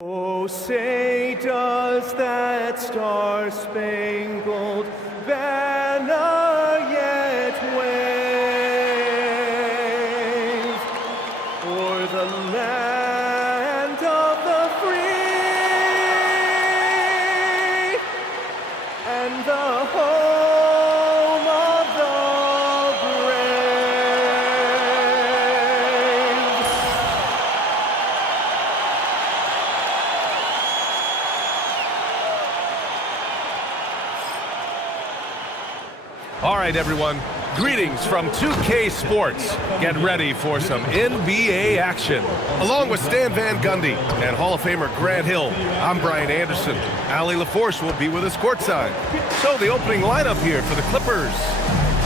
Oh, say does that star-spangled banner yet wave o'er the land of the free and the home of the brave? All right, everyone. Greetings from 2K Sports. Get ready for some NBA action. Along with Stan Van Gundy and Hall of Famer Grant Hill, I'm Brian Anderson. Ali LaForce will be with us courtside. So the opening lineup here for the Clippers.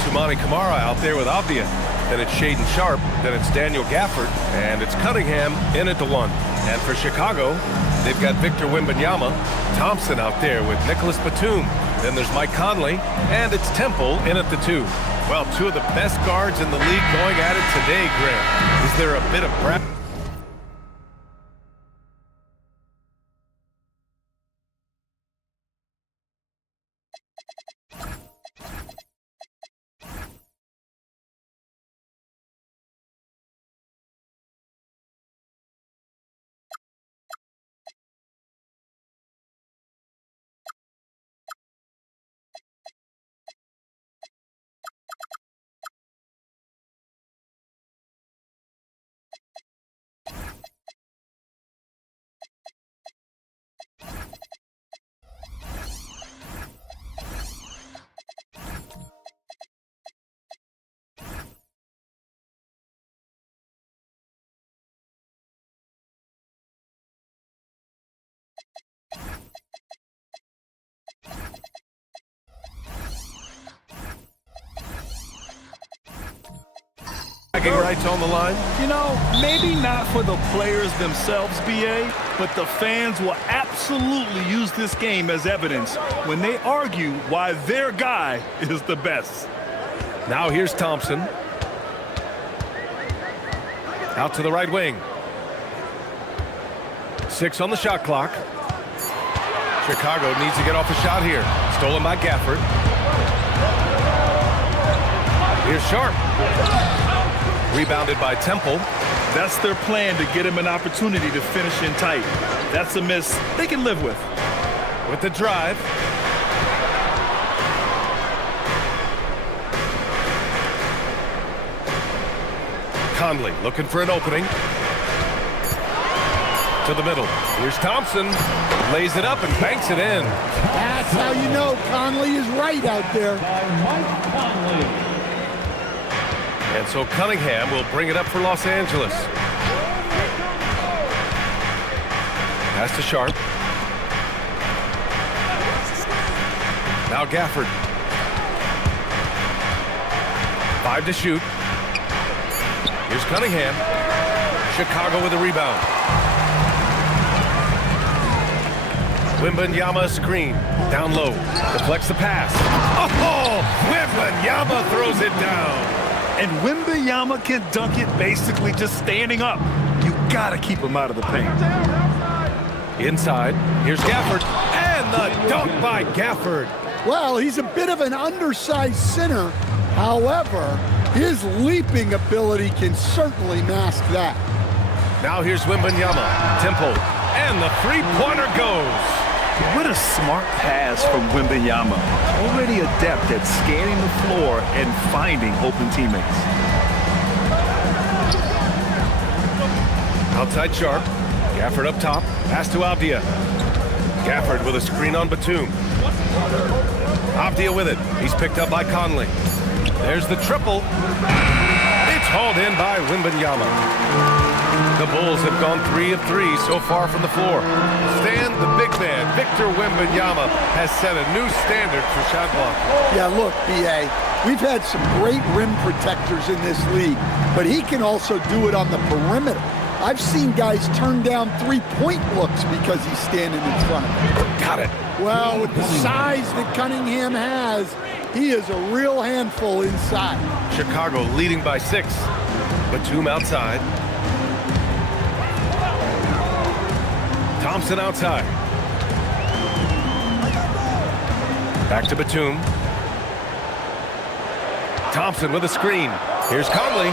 Toumani Camara out there with Avdia. Then it's Shaedon Sharpe. Then it's Daniel Gafford. And it's Cunningham in at the 1. And for Chicago, they've got Victor Wembanyama. Thompson out there with Nicholas Batum. Then there's Mike Conley, and it's Temple in at the 2. Well, two of the best guards in the league going at it today, Grant. Is there a bit of rights on the line? You know, maybe not for the players themselves, BA, but the fans will absolutely use this game as evidence when they argue why their guy is the best. Now here's Thompson. Out to the right wing. 6 on the shot clock. Chicago needs to get off a shot here. Stolen by Gafford. Here's Sharp. Rebounded by Temple. That's their plan, to get him an opportunity to finish in tight. That's a miss they can live with. With the drive. Conley looking for an opening. To the middle. Here's Thompson. Lays it up and banks it in. That's how you know Conley is right out there. And so Cunningham will bring it up for Los Angeles. Pass to Sharp. Now Gafford. 5 to shoot. Here's Cunningham. Chicago with a rebound. Wembanyama screen. Down low. Deflects the pass. Oh! Wembanyama throws it down. And Wembanyama can dunk it basically just standing up. You gotta keep him out of the paint. Inside. Here's Gafford. And the dunk by Gafford. Well, he's a bit of an undersized center. However, his leaping ability can certainly mask that. Now here's Wembanyama. Temple. And the three-pointer goes. What a smart pass from Wembanyama. Already adept at scanning the floor and finding open teammates. Outside Sharp. Gafford up top. Pass to Avdia. Gafford with a screen on Batum. Avdia with it. He's picked up by Conley. There's the triple. It's hauled in by Wembanyama. The Bulls have gone 3 of 3 so far from the floor. Stan, the big man, Victor Wembanyama, has set a new standard for shot blocking. Yeah, look, B.A., we've had some great rim protectors in this league, but he can also do it on the perimeter. I've seen guys turn down three-point looks because he's standing in front of them. Got it. Well, with the size that Cunningham has, he is a real handful inside. Chicago leading by 6. Batum outside. Thompson outside. Back to Batum. Thompson with a screen. Here's Conley.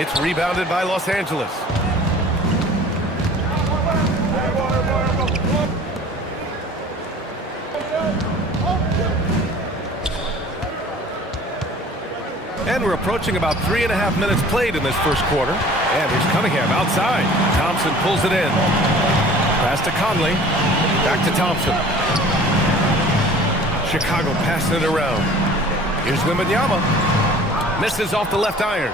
It's rebounded by Los Angeles. And we're approaching about 3.5 minutes played in this first quarter. And here's Cunningham outside. Thompson pulls it in. Pass to Conley. Back to Thompson. Chicago passing it around. Here's Wembanyama. Misses off the left iron.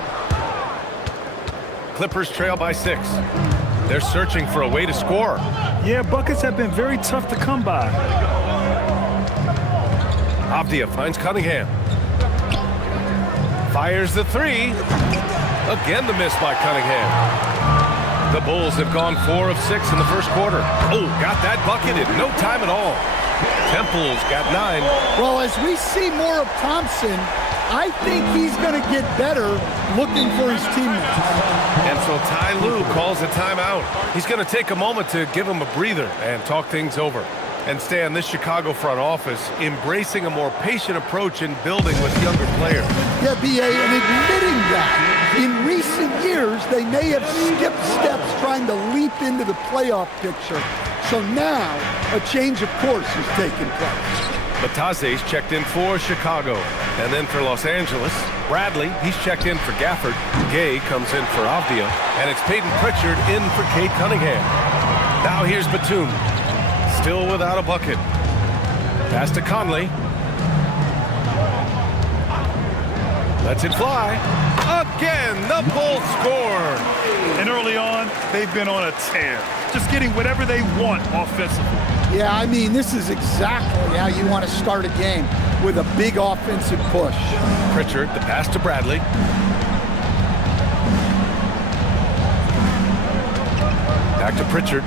Clippers trail by 6. They're searching for a way to score. Yeah, buckets have been very tough to come by. Avdia finds Cunningham. Fires the 3. Again the miss by Cunningham. The Bulls have gone 4 of 6 in the first quarter. Oh, got that bucket in no time at all. Temple's got 9. Well, as we see more of Thompson, I think he's going to get better looking for his teammates. And so Ty Lue calls a timeout. He's going to take a moment to give him a breather and talk things over. And Stan, this Chicago front office embracing a more patient approach in building with younger players. Yeah, B.A., and admitting that in recent years, they may have skipped steps trying to leap into the playoff picture. So now, a change of course is taking place. Batase's checked in for Chicago. And then for Los Angeles, Bradley, he's checked in for Gafford. Gay comes in for Avdia. And it's Peyton Pritchard in for Cade Cunningham. Now here's Batum. Still without a bucket. Pass to Conley. Lets it fly. Again, the Bulls score. And early on, they've been on a tear. Just getting whatever they want offensively. Yeah, I mean, this is exactly how you want to start a game, with a big offensive push. Pritchard, the pass to Bradley. Back to Pritchard.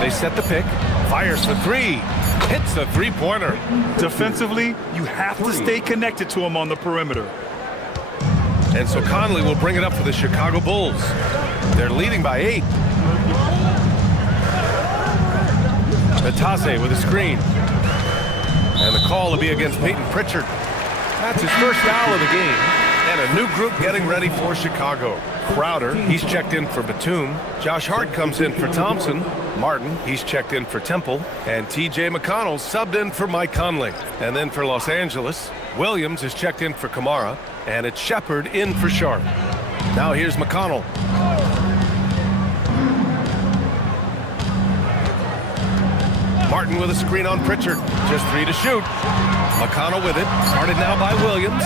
They set the pick. Fires the 3. Hits the three-pointer. Defensively, you have to stay connected to him on the perimeter. And so Conley will bring it up for the Chicago Bulls. They're leading by 8. Nataze with a screen. And the call will be against Peyton Pritchard. That's his first foul of the game. And a new group getting ready for Chicago. Crowder, he's checked in for Batum. Josh Hart comes in for Thompson. Martin, he's checked in for Temple. And T.J. McConnell subbed in for Mike Conley. And then for Los Angeles, Williams is checked in for Kamara. And it's Shepard in for Sharp. Now here's McConnell. Martin with a screen on Pritchard. Just 3 to shoot. McConnell with it. Guarded now by Williams.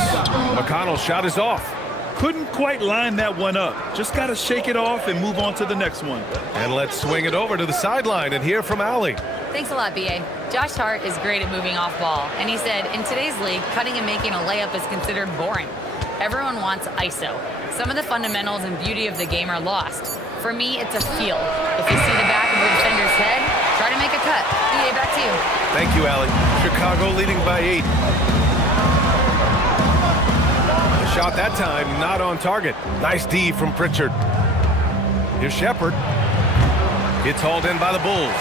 McConnell's shot is off. Couldn't quite line that one up. Just got to shake it off and move on to the next one. And let's swing it over to the sideline and hear from Allie. Thanks a lot, B.A. Josh Hart is great at moving off ball, and he said, in today's league, cutting and making a layup is considered boring. Everyone wants ISO. Some of the fundamentals and beauty of the game are lost. For me, it's a feel. If you see the back of your defender's head, try to make a cut. B.A., back to you. Thank you, Allie. Chicago leading by 8. The shot that time not on target. Nice D from Pritchard. Here's Shepard. Gets hauled in by the Bulls.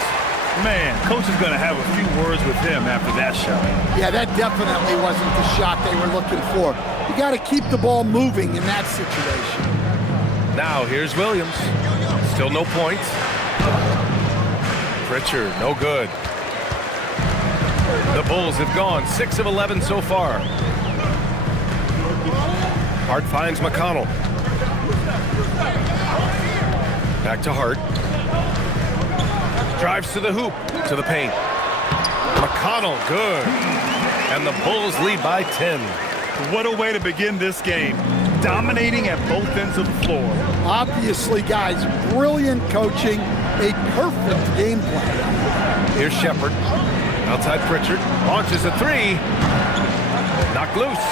Man, coach is going to have a few words with him after that shot. Yeah, that definitely wasn't the shot they were looking for. You got to keep the ball moving in that situation. Now here's Williams. Still no points. Pritchard, no good. The Bulls have gone 6 of 11 so far. Hart finds McConnell. Back to Hart. Drives to the hoop, to the paint. McConnell, good. And the Bulls lead by 10. What a way to begin this game. Dominating at both ends of the floor. Obviously, guys, brilliant coaching, a perfect game plan. Here's Shepard. Outside Pritchard. Launches a 3. Knocked loose.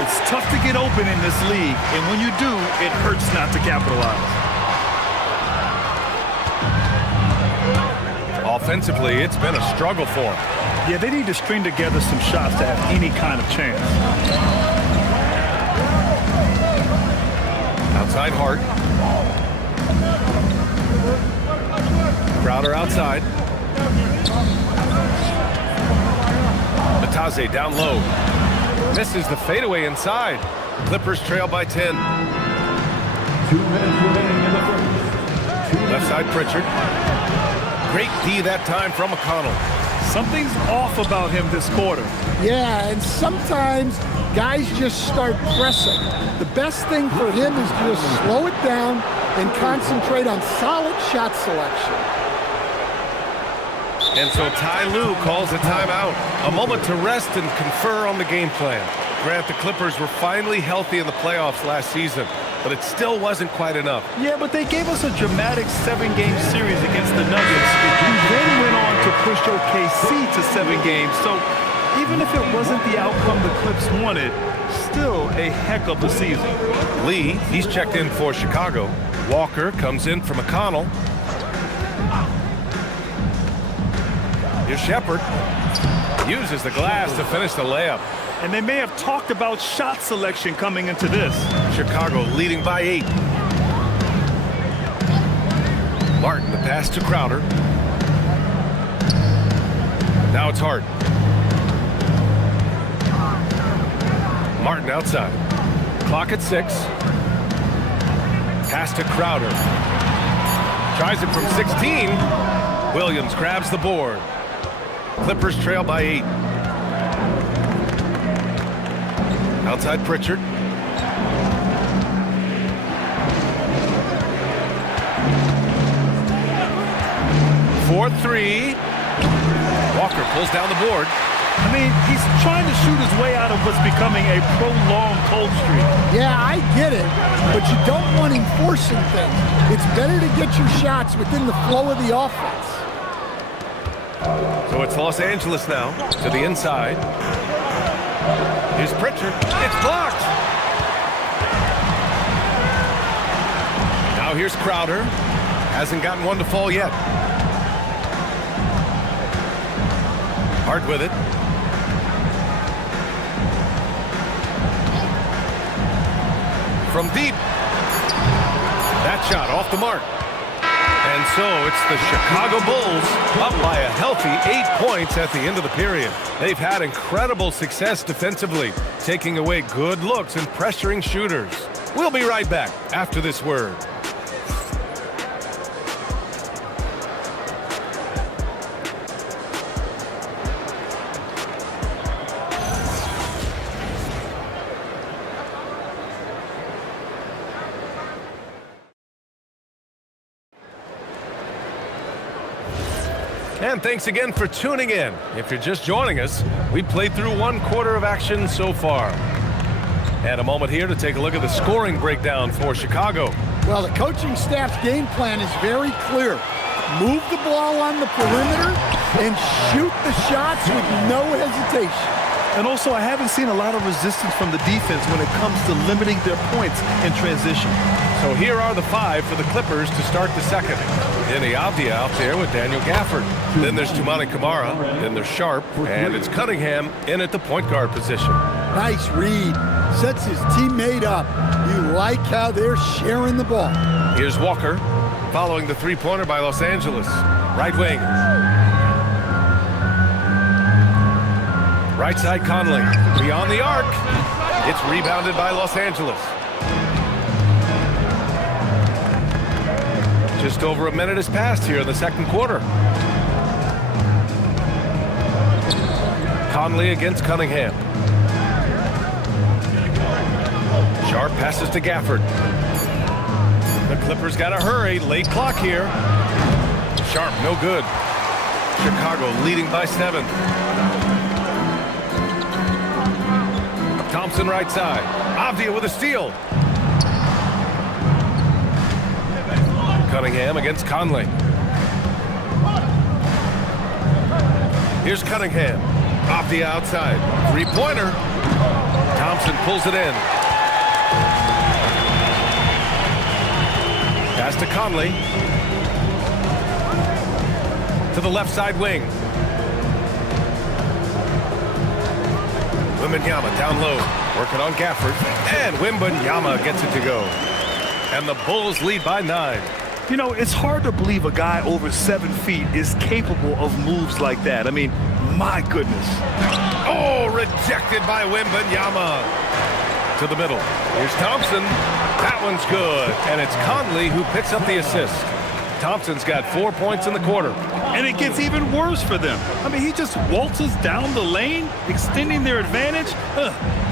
It's tough to get open in this league, and when you do, it hurts not to capitalize. Offensively, it's been a struggle for them. Yeah, they need to string together some shots to have any kind of chance. Outside Hart. Crowder outside. Nataze down low. Misses the fadeaway inside. Clippers trail by 10. 2 minutes remaining in the first. Left side Pritchard. Great D that time from McConnell. Something's off about him this quarter. Yeah, and sometimes guys just start pressing. The best thing for him is to just slow it down and concentrate on solid shot selection. And so Ty Lue calls a timeout. A moment to rest and confer on the game plan. Grant, the Clippers were finally healthy in the playoffs last season, but it still wasn't quite enough. Yeah, but they gave us a dramatic 7-game series against the Nuggets, who then went on to push OKC to 7 games. So even if it wasn't the outcome the Clips wanted, still a heck of a season. Lee, he's checked in for Chicago. Walker comes in for McConnell. Here's Shepard. Uses the glass to finish the layup. And they may have talked about shot selection coming into this. Chicago leading by 8. Martin, the pass to Crowder. Now it's Hart. Martin outside. Clock at 6. Pass to Crowder. Tries it from 16. Williams grabs the board. Clippers trail by 8. Outside Pritchard. For 3. Walker pulls down the board. I mean, he's trying to shoot his way out of what's becoming a prolonged cold streak. Yeah, I get it, but you don't want him forcing things. It's better to get your shots within the flow of the offense. So it's Los Angeles now to the inside. Here's Pritchard. It's blocked. Now here's Crowder. Hasn't gotten one to fall yet. Hart with it. From deep. That shot off the mark. And so it's the Chicago Bulls up by a healthy 8 points at the end of the period. They've had incredible success defensively, taking away good looks and pressuring shooters. We'll be right back after this word. And thanks again for tuning in. If you're just joining us, we played through 1 quarter of action so far. And a moment here to take a look at the scoring breakdown for Chicago. Well, the coaching staff's game plan is very clear. Move the ball on the perimeter and shoot the shots with no hesitation. And also, I haven't seen a lot of resistance from the defense when it comes to limiting their points in transition. So here are the 5 for the Clippers to start the second. Denny Avdia out there with Daniel Gafford. Then there's Toumani Camara. Then there's Sharp. And it's Cunningham in at the point guard position. Nice read. Sets his teammate up. You like how they're sharing the ball. Here's Walker following the three-pointer by Los Angeles. Right wing. Right side Conley. Beyond the arc. It's rebounded by Los Angeles. Just over a minute has passed here in the second quarter. Conley against Cunningham. Sharp passes to Gafford. The Clippers got to hurry. Late clock here. Sharp, no good. Chicago leading by 7. Thompson right side. Avdia with a steal. Cunningham against Conley. Here's Cunningham. Avdia outside. Three-pointer. Thompson pulls it in. Pass to Conley. To the left side wing. Wembanyama down low. Working on Gafford. And Wembanyama gets it to go. And the Bulls lead by 9. You know, it's hard to believe a guy over 7 feet is capable of moves like that. I mean, my goodness. Oh, rejected by Wembanyama. To the middle. Here's Thompson. That one's good. And it's Conley who picks up the assist. Thompson's got 4 points in the quarter. And it gets even worse for them. I mean, he just waltzes down the lane, extending their advantage.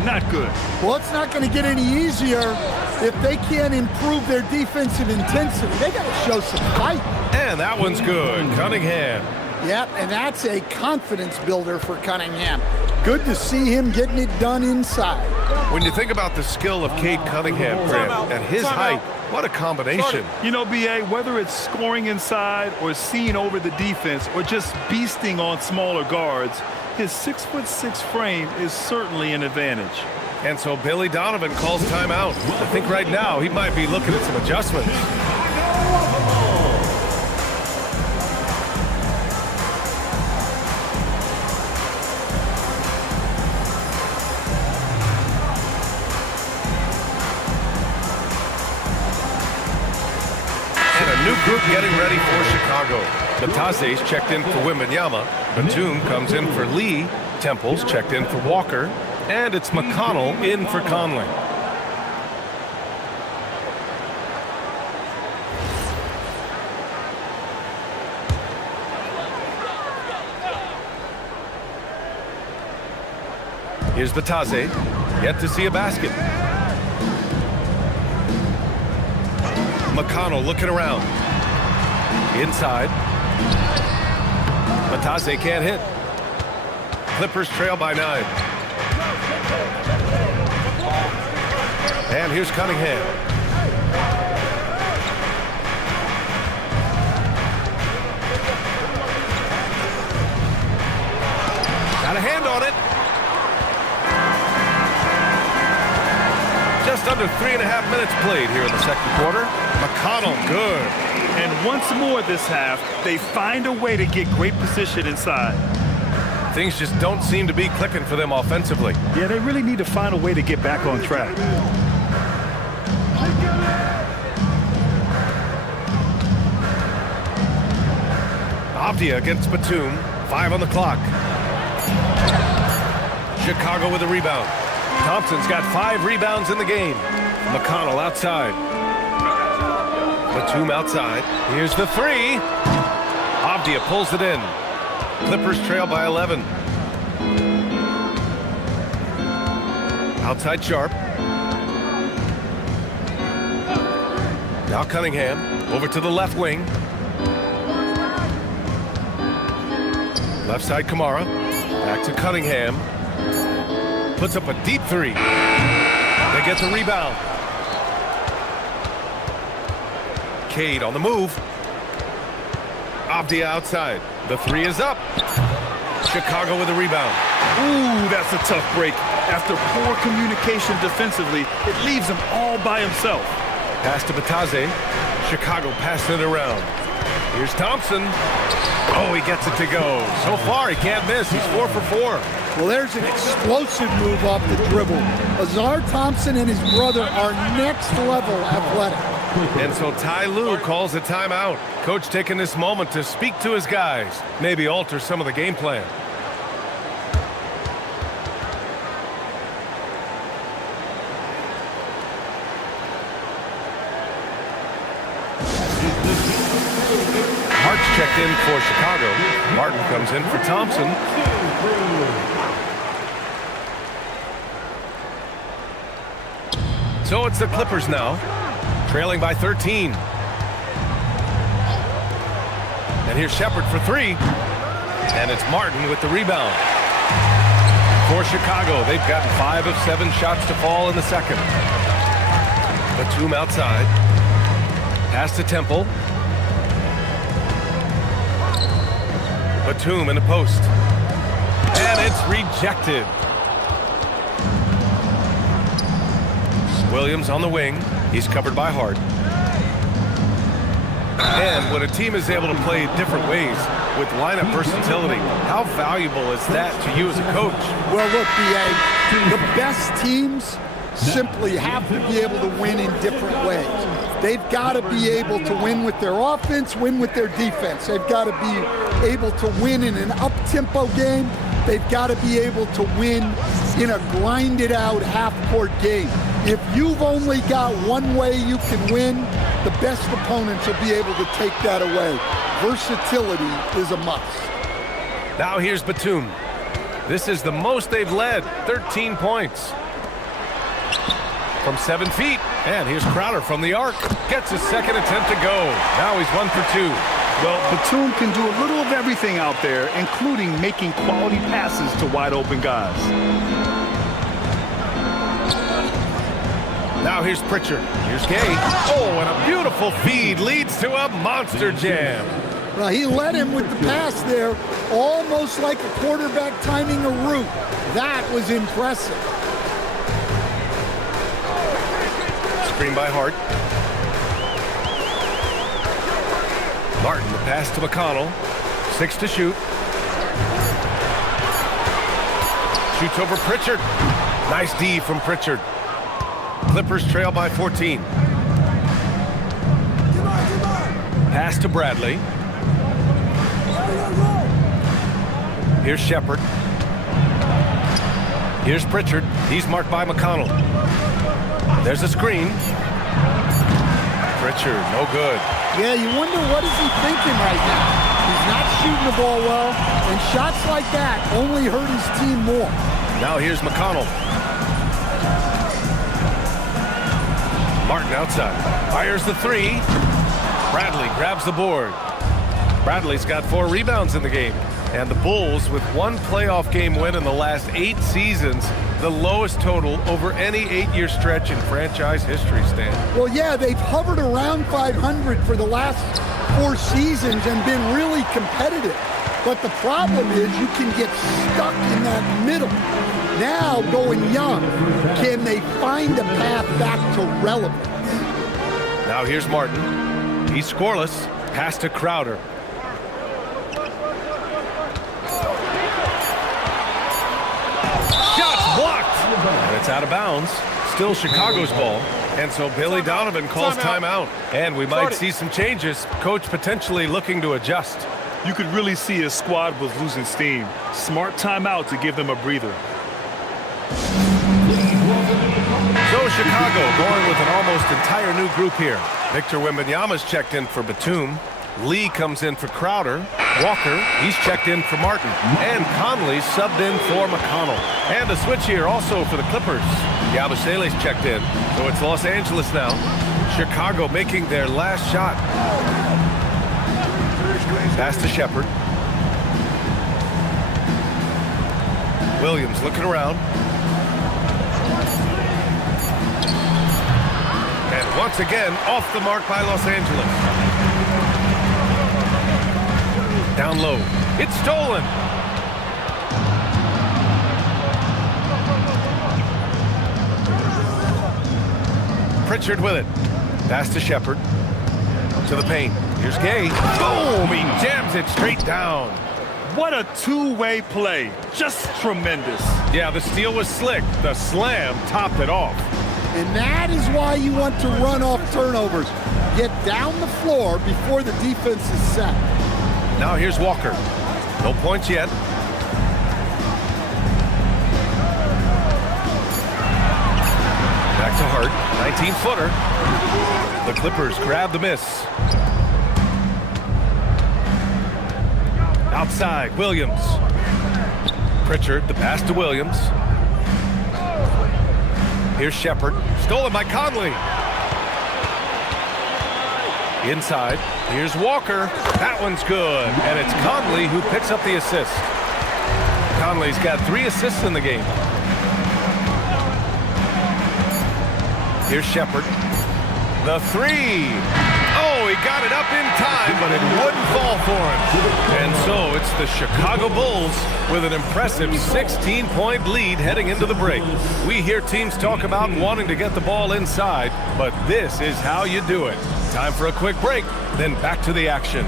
Not good. Well, it's not going to get any easier if they can't improve their defensive intensity. They got to show some fight. And that one's good. Cunningham. Yep, and that's a confidence builder for Cunningham. Good to see him getting it done inside. When you think about the skill of Cade Cunningham, Grant, and his height, what a combination. You know, B.A., whether it's scoring inside or seeing over the defense or just beasting on smaller guards, his 6'6" frame is certainly an advantage. And so Billy Donovan calls timeout. I think right now he might be looking at some adjustments. New group getting ready for Chicago. Batase's checked in for Wembanyama. Batum comes in for Lee. Temple's checked in for Walker. And it's McConnell in for Conley. Here's Batase. Yet to see a basket. McConnell looking around. Inside. Batase can't hit. Clippers trail by 9. And here's Cunningham. Got a hand on it. Just under 3.5 minutes played here in the second quarter. McConnell, good. And once more this half, they find a way to get great position inside. Things just don't seem to be clicking for them offensively. Yeah, they really need to find a way to get back on track. Avdia against Batum. 5 on the clock. Chicago with a rebound. Thompson's got 5 rebounds in the game. McConnell outside. Batum outside. Here's the 3. Avdia pulls it in. Clippers trail by 11. Outside Sharp. Now Cunningham over to the left wing. Left side Kamara. Back to Cunningham. Puts up a deep 3. They get the rebound. Cade on the move. Avdia outside. The 3 is up. Chicago with a rebound. Ooh, that's a tough break. After poor communication defensively, it leaves him all by himself. Pass to Batase. Chicago passing it around. Here's Thompson. Oh, he gets it to go. So far, he can't miss. He's 4 for 4. Well, there's an explosive move off the dribble. Azar Thompson and his brother are next level athletic. And so Ty Lue calls a timeout. Coach taking this moment to speak to his guys. Maybe alter some of the game plan. Hart's checked in for Chicago. Martin comes in for Thompson. So it's the Clippers now, trailing by 13. And here's Shepard for 3. And it's Martin with the rebound. For Chicago, they've gotten 5 of 7 shots to fall in the second. Batum outside. Pass to Temple. Batum in the post. And it's rejected. Williams on the wing. He's covered by Hart. And when a team is able to play different ways with lineup versatility, how valuable is that to you as a coach? Well, look, B.A., the best teams simply have to be able to win in different ways. They've got to be able to win with their offense, win with their defense. They've got to be able to win in an up-tempo game. They've got to be able to win in a grinded-out half-court game. If you've only got one way you can win, the best opponents will be able to take that away. Versatility is a must. Now here's Batum. This is the most they've led, 13 points. From 7 feet, and here's Crowder from the arc. Gets his second attempt to go. Now he's 1 for 2. Well, Batum can do a little of everything out there, including making quality passes to wide open guys. Now here's Pritchard. Here's Gay. Oh, and a beautiful feed leads to a monster jam. Well, he led him with the pass there, almost like a quarterback timing a route. That was impressive. Screen by Hart. Martin, the pass to McConnell. 6 to shoot. Shoots over Pritchard. Nice D from Pritchard. Clippers trail by 14. Pass to Bradley. Here's Shepard. Here's Pritchard. He's marked by McConnell. There's a screen. Pritchard, no good. Yeah, you wonder what is he thinking right now. He's not shooting the ball well, and shots like that only hurt his team more. Now here's McConnell. Martin outside. Fires the 3. Bradley grabs the board. Bradley's got 4 rebounds in the game. And the Bulls, with 1 playoff game win in the last 8 seasons, the lowest total over any 8-year stretch in franchise history, Stan. Well, yeah, they've hovered around 500 for the last 4 seasons and been really competitive. But the problem is you can get stuck in that middle. Now, going young, can they find a path back to relevance? Now here's Martin. He's scoreless. Pass to Crowder. Shots blocked! And it's out of bounds. Still Chicago's ball. And so Billy Donovan calls timeout. And we might see some changes. Coach potentially looking to adjust. You could really see his squad was losing steam. Smart timeout to give them a breather. So Chicago going with an almost entire new group here. Victor Wembanyama's checked in for Batum. Lee comes in for Crowder. Walker, he's checked in for Martin. And Conley subbed in for McConnell. And a switch here also for the Clippers. Yabusele's checked in. So it's Los Angeles now. Chicago making their last shot. Pass to Shepherd. Williams looking around. And once again, off the mark by Los Angeles. Down low. It's stolen. Pritchard with it. Pass to Shepherd. To the paint. Here's Gay. Boom! He jams it straight down. What a two-way play. Just tremendous. Yeah, the steal was slick. The slam topped it off. And that is why you want to run off turnovers. Get down the floor before the defense is set. Now here's Walker. No points yet. Back to Hart. 19-footer. The Clippers grab the miss. Outside, Williams. Pritchard, the pass to Williams. Here's Shepherd. Stolen by Conley. Inside, here's Walker. That one's good. And it's Conley who picks up the assist. Conley's got 3 assists in the game. Here's Shepherd. The 3. Oh, he got it up in time, but it wouldn't fall for him. And so it's the Chicago Bulls with an impressive 16-point lead heading into the break. We hear teams talk about wanting to get the ball inside, but this is how you do it. Time for a quick break, then back to the action.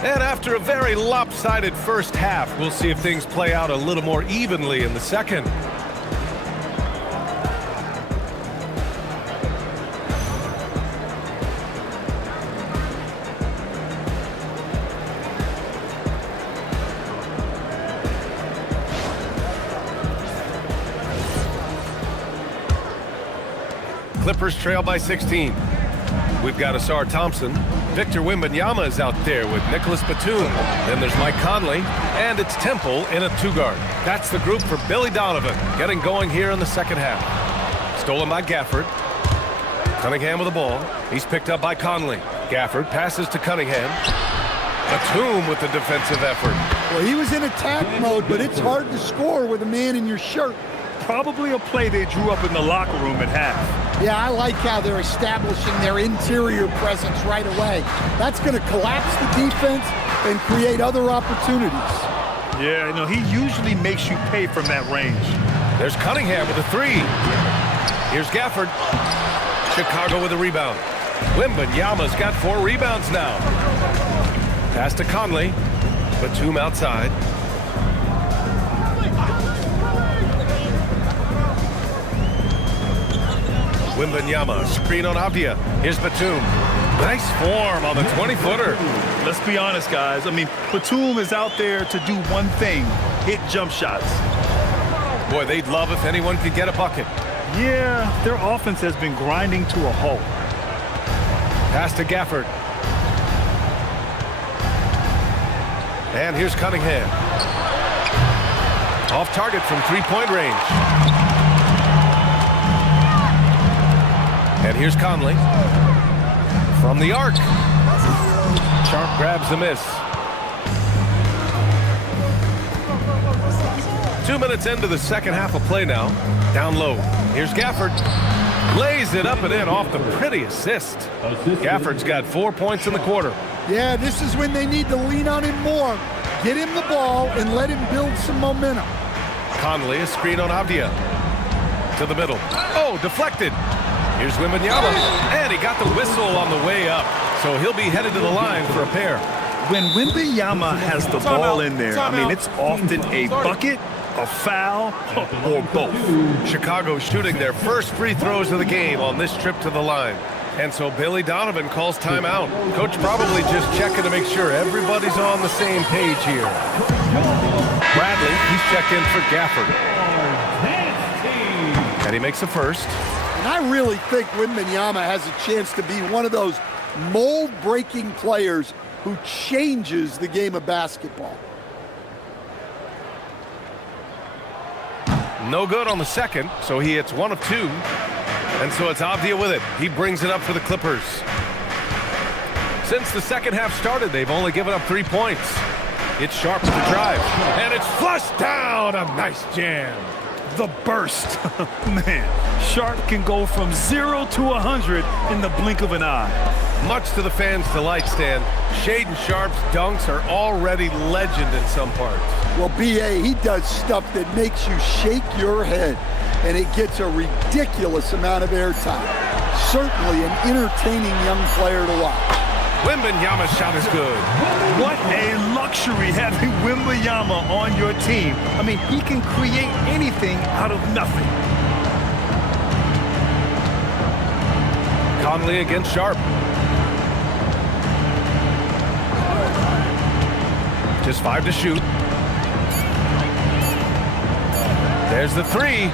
And after a very lopsided first half, we'll see if things play out a little more evenly in the second. Clippers trail by 16. We've got Asar Thompson. Victor Wembanyama is out there with Nicholas Batum. Then there's Mike Conley, and it's Temple in a 2-guard. That's the group for Billy Donovan, getting going here in the second half. Stolen by Gafford. Cunningham with the ball. He's picked up by Conley. Gafford passes to Cunningham. Batum with the defensive effort. Well, he was in attack mode, but it's hard to score with a man in your shirt. Probably a play they drew up in the locker room at half. Yeah, I like how they're establishing their interior presence right away. That's going to collapse the defense and create other opportunities. Yeah, he usually makes you pay from that range. There's Cunningham with a 3. Here's Gafford. Chicago with a rebound. Wembanyama's got 4 rebounds now. Pass to Conley. Batum outside. Wembanyama, screen on Avdia. Here's Batum. Nice form on the 20-footer. Let's be honest, guys. Batum is out there to do one thing, hit jump shots. Boy, they'd love if anyone could get a bucket. Yeah, their offense has been grinding to a halt. Pass to Gafford. And here's Cunningham. Off target from three-point range. And here's Conley. From the arc. Sharp grabs the miss. 2 minutes into the second half of play now. Down low. Here's Gafford. Lays it up and in off the pretty assist. Gafford's got 4 points in the quarter. Yeah, this is when they need to lean on him more. Get him the ball and let him build some momentum. Conley, a screen on Avdia. To the middle. Oh, deflected. Here's Wembanyama. And he got the whistle on the way up. So he'll be headed to the line for a pair. When Wembanyama has the ball in there, I mean, it's often a bucket, a foul, or both. Chicago shooting their first free throws of the game on this trip to the line. And so Billy Donovan calls timeout. Coach probably just checking to make sure everybody's on the same page here. Bradley, he's checked in for Gafford. And he makes the first. And I really think Wembanyama has a chance to be one of those mold-breaking players who changes the game of basketball. No good on the second, so he hits 1 of 2. And so it's Avdia with it. He brings it up for the Clippers. Since the second half started, they've only given up 3 points. It's Sharp with the drive. And it's flushed down. A nice jam. The burst. Man, Sharp can go from 0 to 100 in the blink of an eye. Much to the fans' delight, Stan, Shaedon Sharp's dunks are already legend in some parts. Well, B.A., he does stuff that makes you shake your head, and it gets a ridiculous amount of airtime. Certainly an entertaining young player to watch. Wembanyama's shot is good. What a luxury having Wembanyama on your team. I mean, he can create anything out of nothing. Conley against Sharp. Just 5 to shoot. There's the 3.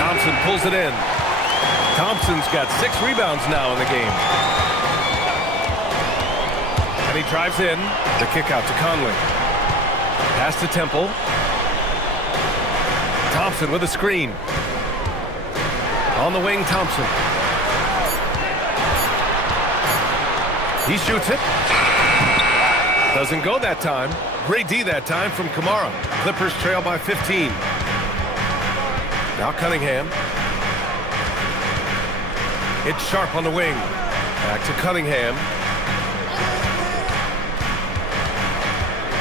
Thompson pulls it in. Thompson's got 6 rebounds now in the game. And he drives in. The kick out to Conley. Pass to Temple. Thompson with a screen. On the wing, Thompson. He shoots it. Doesn't go that time. Great D that time from Kamara. Clippers trail by 15. Now Cunningham. It's Sharp on the wing. Back to Cunningham.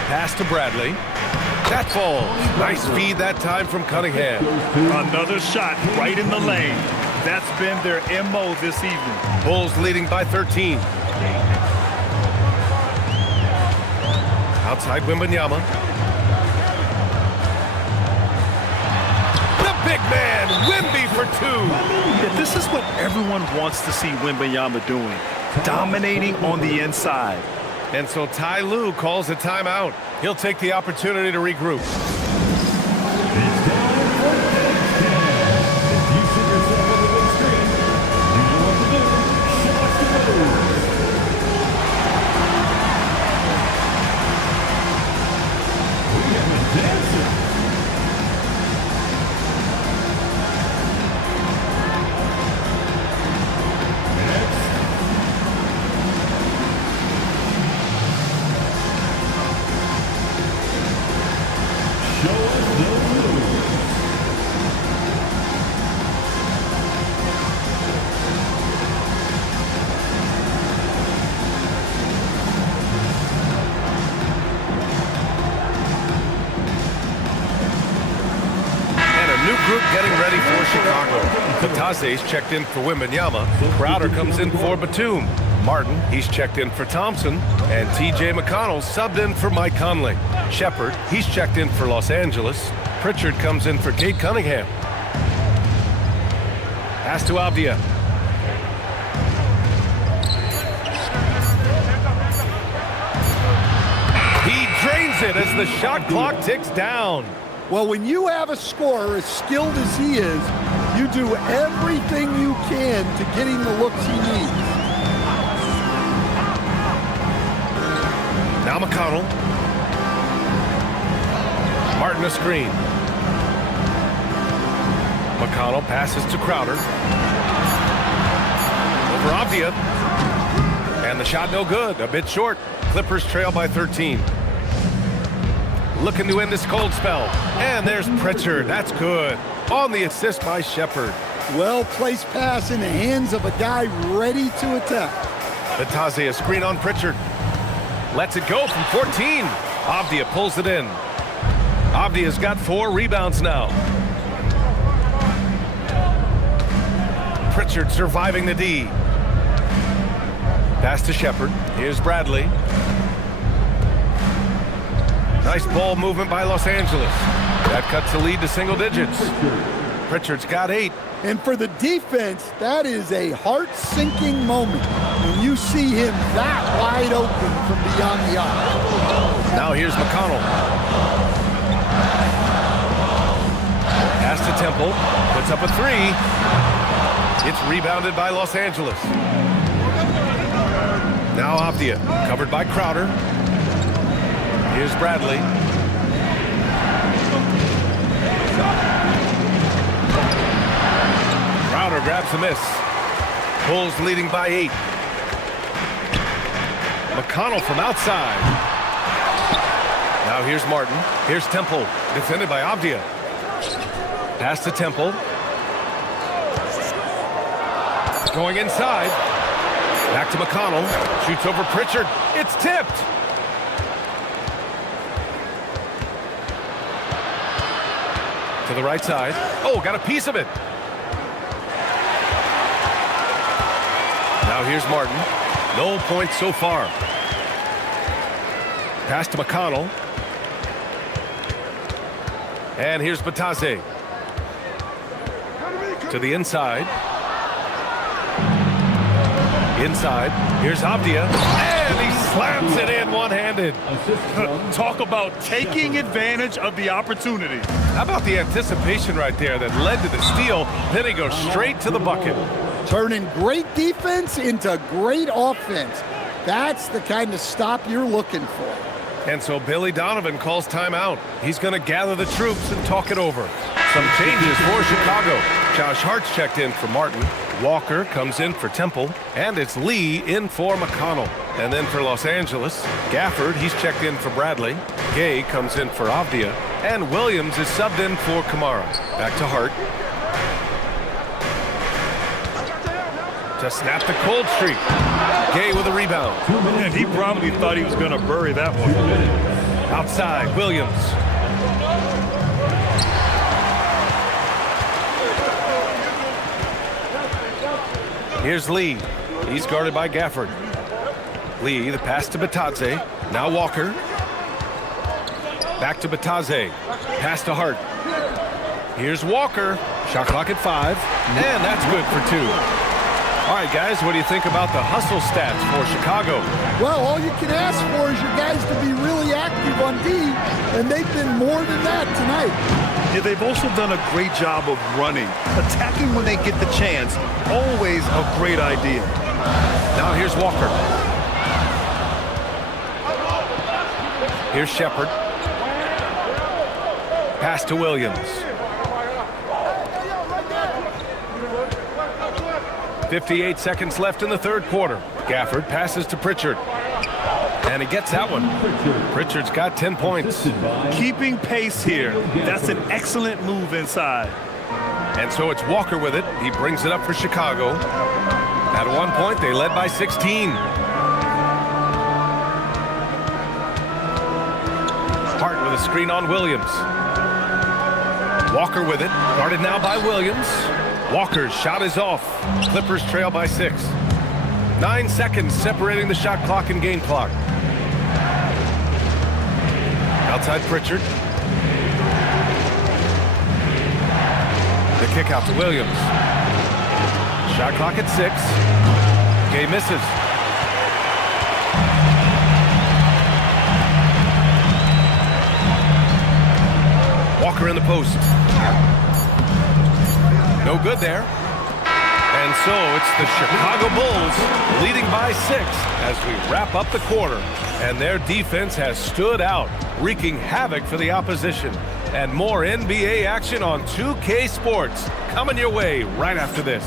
Pass to Bradley. That falls. Nice feed that time from Cunningham. Another shot right in the lane. That's been their MO this evening. Bulls leading by 13. Outside Wembanyama. The big man, Wemby for 2. Yeah, this is what everyone wants to see Wembanyama doing. Dominating on the inside. And so Ty Lue calls a timeout. He'll take the opportunity to regroup. Group getting ready for Chicago. Katase's checked in for Wembanyama. Crowder comes in for Batum. Martin, he's checked in for Thompson. And T.J. McConnell subbed in for Mike Conley. Shepard, he's checked in for Los Angeles. Pritchard comes in for Cade Cunningham. Pass to Avdia. He drains it as the shot clock ticks down. Well, when you have a scorer as skilled as he is, you do everything you can to get him the looks he needs. Now McConnell. Martin a screen. McConnell passes to Crowder. Over Avdia. And the shot no good. A bit short. Clippers trail by 13. Looking to end this cold spell. And there's Pritchard. That's good. On the assist by Shepherd. Well-placed pass in the hands of a guy ready to attack. Batase a screen on Pritchard. Lets it go from 14. Avdia pulls it in. Avdia's got 4 rebounds now. Pritchard surviving the D. Pass to Shepherd. Here's Bradley. Nice ball movement by Los Angeles. That cuts the lead to single digits. Pritchard's got 8. And for the defense, that is a heart-sinking moment when you see him that wide open from beyond the arc. Now here's McConnell. Pass to Temple. Puts up a 3. It's rebounded by Los Angeles. Now Avdia, covered by Crowder. Here's Bradley. Crowder grabs the miss. Bulls leading by 8. McConnell from outside. Now here's Martin. Here's Temple, defended by Avdia. Pass to Temple. Going inside. Back to McConnell. Shoots over Pritchard. It's tipped. To the right side. Oh, got a piece of it. Now here's Martin. No points so far. Pass to McConnell. And here's Batase. To the inside. Inside. Here's Avdia. And he slams it in one-handed. Talk about taking advantage of the opportunity. How about the anticipation right there that led to the steal? Then he goes straight to the bucket. Turning great defense into great offense. That's the kind of stop you're looking for. And so Billy Donovan calls timeout. He's going to gather the troops and talk it over. Some changes for Chicago. Josh Hart's checked in for Martin. Walker comes in for Temple. And it's Lee in for McConnell. And then for Los Angeles, Gafford, he's checked in for Bradley. Gay comes in for Avdia. And Williams is subbed in for Kamara. Back to Hart. To snap the cold streak. Gay with a rebound. And he probably thought he was going to bury that one. Outside, Williams. Here's Lee. He's guarded by Gafford. Lee, the pass to Batase. Now Walker. Back to Batase. Pass to Hart. Here's Walker. Shot clock at 5. And that's good for 2. All right, guys, what do you think about the hustle stats for Chicago? Well, all you can ask for is your guys to be really active on D, and they've been more than that tonight. Yeah, they've also done a great job of running. Attacking when they get the chance, always a great idea. Now here's Walker. Here's Shepherd. Pass to Williams. 58 seconds left in the third quarter. Gafford passes to Pritchard. And he gets that one. Pritchard's got 10 points. Keeping pace here. That's an excellent move inside. And so it's Walker with it. He brings it up for Chicago. At one point, they led by 16. Hart with a screen on Williams. Walker with it. Guarded now by Williams. Walker's shot is off. Clippers trail by 6. 9 seconds separating the shot clock and game clock. Outside Pritchard. The kick out to Williams. Shot clock at 6. Gay misses. Walker in the post. No good there. And so it's the Chicago Bulls leading by 6 as we wrap up the quarter. And their defense has stood out, wreaking havoc for the opposition. And more NBA action on 2K Sports coming your way right after this.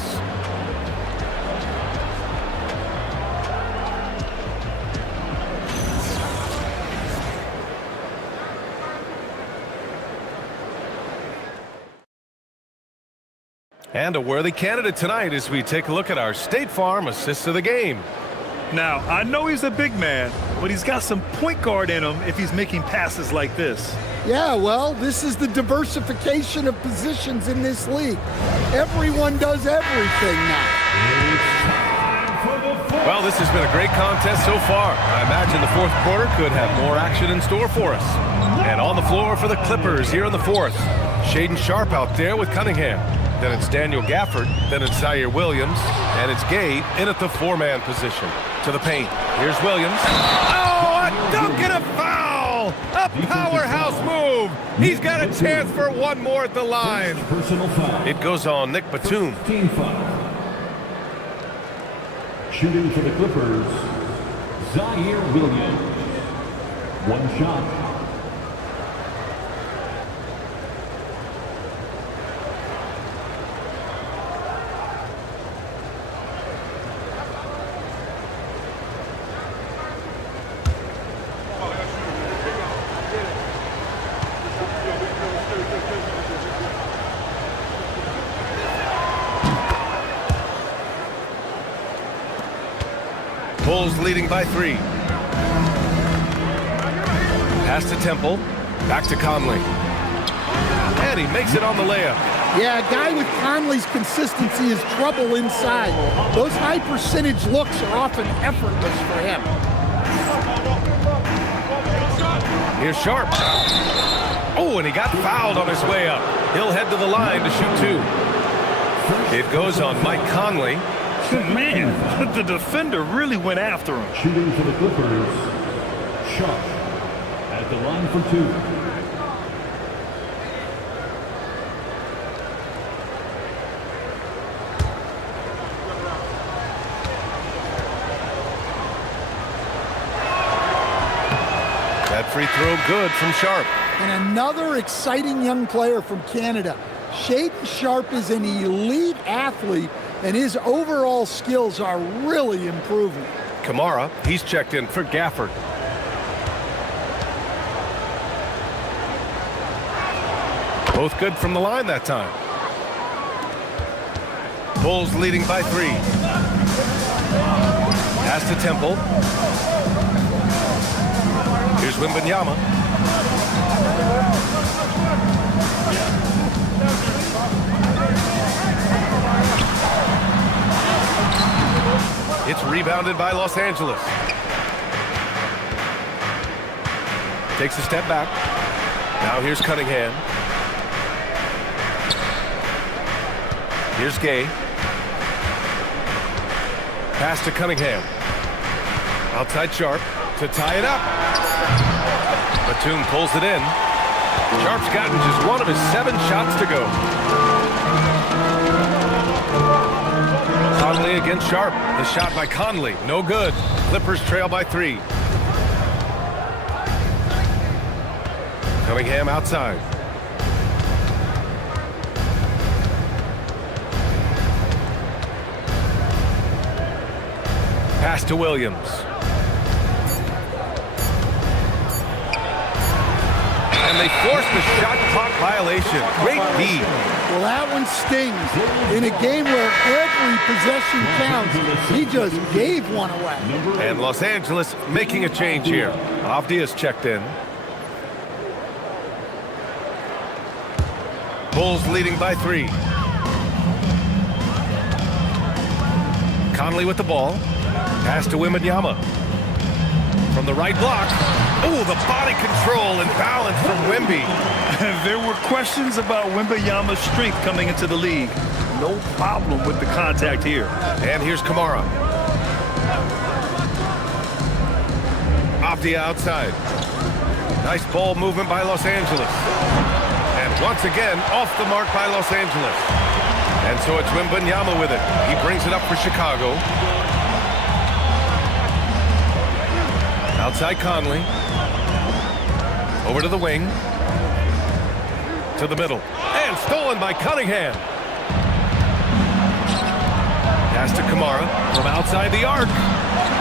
And a worthy candidate tonight as we take a look at our State Farm Assist of the Game. Now, I know he's a big man, but he's got some point guard in him if he's making passes like this. Yeah, well, this is the diversification of positions in this league. Everyone does everything now. Well, this has been a great contest so far. I imagine the fourth quarter could have more action in store for us. And on the floor for the Clippers here in the fourth, Shaedon Sharpe out there with Cunningham. Then it's Daniel Gafford, then it's Zaire Williams, and it's Gay in at the four-man position. To the paint, here's Williams. Oh, a dunk and a foul! A powerhouse move! He's got a chance for one more at the line. Personal foul. It goes on Nick Batum. Team foul. Shooting for the Clippers, Zaire Williams. One shot. Bulls leading by 3. Pass to Temple. Back to Conley. And he makes it on the layup. Yeah, a guy with Conley's consistency is trouble inside. Those high percentage looks are often effortless for him. Here's Sharpe. Oh, and he got fouled on his way up. He'll head to the line to shoot 2. It goes on Mike Conley. Man, the defender really went after him. Shooting for the Clippers, Sharpe at the line for 2. That free throw good from Sharpe. And another exciting young player from Canada. Shaedon Sharpe is an elite athlete, and his overall skills are really improving. Kamara, he's checked in for Gafford. Both good from the line that time. Bulls leading by 3. Pass to Temple. Here's Wembanyama. It's rebounded by Los Angeles. Takes a step back. Now here's Cunningham. Here's Gay. Pass to Cunningham. Outside Sharpe to tie it up. Batum pulls it in. Sharpe's gotten just one of his 7 shots to go. Conley against Sharpe. The shot by Conley, no good. Clippers trail by 3. Cunningham outside. Pass to Williams. And they forced the shot clock violation. Great D. Well, that one stings. In a game where every possession counts, he just gave one away. And Los Angeles making a change here. Avdia's checked in. Bulls leading by 3. Conley with the ball. Pass to Wembanyama. From the right block. Oh, the body control and balance from Wemby. There were questions about Wembanyama's strength coming into the league. No problem with the contact here. And here's Kamara. Avdia outside. Nice ball movement by Los Angeles. And once again, off the mark by Los Angeles. And so it's Wembanyama with it. He brings it up for Chicago. Outside Conley. Over to the wing. To the middle. And stolen by Cunningham. Pass to Kamara from outside the arc.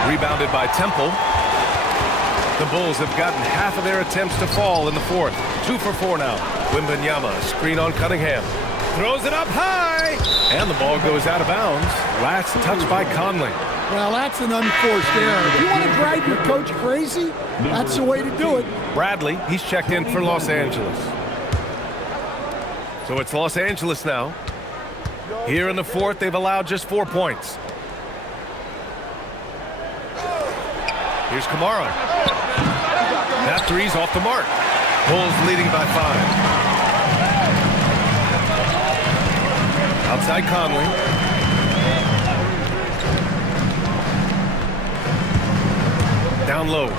Rebounded by Temple. The Bulls have gotten half of their attempts to fall in the fourth. 2 for 4 now. Wembanyama, screen on Cunningham. Throws it up high. And the ball goes out of bounds. Last touch by Conley. Well, that's an unforced error. If you want to drive your coach crazy, that's the way to do it. Bradley, he's checked in for Los Angeles. So it's Los Angeles now. Here in the fourth, they've allowed just 4 points. Here's Kamara. That three's off the mark. Bulls leading by 5. Outside Conley. Down low.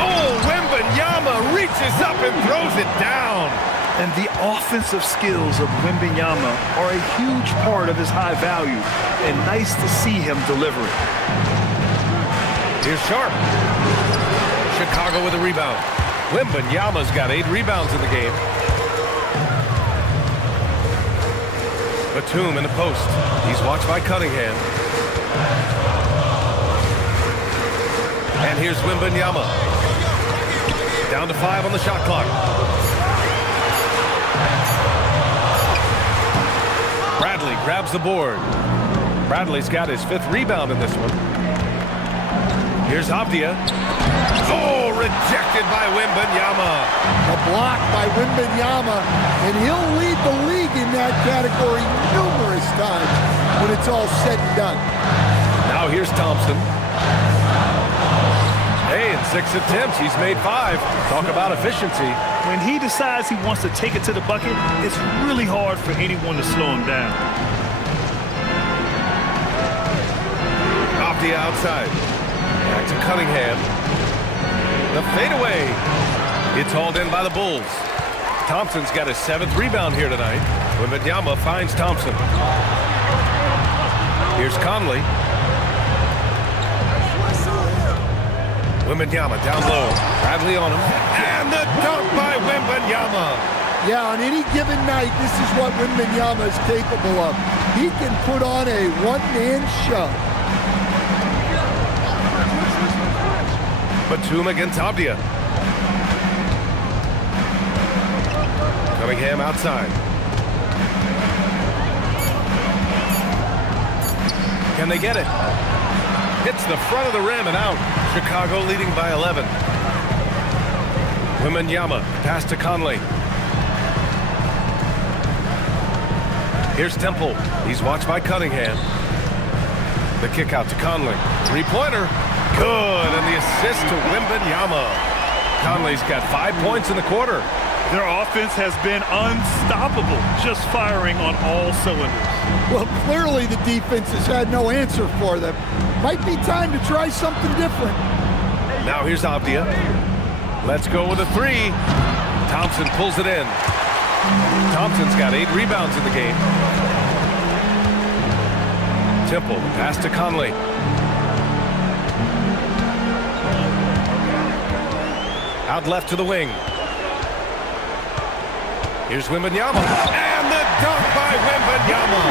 Oh, Wembanyama reaches up and throws it down. And the offensive skills of Wembanyama are a huge part of his high value. And nice to see him deliver it. Here's Sharp. Chicago with a rebound. Wembanyama's got 8 rebounds in the game. Batum in the post. He's watched by Cunningham. And here's Wembanyama. Down to 5 on the shot clock. Bradley grabs the board. Bradley's got his 5th rebound in this one. Here's Avdia. Oh, rejected by Wembanyama. A block by Wembanyama, and he'll lead the league in that category numerous times when it's all said and done. Now here's Thompson. Hey, in 6 attempts, he's made 5. Talk about efficiency. When he decides he wants to take it to the bucket, it's really hard for anyone to slow him down. Avdia outside. Back to Cunningham. The fadeaway. It's hauled in by the Bulls. Thompson's got his 7th rebound here tonight. Wembanyama finds Thompson. Here's Conley. Wembanyama down low. Bradley on him. And the dunk by Wembanyama. Yeah, on any given night, this is what Wembanyama is capable of. He can put on a one-man show. Batum against Avdia. Cunningham outside. Can they get it? Hits the front of the rim and out. Chicago leading by 11. Wembanyama, pass to Conley. Here's Temple. He's watched by Cunningham. The kick out to Conley. 3-pointer. Good, and the assist to Wembanyama. Conley's got 5 points in the quarter. Their offense has been unstoppable, just firing on all cylinders. Well, clearly the defense has had no answer for them. Might be time to try something different. Now here's Avdia. Let's go with a 3. Thompson pulls it in. Thompson's got 8 rebounds in the game. Temple, pass to Conley. Out left to the wing. Here's Wembanyama. And the dunk by Wembanyama.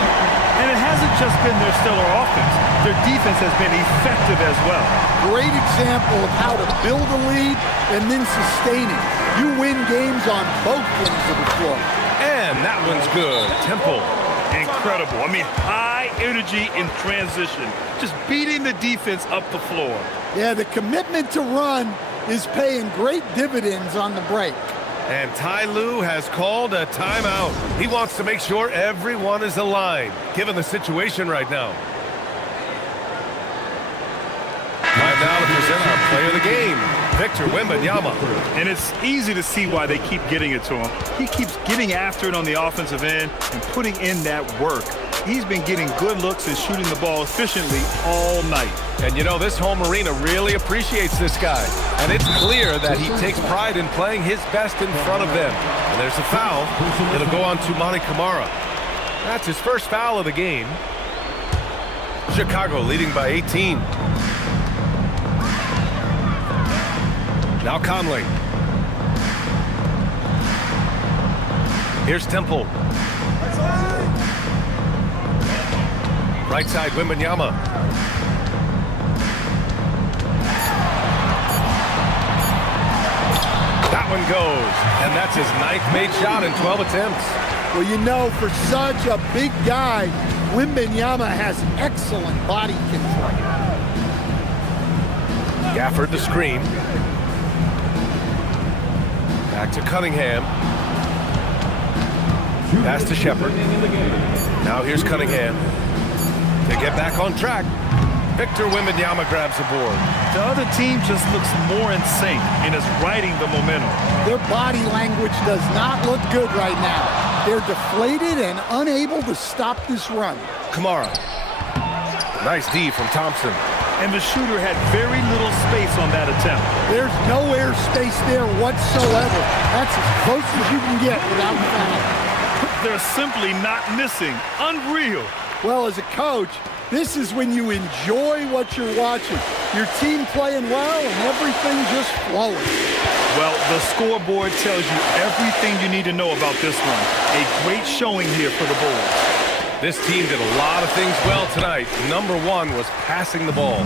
And it hasn't just been their stellar offense. Their defense has been effective as well. Great example of how to build a lead and then sustain it. You win games on both ends of the floor. And that one's good. Temple. Incredible. I mean, high energy in transition. Just beating the defense up the floor. Yeah, the commitment to run is paying great dividends on the break. And Ty Lue has called a timeout. He wants to make sure everyone is aligned, given the situation right now. Time now to present our player of the game, Victor Wembanyama. And it's easy to see why they keep getting it to him. He keeps getting after it on the offensive end and putting in that work. He's been getting good looks and shooting the ball efficiently all night. And you know, this home arena really appreciates this guy. And it's clear that he takes pride in playing his best in front of them. And there's a foul. It'll go on to Monty Kamara. That's his first foul of the game. Chicago leading by 18. Now Conley. Here's Temple. Right side, Wembanyama. That one goes, and that's his 9th made shot in 12 attempts. Well, you know, for such a big guy, Wembanyama has excellent body control. Gafford the screen. Back to Cunningham. Pass to Shepherd. Now here's Cunningham. To get back on track, Victor Wembanyama grabs the board. The other team just looks more in sync and is riding the momentum. Their body language does not look good right now. They're deflated and unable to stop this run. Kamara. Nice D from Thompson. And the shooter had very little space on that attempt. There's no air space there whatsoever. That's as close as you can get without foul. They're simply not missing. Unreal. Well, as a coach, this is when you enjoy what you're watching. Your team playing well and everything just flowing. Well, the scoreboard tells you everything you need to know about this one. A great showing here for the Bulls. This team did a lot of things well tonight. Number one was passing the ball.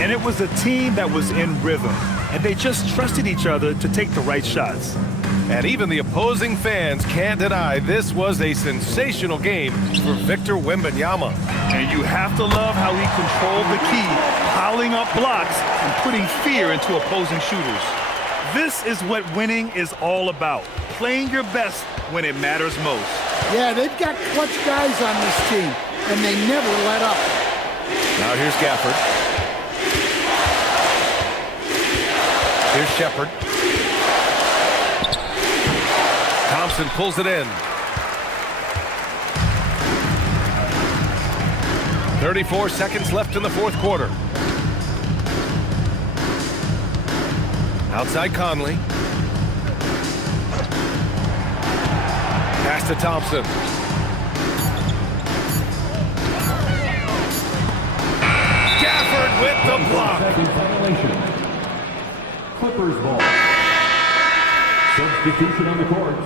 And it was a team that was in rhythm. And they just trusted each other to take the right shots. And even the opposing fans can't deny this was a sensational game for Victor Wembanyama. And you have to love how he controlled the key, piling up blocks and putting fear into opposing shooters. This is what winning is all about. Playing your best when it matters most. Yeah, they've got clutch guys on this team, and they never let up. Now here's Gafford. Here's Shepherd. Thompson pulls it in. 34 seconds left in the fourth quarter. Outside Conley. Pass to Thompson. Gafford with the block. Second violation. Clippers ball. Substitution on the court.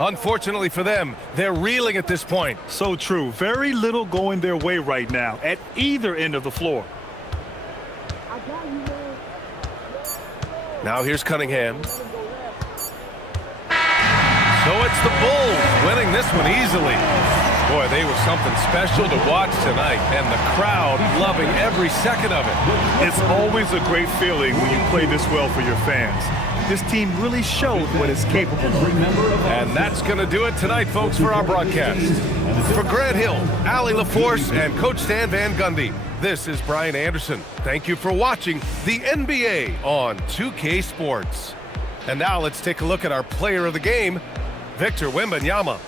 Unfortunately for them, they're reeling at this point. So true. Very little going their way right now at either end of the floor. Now here's Cunningham. So it's the Bulls winning this one easily. Boy, they were something special to watch tonight, and the crowd loving every second of it. It's always a great feeling when you play this well for your fans. This team really showed what it's capable of. And that's going to do it tonight, folks, for our broadcast. For Grant Hill, Allie LaForce, and Coach Stan Van Gundy, this is Brian Anderson. Thank you for watching the NBA on 2K Sports. And now let's take a look at our player of the game, Victor Wembanyama.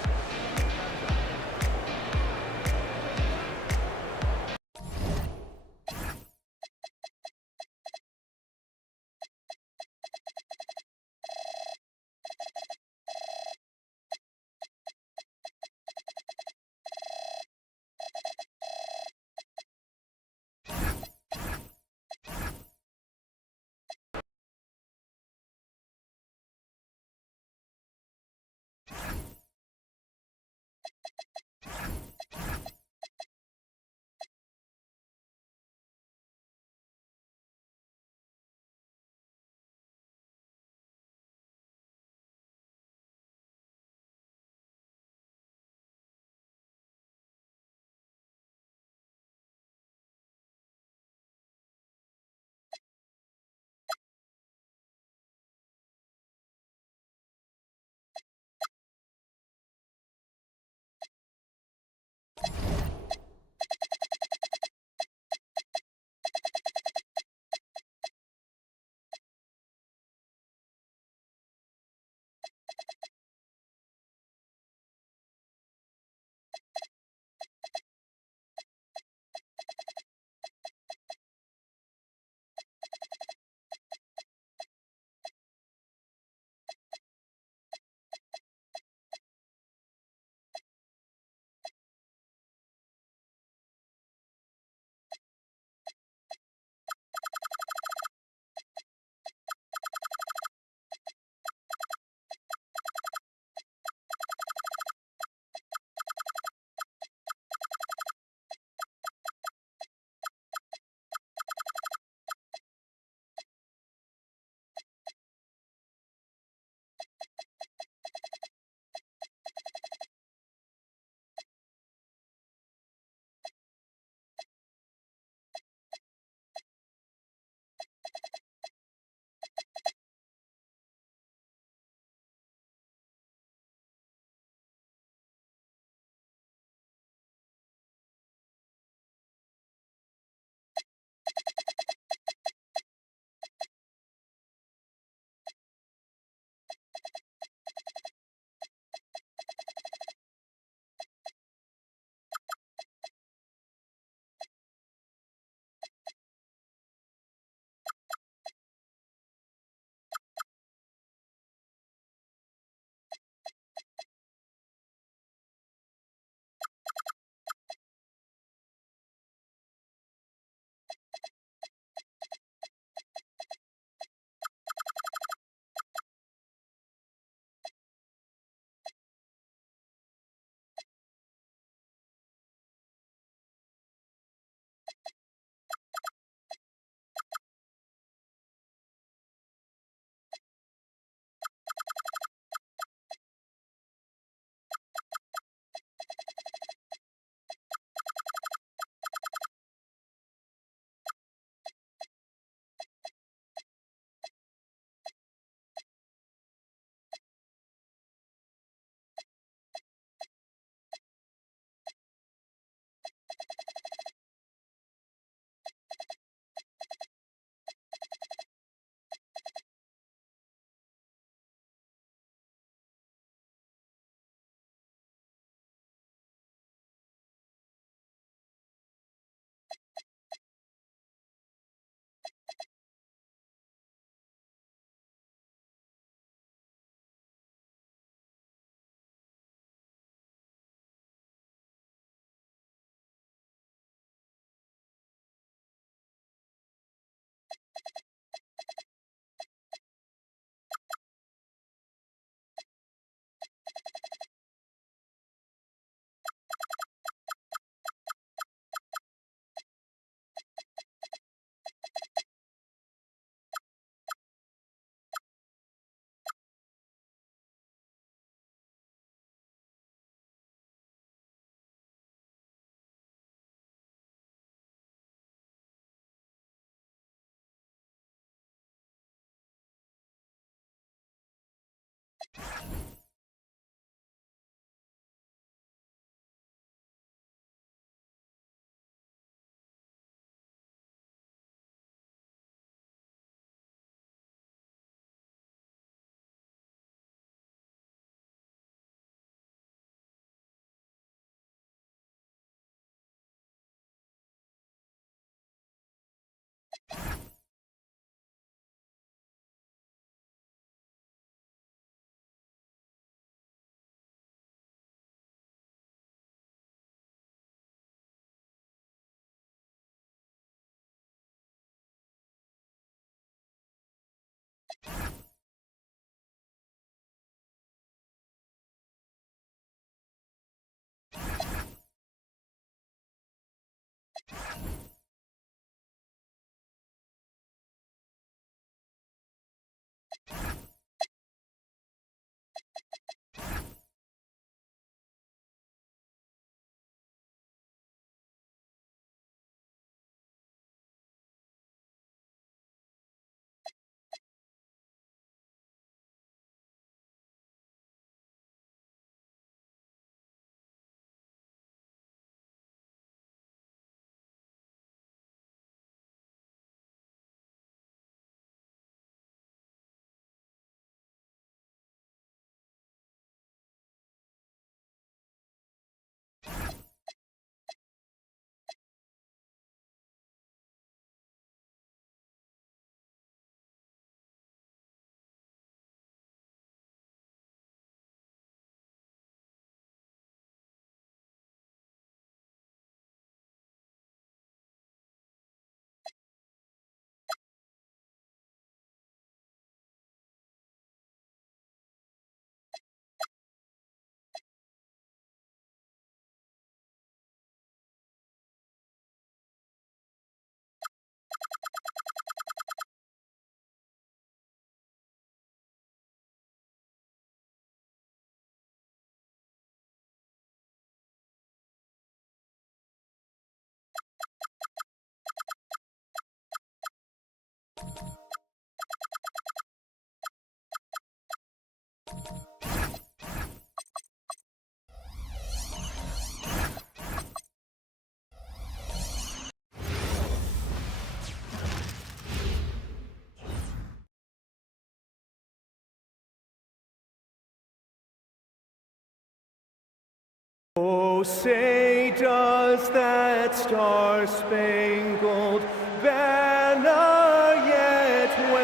Oh, say does that star-spangled banner yet wave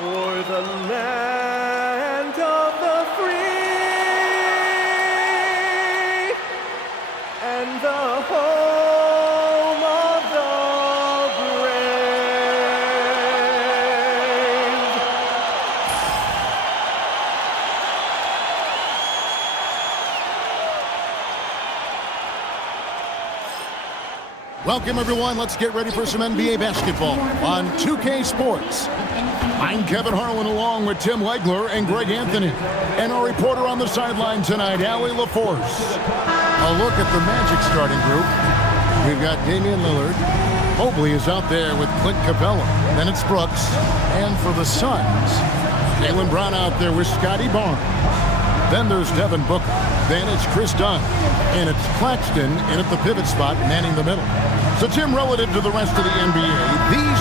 o'er the land of the free and the home of the brave? Welcome, everyone. Let's get ready for some NBA basketball on 2K Sports. I'm Kevin Harlan along with Tim Legler and Greg Anthony. And our reporter on the sideline tonight, Allie LaForce. A look at the Magic starting group. We've got Damian Lillard. Mobley is out there with Clint Capella. Then it's Brooks. And for the Suns, Jaylen Brown out there with Scotty Barnes. Then there's Devin Booker. Then it's Chris Dunn. And it's Claxton in at the pivot spot, manning the middle. So, Tim, relative to the rest of the NBA, these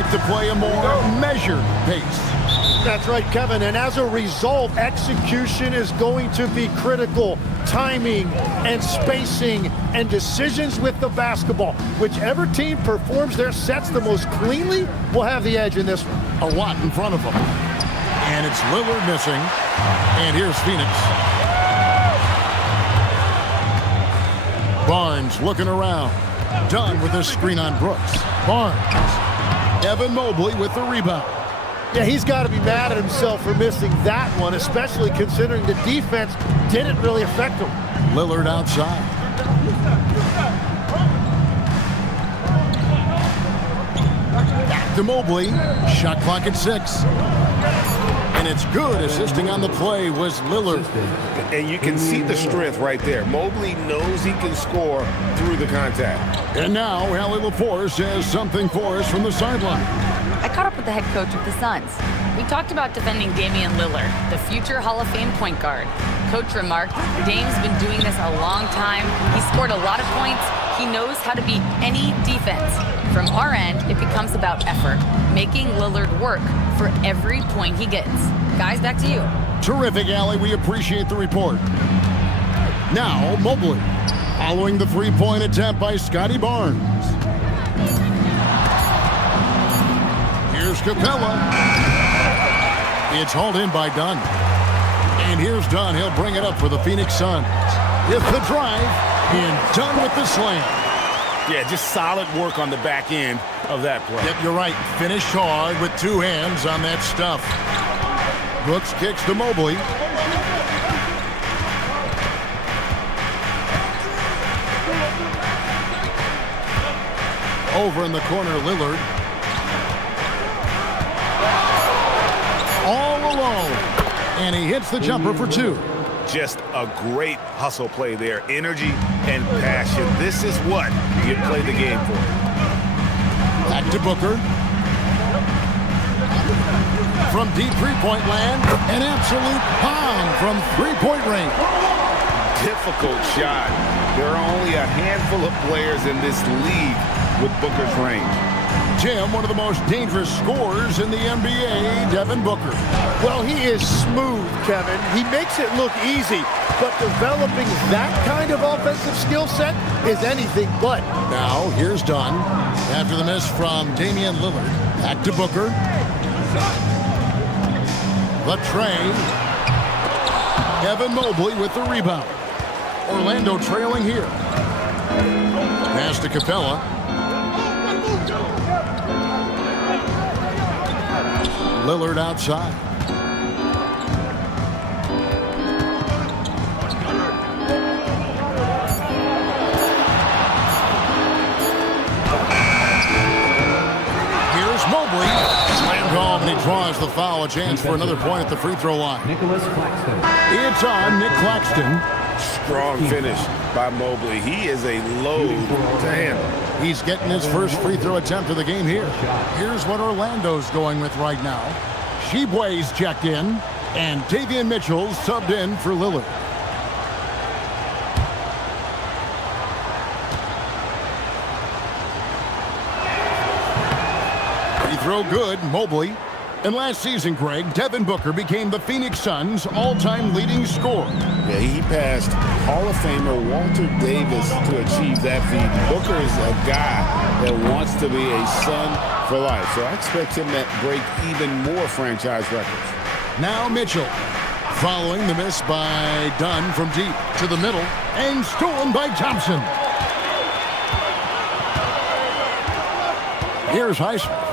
like to play a more measured pace. That's right, Kevin. And as a result, execution is going to be critical. Timing and spacing and decisions with the basketball. Whichever team performs their sets the most cleanly will have the edge in this one. A lot in front of them. And it's Lillard missing. And here's Phoenix. Barnes looking around. Dunn with a screen on Brooks. Barnes. Evan Mobley with the rebound. Yeah, he's got to be mad at himself for missing that one, especially considering the defense didn't really affect him. Lillard outside. Back to Mobley. Shot clock at 6. And it's good. Assisting on the play was Lillard. And you can see the strength right there. Mobley knows he can score through the contact. And now, Allie Laforce has something for us from the sideline. I caught up with the head coach of the Suns. We talked about defending Damian Lillard, the future Hall of Fame point guard. Coach remarked, Dame's been doing this a long time. He scored a lot of points. He knows how to beat any defense. From our end, it becomes about effort, making Lillard work for every point he gets. Guys, back to you. Terrific, Allie. We appreciate the report. Now, Mobley, following the three-point attempt by Scotty Barnes. Here's Capella. It's hauled in by Dunn. And here's Dunn. He'll bring it up for the Phoenix Suns. With the drive, and Dunn with the slam. Yeah, just solid work on the back end of that play. Yep, you're right. Finished hard with two hands on that stuff. Brooks kicks to Mobley. Over in the corner, Lillard. All alone. And he hits the jumper for 2. Just a great hustle play there. Energy and passion. This is what you play the game for. Back to Booker. From deep three-point land, an absolute pound from three-point range. Difficult shot. There are only a handful of players in this league with Booker's range. Jim, one of the most dangerous scorers in the NBA, Devin Booker. Well, he is smooth, Kevin. He makes it look easy, but developing that kind of offensive skill set is anything but. Now, here's Dunn. After the miss from Damian Lillard. Back to Booker. The tray. Evan Mobley with the rebound. Orlando trailing here. Pass to Capella. Lillard outside. Here's Mobley. Slam dunk, and he draws the foul. A chance for another point at the free throw line. Nicholas Claxton. It's on Nick Claxton. Strong finish by Mobley. He is a load to handle. He's getting his first free throw attempt of the game here. Here's what Orlando's going with right now. Sheboy's checked in, and Davion Mitchell subbed in for Lillard. Free throw good, Mobley. And last season, Greg, Devin Booker became the Phoenix Suns' all-time leading scorer. Yeah, he passed Hall of Famer Walter Davis to achieve that feat. Booker is a guy that wants to be a Sun for life, so I expect him to break even more franchise records. Now Mitchell, following the miss by Dunn from deep to the middle, and stolen by Thompson. Here's Highsmith.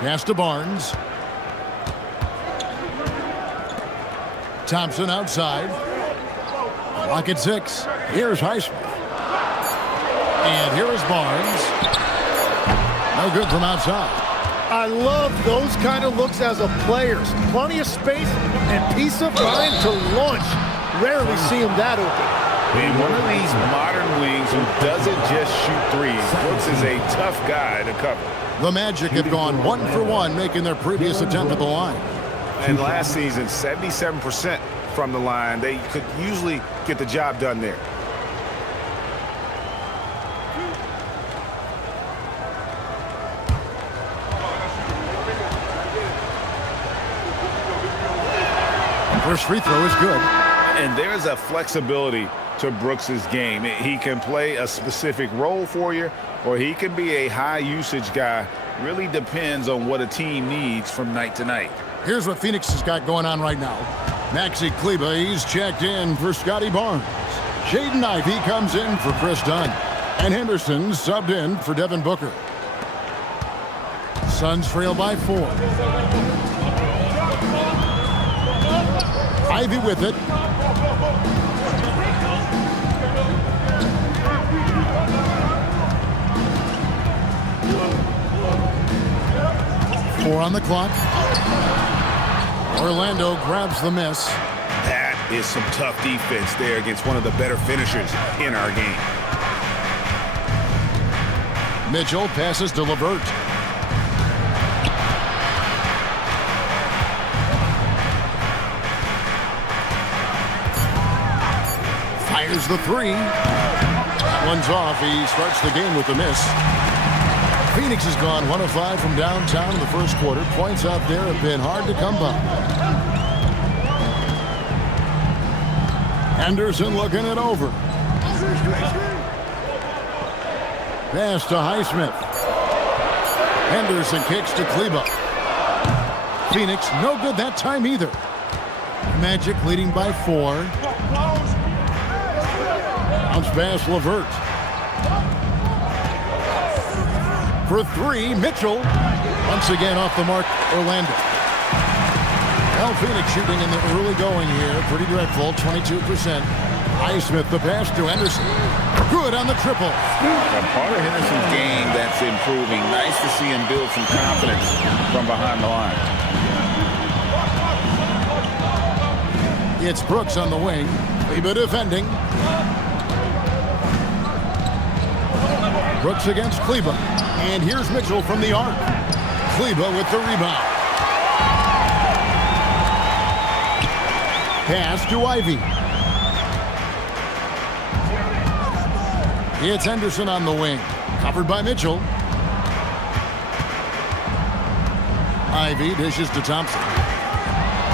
Pass to Barnes. Thompson outside. Clock at 6. Here's Highsmith. And here is Barnes. No good from outside. I love those kind of looks as a player. Plenty of space and peace of mind to launch. Rarely see him that open. And one of these modern wings who doesn't just shoot threes. Brooks is a tough guy to cover. The Magic have gone 1 for 1, making their previous attempt at the line. And last season, 77% from the line. They could usually get the job done there. First free throw is good. And there's a flexibility to Brooks's game. He can play a specific role for you, or he can be a high-usage guy. Really depends on what a team needs from night to night. Here's what Phoenix has got going on right now. Maxi Kleber, he's checked in for Scotty Barnes. Jaden Ivey comes in for Chris Dunn. And Henderson subbed in for Devin Booker. Suns trail by 4. Ivey with it. Four on the clock. Orlando grabs the miss. That is some tough defense there against one of the better finishers in our game. Mitchell passes to LeVert. Fires the three. That one's off. He starts the game with the miss. Phoenix has gone 1 of 5 from downtown in the first quarter. Points out there have been hard to come by. Henderson looking it over. Pass to Highsmith. Henderson kicks to Kleber. Phoenix no good that time either. Magic leading by 4. Bounce pass LeVert. For 3, Mitchell. Once again off the mark, Orlando. Well, Phoenix shooting in the early going here. Pretty dreadful, 22%. Highsmith the pass to Henderson. Good on the triple. A part of Henderson's game that's improving. Nice to see him build some confidence from behind the line. It's Brooks on the wing. Kleber defending. Brooks against Kleber. And here's Mitchell from the arc. Kleber with the rebound. Pass to Ivey. It's Henderson on the wing. Covered by Mitchell. Ivey dishes to Thompson.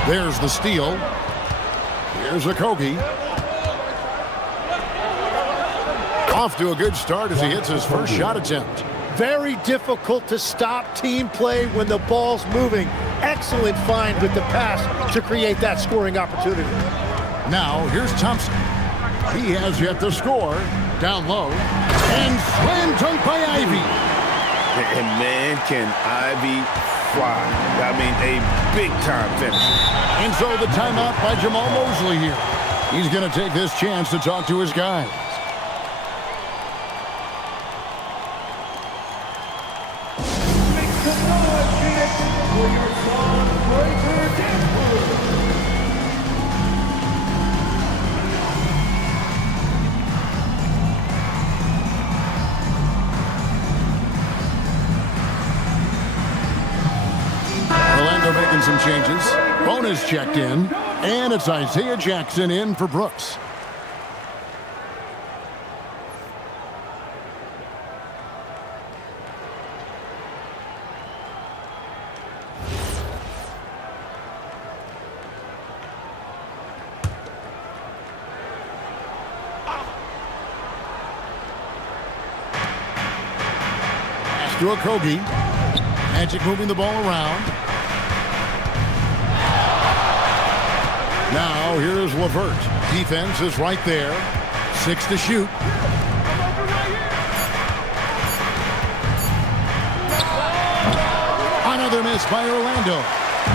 There's the steal. Here's Okogie. Off to a good start as he hits his first shot attempt. Very difficult to stop team play when the ball's moving. Excellent find with the pass to create that scoring opportunity. Now, here's Thompson. He has yet to score. Down low. And slam dunk by Ivey. And man, can Ivey fly. I mean, a big-time finish. And so the timeout by Jamal Mosley here. He's going to take this chance to talk to his guys. Orlando making some changes. Bonus checked in. And it's Isaiah Jackson in for Brooks. To Okogie. Magic moving the ball around. Now here's LeVert. Defense is right there. 6 to shoot. Another miss by Orlando.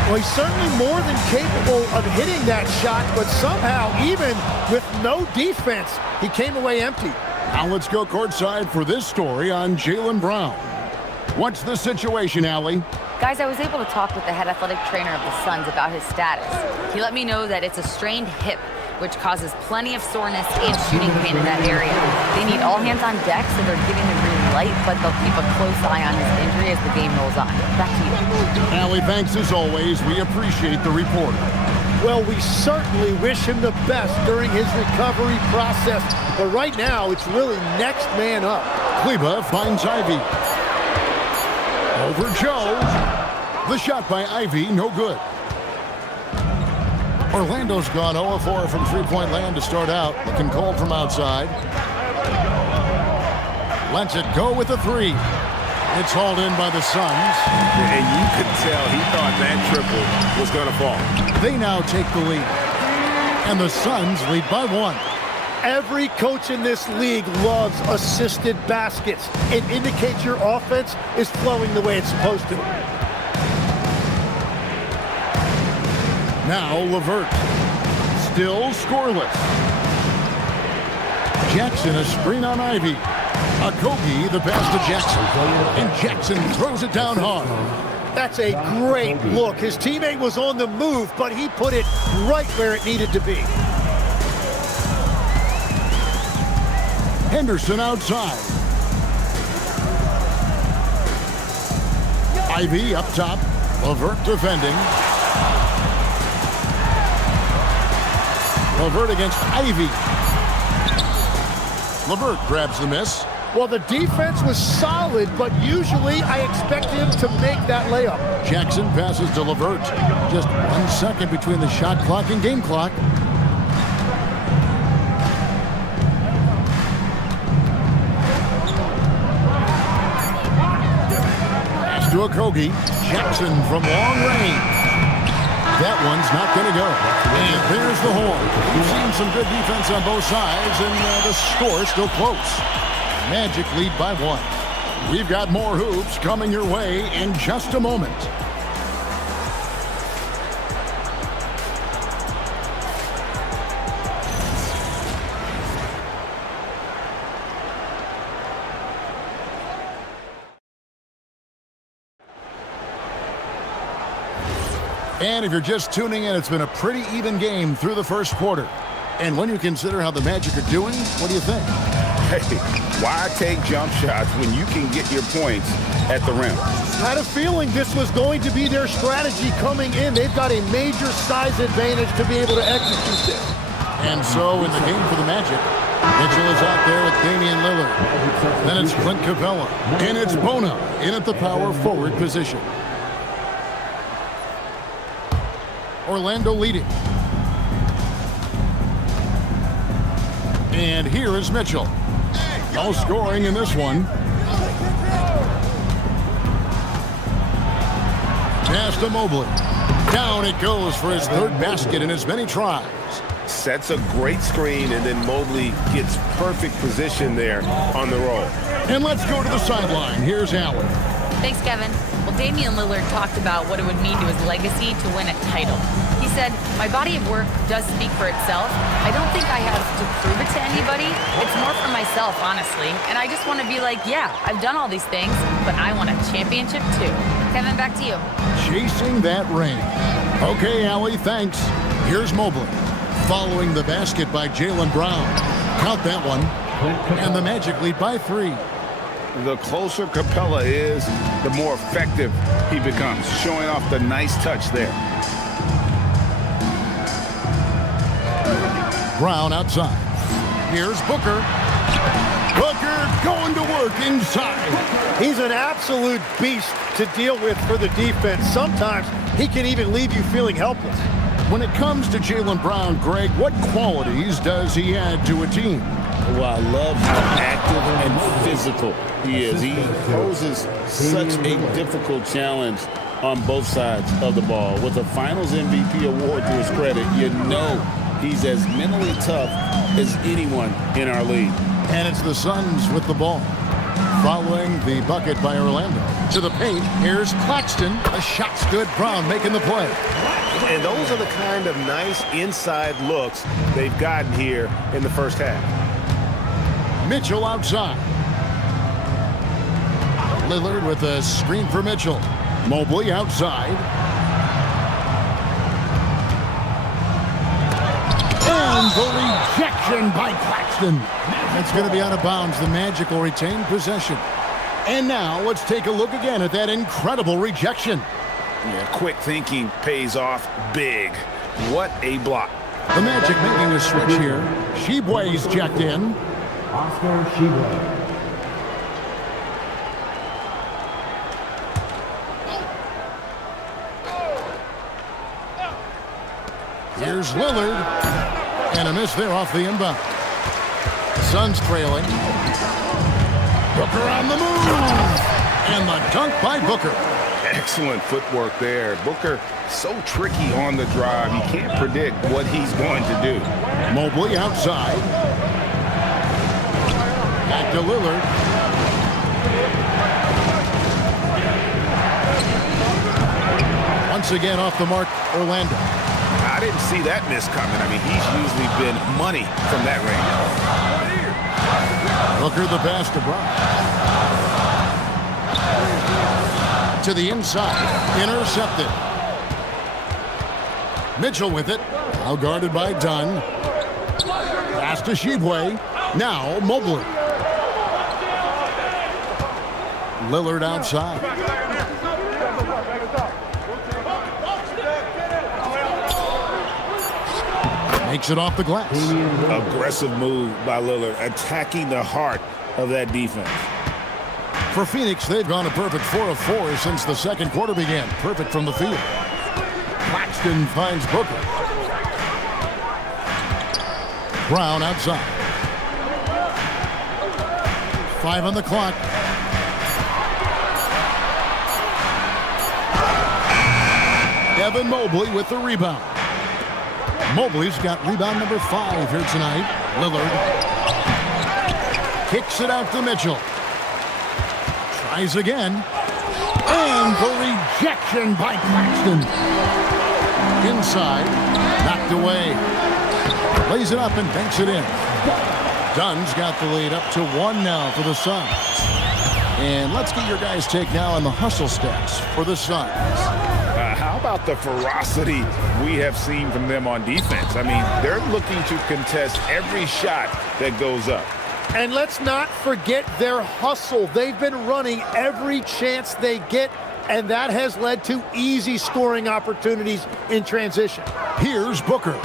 Well, he's certainly more than capable of hitting that shot, but somehow, even with no defense, he came away empty. Now let's go courtside for this story on Jaylen Brown. What's the situation, Allie? Guys, I was able to talk with the head athletic trainer of the Suns about his status. He let me know that it's a strained hip, which causes plenty of soreness and shooting pain in that area. They need all hands on deck, so they're giving the green light, but they'll keep a close eye on his injury as the game rolls on. Back to you. Allie, thanks as always. We appreciate the report. Well, we certainly wish him the best during his recovery process, but right now, it's really next man up. Kleber finds Ivey. Over Joe. The shot by Ivey, no good. Orlando's gone 0-4 from three-point land to start out. Looking cold from outside. Lets it go with the three. It's hauled in by the Suns. And you could tell he thought that triple was going to fall. They now take the lead. And the Suns lead by 1. Every coach in this league loves assisted baskets. It indicates your offense is flowing the way it's supposed to. Now LeVert. Still scoreless. Jackson a screen on Ivy. Okogie the pass to Jackson. And Jackson throws it down hard. That's a great look. His teammate was on the move, but he put it right where it needed to be. Henderson outside. Ivy up top. LeVert defending. LeVert against Ivy. LeVert grabs the miss. Well, the defense was solid, but usually I expect him to make that layup. Jackson passes to LeVert. Just 1 second between the shot clock and game clock. Pass to Okogie. Jackson from long range. That one's not going to go. And there's the horn. We've seen some good defense on both sides, and the score still close. Magic lead by 1. We've got more hoops coming your way in just a moment. And if you're just tuning in, it's been a pretty even game through the first quarter. And when you consider how the Magic are doing, what do you think? Hey, why take jump shots when you can get your points at the rim? I had a feeling this was going to be their strategy coming in. They've got a major size advantage to be able to execute this. And so in the game for the Magic, Mitchell is out there with Damian Lillard. Then it's Clint Capella. And it's Bona in at the power forward position. Orlando leading. And here is Mitchell. No scoring in this one. Pass to Mobley. Down it goes for his third basket in as many tries. Sets a great screen, and then Mobley gets perfect position there on the roll. And let's go to the sideline. Here's Allen. Thanks, Kevin. Well, Damian Lillard talked about what it would mean to his legacy to win a title. He said, "My body of work does speak for itself. I don't think I have to prove it to anybody. It's more for myself, honestly. And I just want to be like, yeah, I've done all these things, but I want a championship too." Kevin, back to you. Chasing that ring. Okay, Allie, thanks. Here's Mobley. Following the basket by Jaylen Brown. Count that one. And the Magic lead by 3. The closer Capella is, the more effective he becomes, showing off the nice touch there. Brown outside. Here's Booker. Booker going to work inside. He's an absolute beast to deal with for the defense. Sometimes he can even leave you feeling helpless. When it comes to Jaylen Brown, Greg, what qualities does he add to a team? Well, I love how active and physical he is. He poses such a difficult challenge on both sides of the ball. With a Finals MVP award to his credit, you know he's as mentally tough as anyone in our league. And it's the Suns with the ball. Following the bucket by Orlando. To the paint, here's Claxton. A shot stood. Brown making the play. And those are the kind of nice inside looks they've gotten here in the first half. Mitchell outside. Lillard with a screen for Mitchell. Mobley outside. And the rejection by Claxton. That's going to be out of bounds. The Magic will retain possession. And now let's take a look again at that incredible rejection. Yeah, quick thinking pays off big. What a block. The Magic making a switch here. Tshiebwe's checked in. Oscar Tshiebwe. Here's Here's Lillard. And a miss there off the inbound. Suns trailing. Booker on the move. And the dunk by Booker. Excellent footwork there. Booker so tricky on the drive. You can't predict what he's going to do. Mobley outside. Back to Lillard. Once again off the mark, Orlando. I didn't see that miss coming. I mean, he's usually been money from that range. Booker the pass to Brown. To the inside. Intercepted. Mitchell with it. Now guarded by Dunn. Pass to Shibwe. Now Mobley. Lillard outside. Makes it off the glass. Aggressive move by Lillard, attacking the heart of that defense. For Phoenix, they've gone a perfect 4 of 4 since the second quarter began. Perfect from the field. Claxton finds Booker. Brown outside. 5 on the clock. Evan Mobley with the rebound. Mobley's got rebound number 5 here tonight. Lillard kicks it out to Mitchell. Tries again. And the rejection by Claxton. Inside. Knocked away. Lays it up and banks it in. Dunn's got the lead up to 1 now for the Suns. And let's get your guys' take now on the hustle stats for the Suns. How about the ferocity we have seen from them on defense? I mean, they're looking to contest every shot that goes up. And let's not forget their hustle. They've been running every chance they get, and that has led to easy scoring opportunities in transition. Here's Booker.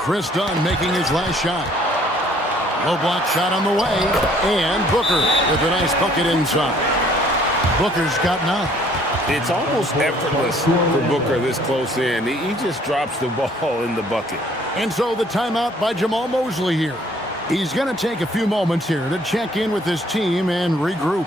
Chris Dunn making his last shot. Low block shot on the way, and Booker with a nice bucket inside. Booker's got 9. It's almost effortless for Booker this close in. He just drops the ball in the bucket. And so the timeout by Jamal Mosley here. He's going to take a few moments here to check in with his team and regroup.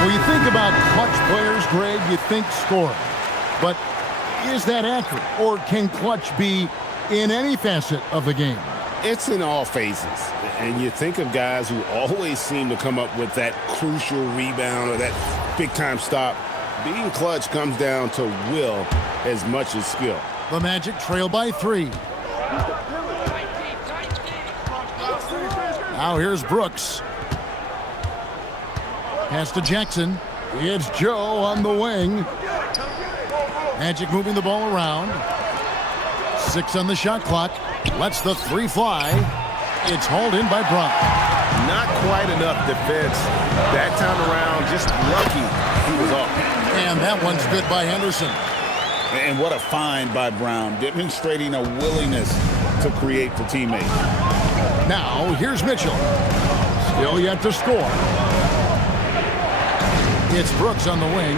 When you think about clutch players, Greg, you think scoring. But is that accurate? Or can clutch be in any facet of the game? It's in all phases. And you think of guys who always seem to come up with that crucial rebound or that big-time stop. Being clutch comes down to will as much as skill. The Magic trail by 3. Now here's Brooks. Pass to Jackson. It's Joe on the wing. Magic moving the ball around. 6 on the shot clock. Lets the 3 fly. It's hauled in by Brown. Not quite enough defense. That time around, just lucky he was off. And that one's good by Henderson. And what a find by Brown, demonstrating a willingness to create for teammates. Now, here's Mitchell. Still yet to score. It's Brooks on the wing.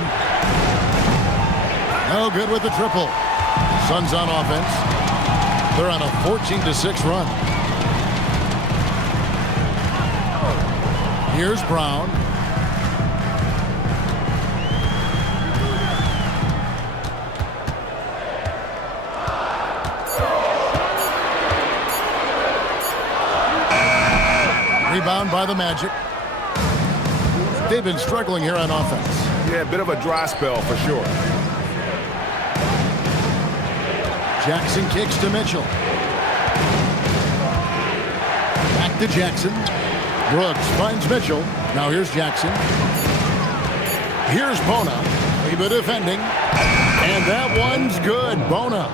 No good with the triple. Suns on offense. They're on a 14-6 run. Here's Brown. Rebound by the Magic. They've been struggling here on offense. Yeah, a bit of a dry spell for sure. Jackson kicks to Mitchell. Back to Jackson. Brooks finds Mitchell. Now here's Jackson. Here's Bona. Reba defending. And that one's good. Bona.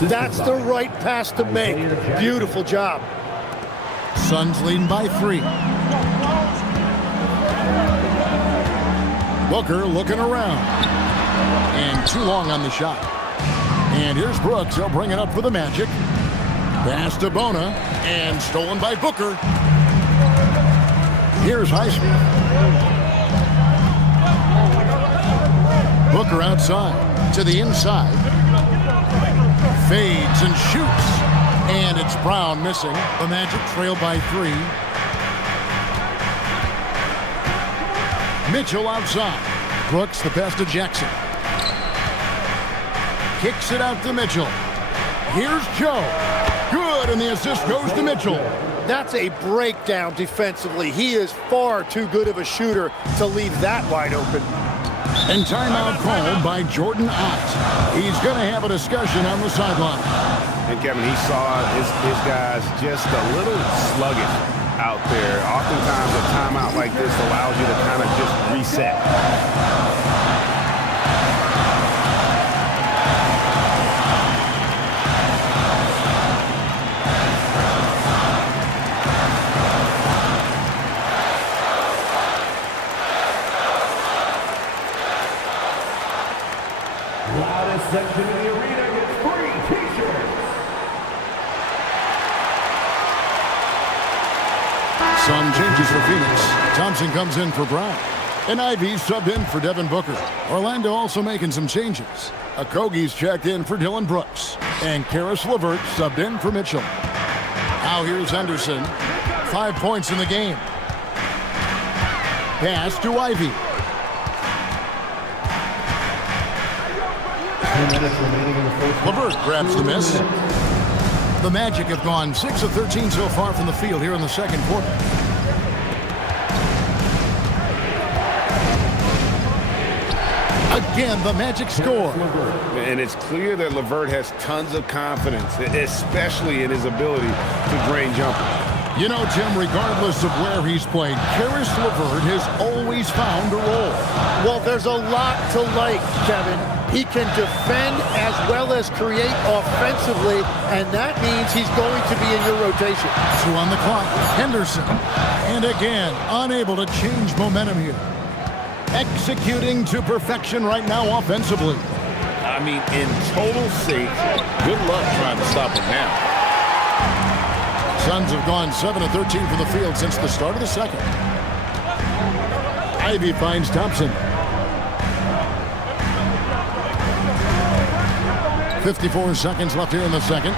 That's the right pass to make. Beautiful job. Suns leading by 3. Booker looking around. And too long on the shot. And here's Brooks. He'll bring it up for the Magic. Pass to Bona, and stolen by Booker. Here's Highsmith. Booker outside, to the inside. Fades and shoots. And it's Brown missing. The Magic trail by 3. Mitchell outside. Brooks the pass to Jackson. Kicks it out to Mitchell. Here's Joe. Good, and the assist goes to Mitchell. That's a breakdown defensively. He is far too good of a shooter to leave that wide open. And timeout called by Jordan Ott. He's going to have a discussion on the sideline. And Kevin, he saw his guys just a little sluggish out there. Oftentimes a timeout like this allows you to kind of just reset. Loudest section in the arena gets free t-shirts. Some changes for Phoenix. Thompson comes in for Brown. And Ivy subbed in for Devin Booker. Orlando also making some changes. Okogie's checked in for Dylan Brooks. And Karis LeVert subbed in for Mitchell. Now here's Henderson. 5 points in the game. Pass to Ivy. 2 minutes remaining in the first. LeVert grabs the miss. The Magic have gone 6 of 13 so far from the field here in the second quarter. Again, the Magic score. And it's clear that LeVert has tons of confidence, especially in his ability to drain jumpers. You know, Tim, regardless of where he's played, Karis LeVert has always found a role. Well, there's a lot to like, Kevin. He can defend as well as create offensively, and that means he's going to be in your rotation. 2 on the clock. Henderson. And again, unable to change momentum here. Executing to perfection right now offensively. I mean, in total sync. Good luck trying to stop him now. Suns have gone 7 of 13 from the field since the start of the second. Ivy finds Thompson. 54 seconds left here in the second.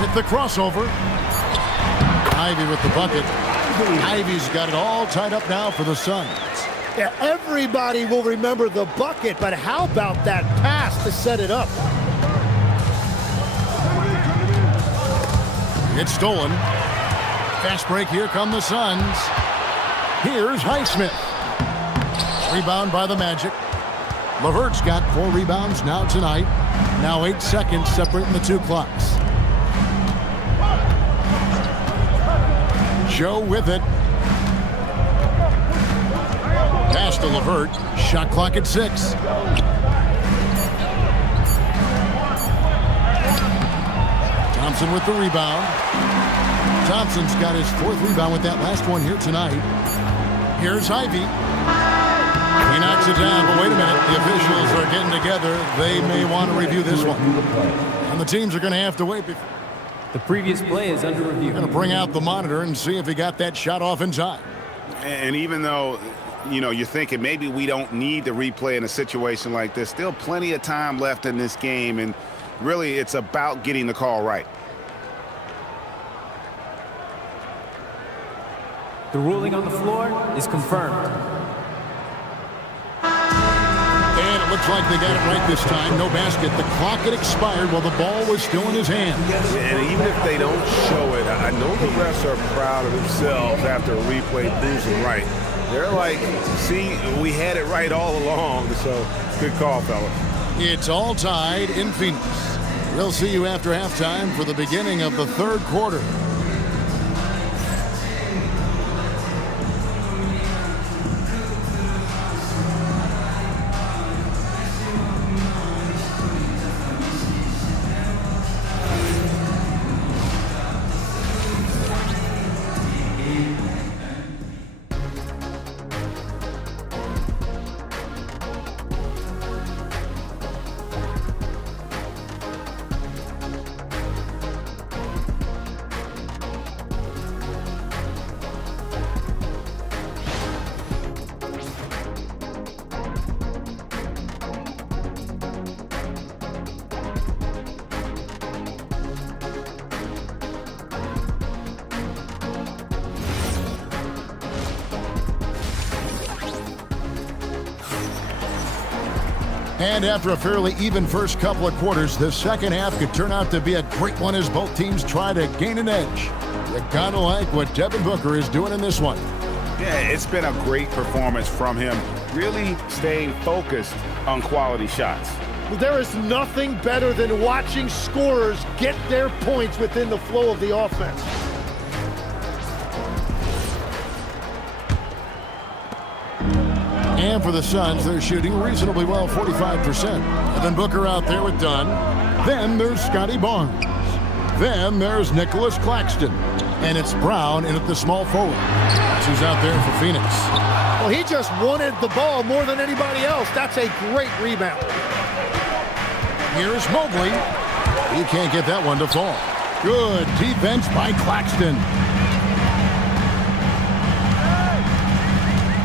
Hit the crossover. Ivy with the bucket. Ivy's got it all tied up now for the Suns. Yeah, everybody will remember the bucket, but how about that pass to set it up? It's stolen. Fast break, here come the Suns. Here's Highsmith. Rebound by the Magic. LeVert's got 4 rebounds now tonight. Now 8 seconds separating the 2 clocks. Joe with it. Pass to LeVert. Shot clock at 6. Thompson with the rebound. Thompson's got his 4th rebound with that last one here tonight. Here's Ivy. He knocks it down, but wait a minute. The officials are getting together. They may want to review this one. And the teams are going to have to wait. The previous play is under review. Going to bring out the monitor and see if he got that shot off in time. And even though, you know, you're thinking maybe we don't need the replay in a situation like this, still plenty of time left in this game, and really it's about getting the call right. The ruling on the floor is confirmed. And it looks like they got it right this time. No basket. The clock had expired while the ball was still in his hand. And even if they don't show it, I know the refs are proud of themselves after a replay proves them right. They're like, see, we had it right all along. So good call, fellas. It's all tied in Phoenix. We'll see you after halftime for the beginning of the 3rd quarter. And after a fairly even first couple of quarters, the second half could turn out to be a great one as both teams try to gain an edge. You gotta like what Devin Booker is doing in this one. Yeah, it's been a great performance from him, really staying focused on quality shots. There is nothing better than watching scorers get their points within the flow of the offense. And for the Suns, they're shooting reasonably well, 45%. Devin Booker out there with Dunn. Then there's Scotty Barnes. Then there's Nicholas Claxton. And it's Brown in at the small forward. That's who's out there for Phoenix. Well, he just wanted the ball more than anybody else. That's a great rebound. Here's Mobley. He can't get that one to fall. Good defense by Claxton.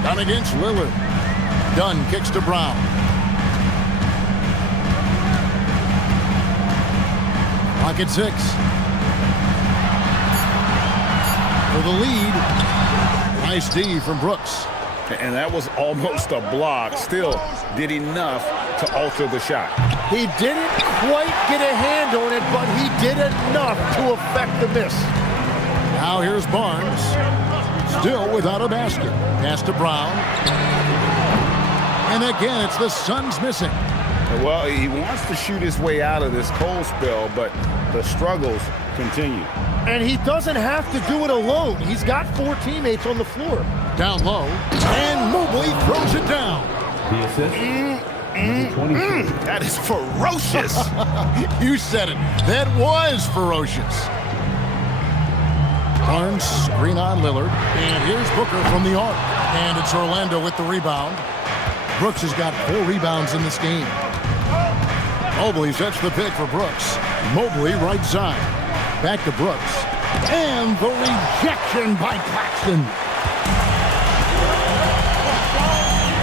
Down against Lillard. Dunn kicks to Brown. Clock at 6. For the lead. Nice D from Brooks. And that was almost a block. Still did enough to alter the shot. He didn't quite get a hand on it, but he did enough to affect the miss. Now here's Barnes. Still without a basket. Pass to Brown. And again, it's the Suns missing. Well, he wants to shoot his way out of this cold spell, but the struggles continue. And he doesn't have to do it alone. He's got 4 teammates on the floor. Down low. And Mobley throws it down. The assist. 22. That is ferocious. You said it. That was ferocious. Barnes, screen on Lillard. And here's Booker from the arc. And it's Orlando with the rebound. Brooks has got 4 rebounds in this game. Mobley sets the pick for Brooks. Mobley right side. Back to Brooks. And the rejection by Claxton.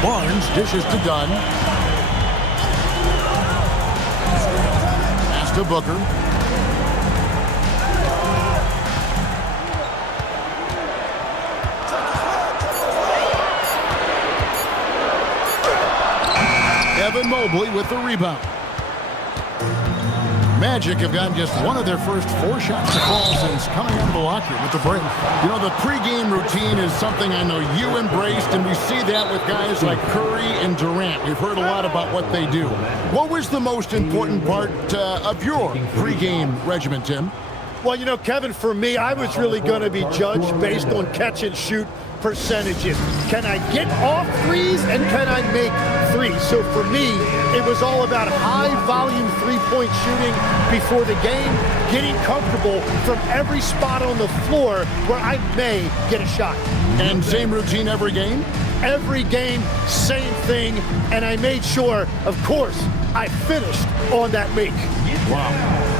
Barnes dishes to Dunn. Pass to Booker. Evan Mobley with the rebound. Magic have gotten just one of their first 4 shots to fall since coming out of the locker with the break. You know, the pregame routine is something I know you embraced, and we see that with guys like Curry and Durant. We've heard a lot about what they do. What was the most important part of your pregame regimen, Tim? Well, you know, Kevin, for me, I was really going to be judged based on catch and shoot percentages. Can I get off threes and can I make threes? So for me, it was all about high volume 3-point shooting before the game, getting comfortable from every spot on the floor where I may get a shot. And same routine every game? Every game, same thing, and I made sure, of course, I finished on that make. Wow.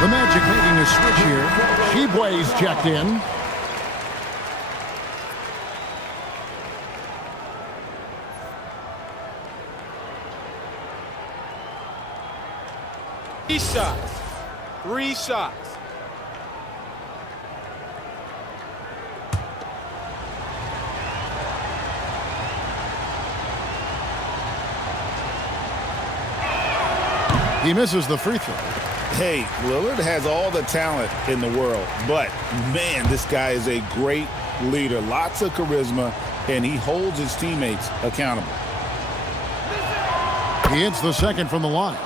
The Magic making a switch here. Tshiebwe's checked in. Three shots. He misses the free throw. Hey, Lillard has all the talent in the world, but man, this guy is a great leader. Lots of charisma, and he holds his teammates accountable. He hits the second from the line.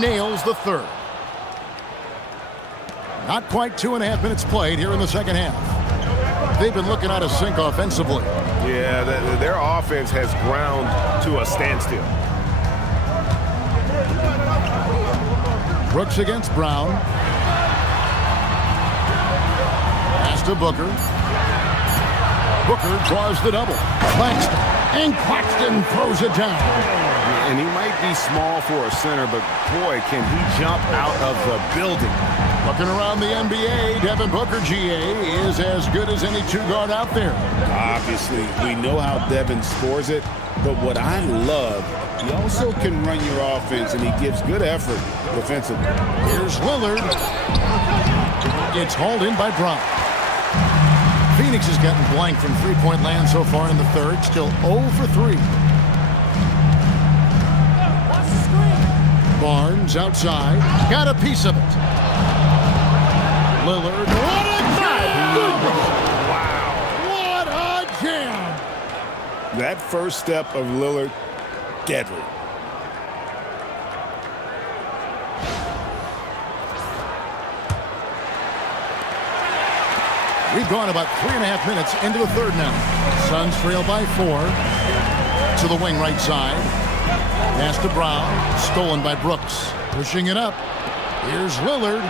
nails the third. Not quite 2.5 minutes played here in the second half. They've been looking out of sync offensively. Yeah, their offense has ground to a standstill. Brooks against Brown. Pass to Booker. Booker draws the double. Claxton. And Claxton throws it down. And he might be small for a center, but boy, can he jump out of the building. Looking around the NBA, Devin Booker, GA, is as good as any two-guard out there. Obviously, we know how Devin scores it, but what I love, he also can run your offense, and he gives good effort defensively. Here's Lillard. It's hauled in by Brown. Phoenix has gotten blank from three-point land so far in the third, still 0 for 3. Barnes outside, got a piece of it. Lillard, what a jam! Wow. What a jam! That first step of Lillard, deadly. We've gone about 3.5 minutes into the third now. Suns trail by 4. To the wing right side. Pass to Brown. Stolen by Brooks. Pushing it up. Here's Lillard.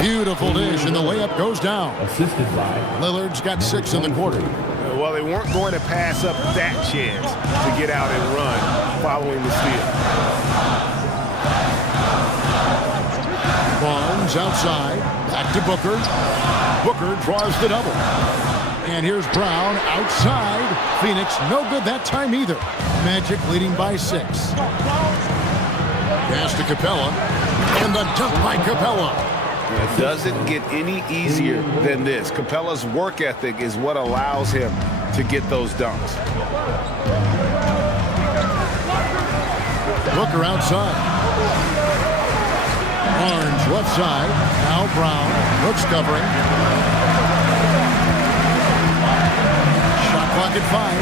Beautiful dish, and the layup goes down. Assisted by Lillard's got 6 in the quarter. Well, they weren't going to pass up that chance to get out and run following the steal. Barnes outside. Back to Booker. Booker draws the double. And here's Brown outside. Phoenix no good that time either. Magic leading by 6. Pass to Capella. And the dunk by Capella. It doesn't get any easier than this. Capella's work ethic is what allows him to get those dunks. Booker outside. Barnes left side. Now Brown. Brooks covering. Shot clock at 5.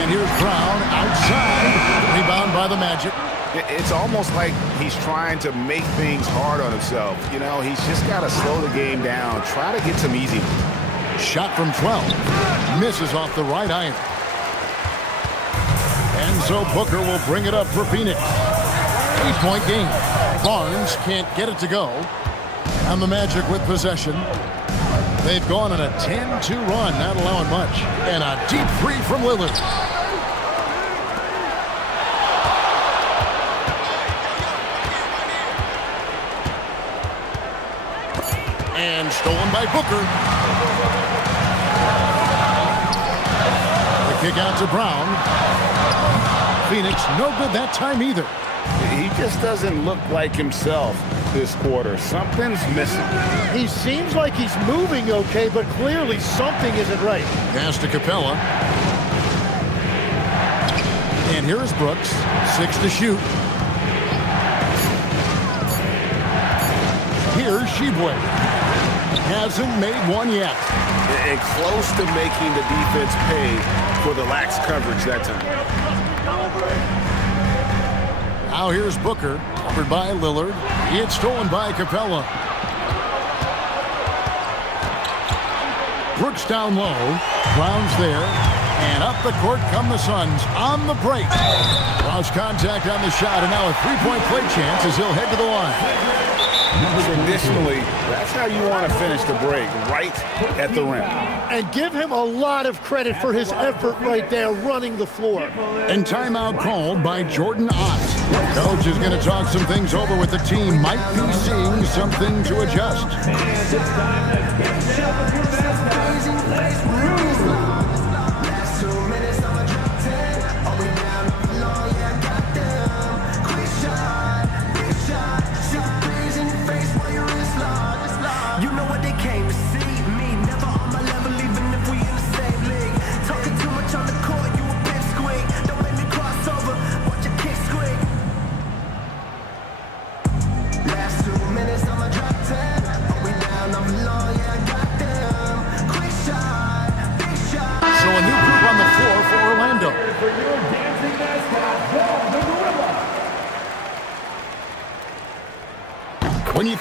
And here's Brown outside. Rebound by the Magic. It's almost like he's trying to make things hard on himself. You know, he's just got to slow the game down. Try to get some easy. Shot from 12. Misses off the right iron. And so Booker will bring it up for Phoenix. 8-point game. Barnes can't get it to go. And the Magic with possession. They've gone on a 10-2 run, not allowing much. And a deep three from Lillard. And stolen by Booker. The kick out to Brown. Phoenix no good that time either. He just doesn't look like himself this quarter. Something's missing. He seems like he's moving okay, but clearly something isn't right. Pass to Capella. And here is Brooks. 6 to shoot. Here's Sheboy. Hasn't made one yet. And close to making the defense pay for the lax coverage that time. Now here's Booker, covered by Lillard. It's stolen by Capella. Brooks down low. Brown's there. And up the court come the Suns on the break. Lost contact on the shot, and now a three-point play chance as he'll head to the line. Traditionally, that's how you want to finish the break, right at the rim. And give him a lot of credit for his effort right there running the floor. And timeout called by Jordan Ott. Coach is going to talk some things over with the team. Might be seeing something to adjust. Last 2 minutes, I'm a drop 10. Are we down? I'm low, yeah, I got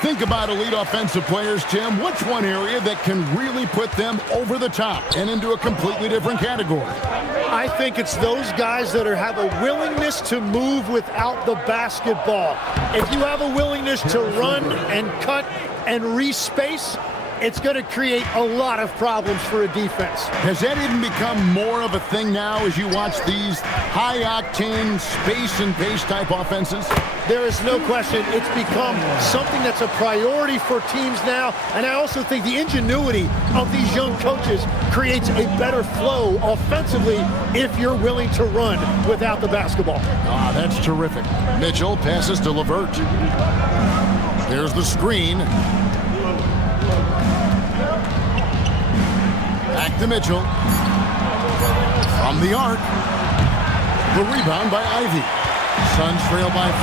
think about elite offensive players, Tim, what's one area that can really put them over the top and into a completely different category? I think it's those guys that have a willingness to move without the basketball. If you have a willingness to run and cut and respace, it's going to create a lot of problems for a defense. Has that even become more of a thing now as you watch these high-octane space and pace type offenses? There is no question it's become something that's a priority for teams now, and I also think the ingenuity of these young coaches creates a better flow offensively if you're willing to run without the basketball. Ah, that's terrific. Mitchell passes to LeVert. There's the screen. Back to Mitchell. From the arc. The rebound by Ivy. Suns trail by 5.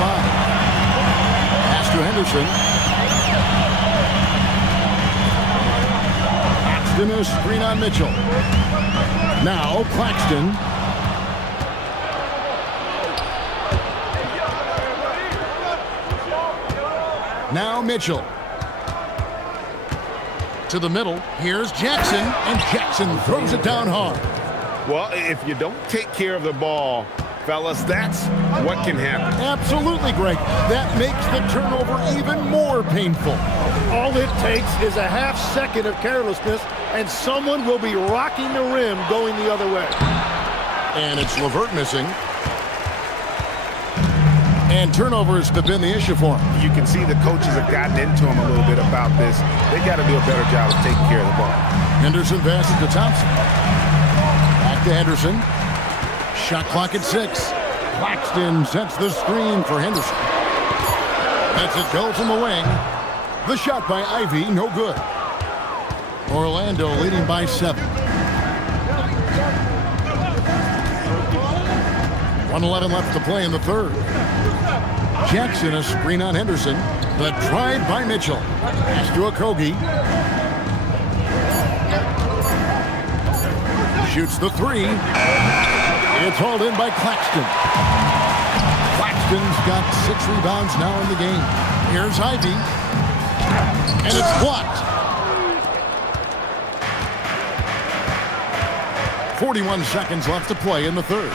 Pass to Henderson. Claxton a screen on Mitchell. Now Claxton. Now Mitchell. To the middle. Here's Jackson, and Jackson throws it down hard. Well, if you don't take care of the ball, fellas, that's what can happen. Absolutely, Greg. That makes the turnover even more painful. All it takes is a half second of carelessness, and someone will be rocking the rim going the other way. And it's LeVert missing. And turnovers have been the issue for him. You can see the coaches have gotten into him a little bit about this. They got to do a better job of taking care of the ball. Henderson passes to Thompson. Back to Henderson. Shot clock at 6. Claxton sets the screen for Henderson. That's it go from the wing. The shot by Ivy, no good. Orlando leading by 7. 1:11 left to play in the third. Jackson a screen on Henderson. The drive by Mitchell. Pass to Okogie. Shoots the 3. It's hauled in by Claxton. Claxton's got 6 rebounds now in the game. Here's Ivy. And it's blocked. 41 seconds left to play in the third.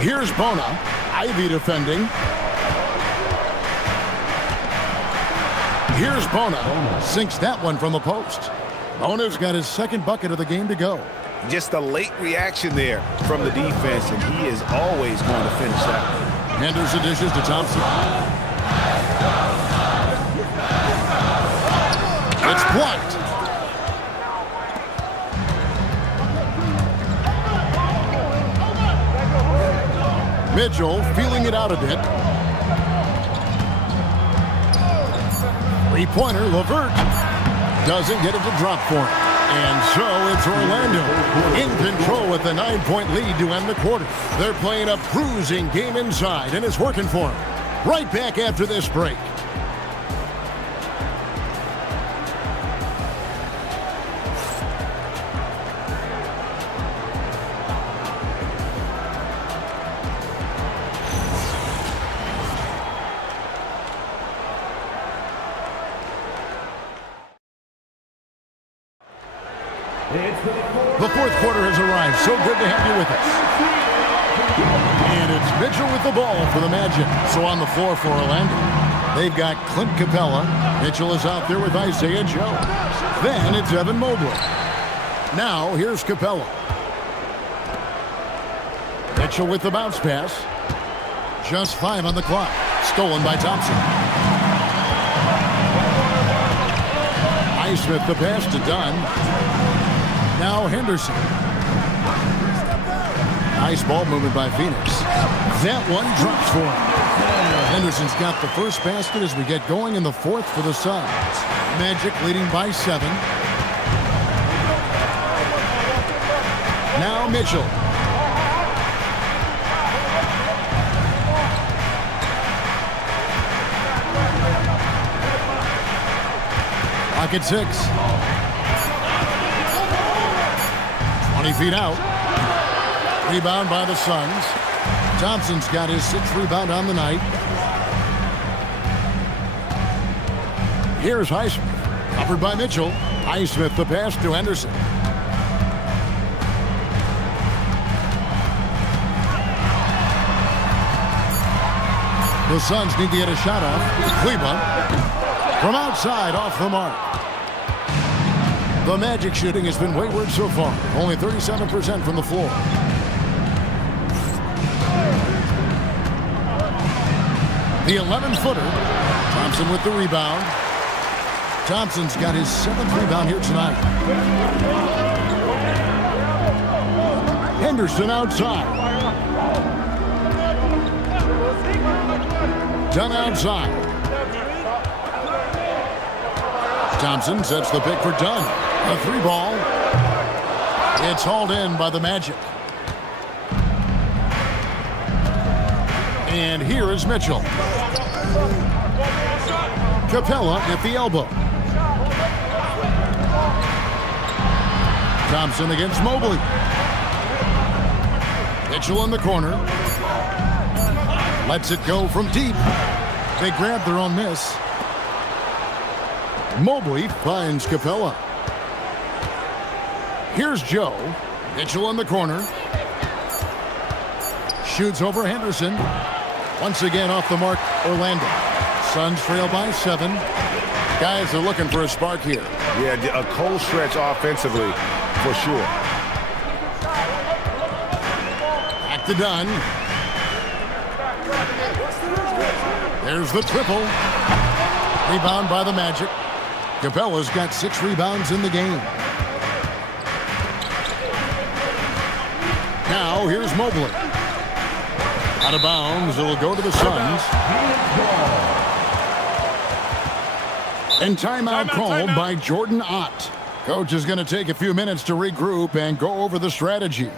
Here's Bona. Ivy defending. Here's Bona. Sinks that one from the post. Bona's got his second bucket of the game to go. Just a late reaction there from the defense, and he is always going to finish that. Henderson dishes to Thompson. It's blocked. Mitchell feeling it out a bit. Three-pointer, LeVert doesn't get it to drop for him. And so it's Orlando in control with a 9-point lead to end the quarter. They're playing a cruising game inside, and it's working for them. Right back after this break. The fourth quarter has arrived. So good to have you with us. And it's Mitchell with the ball for the Magic. So on the floor for Orlando, they've got Clint Capella. Mitchell is out there with Isaiah Joe. Then it's Evan Mobley. Now here's Capella. Mitchell with the bounce pass. Just 5 on the clock. Stolen by Thompson. Highsmith the pass to Dunn. Now Henderson. Nice ball movement by Phoenix. That one drops for him. Henderson's got the first basket as we get going in the fourth for the Suns. Magic leading by 7. Now Mitchell. Pocket 6. 20 feet out. Rebound by the Suns. Thompson's got his 6th rebound on the night. Here's Highsmith. Covered by Mitchell. Highsmith the pass to Henderson. The Suns need to get a shot off. Kleber from outside off the mark. The Magic shooting has been wayward so far. Only 37% from the floor. The 11-footer. Thompson with the rebound. Thompson's got his 7th rebound here tonight. Henderson outside. Dunn outside. Thompson sets the pick for Dunn. A 3-ball. It's hauled in by the Magic. And here is Mitchell. Capella at the elbow. Thompson against Mobley. Mitchell in the corner. Lets it go from deep. They grab their own miss. Mobley finds Capella. Here's Joe. Mitchell in the corner. Shoots over Henderson. Once again off the mark, Orlando. Suns trail by 7. Guys are looking for a spark here. Yeah, a cold stretch offensively, for sure. Back to Dunn. There's the triple. Rebound by the Magic. Capella's got 6 rebounds in the game. Now here's Mobley. Out of bounds, it'll go to the Suns. And timeout called by Jordan Ott. Coach is going to take a few minutes to regroup and go over the strategy.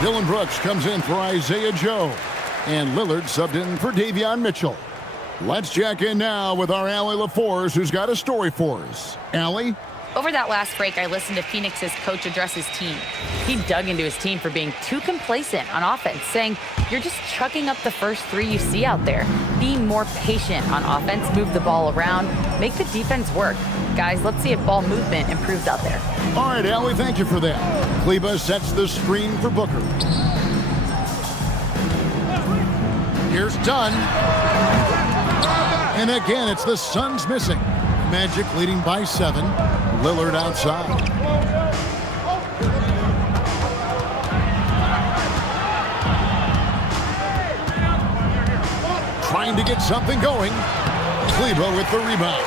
Dillon Brooks comes in for Isaiah Joe. And Lillard subbed in for Davion Mitchell. Let's check in now with our Allie LaForce, who's got a story for us. Allie? Over that last break, I listened to Phoenix's coach address his team. He dug into his team for being too complacent on offense, saying, "You're just chucking up the first 3 you see out there. Be more patient on offense, move the ball around, make the defense work. Guys, let's see if ball movement improves out there." All right, Allie, thank you for that. Kleber sets the screen for Booker. Here's Dunn. And again, it's the Suns missing. Magic leading by 7. Lillard outside. Trying to get something going. Kleber with the rebound.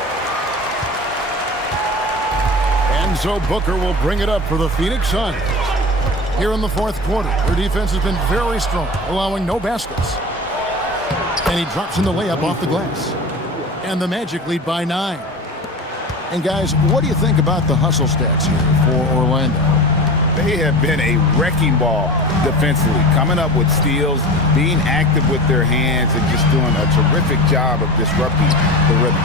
And so Booker will bring it up for the Phoenix Suns. Here in the 4th quarter, their defense has been very strong, allowing no baskets. And he drops in the layup off the glass. And the Magic lead by 9. And guys, what do you think about the hustle stats here for Orlando? They have been a wrecking ball defensively, coming up with steals, being active with their hands, and just doing a terrific job of disrupting the rhythm.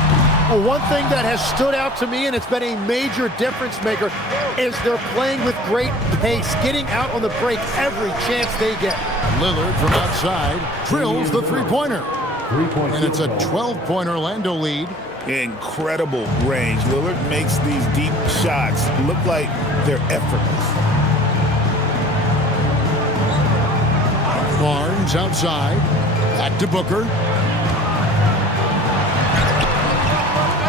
Well, one thing that has stood out to me, and it's been a major difference maker, is they're playing with great pace, getting out on the break every chance they get. Lillard from outside drills the three-pointer. And it's a 12-point Orlando lead. Incredible range. Lillard makes these deep shots look like they're effortless. Barnes outside. Back to Booker.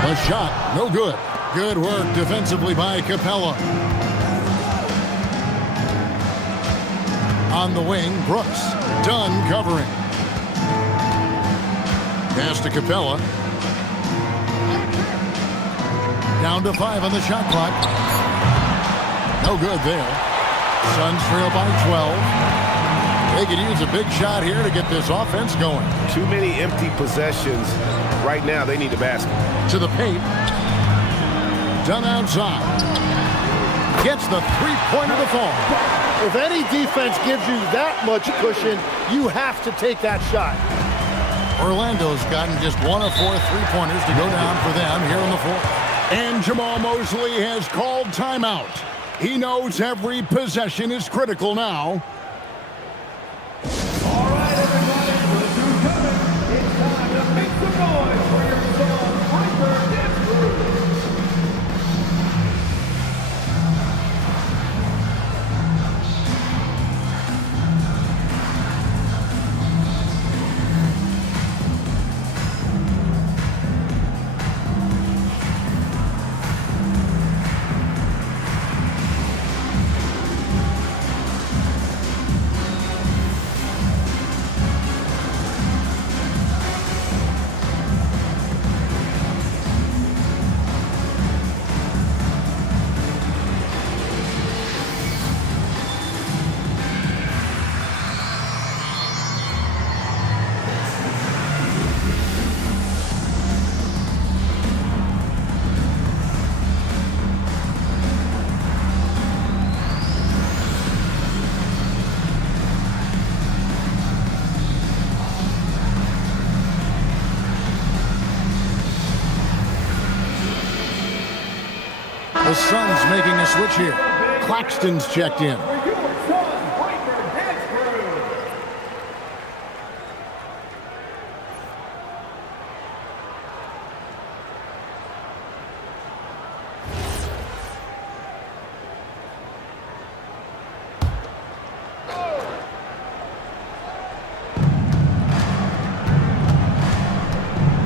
A shot, no good. Good work defensively by Capella. On the wing, Brooks. Dunn covering. Pass to Capella. Down to 5 on the shot clock. No good there. Suns trail by 12. They could use a big shot here to get this offense going. Too many empty possessions. Right now, they need a basket. To the paint. Dunn outside. Gets the three-pointer to fall. If any defense gives you that much cushion, you have to take that shot. Orlando's gotten just 1 of 4 three-pointers to go down for them here in the fourth. And Jamal Mosley has called timeout. He knows every possession is critical now. All right, everybody, look who's coming. It's time to make some noise for your song, Breaker Dance Crew. The Suns making a switch here. Claxton's checked in.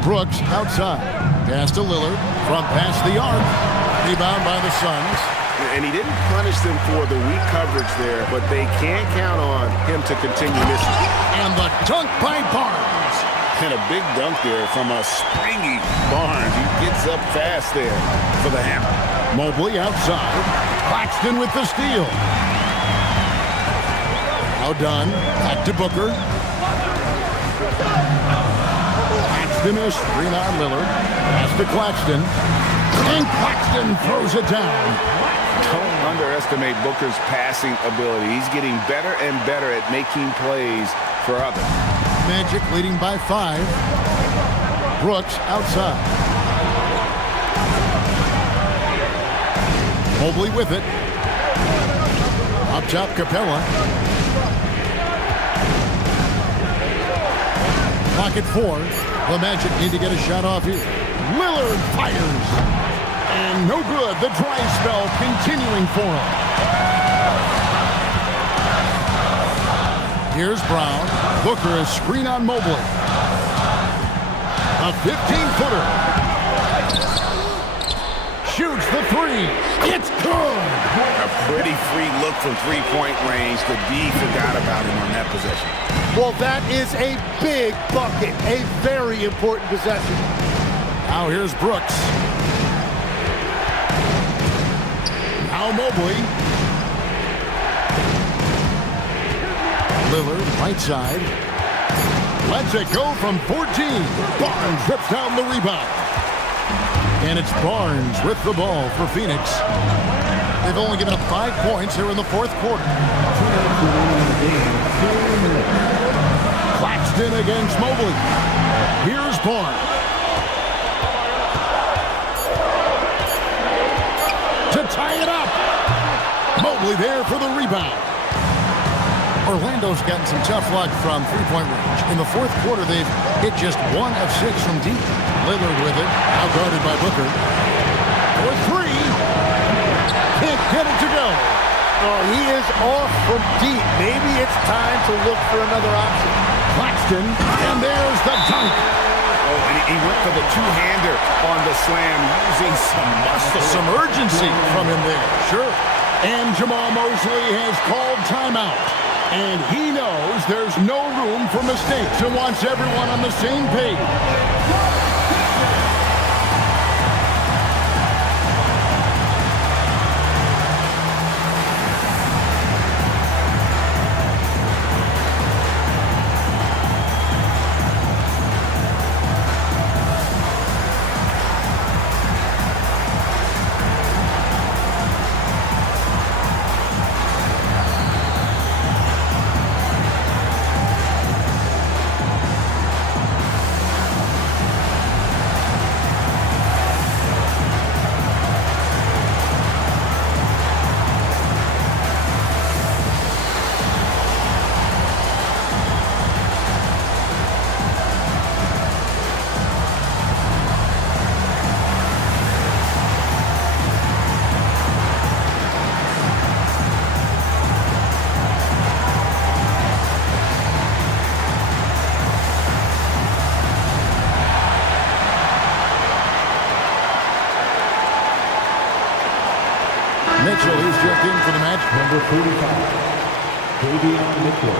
Brooks outside. Pass to Lillard. From past the arc. Rebound by the Suns. And he didn't punish them for the weak coverage there, but they can't count on him to continue missing. And the dunk by Barnes. And a big dunk there from a springy Barnes. He gets up fast there for the hammer. Mobley outside. Claxton with the steal. Now done. Back to Booker. Claxton is screen on Lillard. Pass to Claxton. And Claxton throws it down. Don't underestimate Booker's passing ability. He's getting better and better at making plays for others. Magic leading by 5. Brooks outside. Mobley with it. Up top, Capella. Clock at 4. The Magic need to get a shot off here. Lillard fires. And no good. The dry spell continuing for him. Here's Brown. Booker is screen on Mobley. A 15-footer. Shoots the 3. It's good. A pretty free look from three-point range. The D forgot about him on that possession. Well, that is a big bucket. A very important possession. Now here's Brooks. Now Mobley. Lillard, right side. Lets it go from 14. Barnes rips down the rebound. And it's Barnes with the ball for Phoenix. They've only given up 5 points here in the fourth quarter. Claxton against Mobley. Here's Barnes. To tie it up. Mobley there for the rebound. Orlando's gotten some tough luck from three-point range. In the fourth quarter, they've hit just 1 of 6 from deep. Lillard with it, now guarded by Booker. For 3. Can't get it to go. Oh, he is off from deep. Maybe it's time to look for another option. Claxton, and there's the dunk. Oh, and he went for the two-hander on the slam, using some muscle. Some urgency from him there, sure. And Jamal Mosley has called timeout. And he knows there's no room for mistakes and wants everyone on the same page. Mitchell, he's checked in for the match. Number 45, Davion Mitchell.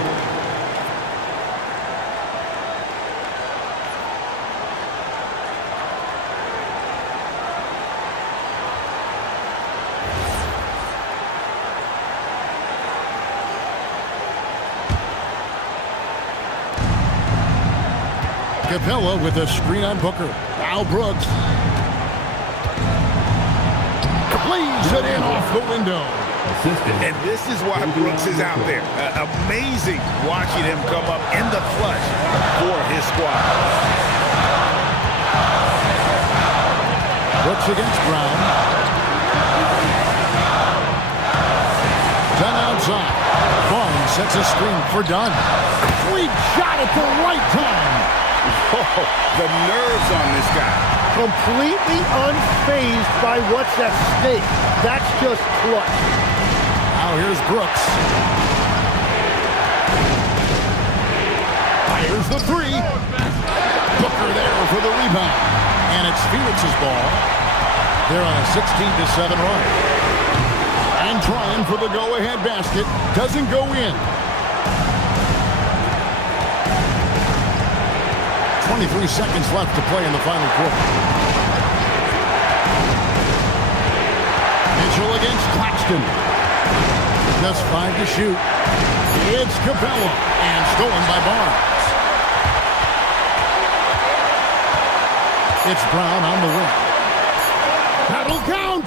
Capella with a screen on Booker. Al Brooks. Leaves it in off the window. And this is why Brooks is out there. Amazing watching him come up in the clutch for his squad. Brooks against Brown. Dunn outside. Barnes sets a screen for Dunn. Sweet shot at the right time. Oh, the nerves on this guy. Completely unfazed by what's at stake. That's just clutch. Now here's Brooks. Fires the 3. Booker there for the rebound. And it's Felix's ball. They're on a 16-7 run. And trying for the go-ahead basket. Doesn't go in. 23 seconds left to play in the final quarter. Mitchell against Claxton. Just 5 to shoot. It's Capella, and stolen by Barnes. It's Brown on the wing. That'll count!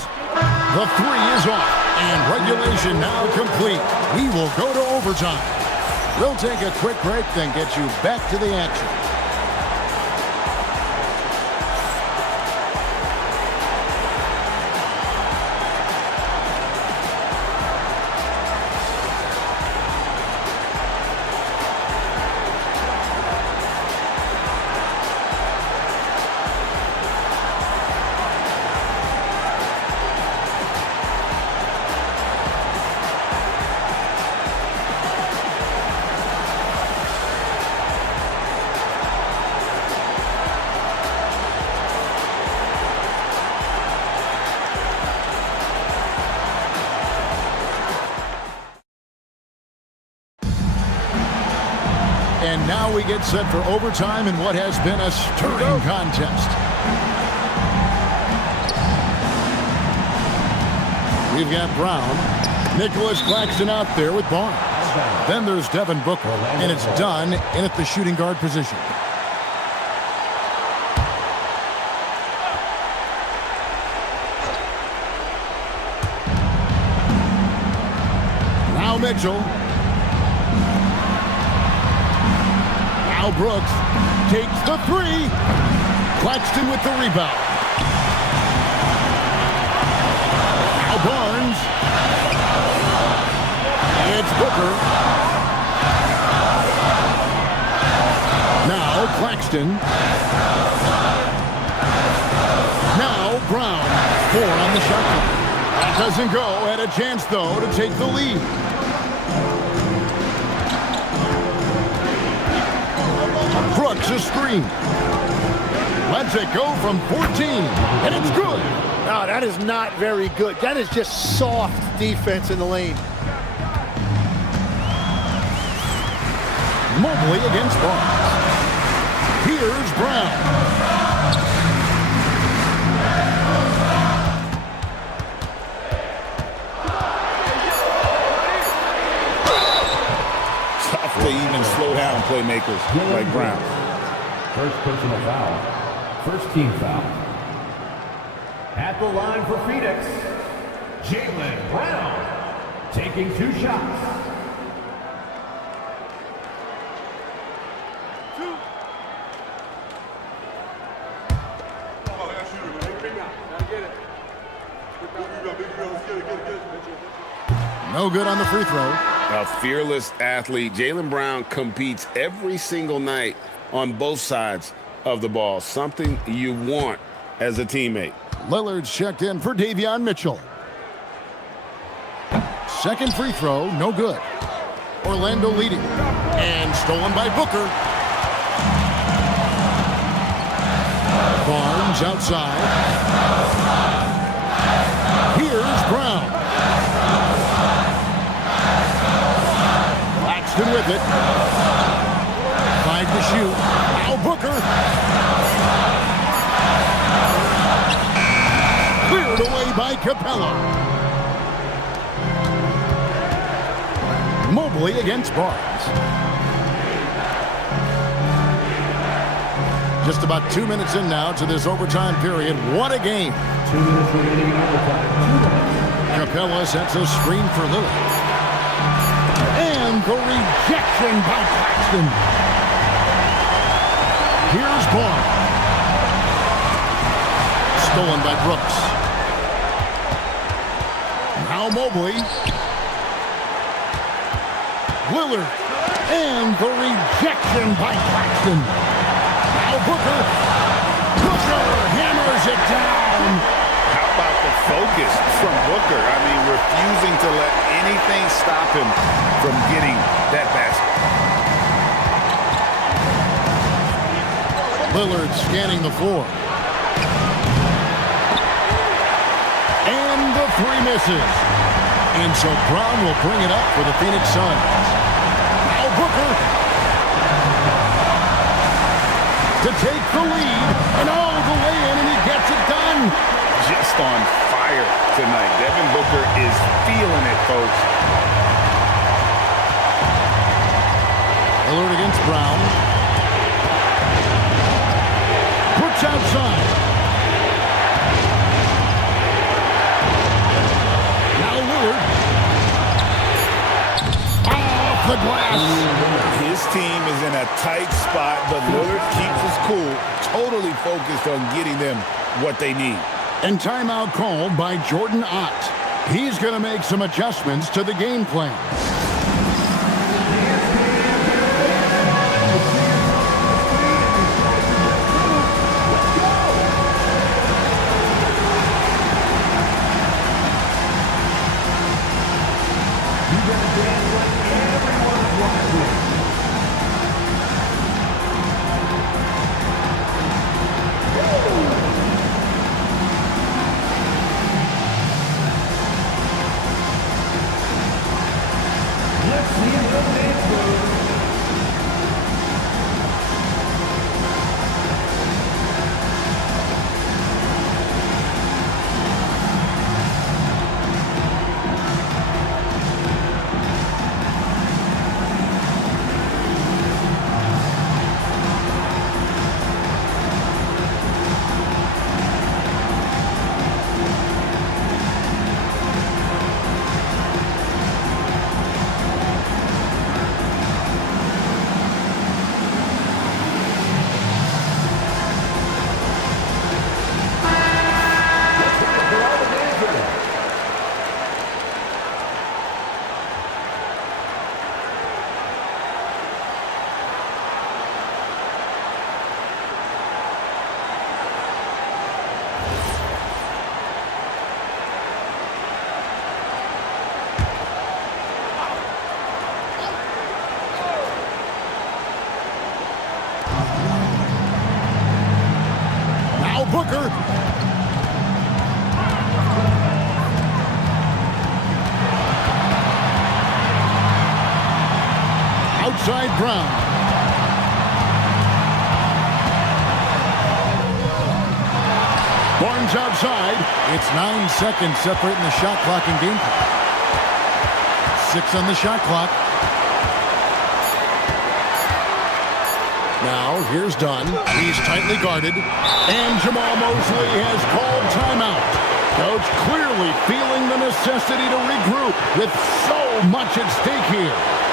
The 3 is off, and regulation now complete. We will go to overtime. We'll take a quick break, then get you back to the action. And now we get set for overtime in what has been a stirring contest. We've got Brown. Nicholas Claxton out there with Barnes. Then there's Devin Booker, and it's Dunn in at the shooting guard position. Now Mitchell. Now Brooks takes the 3. Claxton with the rebound. Now Barnes. It's Booker. Claxton. Now Brown. 4 on the shot clock. That doesn't go. Had a chance, though, to take the lead. Brooks a screen. Lets it go from 14, and it's good. No, that is not very good. That is just soft defense in the lane. Mobley against Barnes. Here's Brown. Tough to even slow down playmakers like Brown. First personal foul. First team foul. At the line for Phoenix, Jaylen Brown taking 2 shots. No good on the free throw. A fearless athlete. Jaylen Brown competes every single night on both sides of the ball. Something you want as a teammate. Lillard's checked in for Davion Mitchell. Second free throw, no good. Orlando leading. And stolen by Booker. Barnes outside. Here's Brown. Claxton with it. 5 to shoot. Now Booker. Cleared away by Capella. Mobley against Barnes. Just about 2 minutes in now to this overtime period. What a game. 2 minutes remaining in overtime. Capella sets a screen for Lillard. And the rejection by Claxton. Here's Barnes. Stolen by Brooks. Now Mobley. Lillard. And the rejection by Claxton. Now Booker. Booker hammers it down. How about the focus from Booker? I mean, refusing to let anything stop him from getting that basket. Lillard scanning the floor. And the 3 misses. And so Brown will bring it up for the Phoenix Suns. Now Booker to take the lead. And all the way in, and he gets it done. Just on fire tonight. Devin Booker is feeling it, folks. Lillard against Brown. Puts outside. Now Lillard. Off the glass. His team is in a tight spot, but Lillard keeps his cool, totally focused on getting them what they need. And timeout called by Jordan Ott. He's going to make some adjustments to the game plan. outside Brown. Barnes outside. It's 9 seconds separating the shot clock and game clock. 6 on the shot clock. Now, here's Dunn. He's tightly guarded. And Jamal Mosley has called timeout. Coach clearly feeling the necessity to regroup with so much at stake here.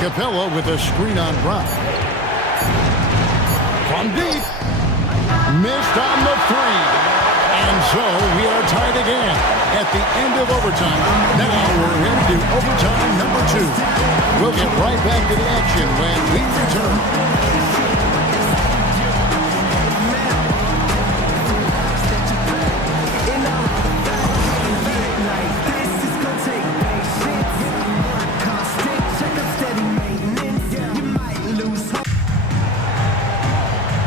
Capella with a screen on Brown. From deep. Missed on the 3. And so we are tied again at the end of overtime. Now we're into overtime number 2. We'll get right back to the action when we return.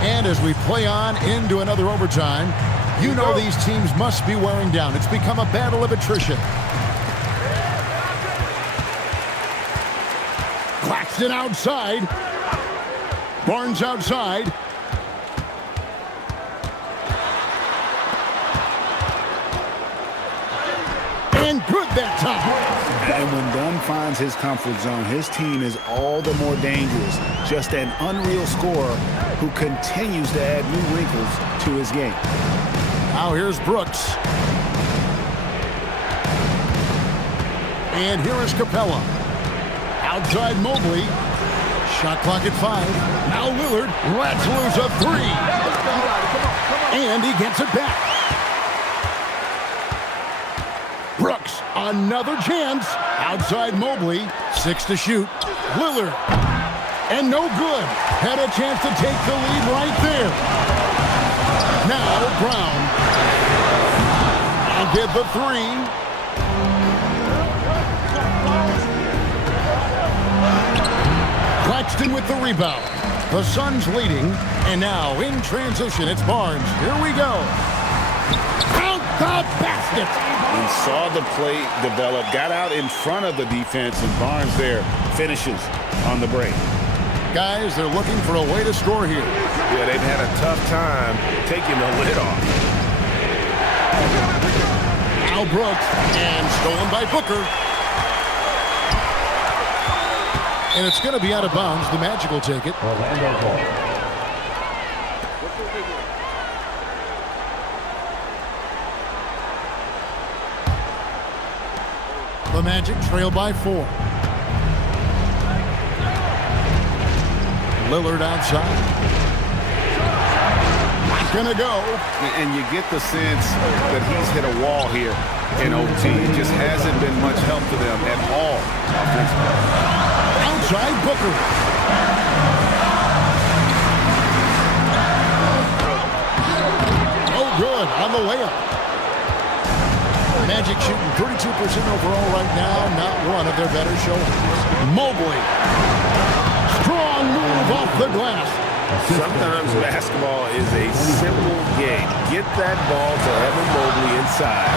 And as we play on into another overtime, you know these teams must be wearing down. It's become a battle of attrition. Claxton outside. Barnes outside. And good that time. And when Dunn finds his comfort zone, his team is all the more dangerous. Just an unreal scorer who continues to add new wrinkles to his game. Now here's Brooks. And here is Capella. Outside Mobley. Shot clock at 5. Now Lillard lets loose a 3. And he gets it back. Brooks, another chance. Outside Mobley. 6 to shoot. Lillard. And no good. Had a chance to take the lead right there. Now Brown. I'll get the 3. Claxton with the rebound. The Suns leading. And now in transition, it's Barnes. Here we go. Count the basket. And saw the play develop, got out in front of the defense, and Barnes there finishes on the break. Guys, they're looking for a way to score here. Yeah, they've had a tough time taking the lid off. Al Brooks, and stolen by Booker. And it's going to be out of bounds. The Magic will take it. Orlando ball. The Magic trail by 4. Lillard outside. Not gonna go. And you get the sense that he's hit a wall here in OT. It just hasn't been much help to them at all. Outside Booker. Oh, good on the layup. Magic shooting 32% overall right now. Not one of their better showings. Mobley. Strong move off the glass. Sometimes basketball is a simple game. Get that ball to Evan Mobley inside,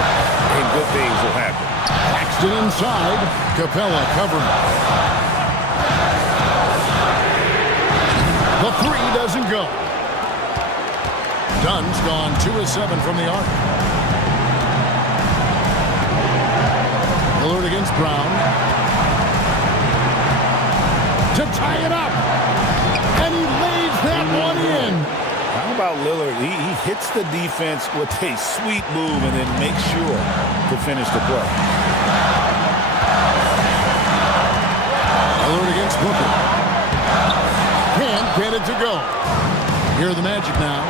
and good things will happen. Claxton inside. Capella covering. The 3 doesn't go. Dunn's gone 2 of 7 from the arc. Lillard against Brown. To tie it up. And he lays that one in. How about Lillard? He hits the defense with a sweet move and then makes sure to finish the play. Lillard against Booker. Can't get it to go. Here are the Magic now.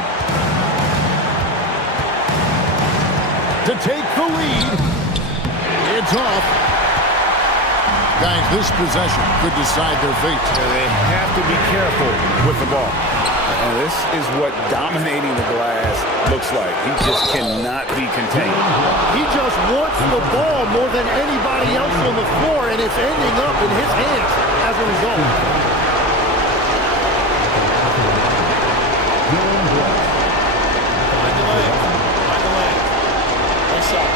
To take the lead. It's off. Guys, this possession could decide their fate. They have to be careful with the ball. And this is what dominating the glass looks like. He just cannot be contained. He just wants the ball more than anybody else on the floor, and it's ending up in his hands as a result. Find the lane. Find the lane. One shot.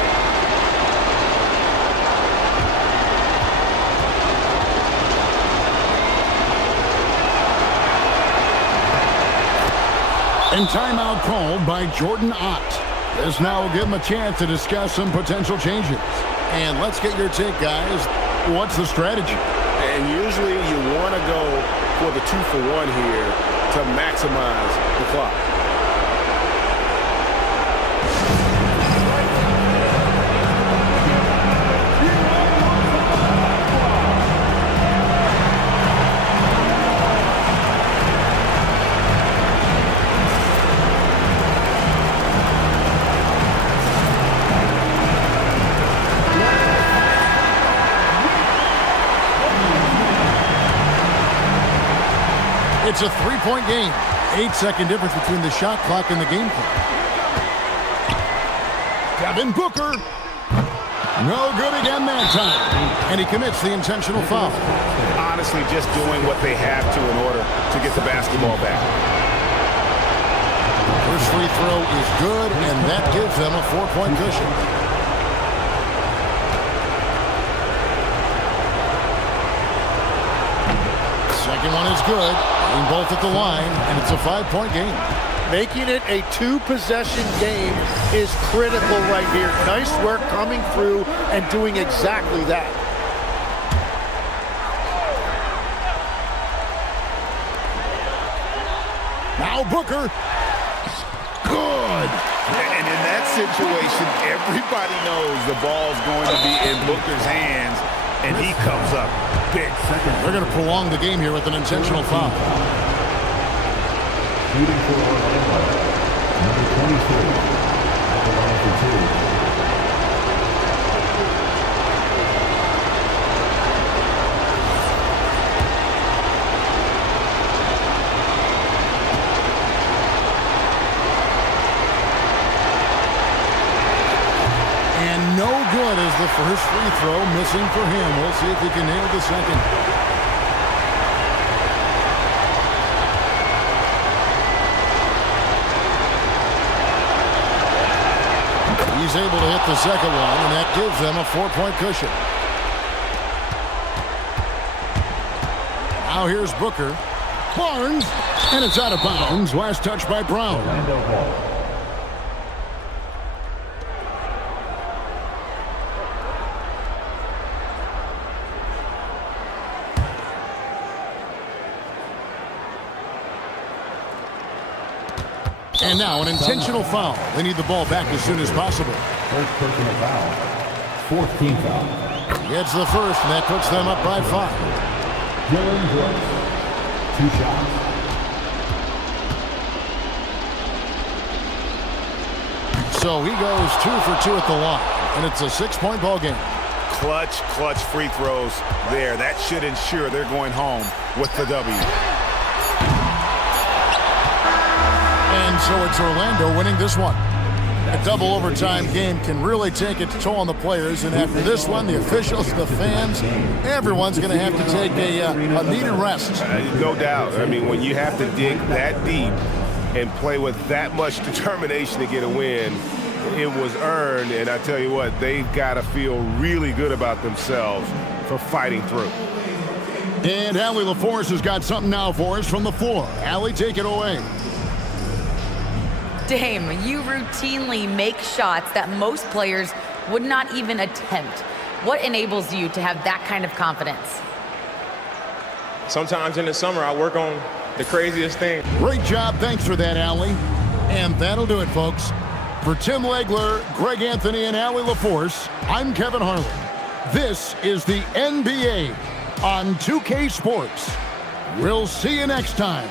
And timeout called by Jordan Ott. This now will give him a chance to discuss some potential changes. And let's get your take, guys. What's the strategy? And usually you want to go for the 2-for-1 here to maximize the clock. It's a three-point game. 8-second difference between the shot clock and the game clock. Devin Booker. No good again that time. And he commits the intentional foul. Honestly, just doing what they have to in order to get the basketball back. First free throw is good, and that gives them a 4-point cushion. Second one is good. Being both at the line, and it's a 5-point game. Making it a two-possession game is critical right here. Nice work coming through and doing exactly that. Now Booker. Good. And in that situation, everybody knows the ball's going to be in Booker's hands, and he comes up big. They're going to prolong the game here with an intentional foul. Shooting for Orlando, number 22, at the line for two. And no good as the first free throw missing for him. We'll see if he can nail the second. He's able to hit the second one, and that gives them a 4-point cushion. Now here's Booker. Barnes, and it's out of bounds. Last touch by Brown. Orlando ball. And now an intentional foul. They need the ball back as soon as possible. First personal foul. Fourth team foul. Gets the first, and that puts them up by 5. Dylan Brooks. 2 shots. So he goes 2 for 2 at the line, and it's a 6-point ball game. Clutch free throws there. That should ensure they're going home with the W. And so it's Orlando winning this one. A double overtime game can really take its toll on the players, and after this one, the officials, the fans, everyone's going to have to take a needed rest. No doubt. I mean, when you have to dig that deep and play with that much determination to get a win, it was earned, and I tell you what, they've got to feel really good about themselves for fighting through. And Allie LaForce has got something now for us from the floor. Allie, take it away. Dame, you routinely make shots that most players would not even attempt. What enables you to have that kind of confidence? Sometimes in the summer, I work on the craziest thing. Great job. Thanks for that, Allie. And that'll do it, folks. For Tim Legler, Greg Anthony, and Allie LaForce, I'm Kevin Harlan. This is the NBA on 2K Sports. We'll see you next time.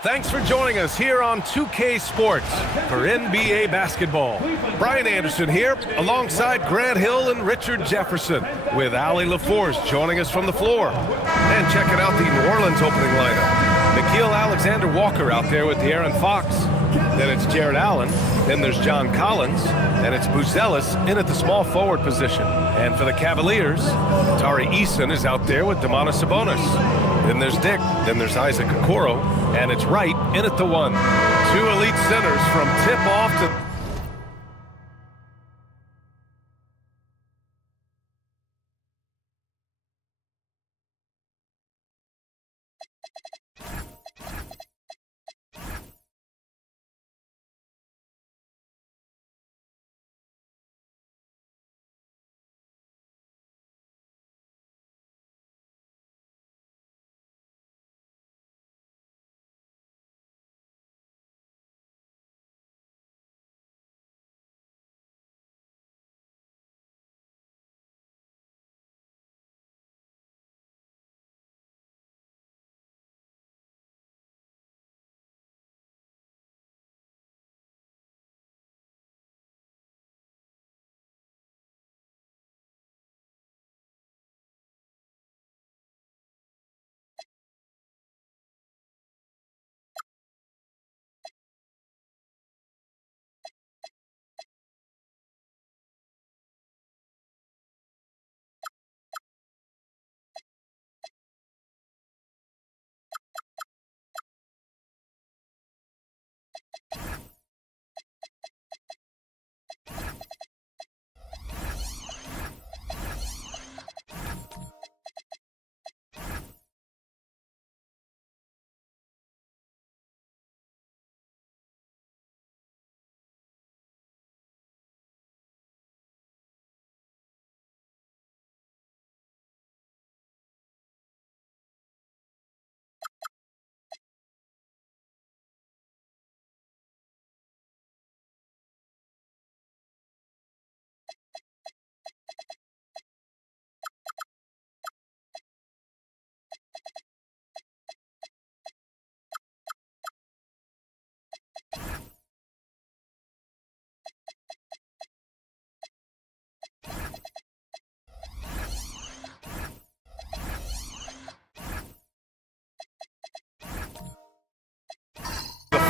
Thanks for joining us here on 2K Sports for NBA basketball. Brian Anderson here alongside Grant Hill and Richard Jefferson with Allie LaForce joining us from the floor. And checking out the New Orleans opening lineup. Nickeil Alexander-Walker out there with De'Aaron Fox. Then it's Jarrett Allen. Then there's John Collins. And it's Buzelis in at the small forward position. And for the Cavaliers, Tari Eason is out there with Domantas Sabonis. Then there's Dick. Then there's Isaac Okoro. And it's Wright in at the 1. 2 elite centers from tip-off to...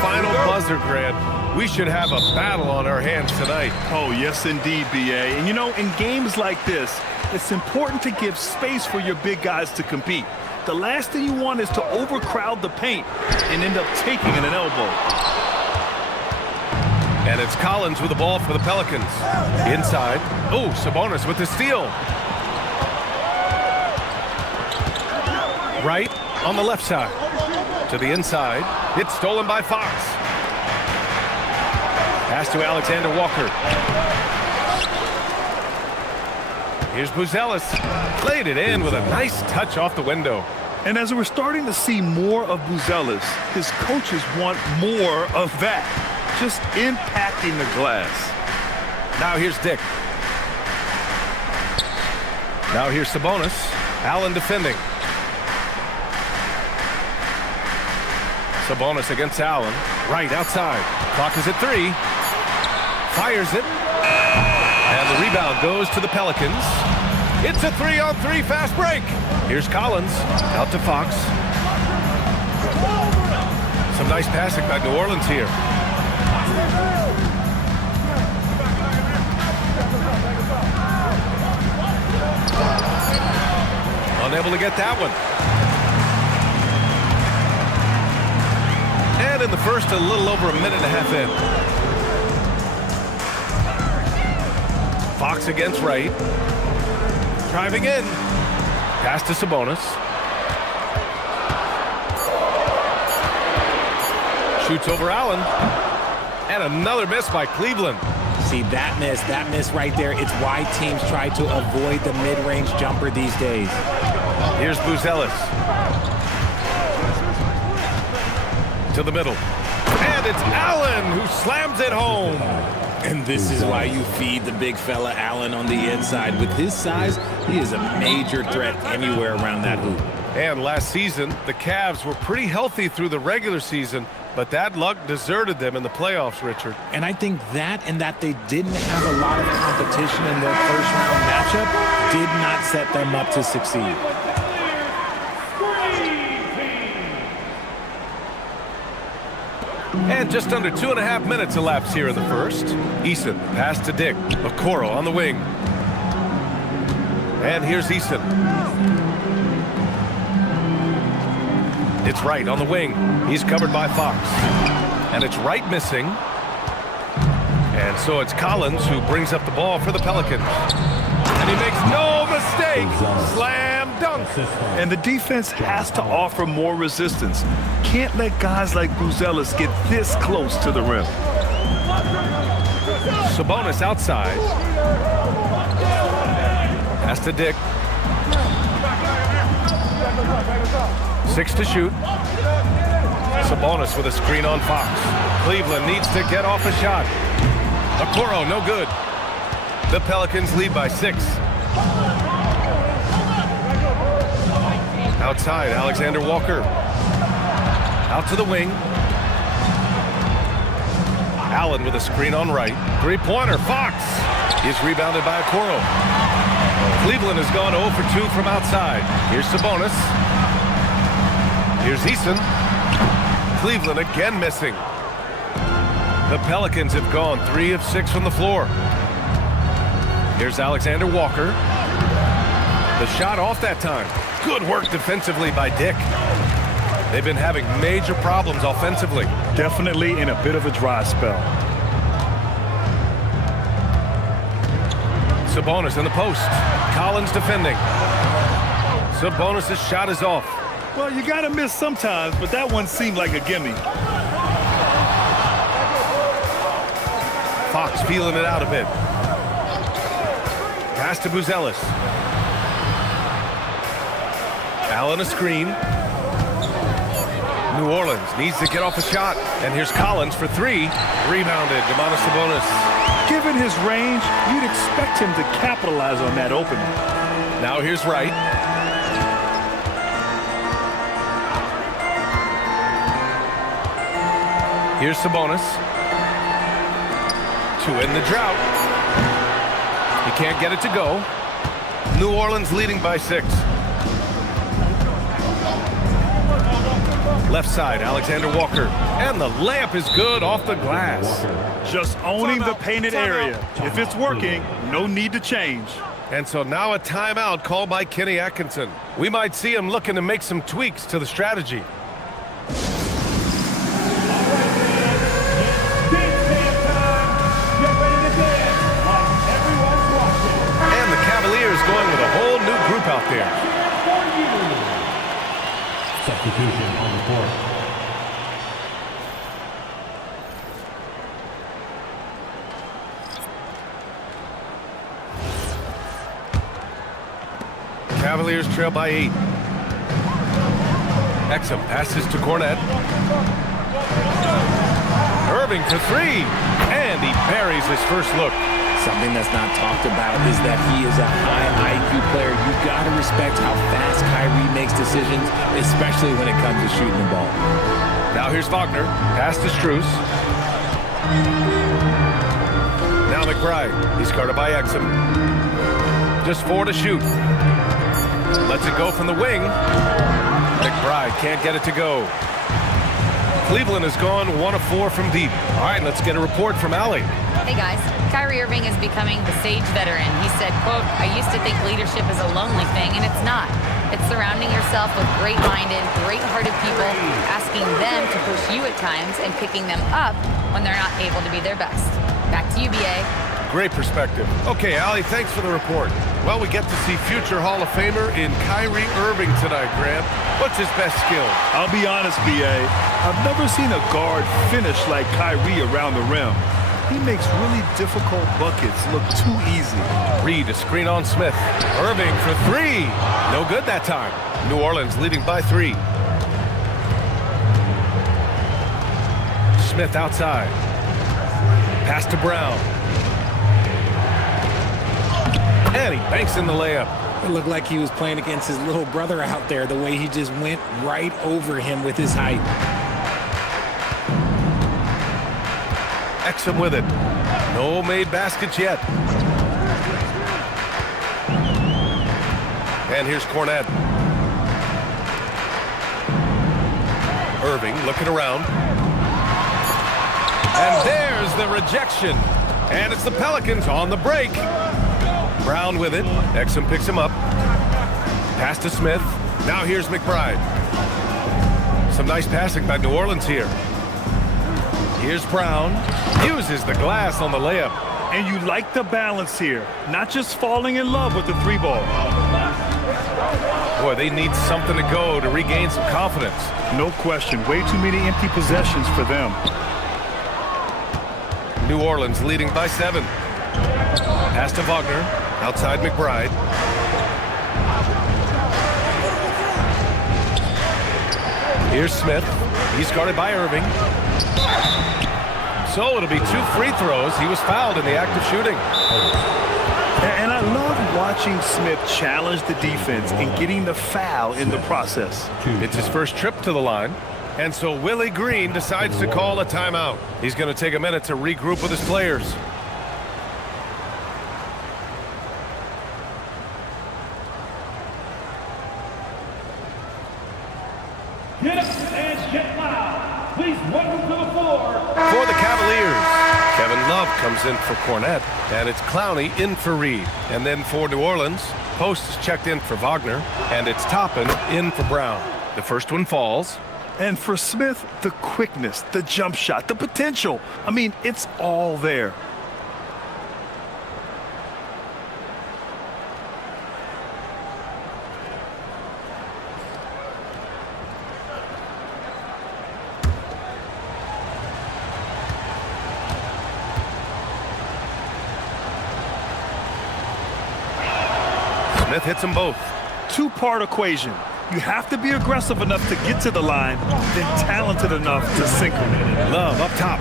Final buzzer, Grant. We should have a battle on our hands tonight. Oh, yes, indeed, B.A. And, you know, in games like this, it's important to give space for your big guys to compete. The last thing you want is to overcrowd the paint and end up taking an elbow. And it's Collins with the ball for the Pelicans. Inside. Oh, Sabonis with the steal. Right on the left side. To the inside. It's stolen by Fox. Pass to Alexander-Walker. Here's Buzelis. Played it in with a nice touch off the window. And as we're starting to see more of Buzelis, his coaches want more of that. Just impacting the glass. Now here's Dick. Now here's Sabonis. Allen defending. Sabonis against Allen. Right outside. Clock is at 3. Fires it. And the rebound goes to the Pelicans. It's a 3-on-3 fast break. Here's Collins. Out to Fox. Some nice passing by New Orleans here. Unable to get that one. And in the first, a little over a minute and a half in. Fox against Wright. Driving in. Pass to Sabonis. Shoots over Allen. And another miss by Cleveland. See, that miss right there, it's why teams try to avoid the mid-range jumper these days. Here's Buzelis. To the middle. And it's Allen who slams it home. And this is why you feed the big fella Allen on the inside. With his size, he is a major threat anywhere around that hoop. And last season, the Cavs were pretty healthy through the regular season, but that luck deserted them in the playoffs, Richard. And I think that and that they didn't have a lot of competition in their first-round matchup did not set them up to succeed. And just under 2.5 minutes elapsed here in the first. Eason, pass to Dick. Okoro on the wing. And here's Eason. It's Wright on the wing. He's covered by Fox. And it's Wright missing. And so it's Collins who brings up the ball for the Pelicans. And he makes no mistake. Slam dunk. And the defense has to offer more resistance. Can't let guys like Buzelis get this close to the rim. Sabonis outside. Pass to Dick. 6 to shoot. Sabonis with a screen on Fox. Cleveland needs to get off a shot. Okoro, no good. The Pelicans lead by 6. Outside, Alexander Walker. Out to the wing. Allen with a screen on Wright. Three-pointer, Fox. Is rebounded by Okoro. Cleveland has gone 0 for 2 from outside. Here's Sabonis. Here's Eason. Cleveland again missing. The Pelicans have gone 3 of 6 from the floor. Here's Alexander Walker. The shot off that time. Good work defensively by Dick. They've been having major problems offensively. Definitely in a bit of a dry spell. Sabonis in the post. Collins defending. Sabonis' shot is off. Well, you got to miss sometimes, but that one seemed like a gimme. Fox feeling it out a bit. Pass to Buzelis. Allen a screen. New Orleans needs to get off a shot. And here's Collins for 3. Rebounded, Domantas Sabonis. Given his range, you'd expect him to capitalize on that opening. Now here's Wright. Here's Sabonis. To end the drought. He can't get it to go. New Orleans leading by 6. Left side, Alexander Walker. And the layup is good off the glass. Just owning the painted area. If it's working, no need to change. And so now a timeout called by Kenny Atkinson. We might see him looking to make some tweaks to the strategy. And the Cavaliers going with a whole new group out there. Substitution on the court. Cavaliers trail by 8. Exum passes to Cornette. Irving for 3. And he buries his first look. Something that's not talked about is that he is a high IQ player. You've got to respect how fast Kyrie makes decisions, especially when it comes to shooting the ball. Now here's Wagner. Pass to Strus. Now McBride. He's guarded by Exum. Just 4 to shoot. Lets it go from the wing. McBride can't get it to go. Cleveland has gone 1 of 4 from deep. All right, let's get a report from Allie. Hey guys, Kyrie Irving is becoming the sage veteran. He said, quote, "I used to think leadership is a lonely thing, and it's not. It's surrounding yourself with great-minded, great-hearted people, asking them to push you at times and picking them up when they're not able to be their best." Back to you, BA. Great perspective. Okay, Allie, thanks for the report. Well, we get to see future Hall of Famer in Kyrie Irving tonight, Grant. What's his best skill? I'll be honest, BA. I've never seen a guard finish like Kyrie around the rim. He makes really difficult buckets look too easy. Reed, a screen on Smith. Irving for 3. No good that time. New Orleans leading by 3. Smith outside. Pass to Brown. And he banks in the layup. It looked like he was playing against his little brother out there, the way he just went right over him with his height. Exum with it. No made baskets yet. And here's Cornette. Irving looking around. And there's the rejection. And it's the Pelicans on the break. Brown with it. Exum picks him up. Pass to Smith. Now here's McBride. Some nice passing by New Orleans here. Here's Brown. Uses the glass on the layup. And you like the balance here. Not just falling in love with the three ball. Boy, they need something to go to regain some confidence. No question. Way too many empty possessions for them. New Orleans leading by 7. Pass to Wagner. Outside McBride. Here's Smith. He's guarded by Irving. So it'll be 2 free throws. He was fouled in the act of shooting. And I love watching Smith challenge the defense and getting the foul in the process. It's his first trip to the line. And so Willie Green decides to call a timeout. He's going to take a minute to regroup with his players. Get up and get loud. Please welcome to the floor. For the Cavaliers, Kevin Love comes in for Cornette, and it's Clowney in for Reed. And then for New Orleans, Post is checked in for Wagner, and it's Toppin in for Brown. The first one falls. And for Smith, the quickness, the jump shot, the potential. I mean, it's all there. Smith hits them both. Two-part equation. You have to be aggressive enough to get to the line, then talented enough to sink them. Love up top.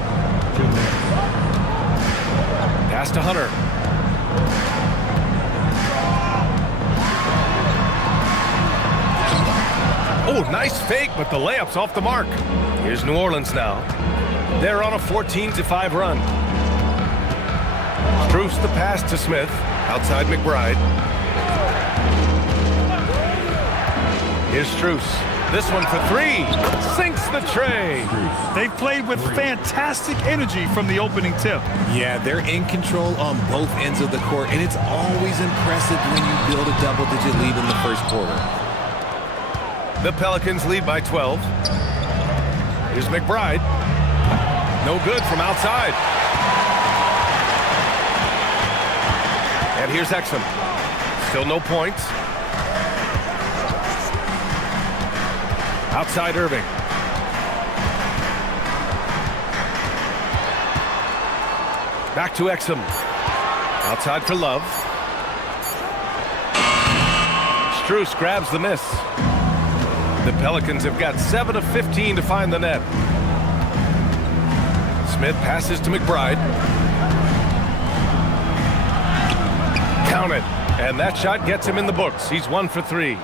Pass to Hunter. Oh, nice fake, but the layup's off the mark. Here's New Orleans now. They're on a 14-5 run. Strus the pass to Smith. Outside McBride. Here's Strus. This one for 3. Sinks the tray. They played with fantastic energy from the opening tip. Yeah, they're in control on both ends of the court, and it's always impressive when you build a double-digit lead in the first quarter. The Pelicans lead by 12. Here's McBride. No good from outside. And here's Exum. Still no points. Outside Irving. Back to Exum. Outside for Love. Strus grabs the miss. The Pelicans have got 7 of 15 to find the net. Smith passes to McBride. Count it. And that shot gets him in the books. He's 1 for 3.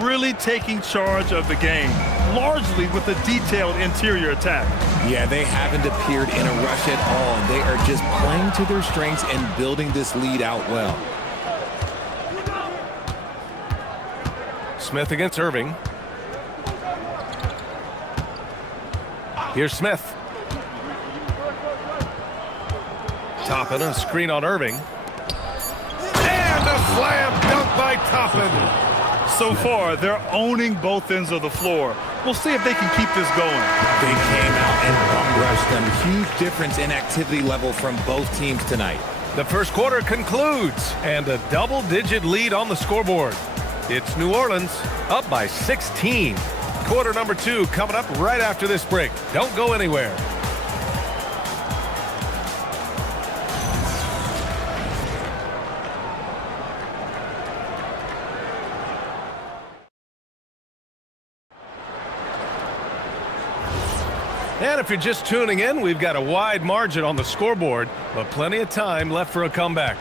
Really taking charge of the game, largely with a detailed interior attack. Yeah, they haven't appeared in a rush at all. They are just playing to their strengths and building this lead out well. Smith against Irving. Here's Smith. Toppin, a screen on Irving. And a slam dunk by Toppin. So far, they're owning both ends of the floor. We'll see if they can keep this going. They came out and bum-rushed them. Huge difference in activity level from both teams tonight. The first quarter concludes, and a double-digit lead on the scoreboard. It's New Orleans up by 16. Quarter number 2 coming up right after this break. Don't go anywhere. And if you're just tuning in, we've got a wide margin on the scoreboard, but plenty of time left for a comeback.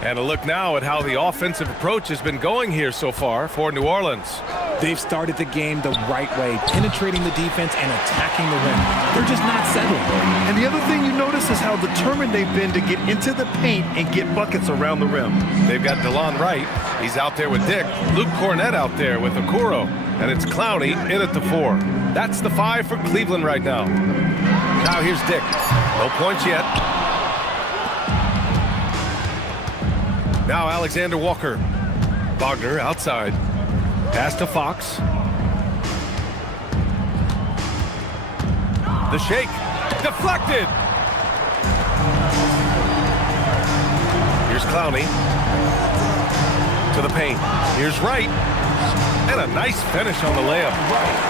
And a look now at how the offensive approach has been going here so far for New Orleans. They've started the game the right way, penetrating the defense and attacking the rim. They're just not settling. And the other thing you notice is how determined they've been to get into the paint and get buckets around the rim. They've got DeLon Wright. He's out there with Dick. Luke Cornett out there with Okoro. And it's Clowney in at the 4. That's the 5 for Cleveland right now. Now here's Dick. No points yet. Now Alexander Walker. Wagner outside. Pass to Fox. The shake. Deflected. Here's Clowney. To the paint. Here's Wright. And a nice finish on the layup.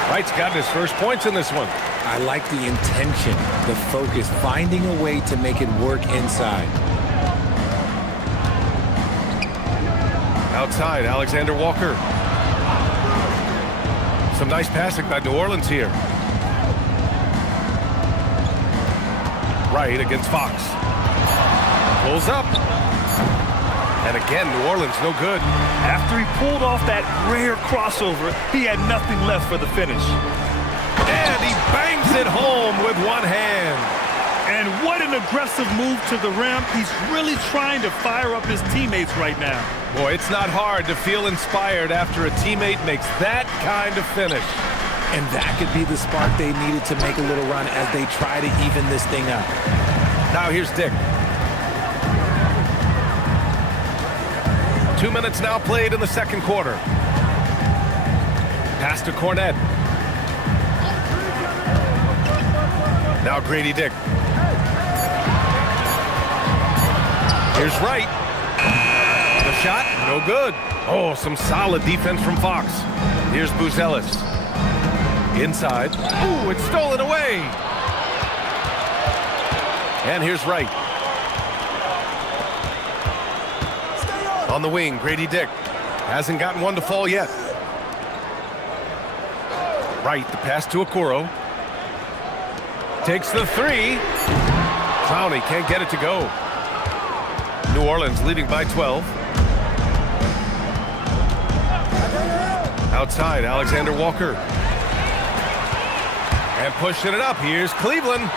Wright's got his first points in this one. I like the intention, the focus, finding a way to make it work inside. Outside, Alexander Walker. Some nice passing by New Orleans here. Wright against Fox. Pulls up. And again, New Orleans no good. After he pulled off that rare crossover, he had nothing left for the finish. And he bangs it home with one hand. And what an aggressive move to the rim. He's really trying to fire up his teammates right now. Boy, it's not hard to feel inspired after a teammate makes that kind of finish. And that could be the spark they needed to make a little run as they try to even this thing up. Now here's Dick. 2 minutes now played in the second quarter. Pass to Cornett. Now Grady Dick. Here's Wright. The shot, no good. Oh, some solid defense from Fox. Here's Buzelis. Inside. Ooh, it's stolen away. And here's Wright. On the wing, Grady Dick. Hasn't gotten one to fall yet. Wright, the pass to Okoro. Takes the 3. Clowney can't get it to go. New Orleans leading by 12. Outside, Alexander Walker. And pushing it up. Here's Cleveland.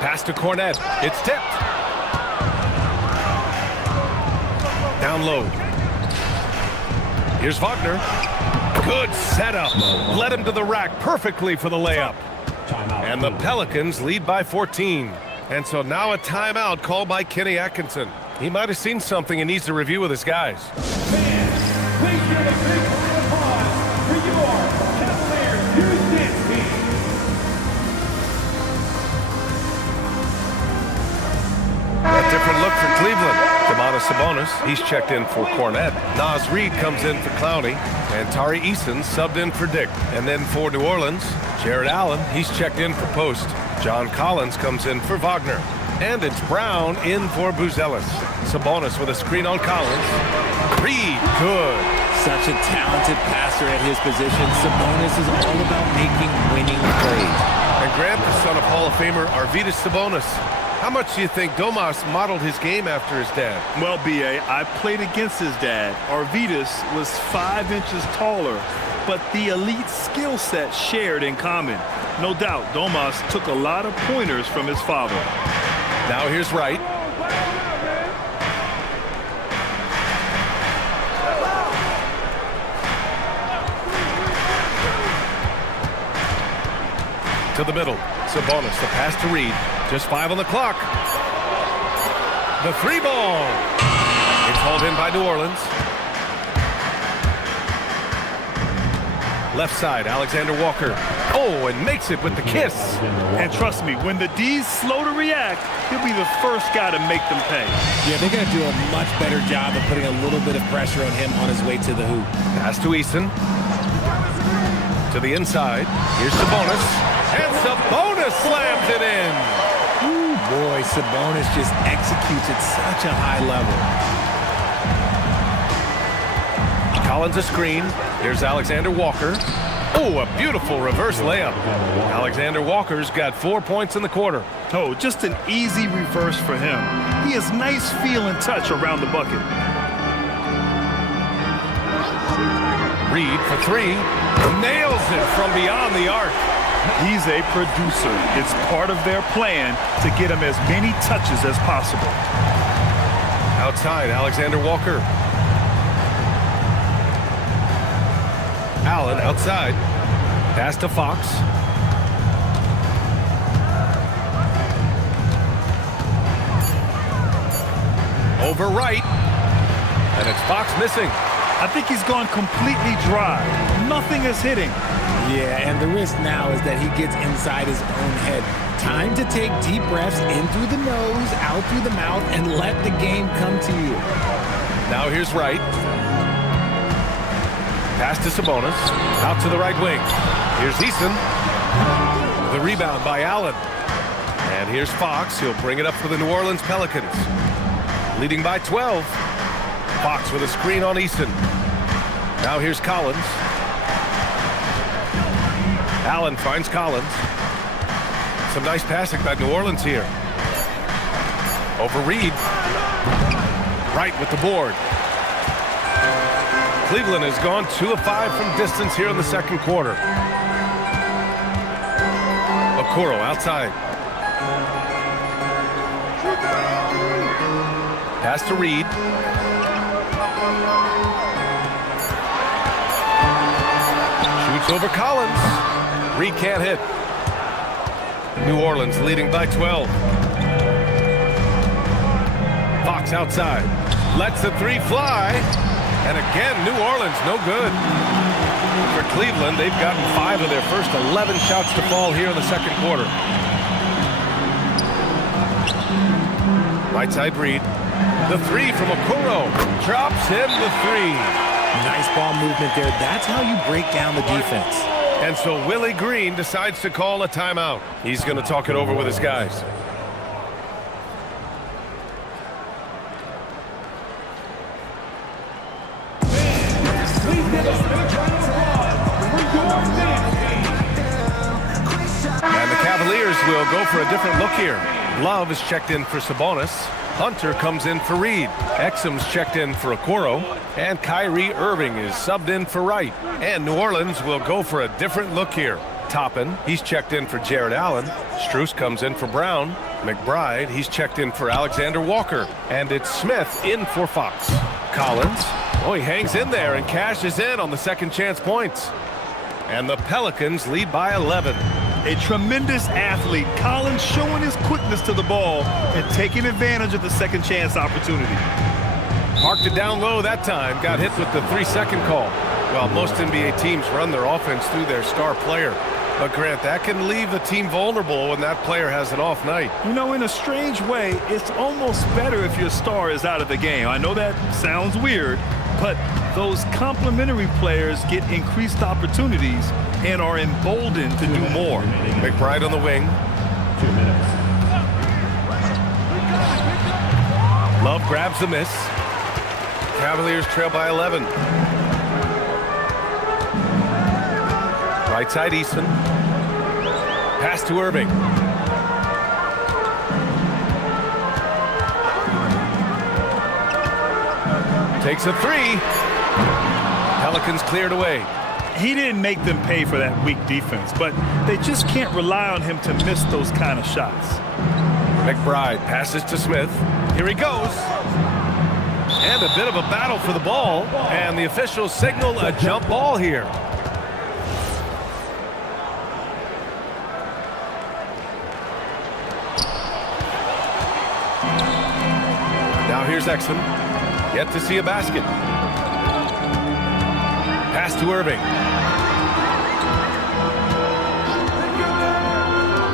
Pass to Cornett. It's tipped. Down low. Here's Wagner. Good setup. Led him to the rack perfectly for the layup. And the Pelicans lead by 14. And so now a timeout called by Kenny Atkinson. He might have seen something and needs to review with his guys. Fans, please give a big round of applause for your Cavaliers Use This team. A different look for Cleveland. Domantas Sabonis, he's checked in for Cornett. Naz Reid comes in for Clowney. And Tari Eason subbed in for Dick. And then for New Orleans, Jared Allen, he's checked in for Post. John Collins comes in for Wagner. And it's Brown in for Buzelis. Sabonis with a screen on Collins. Reid, good. Such a talented passer at his position. Sabonis is all about making winning plays. And Grant, the son of Hall of Famer Arvydas Sabonis. How much do you think Domas modeled his game after his dad? Well, B.A., I played against his dad. Arvydas was 5 inches taller, but the elite skill set shared in common. No doubt, Domas took a lot of pointers from his father. Now here's Wright. To the middle. Sabonis, the pass to Reid. Just 5 on the clock. The 3 ball. It's hauled in by New Orleans. Left side, Alexander Walker. Oh, and makes it with the kiss. And trust me, when the D's slow to react, he'll be the first guy to make them pay. Yeah, they're going to do a much better job of putting a little bit of pressure on him on his way to the hoop. Pass to Eason. To the inside. Here's Sabonis. And Sabonis slams it in. Ooh, boy, Sabonis just executes at such a high level. Collins a screen. Here's Alexander Walker. Oh, a beautiful reverse layup. Alexander Walker's got 4 points in the quarter. Oh, just an easy reverse for him. He has nice feel and touch around the bucket. Reed for three. Nails it from beyond the arc. He's a producer. It's part of their plan to get him as many touches as possible. Outside, Alexander Walker. Allen outside. Pass to Fox. Over right. And it's Fox missing. I think he's gone completely dry. Nothing is hitting. Yeah, and the risk now is that he gets inside his own head. Time to take deep breaths in through the nose, out through the mouth, and let the game come to you. Now here's Wright. Pass to Sabonis. Out to the right wing. Here's Eason. The rebound by Allen. And here's Fox. He'll bring it up for the New Orleans Pelicans. Leading by 12. Fox with a screen on Eason. Now here's Collins. Allen finds Collins. Some nice passing by New Orleans here. Over Reed. Wright with the board. Cleveland has gone 2 of 5 from distance here in the second quarter. Okoro outside. Pass to Reed. Shoots over Collins. Reed can't hit. New Orleans leading by 12. Fox outside. Lets the three fly. And again, New Orleans no good. For Cleveland, they've gotten 5 of their first 11 shots to fall here in the second quarter. Right side Reed. The three from Okoro. Drops in the three. Nice ball movement there. That's how you break down the defense. And so Willie Green decides to call a timeout. He's going to talk it over with his guys. And the Cavaliers will go for a different look here. Love is checked in for Sabonis. Hunter comes in for Reed. Exum's checked in for Okoro. And Kyrie Irving is subbed in for Wright. And New Orleans will go for a different look here. Toppin, he's checked in for Jared Allen. Strus comes in for Brown. McBride, he's checked in for Alexander Walker. And it's Smith in for Fox. Collins, oh, he hangs in there and cashes in on the second chance points. And the Pelicans lead by 11. A tremendous athlete. Collins showing his quickness to the ball and taking advantage of the second chance opportunity. Parked it down low that time. Got hit with the 3-second call. Well, most NBA teams run their offense through their star player. But Grant, that can leave the team vulnerable when that player has an off night. You know, in a strange way, it's almost better if your star is out of the game. I know that sounds weird, but those complementary players get increased opportunities and are emboldened to do more. McBride on the wing. 2 minutes. Love grabs the miss. Cavaliers trail by 11. Right side Eason. Pass to Irving. Takes a three. Pelicans cleared away. He didn't make them pay for that weak defense, but they just can't rely on him to miss those kind of shots. McBride passes to Smith. Here he goes. And a bit of a battle for the ball. And the officials signal a jump ball here. Now here's Exum. Yet to see a basket. Pass to Irving.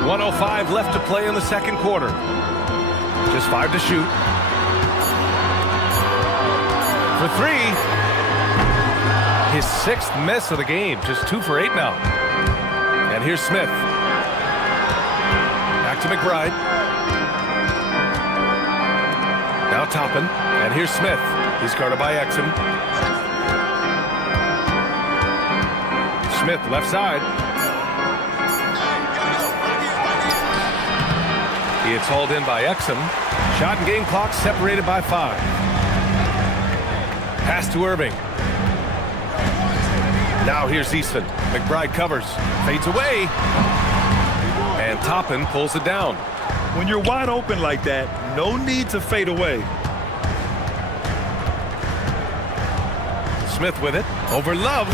1:05 left to play in the second quarter. Just 5 to shoot. For 3. His 6th miss of the game. Just 2 for 8 now. And here's Smith. Back to McBride. Now Toppin. And here's Smith. He's guarded by Exum. Smith, left side. It's hauled in by Exum. Shot and game clock separated by 5. Pass to Irving. Now here's Easton. McBride covers. Fades away. And Toppin pulls it down. When you're wide open like that, no need to fade away. Smith with it. Over Love.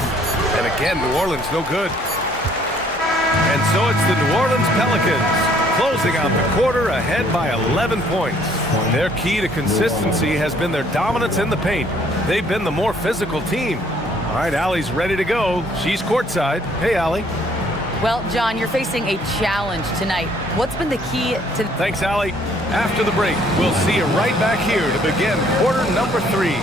And again, New Orleans no good. And so it's the New Orleans Pelicans closing out the quarter ahead by 11 points. Their key to consistency has been their dominance in the paint. They've been the more physical team. All right, Allie's ready to go. She's courtside. Hey, Allie. Well, John, you're facing a challenge tonight. What's been the key to... Thanks, Allie. After the break, we'll see you right back here to begin quarter number 3.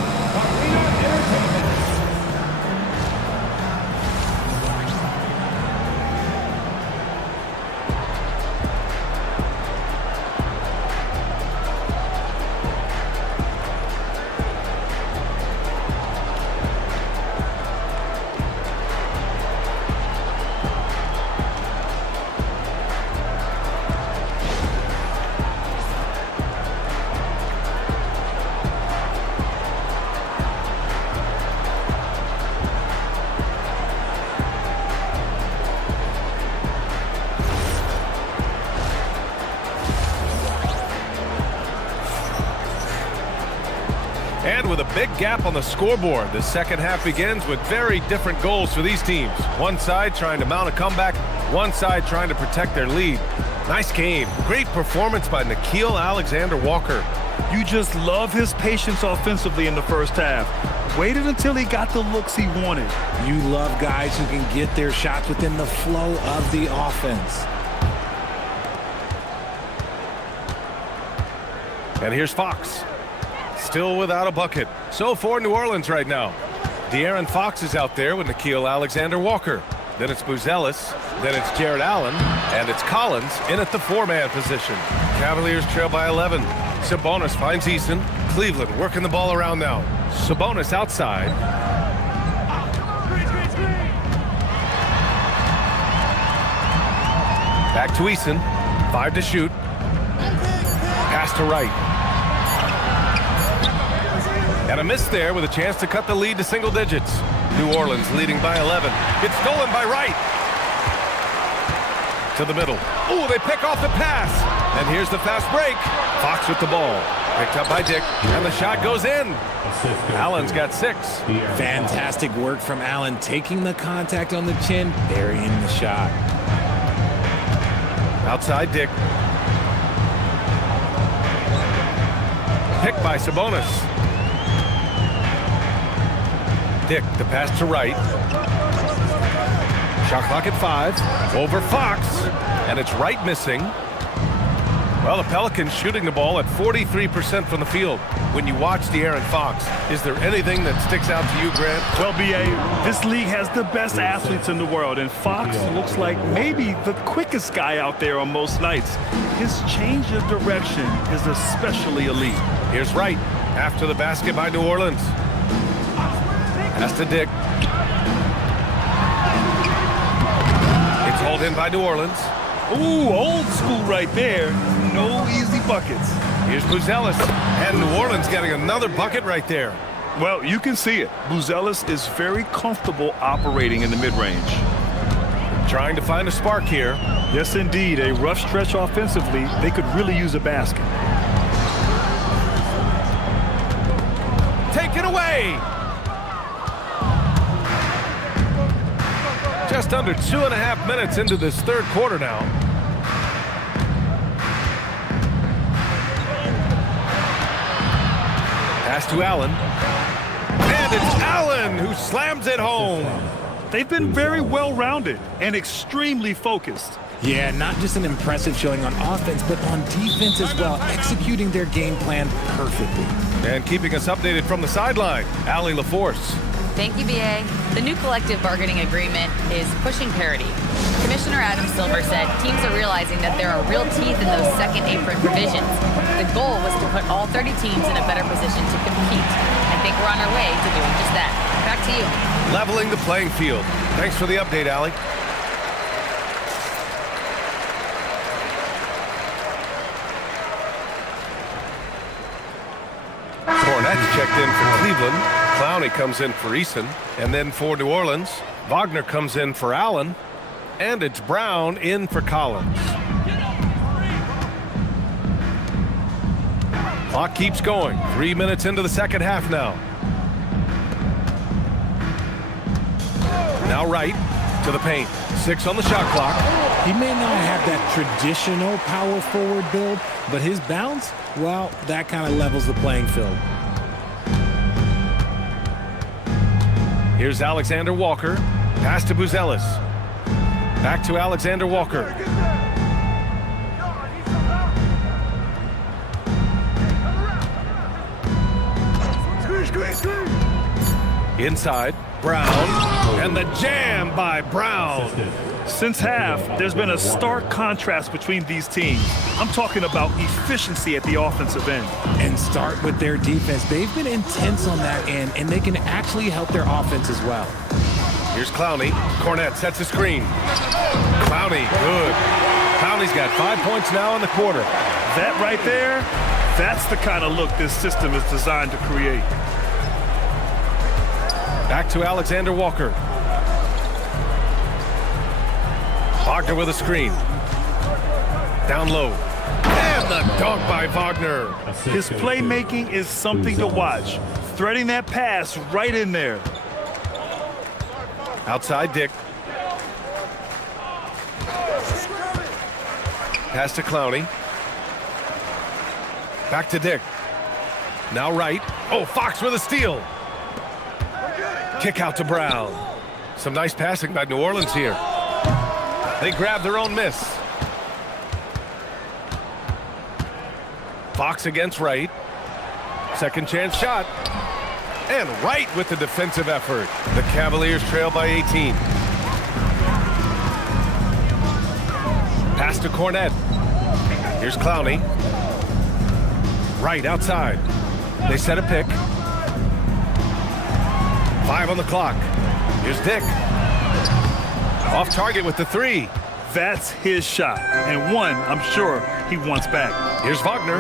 And with a big gap on the scoreboard, the second half begins with very different goals for these teams. One side trying to mount a comeback, one side trying to protect their lead. Nice game. Great performance by Nickeil Alexander-Walker. You just love his patience offensively in the first half. Waited until he got the looks he wanted. You love guys who can get their shots within the flow of the offense. And here's Fox. Still without a bucket. So for New Orleans right now. De'Aaron Fox is out there with Nickeil Alexander-Walker. Then it's Buzelis. Then it's Jared Allen. And it's Collins in at the 4-man position. Cavaliers trail by 11. Sabonis finds Easton. Cleveland working the ball around now. Sabonis outside. Back to Easton. 5 to shoot. Pass to Wright. And a miss there with a chance to cut the lead to single digits. New Orleans leading by 11. It's stolen by Wright. To the middle. Oh, they pick off the pass. And here's the fast break. Fox with the ball. Picked up by Dick. And the shot goes in. Allen's got 6. Fantastic work from Allen, taking the contact on the chin, burying the shot. Outside Dick. Picked by Sabonis. Dick, the pass to Wright. Shot clock at 5. Over Fox. And it's Wright missing. Well, the Pelicans shooting the ball at 43% from the field. When you watch De'Aaron Fox, is there anything that sticks out to you, Grant? Well, B.A., this league has the best athletes in the world, and Fox looks like maybe the quickest guy out there on most nights. His change of direction is especially elite. Here's Wright after the basket by New Orleans. Pass to Dick. It's hauled in by New Orleans. Ooh, old school right there. No easy buckets. Here's Buzelis. And New Orleans getting another bucket right there. Well, you can see it. Buzelis is very comfortable operating in the mid-range. Trying to find a spark here. Yes, indeed. A rough stretch offensively. They could really use a basket. Take it away. Just under 2.5 minutes into this third quarter now. Pass to Allen. And it's Allen who slams it home. They've been very well-rounded and extremely focused. Yeah, not just an impressive showing on offense, but on defense as well, executing their game plan perfectly. And keeping us updated from the sideline, Allie LaForce. Thank you, B.A. The new collective bargaining agreement is pushing parity. Commissioner Adam Silver said teams are realizing that there are real teeth in those second apron provisions. The goal was to put all 30 teams in a better position to compete, and I think we're on our way to doing just that. Back to you. Leveling the playing field. Thanks for the update, Allie. Cornett's checked in for Cleveland. Clowney comes in for Eason. And then for New Orleans, Wagner comes in for Allen. And it's Brown in for Collins. Clock keeps going. 3 minutes into the second half now. Now right to the paint. 6 on the shot clock. He may not have that traditional power forward build, but his bounce, well, that kind of levels the playing field. Here's Alexander Walker. Pass to Buzelis. Back to Alexander Walker. Inside, Brown, and the jam by Brown. Since half, there's been a stark contrast between these teams. I'm talking about efficiency at the offensive end. And start with their defense. They've been intense on that end, and they can actually help their offense as well. Here's Clowney. Cornette sets a screen. Clowney, good. Clowney's got 5 points now in the quarter. That right there, that's the kind of look this system is designed to create. Back to Alexander Walker. Wagner with a screen. Down low. And the dunk by Wagner. His playmaking is something to watch. Threading that pass right in there. Outside Dick. Pass to Clowney. Back to Dick. Now right. Oh, Fox with a steal. Kick out to Brown. Some nice passing by New Orleans here. They grab their own miss. Fox against Wright. Second chance shot. And Wright with the defensive effort. The Cavaliers trail by 18. Pass to Cornette. Here's Clowney. Wright outside. They set a pick. 5 on the clock. Here's Dick. Off target with the 3. That's his shot, and one I'm sure he wants back. Here's Wagner.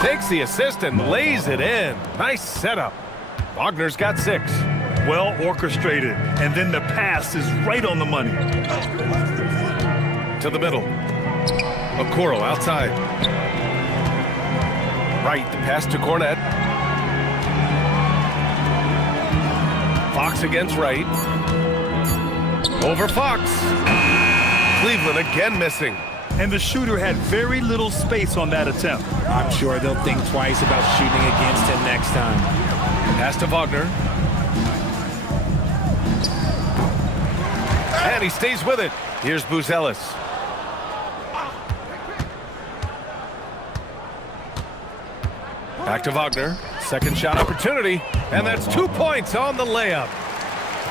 Takes the assist and lays it in. Nice setup. Wagner's got 6. Well orchestrated, and then the pass is right on the money. To the middle. Okoro outside. Right, the pass to Cornette. Fox against Wright. Over Fox. Cleveland again missing. And the shooter had very little space on that attempt. I'm sure they'll think twice about shooting against him next time. Pass to Wagner. And he stays with it. Here's Buzelis. Back to Wagner. Second shot opportunity. And that's 2 points on the layup.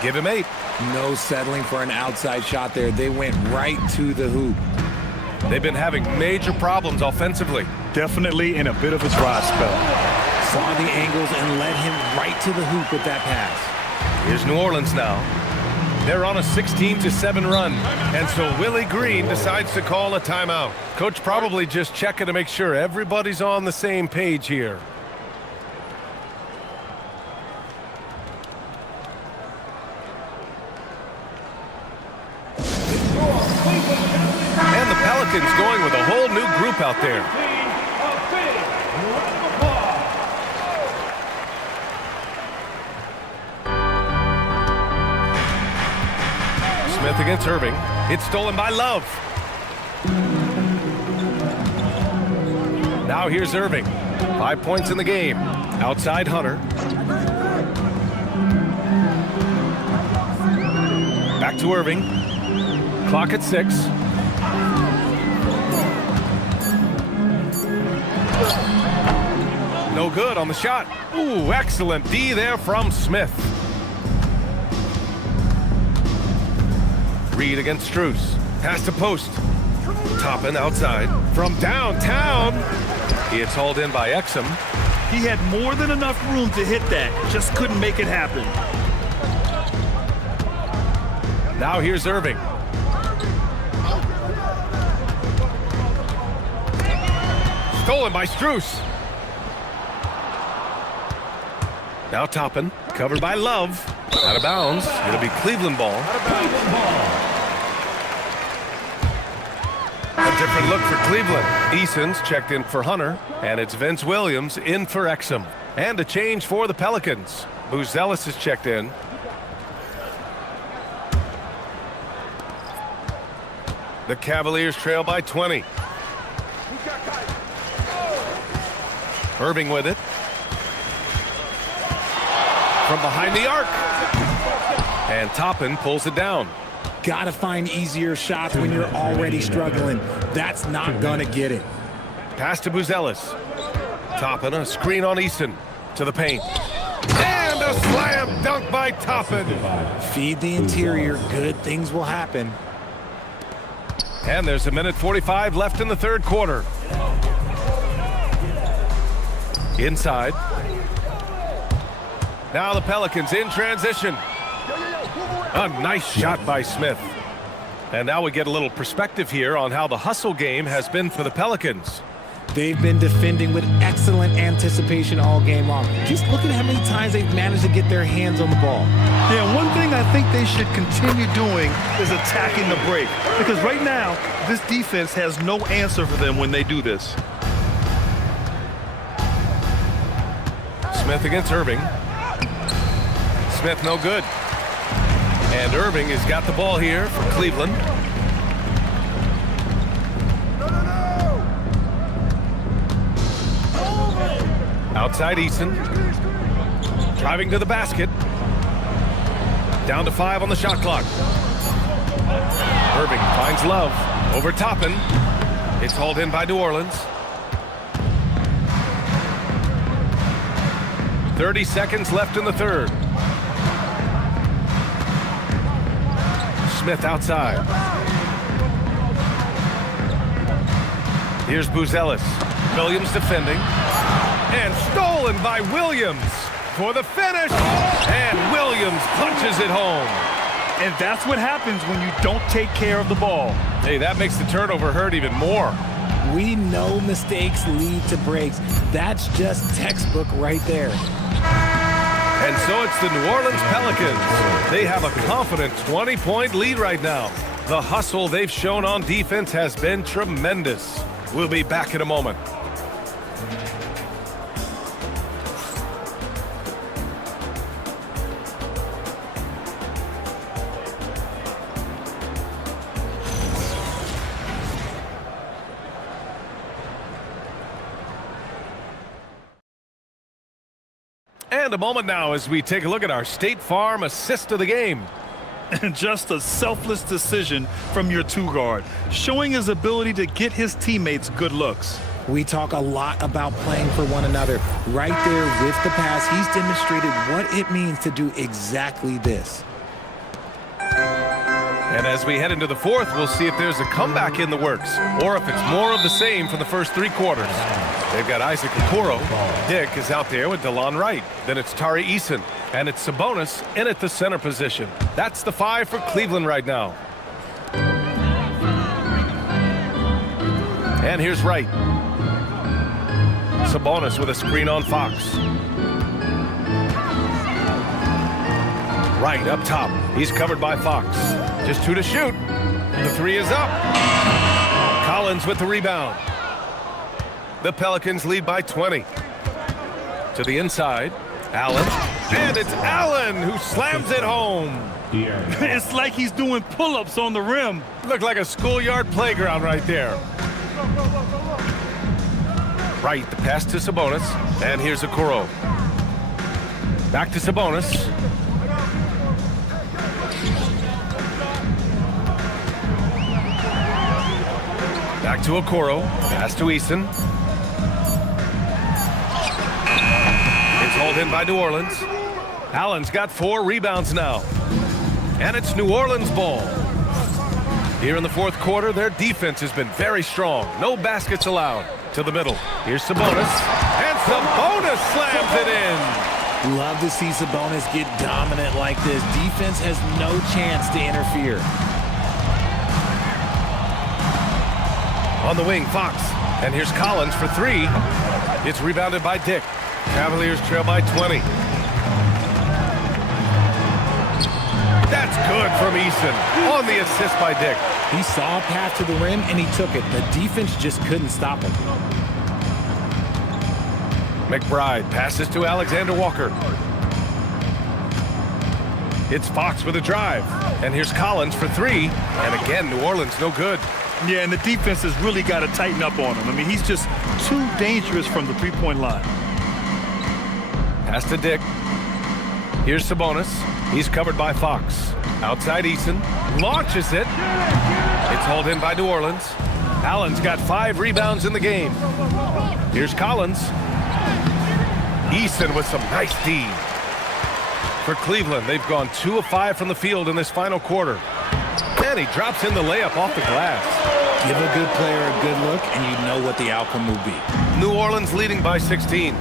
Give him 8. No settling for an outside shot there. They went right to the hoop. They've been having major problems offensively. Definitely in a bit of a dry spell. Saw the angles and led him right to the hoop with that pass. Here's New Orleans now. They're on a 16-7 run. And so Willie Green decides to call a timeout. Coach probably just checking to make sure everybody's on the same page here. And the Pelicans going with a whole new group out there. Smith against Irving. It's stolen by Love. Now here's Irving. 5 points in the game. Outside Hunter. Back to Irving. Clock at 6. No good on the shot. Ooh, excellent D there from Smith. Reed against Strus. Pass to post. Toppin outside. From downtown. It's hauled in by Exum. He had more than enough room to hit that, just couldn't make it happen. Now here's Irving. Stolen by Strus. Now Toppin, covered by Love. Out of bounds. It'll be Cleveland ball. A different look for Cleveland. Eason's checked in for Hunter, and it's Vince Williams in for Exum. And a change for the Pelicans. Buzelis is checked in. The Cavaliers trail by 20. Irving with it. From behind the arc. And Toppin pulls it down. Gotta find easier shots when you're already struggling. That's not gonna get it. Pass to Buzelis. Toppin, a screen on Eason. To the paint. And a slam dunk by Toppin. Feed the interior. Good things will happen. And there's a minute 45 left in the third quarter. Inside. Now the Pelicans in transition. A nice shot by Smith. And now we get a little perspective here on how the hustle game has been for the Pelicans. They've been defending with excellent anticipation all game long. Just look at how many times they've managed to get their hands on the ball. Yeah, one thing I think they should continue doing is attacking the break. Because right now, this defense has no answer for them when they do this. Smith against Irving. Smith no good. And Irving has got the ball here for Cleveland. Outside Eason. Driving to the basket. Down to 5 on the shot clock. Irving finds Love. Over Toppin. It's hauled in by New Orleans. 30 seconds left in the third. Smith outside. Here's Buzelis. Williams defending. And stolen by Williams for the finish. And Williams punches it home. And that's what happens when you don't take care of the ball. Hey, that makes the turnover hurt even more. We know mistakes lead to breaks. That's just textbook right there. And so it's the New Orleans Pelicans. They have a confident 20-point lead right now. The hustle they've shown on defense has been tremendous. We'll be back in a moment. And a moment now as we take a look at our State Farm assist of the game. And just a selfless decision from your two-guard, showing his ability to get his teammates good looks. We talk a lot about playing for one another. Right there with the pass, he's demonstrated what it means to do exactly this. And as we head into the fourth, we'll see if there's a comeback in the works or if it's more of the same from the first 3 quarters. They've got Isaac Okoro. Dick is out there with DeLon Wright. Then it's Tari Eason. And it's Sabonis in at the center position. That's the 5 for Cleveland right now. And here's Wright. Sabonis with a screen on Fox. Wright up top. He's covered by Fox. Just 2 to shoot. The 3 is up. Collins with the rebound. The Pelicans lead by 20. To the inside. Allen. And it's Allen who slams it home. It's like he's doing pull-ups on the rim. Looked like a schoolyard playground right there. Right, the pass to Sabonis. And here's Okoro. Back to Sabonis. Back to Okoro. Pass to Eason. It's hauled in by New Orleans. Allen's got 4 rebounds now. And it's New Orleans ball. Here in the fourth quarter, their defense has been very strong. No baskets allowed. To the middle. Here's Sabonis. And Sabonis slams it in. Love to see Sabonis get dominant like this. Defense has no chance to interfere. On the wing, Fox. And here's Collins for three. It's rebounded by Dick. Cavaliers trail by 20. That's good from Eason on the assist by Dick. He saw a path to the rim and he took it. The defense just couldn't stop him. McBride passes to Alexander Walker. It's Fox with a drive. And here's Collins for three. And again, New Orleans no good. Yeah, and the defense has really got to tighten up on him. I mean, he's just too dangerous from the three-point line. Pass to Dick. Here's Sabonis. He's covered by Fox. Outside Eason. Launches it. It's hauled in by New Orleans. Allen's got 5 rebounds in the game. Here's Collins. Eason with some nice D. For Cleveland, they've gone 2 of 5 from the field in this final quarter. And he drops in the layup off the glass. Give a good player a good look, and you know what the outcome will be. New Orleans leading by 16.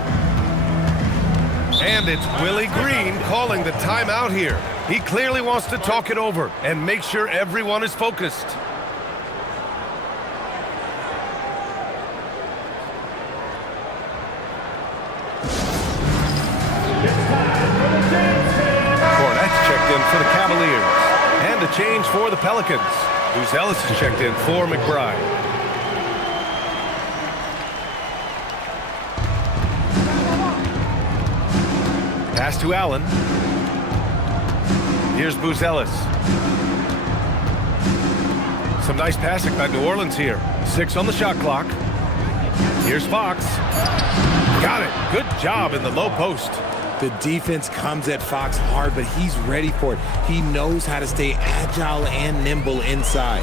And it's Willie Green calling the timeout here. He clearly wants to talk it over and make sure everyone is focused. Cornette's checked in for the Cavaliers. And a change for the Pelicans. Buzelis is checked in for McBride. Pass to Allen. Here's Buzelis. Some nice passing by New Orleans here. 6 on the shot clock. Here's Fox. Got it. Good job in the low post. The defense comes at Fox hard, but he's ready for it. He knows how to stay agile and nimble inside.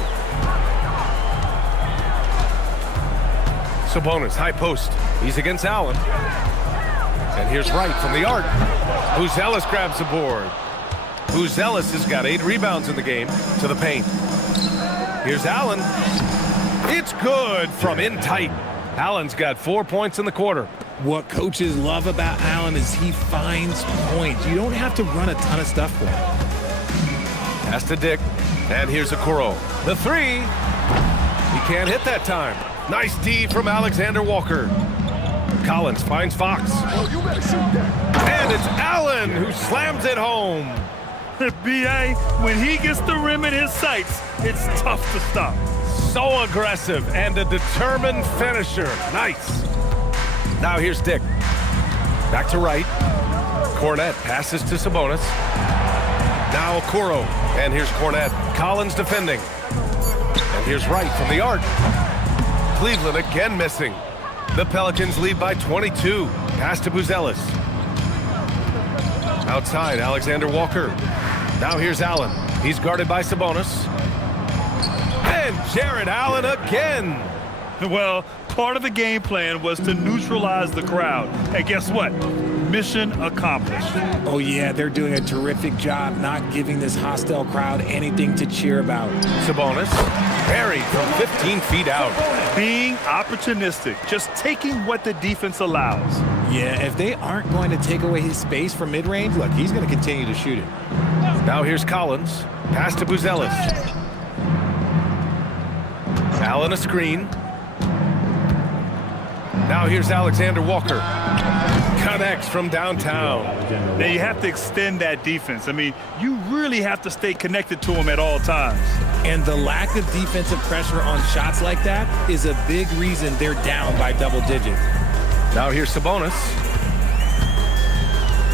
Sabonis, high post. He's against Allen. And here's Wright from the arc. Buzelis grabs the board. Buzelis has got 8 rebounds in the game to the paint. Here's Allen. It's good from in tight. Allen's got 4 points in the quarter. What coaches love about Allen is he finds points. You don't have to run a ton of stuff for him. Pass to Dick. And here's Okoro. The three. He can't hit that time. Nice D from Alexander Walker. Collins finds Fox. And it's Allen who slams it home. B.A., when he gets the rim in his sights, it's tough to stop. So aggressive and a determined finisher. Nice. Now here's Dick. Back to Wright. Cornette passes to Sabonis. Now Okoro. And here's Cornette. Collins defending. And here's Wright from the arc. Cleveland again missing. The Pelicans lead by 22. Pass to Buzelis. Outside, Alexander Walker. Now here's Allen. He's guarded by Sabonis. And Jared Allen again. Well, part of the game plan was to neutralize the crowd. And guess what? Mission accomplished. Oh, yeah, they're doing a terrific job not giving this hostile crowd anything to cheer about. Sabonis buried from 15 feet out. Being opportunistic, just taking what the defense allows. Yeah, if they aren't going to take away his space from mid-range, look, he's going to continue to shoot it. Now here's Collins. Pass to Buzelis. Allen a screen. Now here's Alexander Walker. Connects from downtown. Now you have to extend that defense. I mean, you really have to stay connected to him at all times. And the lack of defensive pressure on shots like that is a big reason they're down by double digits. Now here's Sabonis.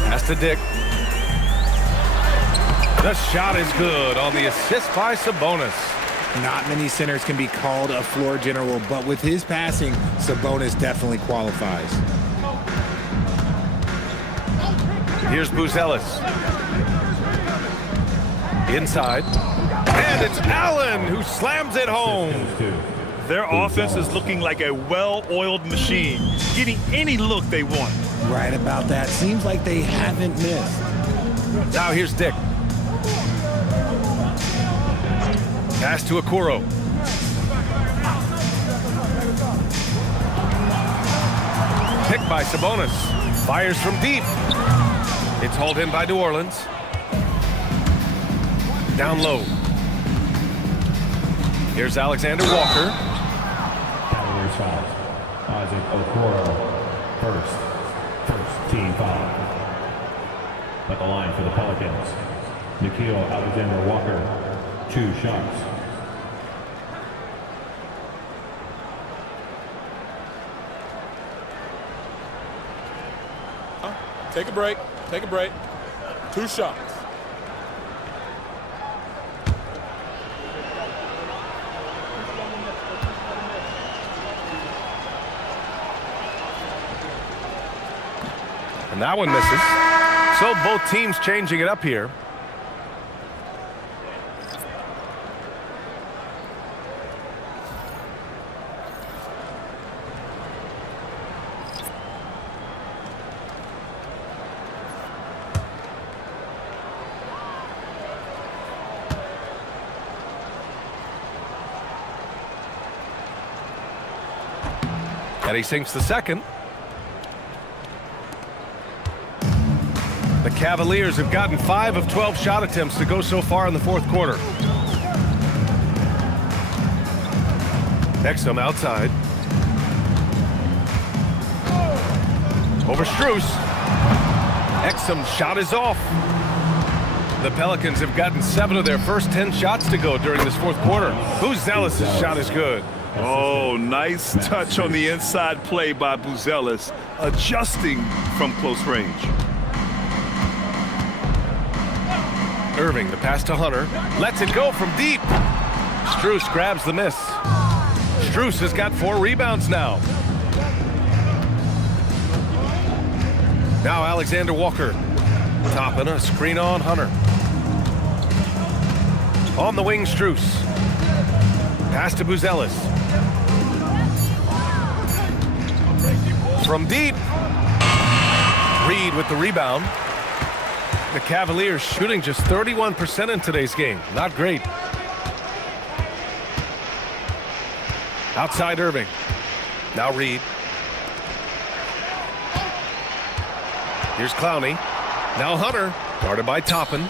Pass to Dick. The shot is good on the assist by Sabonis. Not many centers can be called a floor general, but with his passing, Sabonis definitely qualifies. Here's Buzelis. Inside. And it's Allen who slams it home. Their offense is looking like a well-oiled machine, getting any look they want. Right about that. Seems like they haven't missed. Now here's Dick. Pass to Okoro. pick by Sabonis. Fires from deep. It's hauled in by New Orleans. Down low. Here's Alexander Walker. Cavaliers foul. Isaac Okoro. First team foul. At the line for the Pelicans, Nickeil Alexander-Walker, 2 shots. Take a break. Take a break. 2 shots. And that one misses. So both teams changing it up here. And he sinks the second. The Cavaliers have gotten 5 of 12 shot attempts to go so far in the fourth quarter. Exum outside. Over Strus. Exum's shot is off. The Pelicans have gotten 7 of their first 10 shots to go during this fourth quarter. Buzelis' shot is good. Oh, nice touch on the inside play by Buzelis, adjusting from close range. Irving, the pass to Hunter. Lets it go from deep. Strus grabs the miss. Strus has got 4 rebounds now. Now Alexander Walker. Topping a screen on Hunter. On the wing, Strus. Pass to Buzelis. From deep. Reed with the rebound. The Cavaliers shooting just 31% in today's game. Not great. Outside Irving. Now Reed. Here's Clowney. Now Hunter. Guarded by Toppin.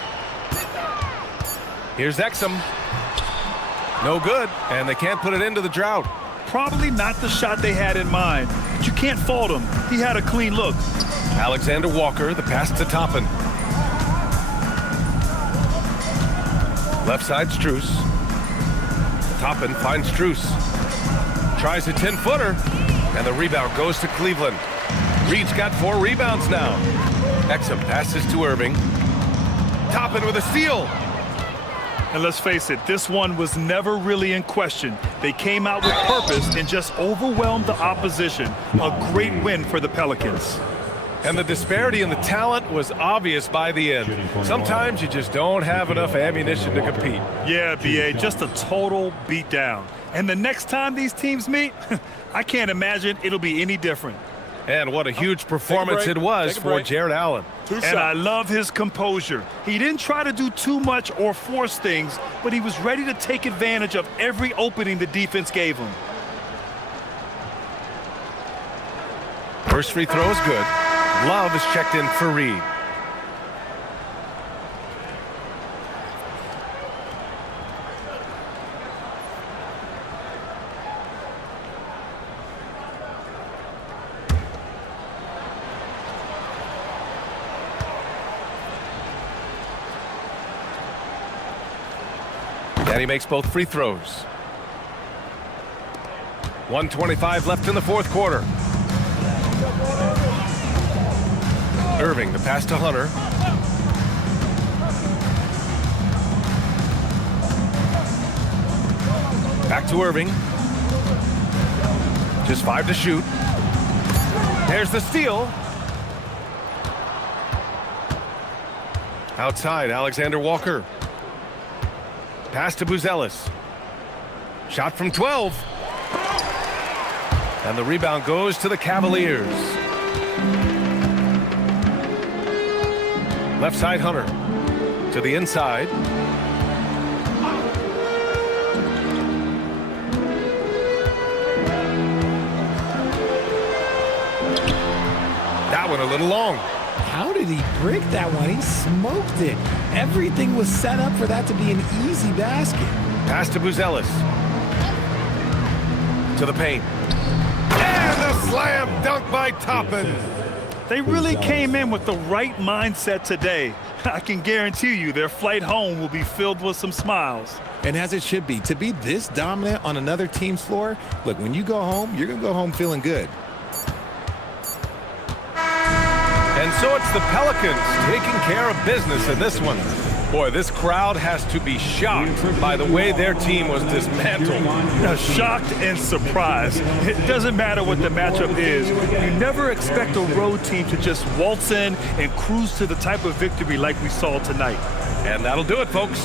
Here's Exum. No good. And they can't put it into the drought. Probably not the shot they had in mind, but you can't fault him. He had a clean look. Alexander Walker, the pass to Toppin. Left side, Strus. Toppin finds Strus. Tries a 10-footer, and the rebound goes to Cleveland. Reed's got 4 rebounds now. Exum passes to Irving. Toppin with a steal. And let's face it, this one was never really in question. They came out with purpose and just overwhelmed the opposition. A great win for the Pelicans. And the disparity in the talent was obvious by the end. Sometimes you just don't have enough ammunition to compete. Yeah, B.A., just a total beatdown. And the next time these teams meet, I can't imagine it'll be any different. And what a huge performance it was for Jarrett Allen. And I love his composure. He didn't try to do too much or force things, but he was ready to take advantage of every opening the defense gave him. First free throw is good. Love is checked in for Reed. And he makes both free throws. 1:25 left in the fourth quarter. Irving, the pass to Hunter. Back to Irving. Just 5 to shoot. There's the steal. Outside, Alexander Walker. Pass to Buzelis. Shot from 12. And the rebound goes to the Cavaliers. Left side, Hunter. To the inside. one a little long. How did he brick that one? He smoked it. Everything was set up for that to be an easy basket. Pass to Buzelis. To the paint. And a slam dunk by Toppin. They really came in with the right mindset today. I can guarantee you their flight home will be filled with some smiles. And as it should be, to be this dominant on another team's floor, look, when you go home, you're going to go home feeling good. And so it's the Pelicans taking care of business in this one. Boy, this crowd has to be shocked by the way their team was dismantled. Shocked and surprised. It doesn't matter what the matchup is. You never expect a road team to just waltz in and cruise to the type of victory like we saw tonight. And that'll do it, folks.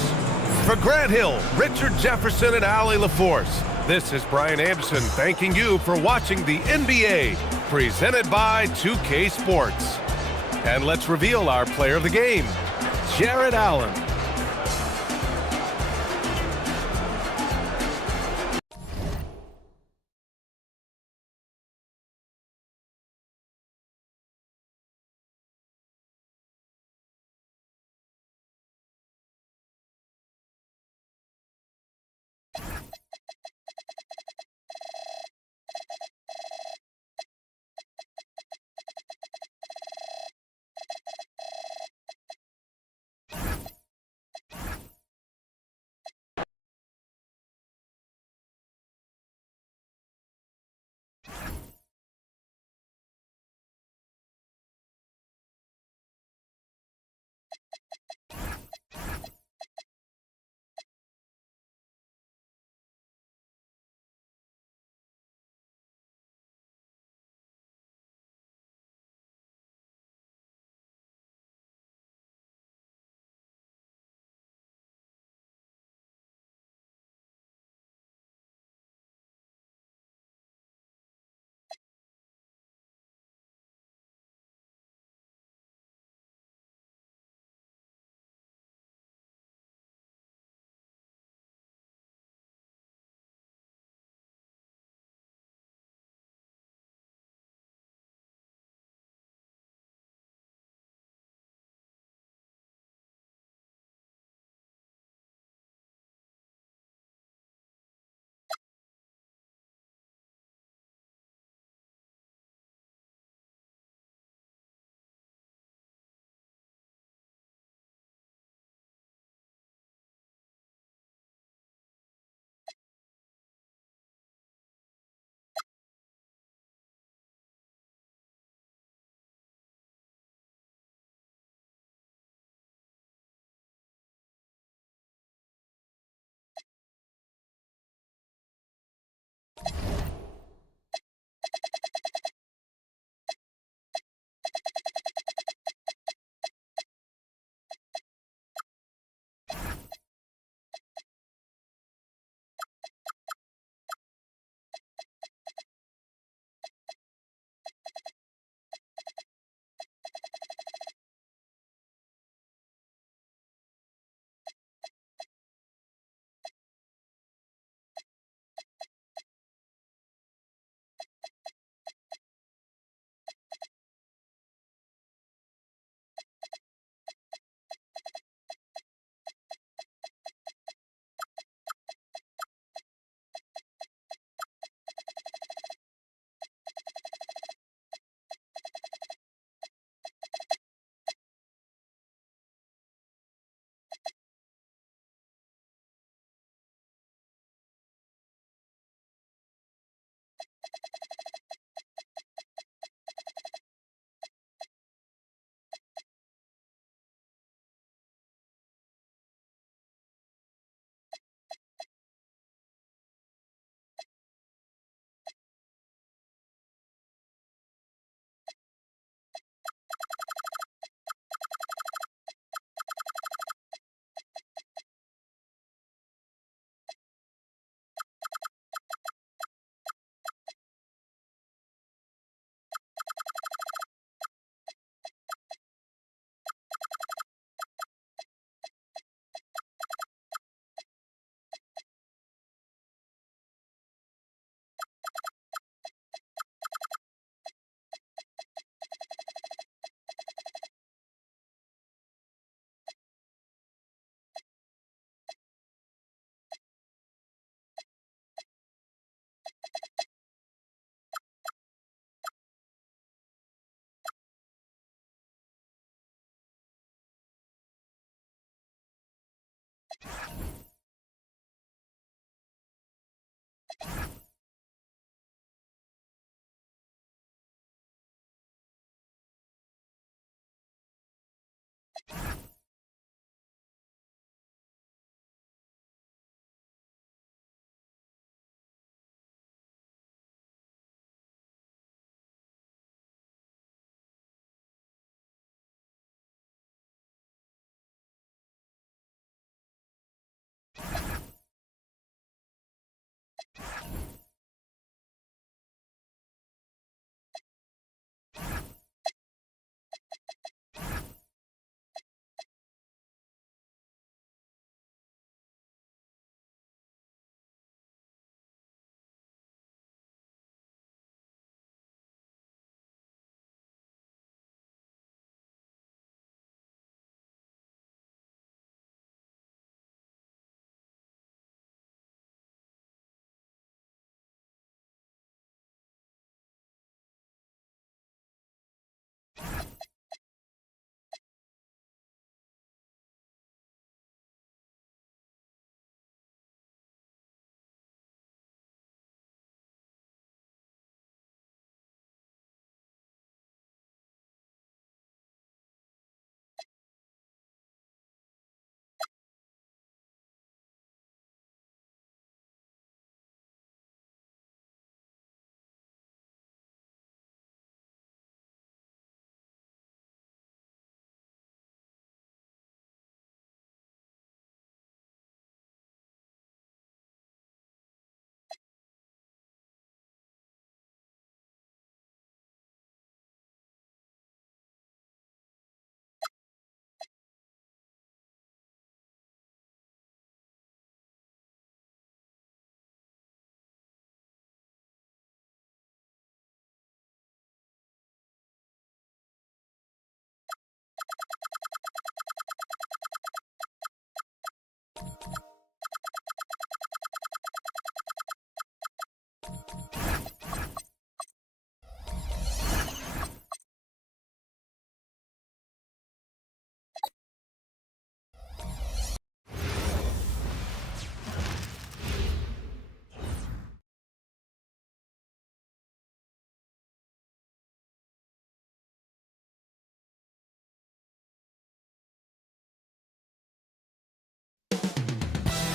For Grant Hill, Richard Jefferson, and Allie LaForce, this is Brian Anderson thanking you for watching the NBA, presented by 2K Sports. And let's reveal our player of the game, Jared Allen.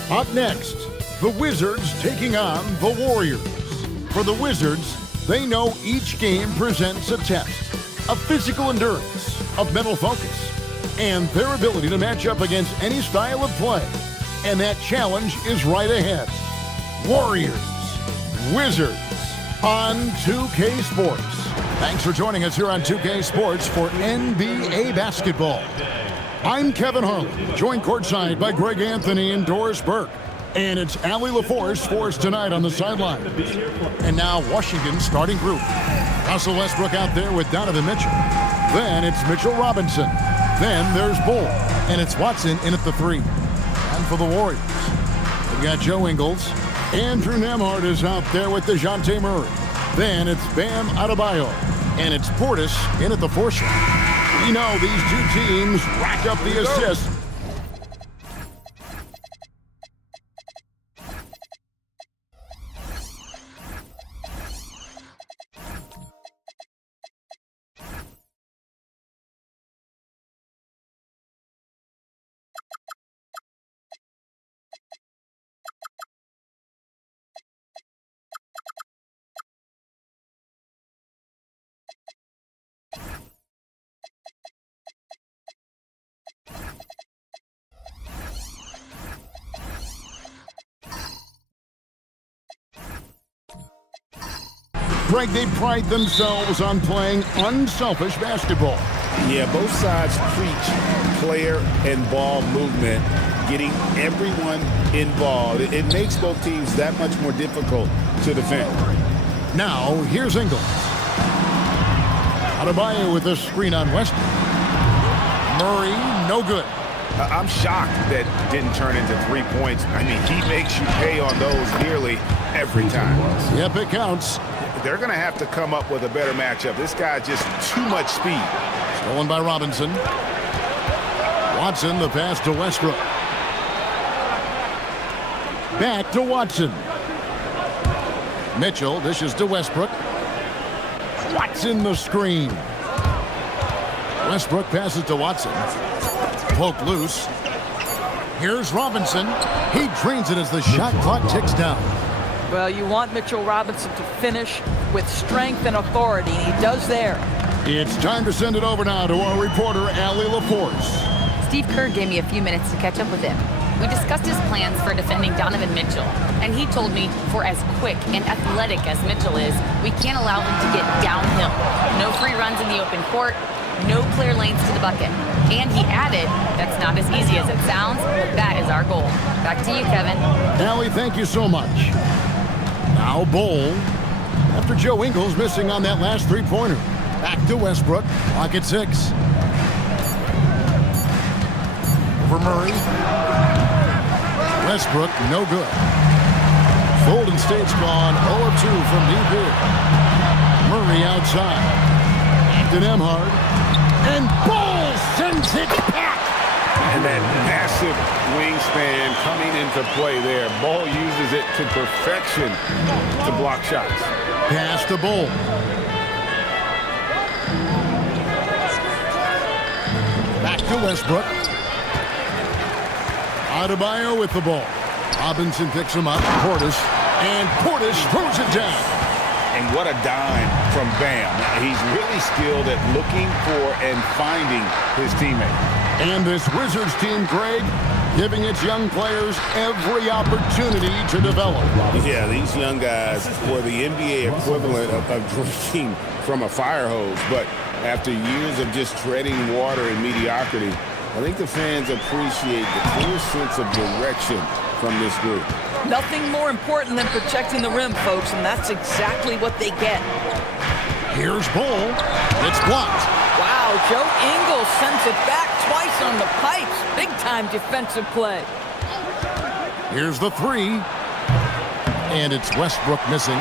Up next, the Wizards taking on the Warriors. For the Wizards, they know each game presents a test of physical endurance, of mental focus, and their ability to match up against any style of play. And that challenge is right ahead. Warriors, Wizards on 2K Sports. Thanks for joining us here on 2K Sports for NBA basketball. I'm Kevin Harlan, joined courtside by Greg Anthony and Doris Burke. And it's Allie LaForce for us tonight on the sideline. And now Washington's starting group. Russell Westbrook out there with Donovan Mitchell. Then it's Mitchell Robinson. Then there's Bull. And it's Watson in at the 3. And for the Warriors, we've got Joe Ingles. Andrew Nembhard is out there with DeJounte Murray. Then it's Bam Adebayo. And it's Portis in at the 4 slot. We know these two teams rack up the assists. Greg, they pride themselves on playing unselfish basketball. Yeah, both sides preach player and ball movement, getting everyone involved. It makes both teams that much more difficult to defend. Now, here's Ingles. Adebayo with the screen on Westbrook. Murray, no good. I'm shocked that didn't turn into 3 points. I mean, he makes you pay on those nearly every time. Yep, it counts. They're going to have to come up with a better matchup. This guy just too much speed. Stolen by Robinson. Watson, the pass to Westbrook. Back to Watson. Mitchell dishes to Westbrook. Watson the screen. Westbrook passes to Watson. Poke loose. Here's Robinson. He drains it as the shot clock ticks down. Well, you want Mitchell Robinson to finish with strength and authority, and he does there. It's time to send it over now to our reporter, Allie Laporte. Steve Kerr gave me a few minutes to catch up with him. We discussed his plans for defending Donovan Mitchell, and he told me for as quick and athletic as Mitchell is, we can't allow him to get downhill. No free runs in the open court, no clear lanes to the bucket. And he added, that's not as easy as it sounds, but that is our goal. Back to you, Kevin. Allie, thank you so much. Now Bol, after Joe Ingles missing on that last three-pointer. Back to Westbrook, clock at 6. Over Murray. Westbrook, no good. Golden State's gone 0 of 2 from deep here. Murray outside. Back to Nembhard. And Bol sends it back. And that massive wingspan coming into play there. Bol uses it to perfection to block shots. Pass to Bol. Back to Westbrook. Adebayo with the ball. Robinson picks him up. Portis. And Portis throws it down. And what a dime from Bam. He's really skilled at looking for and finding his teammate. And this Wizards team, Greg, giving its young players every opportunity to develop. Yeah, these young guys were the NBA equivalent of drinking from a fire hose. But after years of just treading water and mediocrity, I think the fans appreciate the clear sense of direction from this group. Nothing more important than protecting the rim, folks, and that's exactly what they get. Here's Bol. It's blocked. Wow, Joe Ingles sends it back twice on the pipes. Big-time defensive play. Here's the 3. And it's Westbrook missing.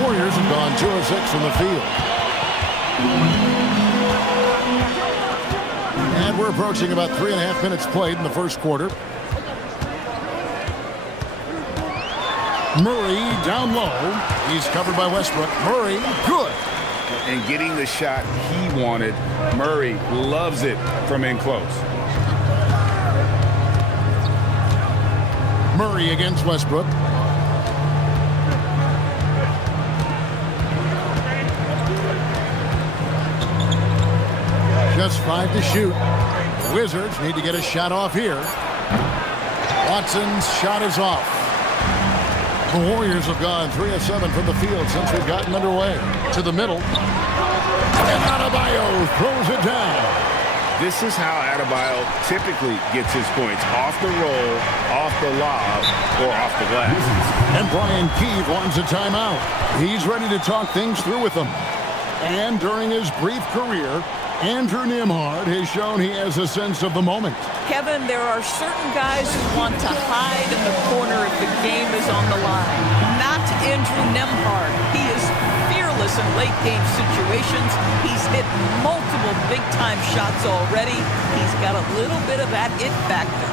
Warriors have gone 2 of 6 from the field. And we're approaching about 3.5 minutes played in the first quarter. Murray down low. He's covered by Westbrook. Murray, good. And getting the shot he wanted. Murray loves it from in close. Murray against Westbrook. Just 5 to shoot. The Wizards need to get a shot off here. Watson's shot is off. The Warriors have gone 3 of 7 from the field since we've gotten underway. To the middle. And Adebayo throws it down. This is how Adebayo typically gets his points. Off the roll, off the lob, or off the glass. And Brian Keefe wants a timeout. He's ready to talk things through with them. And during his brief career, Andrew Nembhard has shown he has a sense of the moment. Kevin, there are certain guys who want to hide in the corner if the game is on the line. Not Andrew Nembhard. He is fearless in late-game situations. He's hit multiple big-time shots already. He's got a little bit of that it factor.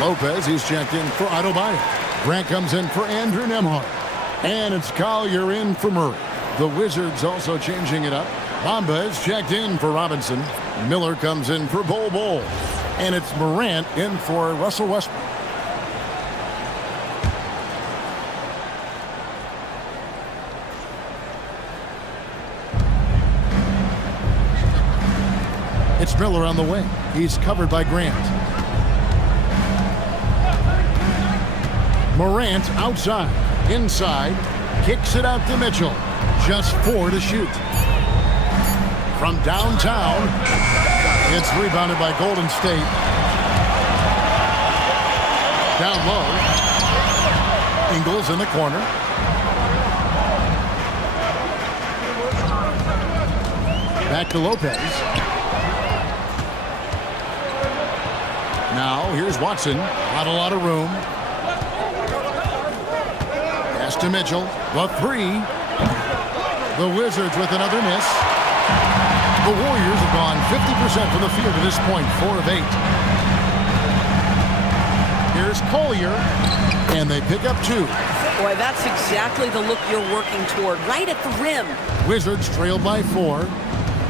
Lopez, he's checked in for Adebayo. Grant comes in for Andrew Nembhard. And it's Collier in for Murray. The Wizards also changing it up. Bamba is checked in for Robinson. Miller comes in for Bol. And it's Morant in for Russell Westbrook. Here's Miller on the wing. He's covered by Grant. Morant outside. Inside. Kicks it out to Mitchell. Just 4 to shoot. From downtown, it's rebounded by Golden State. Down low. Ingles in the corner. Back to Lopez. Now, here's Watson. Not a lot of room. Pass to Mitchell. The 3. The Wizards with another miss. The Warriors have gone 50% from the field at this point, 4 of 8. Here's Collier, and they pick up 2. Boy, that's exactly the look you're working toward, right at the rim. Wizards trailed by 4.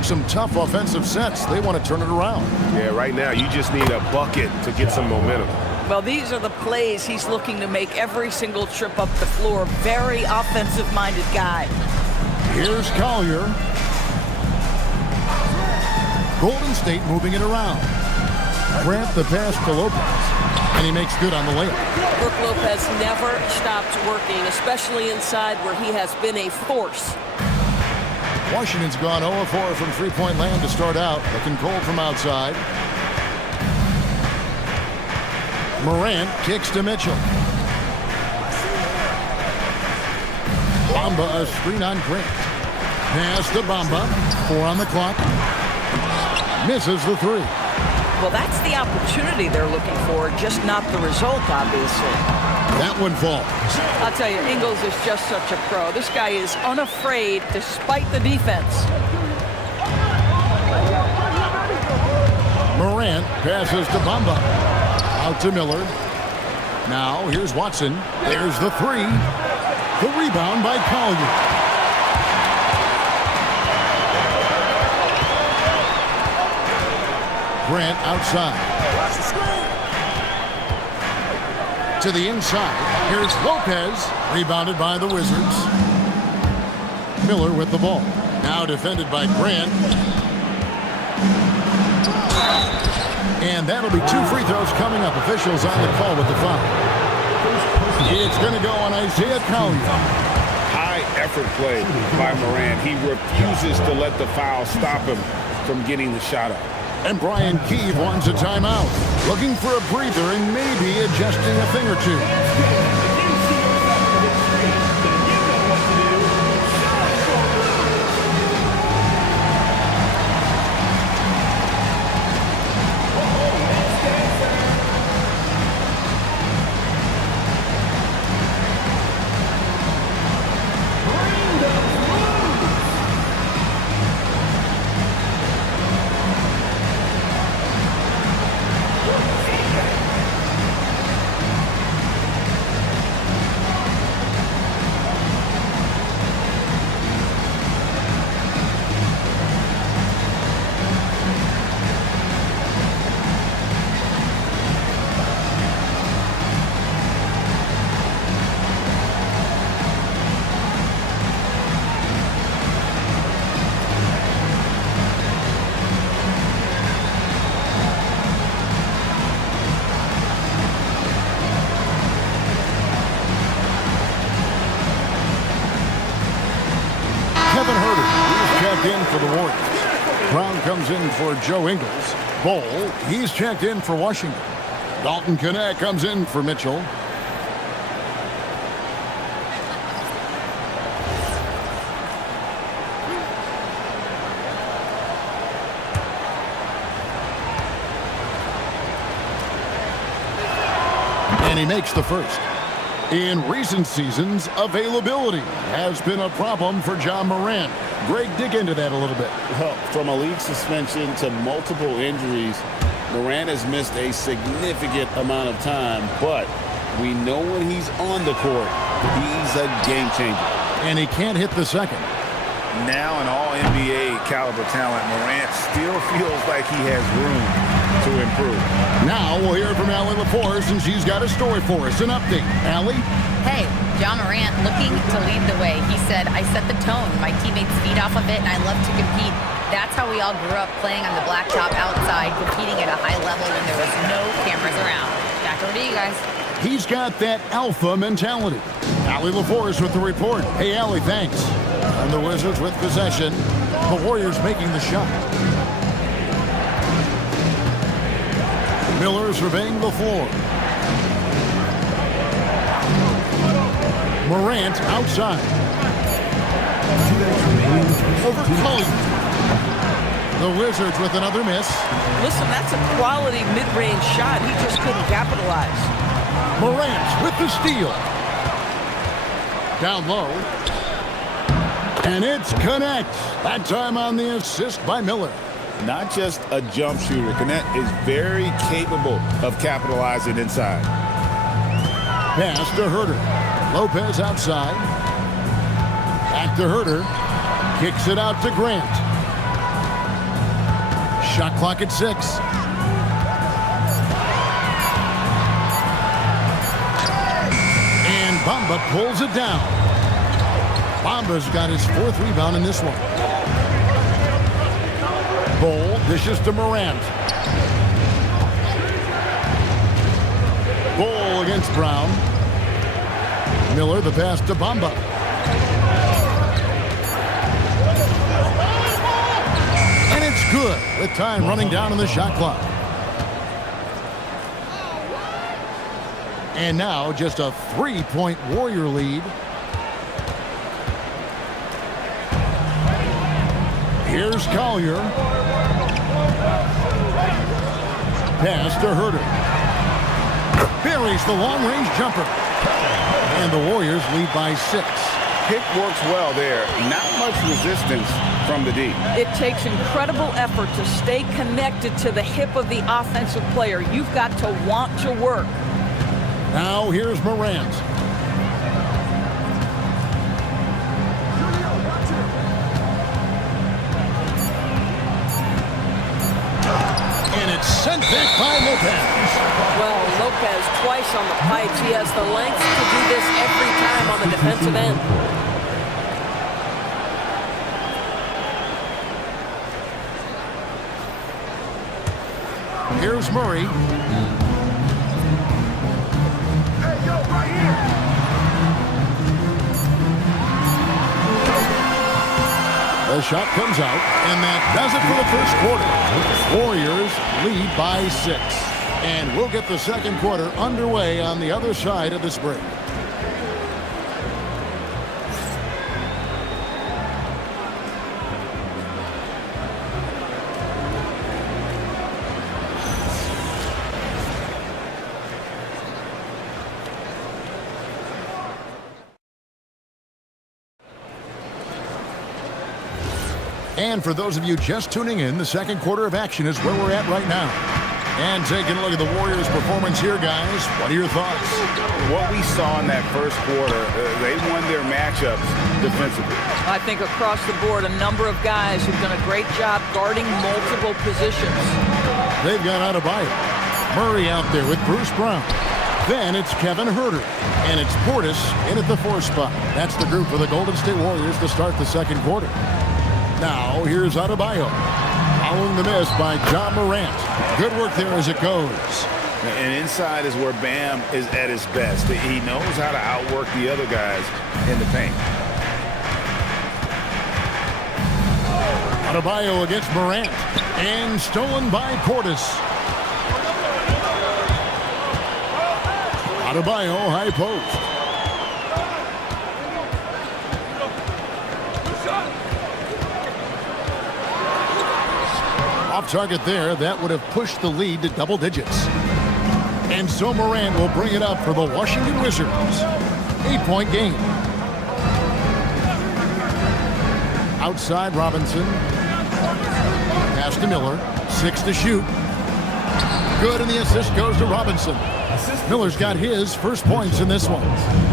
Some tough offensive sets. They want to turn it around. Yeah, right now you just need a bucket to get some momentum. Well, these are the plays he's looking to make every single trip up the floor. Very offensive-minded guy. Here's Collier. Golden State moving it around. Grant the pass to Lopez, and he makes good on the layup. Brook Lopez never stops working, especially inside where he has been a force. Washington's gone 0-4 from three-point land to start out. Looking cold from outside. Morant kicks to Mitchell. Bamba a screen on Grant. Pass to Bamba. 4 on the clock. Misses the 3. Well, that's the opportunity they're looking for, just not the result, obviously. That one falls. I'll tell you, Ingles is just such a pro. This guy is unafraid despite the defense. Morant passes to Bamba. Out to Miller. Now, here's Watson. There's the 3. The rebound by Collier. Grant outside. To the inside. Here's Lopez. Rebounded by the Wizards. Miller with the ball. Now defended by Grant. And that'll be 2 free throws coming up. Officials on the call with the foul. It's going to go on Isaiah Collier. High effort play by Morant. He refuses to let the foul stop him from getting the shot up. And Brian Keefe wants a timeout. Looking for a breather and maybe adjusting a thing or two. Kevin Huerter, he's checked in for the Warriors. Brown comes in for Joe Ingles. Bol, he's checked in for Washington. Dalton Knecht comes in for Mitchell. And he makes the first. In recent seasons, availability has been a problem for John Morant. Greg, dig into that a little bit. Well, from a league suspension to multiple injuries, Morant has missed a significant amount of time, but we know when he's on the court, he's a game changer. And he can't hit the second. Now an all-NBA caliber talent, Morant still feels like he has room to improve. Now we'll hear from Allie LaForce, and she's got a story for us. An update. Allie? Hey, John Morant looking to lead the way. He said, I set the tone. My teammates feed off of it, and I love to compete. That's how we all grew up, playing on the blacktop outside, competing at a high level when there was no cameras around. Back over to you guys. He's got that alpha mentality. Allie LaForce with the report. Hey, Allie, thanks. And the Wizards with possession. The Warriors making the shot. Miller surveying the floor. Morant outside. Over Cully. The Wizards with another miss. Listen, that's a quality mid-range shot. He just couldn't capitalize. Morant with the steal. Down low. And it's connects. That time on the assist by Miller. Not just a jump shooter. Connect is very capable of capitalizing inside. Pass to Herter. Lopez outside. Back to Herter. Kicks it out to Grant. Shot clock at 6. And Bamba pulls it down. Bamba's got his 4th rebound in this one. Bol dishes to Morant. Bol against Brown. Miller the pass to Bamba. And it's good with time running down on the shot clock. And now just a 3-point Warrior lead. Here's Collier. Pass to Herter. Buries the long-range jumper. And the Warriors lead by 6. Pick works well there. Not much resistance from the D. It takes incredible effort to stay connected to the hip of the offensive player. You've got to want to work. Now here's Morant. And it's sent back by Lopez. Well, Lopez twice on the pipes. He has the length to do this every time on the defensive end. Here's Murray. The shot comes out, and that does it for the first quarter. Warriors lead by 6. And we'll get the second quarter underway on the other side of this break. And for those of you just tuning in, the second quarter of action is where we're at right now. And taking a look at the Warriors' performance here, guys. What are your thoughts? What we saw in that first quarter, they won their matchups defensively. I think across the board, a number of guys who've done a great job guarding multiple positions. They've got Adebayo. Murray out there with Bruce Brown. Then it's Kevin Herter. And it's Portis in at the 4 spot. That's the group for the Golden State Warriors to start the second quarter. Now, here's Adebayo. Following the miss by John Morant. Good work there as it goes. And inside is where Bam is at his best. He knows how to outwork the other guys in the paint. Adebayo against Morant. And stolen by Portis. Adebayo, high post. Off target there. That would have pushed the lead to double digits. And so Morant will bring it up for the Washington Wizards. 8-point game. Outside Robinson. Pass to Miller. 6 to shoot. Good, and the assist goes to Robinson. Miller's got his first points in this one.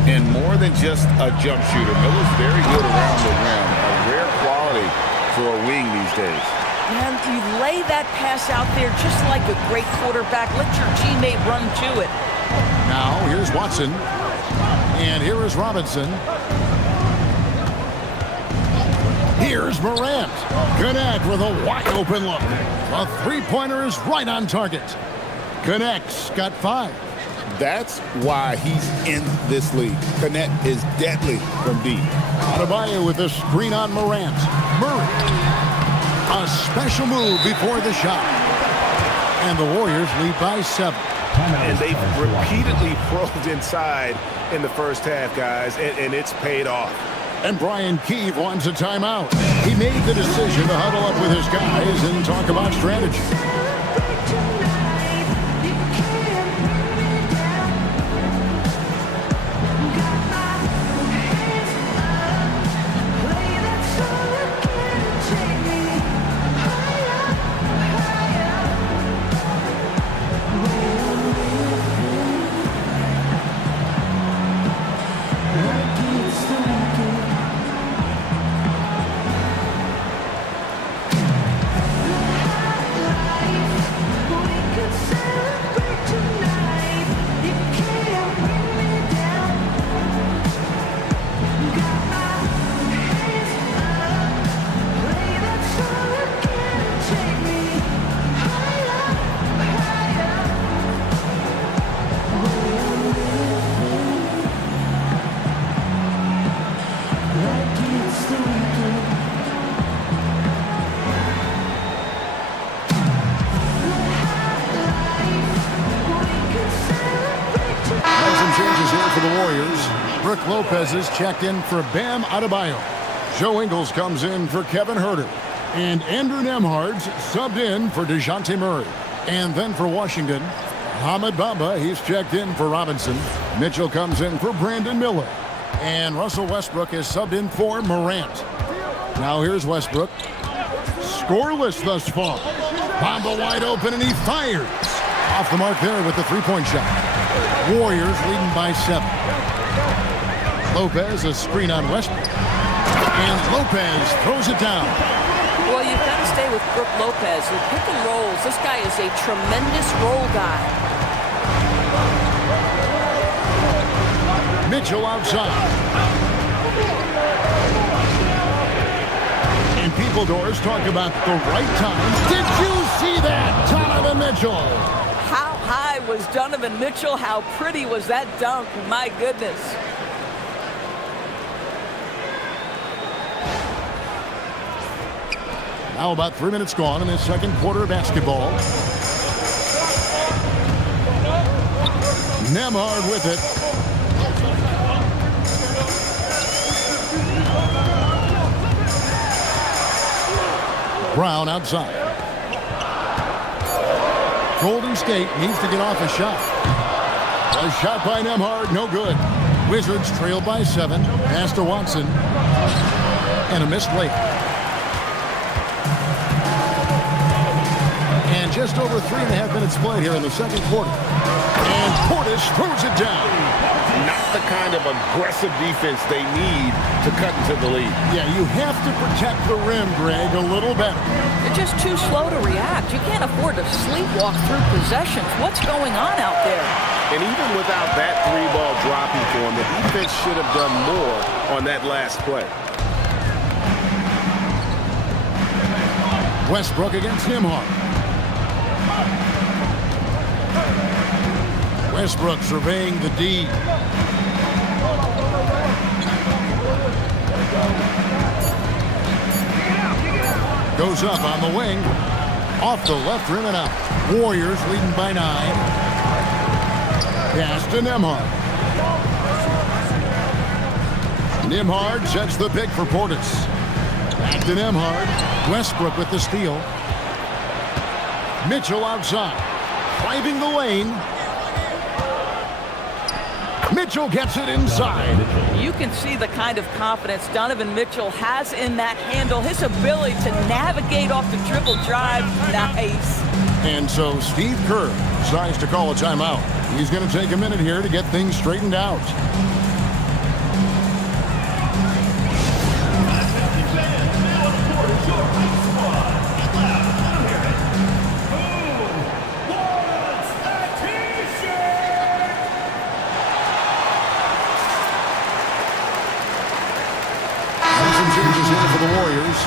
And more than just a jump shooter, Miller's very good around the rim. A rare quality for a wing these days. And you lay that pass out there just like a great quarterback. Let your teammate run to it. Now, here's Watson. And here is Robinson. Here's Morant. Connect with a wide open look. A three-pointer is right on target. Connect's got 5. That's why he's in this league. Connect is deadly from deep. Adebayo with a screen on Morant. Murray. A special move before the shot. And the Warriors lead by 7. And they've repeatedly probed inside in the first half, guys, and it's paid off. And Brian Keefe wants a timeout. He made the decision to huddle up with his guys and talk about strategy. Brook Lopez is checked in for Bam Adebayo. Joe Ingles comes in for Kevin Huerter. And Andrew Nembhard's subbed in for DeJounte Murray. And then for Washington, Ahmed Bamba, he's checked in for Robinson. Mitchell comes in for Brandon Miller. And Russell Westbrook is subbed in for Morant. Now here's Westbrook. Scoreless thus far. Bamba wide open and he fires. Off the mark there with the three-point shot. Warriors leading by 7. Lopez, a screen on Westbrook. And Lopez throws it down. Well, you've got to stay with Brook Lopez. In pick and rolls, this guy is a tremendous roll guy. Mitchell outside. And people doors talk about the right time. Did you see that, Donovan Mitchell? How high was Donovan Mitchell? How pretty was that dunk? My goodness. Now about 3 minutes gone in this second quarter of basketball. Nembhard with it. Brown outside. Golden State needs to get off a shot. A shot by Nembhard, no good. Wizards trail by 7. Pass to Watson. And a missed layup. And just over 3.5 minutes played here in the second quarter. And Portis throws it down. Not the kind of aggressive defense they need to cut into the lead. Yeah, you have to protect the rim, Greg, a little better. You're just too slow to react. You can't afford to sleepwalk through possessions. What's going on out there? And even without that 3-ball dropping for him, the defense should have done more on that last play. Westbrook against Nembhard. Westbrook surveying the D. Goes up on the wing. Off the left rim and out. Warriors leading by 9. Pass to Nembhard. Nembhard sets the pick for Portis. Back to Nembhard. Westbrook with the steal. Mitchell outside. Driving the lane. Mitchell gets it inside. You can see the kind of confidence Donovan Mitchell has in that handle. His ability to navigate off the dribble drive. Nice. And so Steve Kerr decides to call a timeout. He's going to take a minute here to get things straightened out. changes in for the Warriors.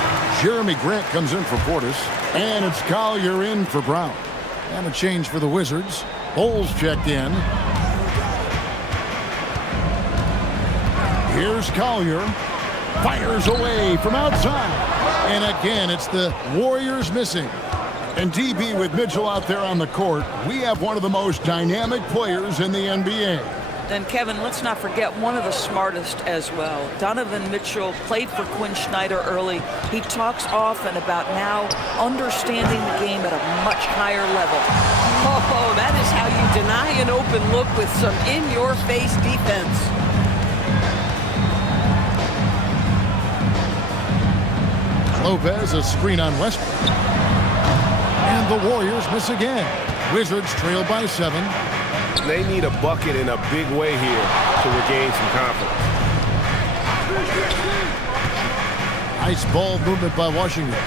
Jeremy Grant comes in for Portis. And it's Collier in for Brown. And a change for the Wizards. Bowles checked in. Here's Collier. Fires away from outside. And again, it's the Warriors missing. And DB with Mitchell out there on the court, we have one of the most dynamic players in the NBA. And Kevin, let's not forget one of the smartest as well. Donovan Mitchell played for Quinn Snyder early. He talks often about now understanding the game at a much higher level. Oh, that is how you deny an open look with some in-your-face defense. Lopez, a screen on Westbrook. And the Warriors miss again. Wizards trail by 7. They need a bucket in a big way here to regain some confidence. Nice ball movement by Washington.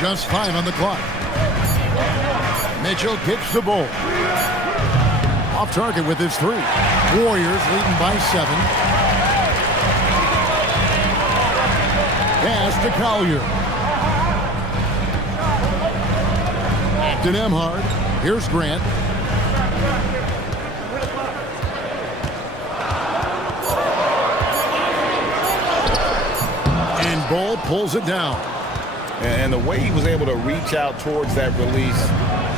Just 5 on the clock. Mitchell gets the ball. Off target with his 3. Warriors leading by 7. Pass to Collier. To Nembhard. Here's Grant. And Ball pulls it down. And the way he was able to reach out towards that release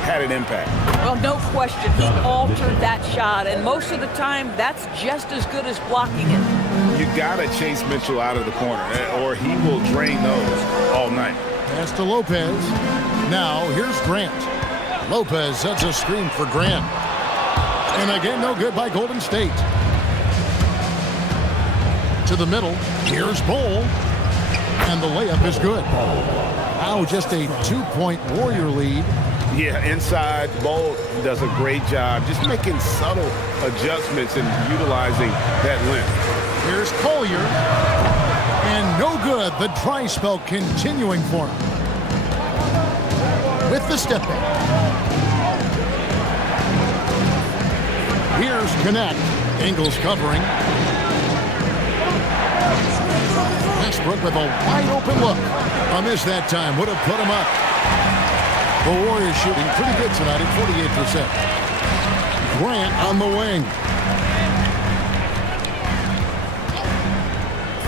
had an impact. Well, no question, he altered that shot, and most of the time, that's just as good as blocking it. You gotta chase Mitchell out of the corner, or he will drain those all night. Pass to Lopez. Now, here's Grant. Lopez sets a screen for Grant. And again, no good by Golden State. To the middle. Here's Bol. And the layup is good. Now just a 2-point Warrior lead. Yeah, inside, Bol does a great job just making subtle adjustments and utilizing that length. Here's Collier. And no good. The dry spell continuing for him. With the step back. Here's Connect. Ingles covering. Westbrook with a wide open look. A miss that time. Would have put him up. The Warriors shooting pretty good tonight at 48%. Grant on the wing.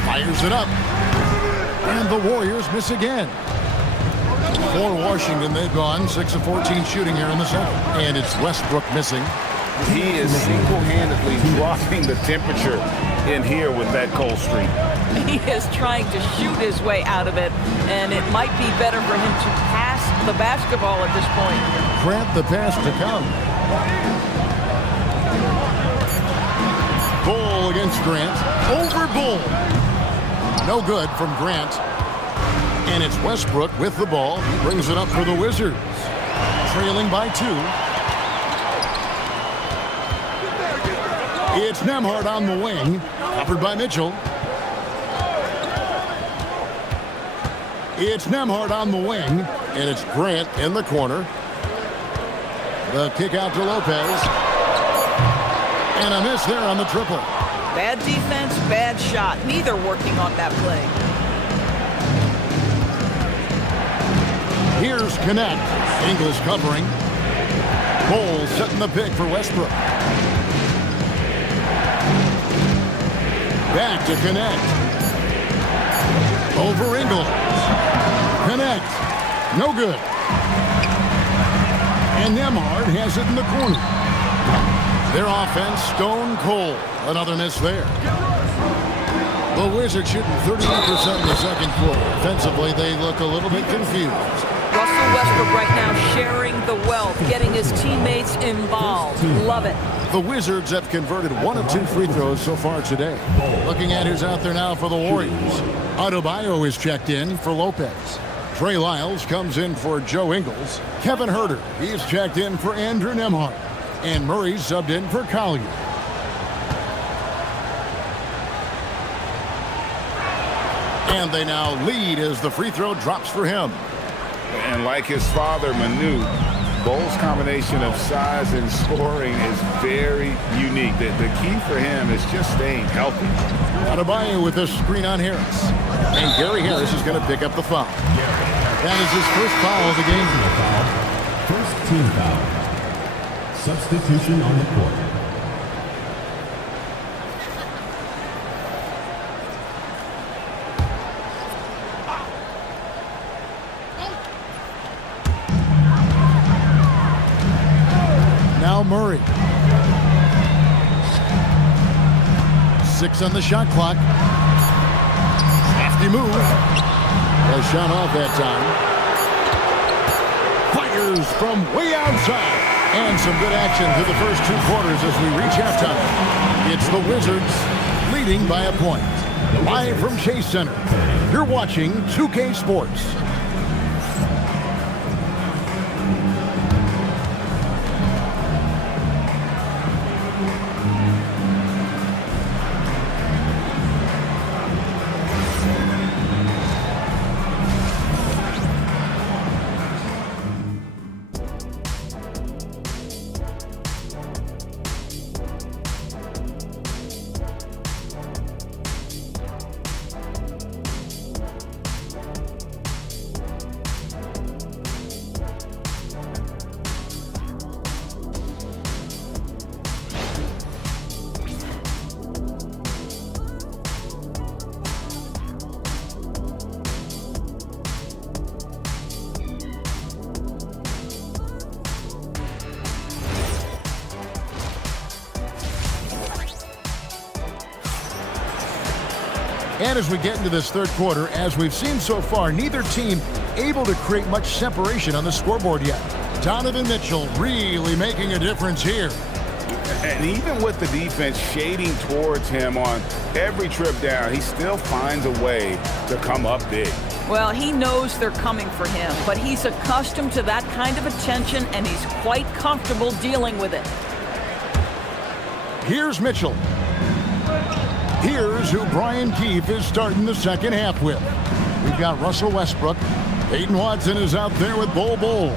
Fires it up. And the Warriors miss again. For Washington, they've gone 6 of 14 shooting here in the second. And it's Westbrook missing. He is single-handedly dropping the temperature in here with that cold streak. He is trying to shoot his way out of it, and it might be better for him to pass the basketball at this point. Grant the pass to come. Bol against Grant. Over Bol. No good from Grant. And it's Westbrook with the ball. He brings it up for the Wizards. Trailing by 2. It's Nembhard on the wing. Covered by Mitchell. It's Nembhard on the wing. And it's Grant in the corner. The kick out to Lopez. And a miss there on the triple. Bad defense, bad shot. Neither working on that play. Here's Connect. Ingles covering. Bol setting the pick for Westbrook. Back to Connect. Over Ingles. Connect. No good. And Nembhard has it in the corner. Their offense stone cold. Another miss there. The Wizards shooting 38% in the second quarter. Offensively, they look a little bit confused. Russell Westbrook right now sharing the wealth, getting his teammates involved. Love it. The Wizards have converted 1 of 2 free throws so far today. Looking at who's out there now for the Warriors. Adebayo is checked in for Lopez. Trey Lyles comes in for Joe Ingles. Kevin Huerter, he's checked in for Andrew Nembhard. And Murray's subbed in for Collier. And they now lead as the free throw drops for him. And like his father, Manu, Bole's combination of size and scoring is very unique. The key for him is just staying healthy. Adebayo with this screen on Harris. And Gary Harris is going to pick up the foul. That is his first foul of the game. First team foul. Substitution on the court. Now Murray. 6 on the shot clock. Hefty move. A shot off that time. Fires from way outside. And some good action through the first 2 quarters as we reach halftime. It's the Wizards leading by a point. Live from Chase Center, you're watching 2K Sports. And as we get into this third quarter, as we've seen so far, neither team able to create much separation on the scoreboard yet. Donovan Mitchell really making a difference here. And even with the defense shading towards him on every trip down, he still finds a way to come up big. Well, he knows they're coming for him, but he's accustomed to that kind of attention, and he's quite comfortable dealing with it. Here's Mitchell. Here's who Brian Keefe is starting the second half with. We've got Russell Westbrook. Peyton Watson is out there with Bol Bol.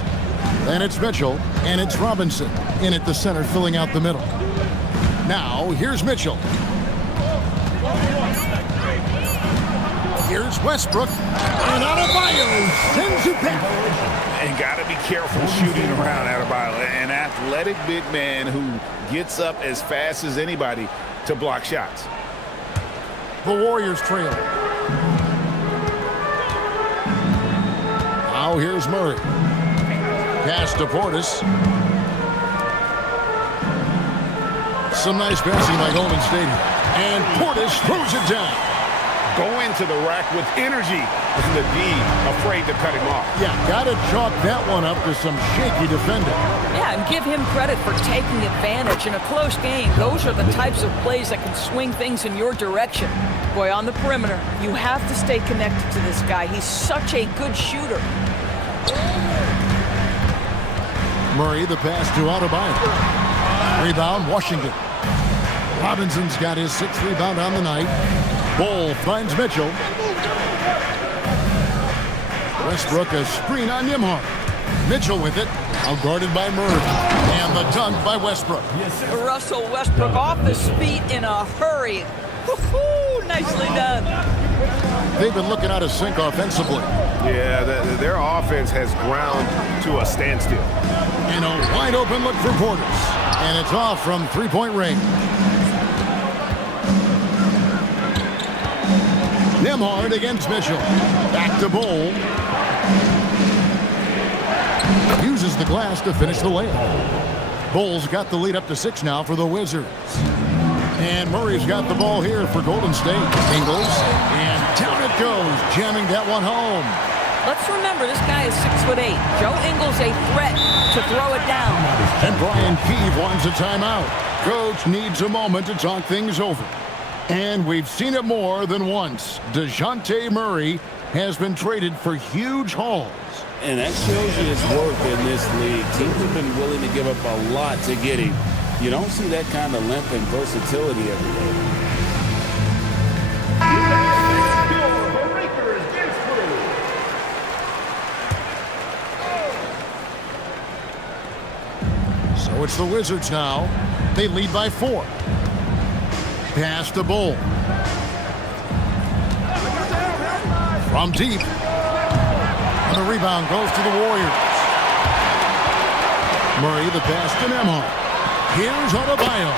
And it's Mitchell, and it's Robinson in at the center, filling out the middle. Now, here's Mitchell. Here's Westbrook. And Adebayo sends it back. And got to be careful shooting around Adebayo. An athletic big man who gets up as fast as anybody to block shots. The Warriors trail. Now here's Murray. Pass to Portis. Some nice passing by Golden State. And Portis throws it down. Going to the rack with energy. And the D afraid to cut him off. Yeah, got to chalk that one up to some shaky defending. Yeah, and give him credit for taking advantage in a close game. Those are the types of plays that can swing things in your direction. Boy, on the perimeter, you have to stay connected to this guy. He's such a good shooter. Murray, the pass to Adebayo. Rebound, Washington. Robinson's got his 6th rebound on the night. Bol finds Mitchell. Westbrook a screen on Nembhard. Mitchell with it, now guarded by Murray. And the dunk by Westbrook. Russell Westbrook off his feet in a hurry. Woo-hoo, nicely done. They've been looking out of sync offensively. Yeah, their offense has ground to a standstill. And a wide open look for Portis. And it's off from three-point range. Nembhard against Mitchell. Back to Bol. Uses the glass to finish the layup. Bol's got the lead up to 6 now for the Wizards. And Murray's got the ball here for Golden State. Ingles. And down it goes, jamming that one home. Let's remember, this guy is 6'8". Joe Ingles a threat to throw it down. And Brian Keefe wants a timeout. Coach needs a moment to talk things over. And we've seen it more than once. DeJounte Murray has been traded for huge hauls. And that shows you his worth in this league. Teams have been willing to give up a lot to get him. You don't see that kind of length and versatility every day. So it's the Wizards now. They lead by 4. Pass to Bull. From deep. And the rebound goes to the Warriors. Murray the pass to Nembhard. Here's Adebayo.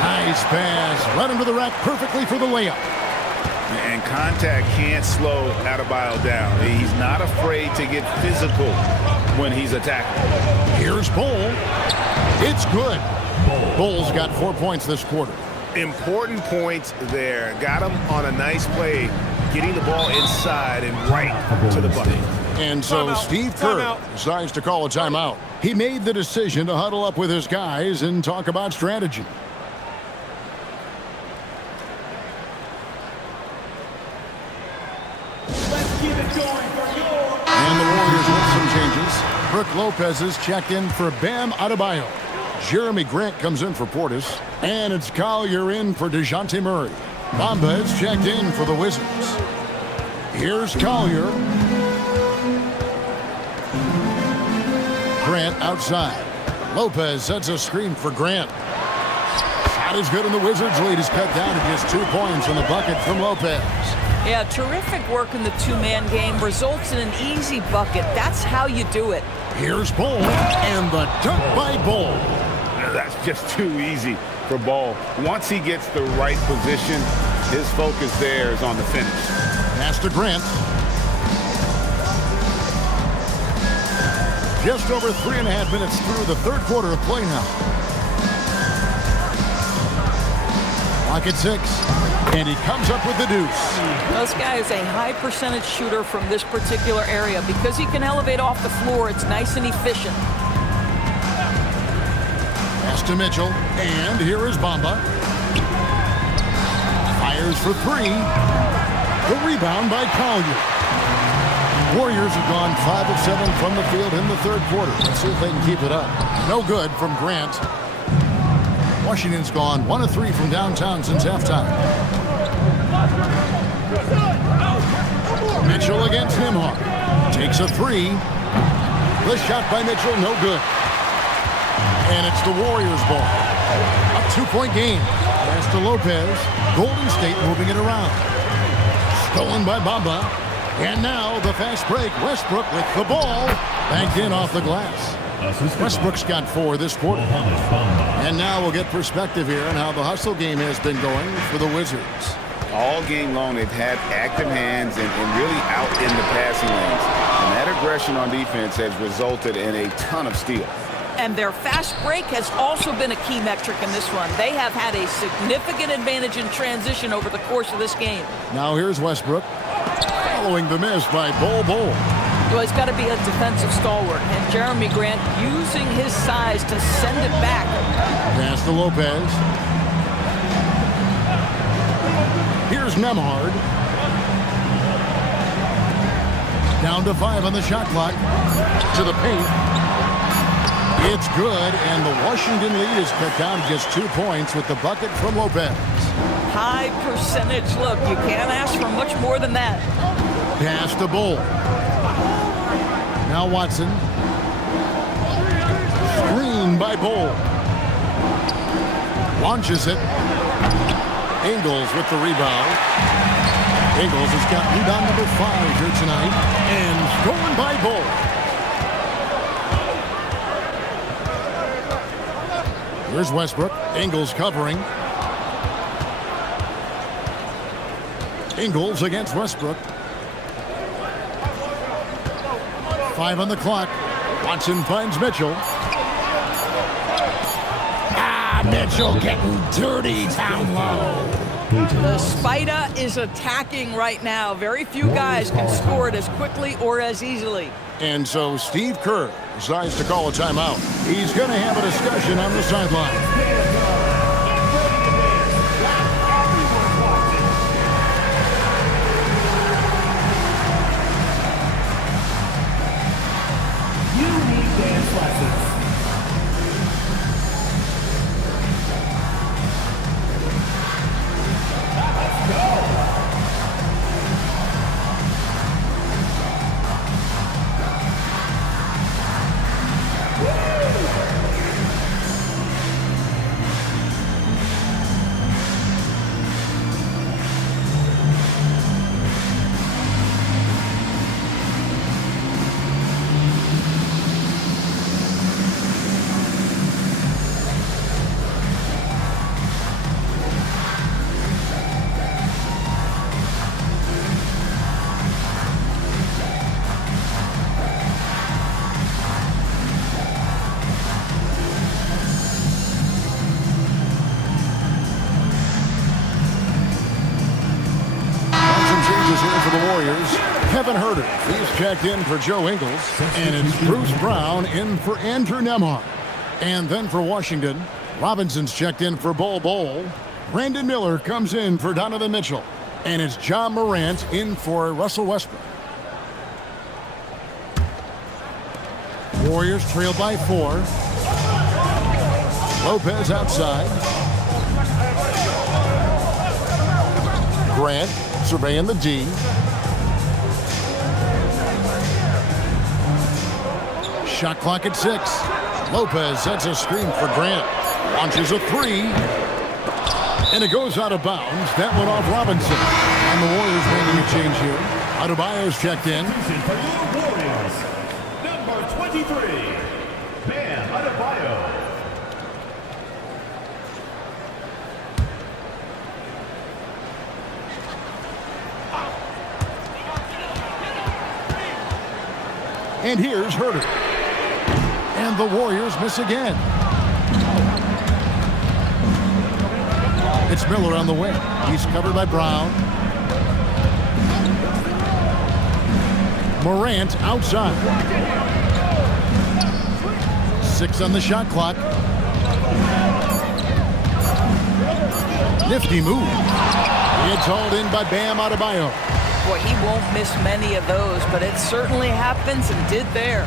Nice pass. Right into the rack perfectly for the layup. And contact can't slow Adebayo down. He's not afraid to get physical when he's attacking. Here's Bull. It's good. Bull's got 4 points this quarter. Important points there. Got him on a nice play, getting the ball inside and right to the bucket. And so Steve Kerr decides to call a timeout. He made the decision to huddle up with his guys and talk about strategy. And the Warriors with some changes. Brook Lopez is checked in for Bam Adebayo. Jeremy Grant comes in for Portis. And it's Collier in for DeJounte Murray. Bamba is checked in for the Wizards. Here's Collier. Grant outside. Lopez sets a screen for Grant. Shot is good, and the Wizards' lead is cut down to just 2 points in the bucket from Lopez. Yeah, terrific work in the two-man game results in an easy bucket. That's how you do it. Here's Bull, and the dunk by Bull. That's just too easy for Ball. Once he gets the right position, his focus there is on the finish. Pass to Grant. Just over 3.5 minutes through the third quarter of play now. Clock at 6, and he comes up with the deuce. This guy is a high percentage shooter from this particular area. Because he can elevate off the floor, it's nice and efficient. Pass to Mitchell, and here is Bamba. Fires for 3. The rebound by Collier. Warriors have gone 5 of 7 from the field in the third quarter. Let's see if they can keep it up. No good from Grant. Washington's gone 1 of 3 from downtown since halftime. Mitchell against Nembhard. Takes a 3. The shot by Mitchell, no good. And it's the Warriors' ball. A 2-point game. Pass to Lopez. Golden State moving it around. Stolen by Bamba. And now the fast break. Westbrook with the ball. Banked in off the glass. Westbrook's got 4 this quarter. And now we'll get perspective here on how the hustle game has been going for the Wizards. All game long, they've had active hands and really out in the passing lanes. And that aggression on defense has resulted in a ton of steals. And their fast break has also been a key metric in this one. They have had a significant advantage in transition over the course of this game. Now here's Westbrook. Following the miss by Bull. Well, he's got to be a defensive stalwart. And Jeremy Grant using his size to send it back. Pass to Lopez. Here's Nembhard. Down to 5 on the shot clock. To the paint. It's good, and the Washington lead is cut down to just 2 points with the bucket from Lopez. High percentage look. You can't ask for much more than that. Pass to Bull. Now Watson. Screen by Bull. Launches it. Ingles with the rebound. Ingles has got rebound number 5 here tonight. And stolen by Bull. Here's Westbrook. Ingles covering. Ingles against Westbrook. 5 on the clock. Watson finds Mitchell. Mitchell getting dirty down low. The Spider is attacking right now. Very few guys can score it as quickly or as easily. And so Steve Kerr decides to call a timeout. He's going to have a discussion on the sideline. Kevin Herter, he's checked in for Joe Ingles. And it's Bruce Brown in for Andrew Nembhard. And then for Washington, Robinson's checked in for Bol Bol. Brandon Miller comes in for Donovan Mitchell. And it's John Morant in for Russell Westbrook. Warriors trail by 4. Lopez outside. Grant surveying the D. Shot clock at 6. Lopez sets a screen for Grant. Launches a 3. And it goes out of bounds. That went off Robinson. And the Warriors making a change here. Adebayo's checked in. For your Warriors, number 23, Bam Adebayo. And here's Herter. And the Warriors miss again. It's Miller on the wing. He's covered by Brown. Morant outside. 6 on the shot clock. Nifty move. It's hauled in by Bam Adebayo. Boy, he won't miss many of those, but it certainly happens and did there.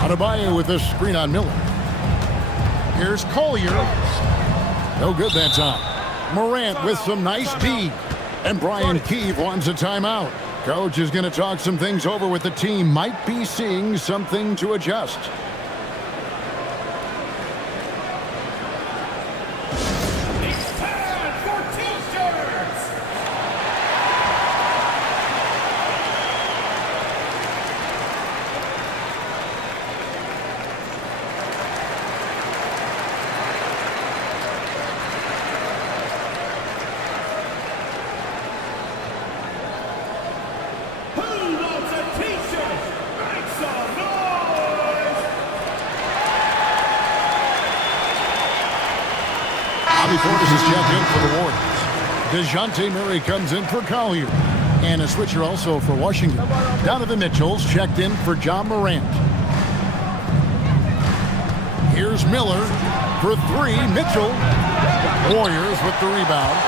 Adebayo with this screen on Miller. Here's Collier. No good that time. Morant with some nice D. And Brian Keefe wants a timeout. Coach is going to talk some things over with the team. Might be seeing something to adjust. Portis is checked in for the Warriors. DeJounte Murray comes in for Collier. And a switcher also for Washington. Donovan Mitchell's checked in for John Morant. Here's Miller for 3. Mitchell. Warriors with the rebound.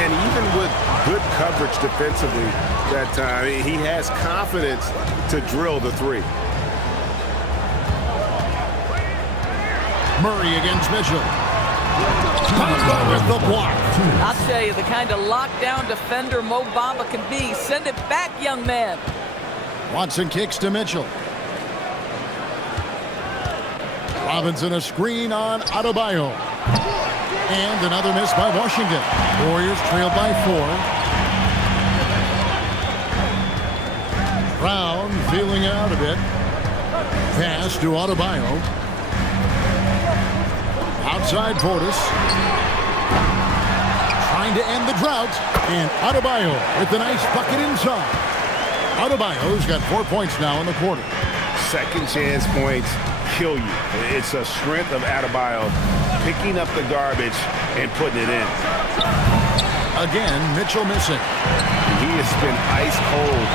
And even with good coverage defensively that time, he has confidence to drill the 3. Murray against Mitchell. With the block. I'll tell you, the kind of lockdown defender Mo Bamba can be. Send it back, young man. Watson kicks to Mitchell. Robinson a screen on Adebayo. And another miss by Washington. Warriors trailed by 4. Brown feeling out a bit. Pass to Adebayo. Outside Portis. Trying to end the drought. And Adebayo with the nice bucket inside. Adebayo's got 4 points now in the quarter. Second chance points kill you. It's a strength of Adebayo picking up the garbage and putting it in. Again, Mitchell missing. He has been ice cold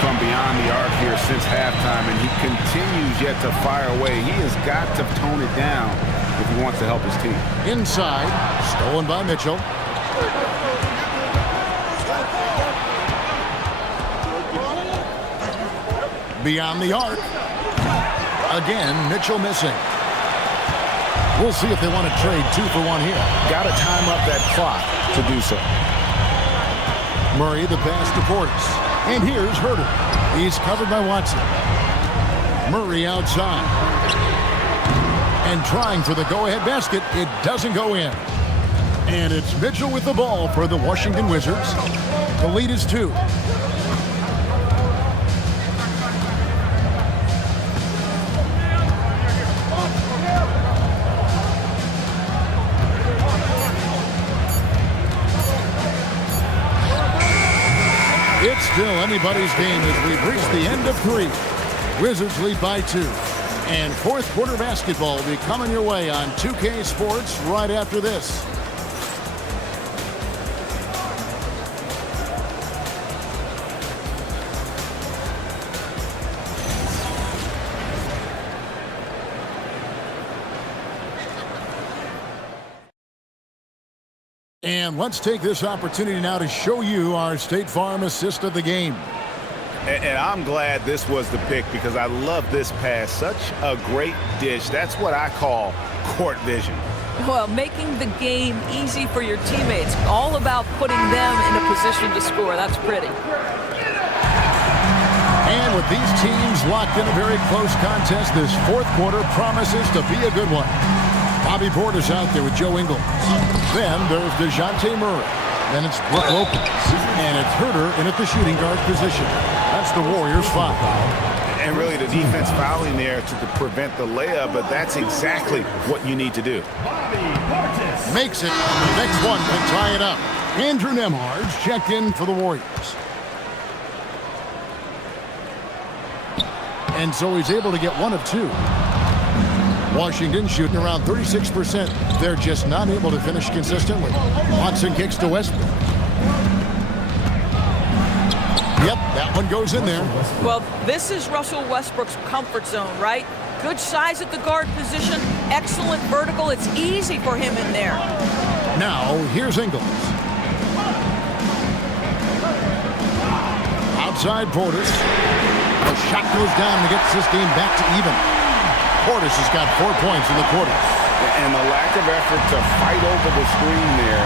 from beyond the arc here since halftime, and he continues yet to fire away. He has got to tone it down if he wants to help his team. Inside, stolen by Mitchell. Beyond the arc. Again, Mitchell missing. We'll see if they want to trade 2 for 1 here. Got to time up that clock to do so. Murray the pass to Portis. And here's Herter. He's covered by Watson. Murray outside. And trying for the go-ahead basket. It doesn't go in. And it's Mitchell with the ball for the Washington Wizards. The lead is 2. It's still anybody's game as we've reached the end of 3. Wizards lead by 2. And fourth quarter basketball will be coming your way on 2K Sports right after this. And let's take this opportunity now to show you our State Farm assist of the game. And I'm glad this was the pick because I love this pass. Such a great dish. That's what I call court vision. Well, making the game easy for your teammates. All about putting them in a position to score. That's pretty. And with these teams locked in a very close contest, this fourth quarter promises to be a good one. Bobby Portis out there with Joe Ingles. Then there's DeJounte Murray. Then it's Brook Lopez. And it's Herter in at the shooting guard position. That's the Warriors' foul. And really the defense fouling there to prevent the layup, but that's exactly what you need to do. Makes it. The next one can tie it up. Andrew Nembhard's checked in for the Warriors. And so he's able to get one of two. Washington shooting around 36%. They're just not able to finish consistently. Watson kicks to Westbrook. Yep, that one goes in there. Well, this is Russell Westbrook's comfort zone, right? Good size at the guard position, excellent vertical. It's easy for him in there. Now, here's Ingles. Outside Portis. The shot goes down and gets this game back to even. Portis has got 4 points in the quarter. And the lack of effort to fight over the screen there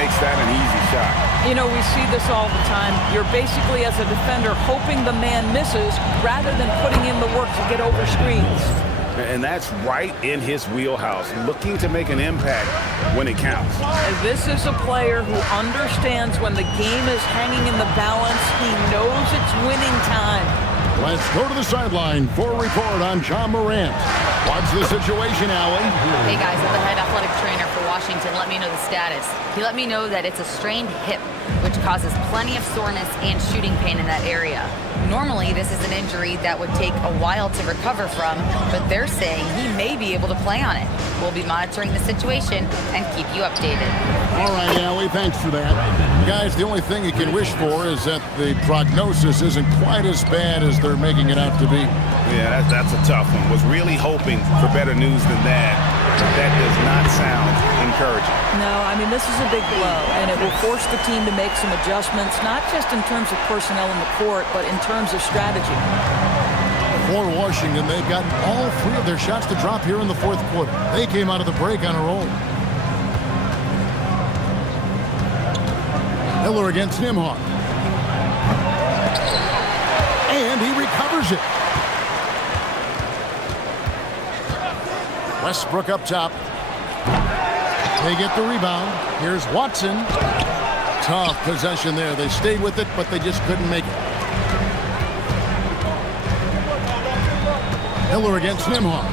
makes that an easy shot. You know, we see this all the time. You're basically, as a defender, hoping the man misses rather than putting in the work to get over screens. And that's right in his wheelhouse, looking to make an impact when it counts. And this is a player who understands when the game is hanging in the balance. He knows it's winning time. Let's go to the sideline for a report on John Morant. What's the situation, Allie? Hey guys, I'm the head athletic trainer for Washington. Let me know the status. He let me know that it's a strained hip, which causes plenty of soreness and shooting pain in that area. Normally, this is an injury that would take a while to recover from, but they're saying he may be able to play on it. We'll be monitoring the situation and keep you updated. All right, Allie, thanks for that. Guys, the only thing you can wish for is that the prognosis isn't quite as bad as they're making it out to be. Yeah, that's a tough one. Was really hoping for better news than that, but that does not sound encouraging. No, I mean, this is a big blow, and it will force the team to make some adjustments, not just in terms of personnel in the court, but in terms of strategy. For Washington, they've gotten all three of their shots to drop here in the fourth quarter. They came out of the break on a roll. Miller against Nembhard. And he recovers it. Westbrook up top. They get the rebound. Here's Watson. Tough possession there. They stayed with it, but they just couldn't make it. Miller against Nembhard.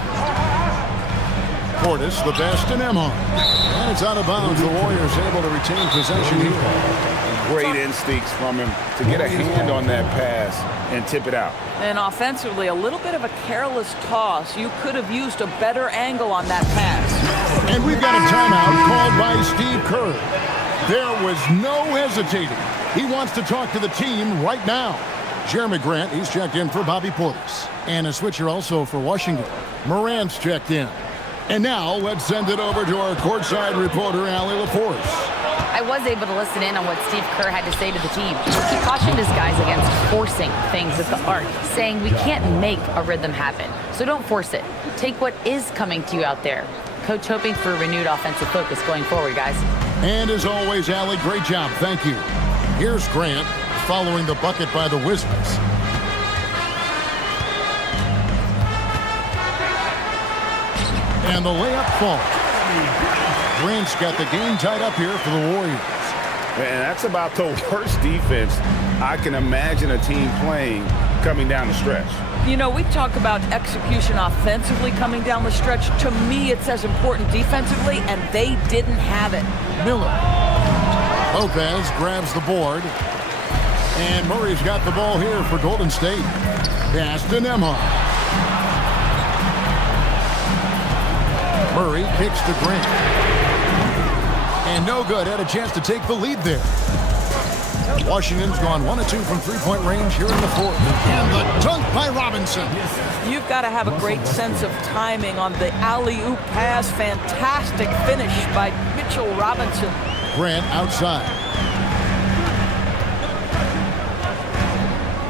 Portis, the best to Nembhard. And it's out of bounds. The Warriors able to retain possession here. Great instincts from him to get a hand on that pass and tip it out. And offensively, a little bit of a careless toss. You could have used a better angle on that pass. And we've got a timeout called by Steve Kerr. There was no hesitating. He wants to talk to the team right now. Jeremy Grant, he's checked in for Bobby Portis. And a switcher also for Washington. Morant's checked in. And now let's send it over to our courtside reporter, Allie LaForce. I was able to listen in on what Steve Kerr had to say to the team. He cautioned his guys against forcing things at the arc, saying we can't make a rhythm happen, so don't force it. Take what is coming to you out there. Coach hoping for a renewed offensive focus going forward, guys. And as always, Allie, great job. Thank you. Here's Grant following the bucket by the Wizards. And the layup falls. Grant's got the game tied up here for the Warriors. And that's about the worst defense I can imagine a team playing coming down the stretch. You know, we talk about execution offensively coming down the stretch. To me, it's as important defensively, and they didn't have it. Miller. Lopez grabs the board. And Murray's got the ball here for Golden State. Pass to Nembhard. Murray kicks to Grant. And no good. Had a chance to take the lead there. Washington's gone 1 of 2 from three-point range here in the fourth. And the dunk by Robinson. You've got to have a great sense of timing on the alley-oop pass. Fantastic finish by Mitchell Robinson. Grant outside.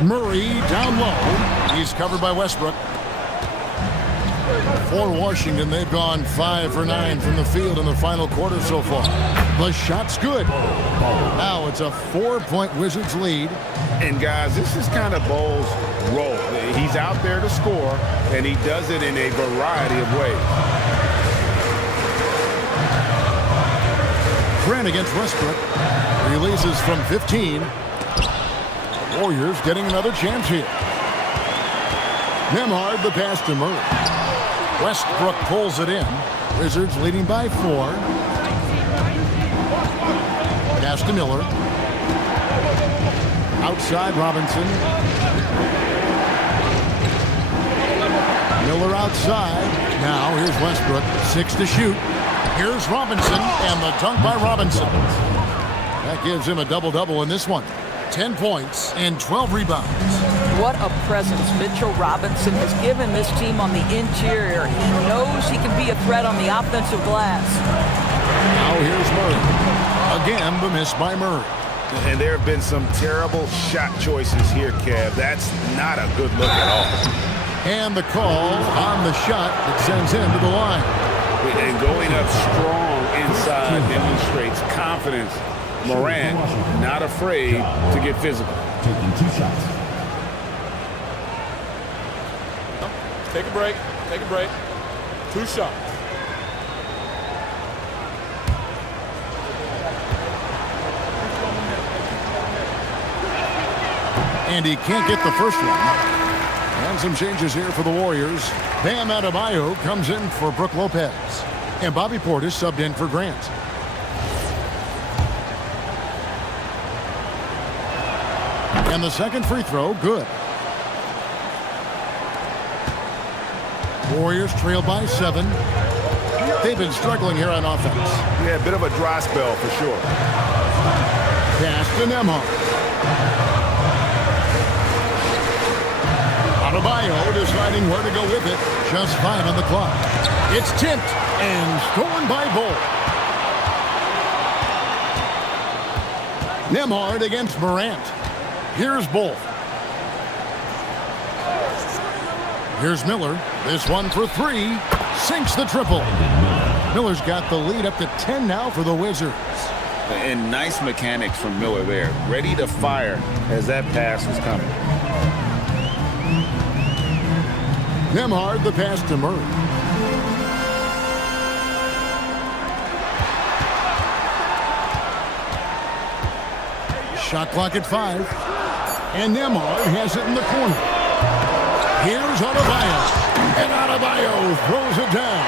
Murray down low. He's covered by Westbrook. For Washington, they've gone 5 for 9 from the field in the final quarter so far. The shot's good. Now it's a 4-point Wizards lead. And guys, this is kind of Bole's role. He's out there to score, and he does it in a variety of ways. Grant against Westbrook. Releases from 15. Warriors getting another chance here. Nembhard the pass to Murray. Westbrook pulls it in. Wizards leading by 4. Pass to Miller. Outside Robinson. Miller outside. Now here's Westbrook. 6 to shoot. Here's Robinson, and the dunk by Robinson. That gives him a double-double in this one. 10 points and 12 rebounds. What a presence Mitchell Robinson has given this team on the interior. He knows he can be a threat on the offensive glass. Now here's Murray. Again, the miss by Murray. And there have been some terrible shot choices here, Kev. That's not a good look at all. And the call on the shot that sends him to the line. And going up strong inside demonstrates confidence. Morant not afraid to get physical. Taking 2 shots. Take a break. Take a break. 2 shots. And he can't get the first one. And some changes here for the Warriors. Bam Adebayo comes in for Brook Lopez. And Bobby Portis subbed in for Grant. And the second free throw, good. Warriors trail by 7. They've been struggling here on offense. Yeah, a bit of a dry spell for sure. Pass to Nembhard. Adebayo deciding where to go with it. Just 5 on the clock. It's tipped and stolen by Bol. Nembhard against Morant. Here's Bol. Here's Miller. This one for 3. Sinks the triple. Miller's got the lead up to 10 now for the Wizards. And nice mechanics from Miller there. Ready to fire as that pass was coming. Nembhard the pass to Murray. Shot clock at 5. And Nembhard has it in the corner. Here's Adebayo. And Adebayo throws it down.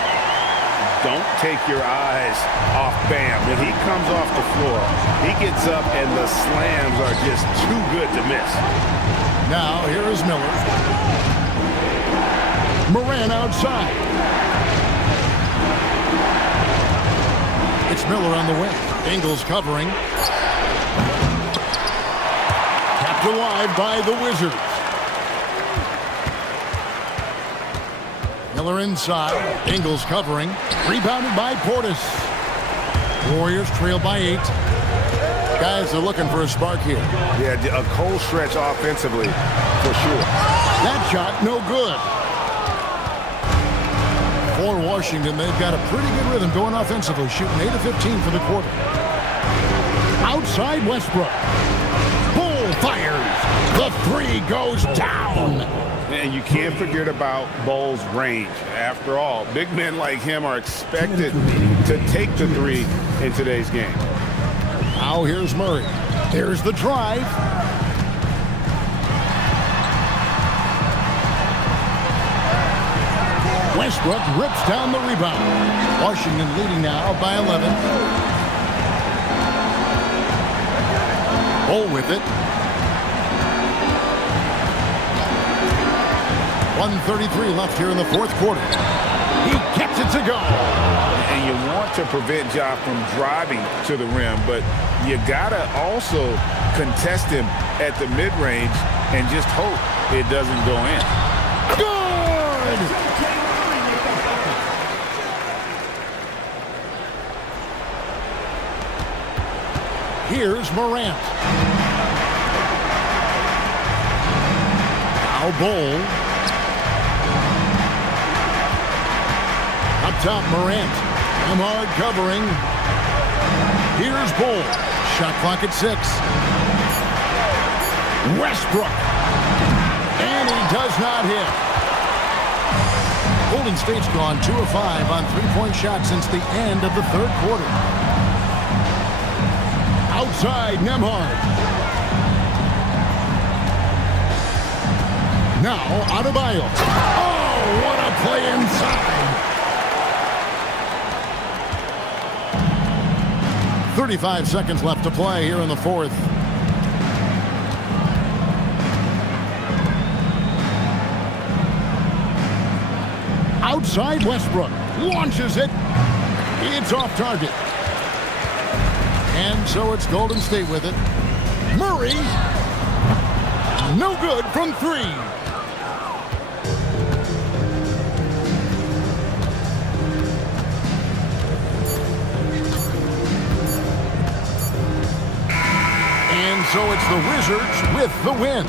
Don't take your eyes off Bam. When he comes off the floor, he gets up and the slams are just too good to miss. Now here is Miller. Morant outside. It's Miller on the wing. Ingles covering. Kept alive by the Wizards. Miller inside. Ingles covering. Rebounded by Portis. Warriors trail by 8. Guys are looking for a spark here. Yeah, a cold stretch offensively for sure. That shot no good. For Washington, they've got a pretty good rhythm going offensively, shooting 8 of 15 for the quarter. Outside Westbrook. Bol fires. The 3 goes down. And you can't forget about Bol's range. After all, big men like him are expected to take the 3 in today's game. Now here's Murray. There's the drive. Westbrook rips down the rebound. Washington leading now by 11. Bol with it. 1:33 left here in the fourth quarter. He gets it to go. And you want to prevent Ja from driving to the rim, but you gotta also contest him at the mid-range and just hope it doesn't go in. Good! Here's Morant. Now Bol. Up top, Morant. Nembhard covering. Here's Bol. Shot clock at 6. Westbrook. And he does not hit. Golden State's gone 2 of 5 on three-point shots since the end of the third quarter. Outside, Nembhard. Now, Adebayo. Oh, what a play inside. 35 seconds left to play here in the fourth. Outside, Westbrook launches it. It's off target. And so it's Golden State with it. Murray. No good from 3. And so it's the Wizards with the win.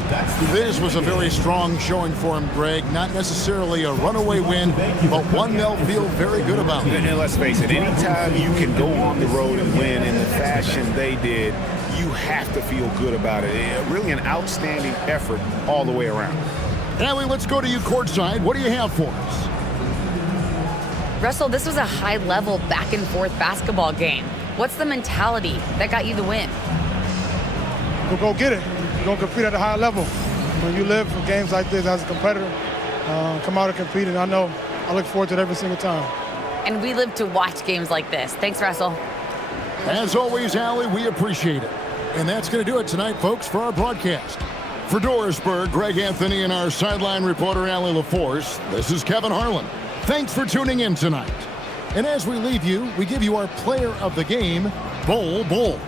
This was a very strong showing for him, Greg. Not necessarily a runaway win, but one they'll feel very good about. And let's face it, anytime you can go on the road and win in the fashion they did, you have to feel good about it. Really an outstanding effort all the way around. Allie, let's go to you courtside. What do you have for us? Russell, this was a high-level back-and-forth basketball game. What's the mentality that got you the win? We'll go get it. We're going to compete at a high level. When you live for games like this as a competitor, come out and compete, and I look forward to it every single time. And we live to watch games like this. Thanks, Russell. As always, Allie, we appreciate it. And that's going to do it tonight, folks, for our broadcast. For Dorisburg, Greg Anthony, and our sideline reporter, Allie LaForce, this is Kevin Harlan. Thanks for tuning in tonight. And as we leave you, we give you our player of the game, Bol.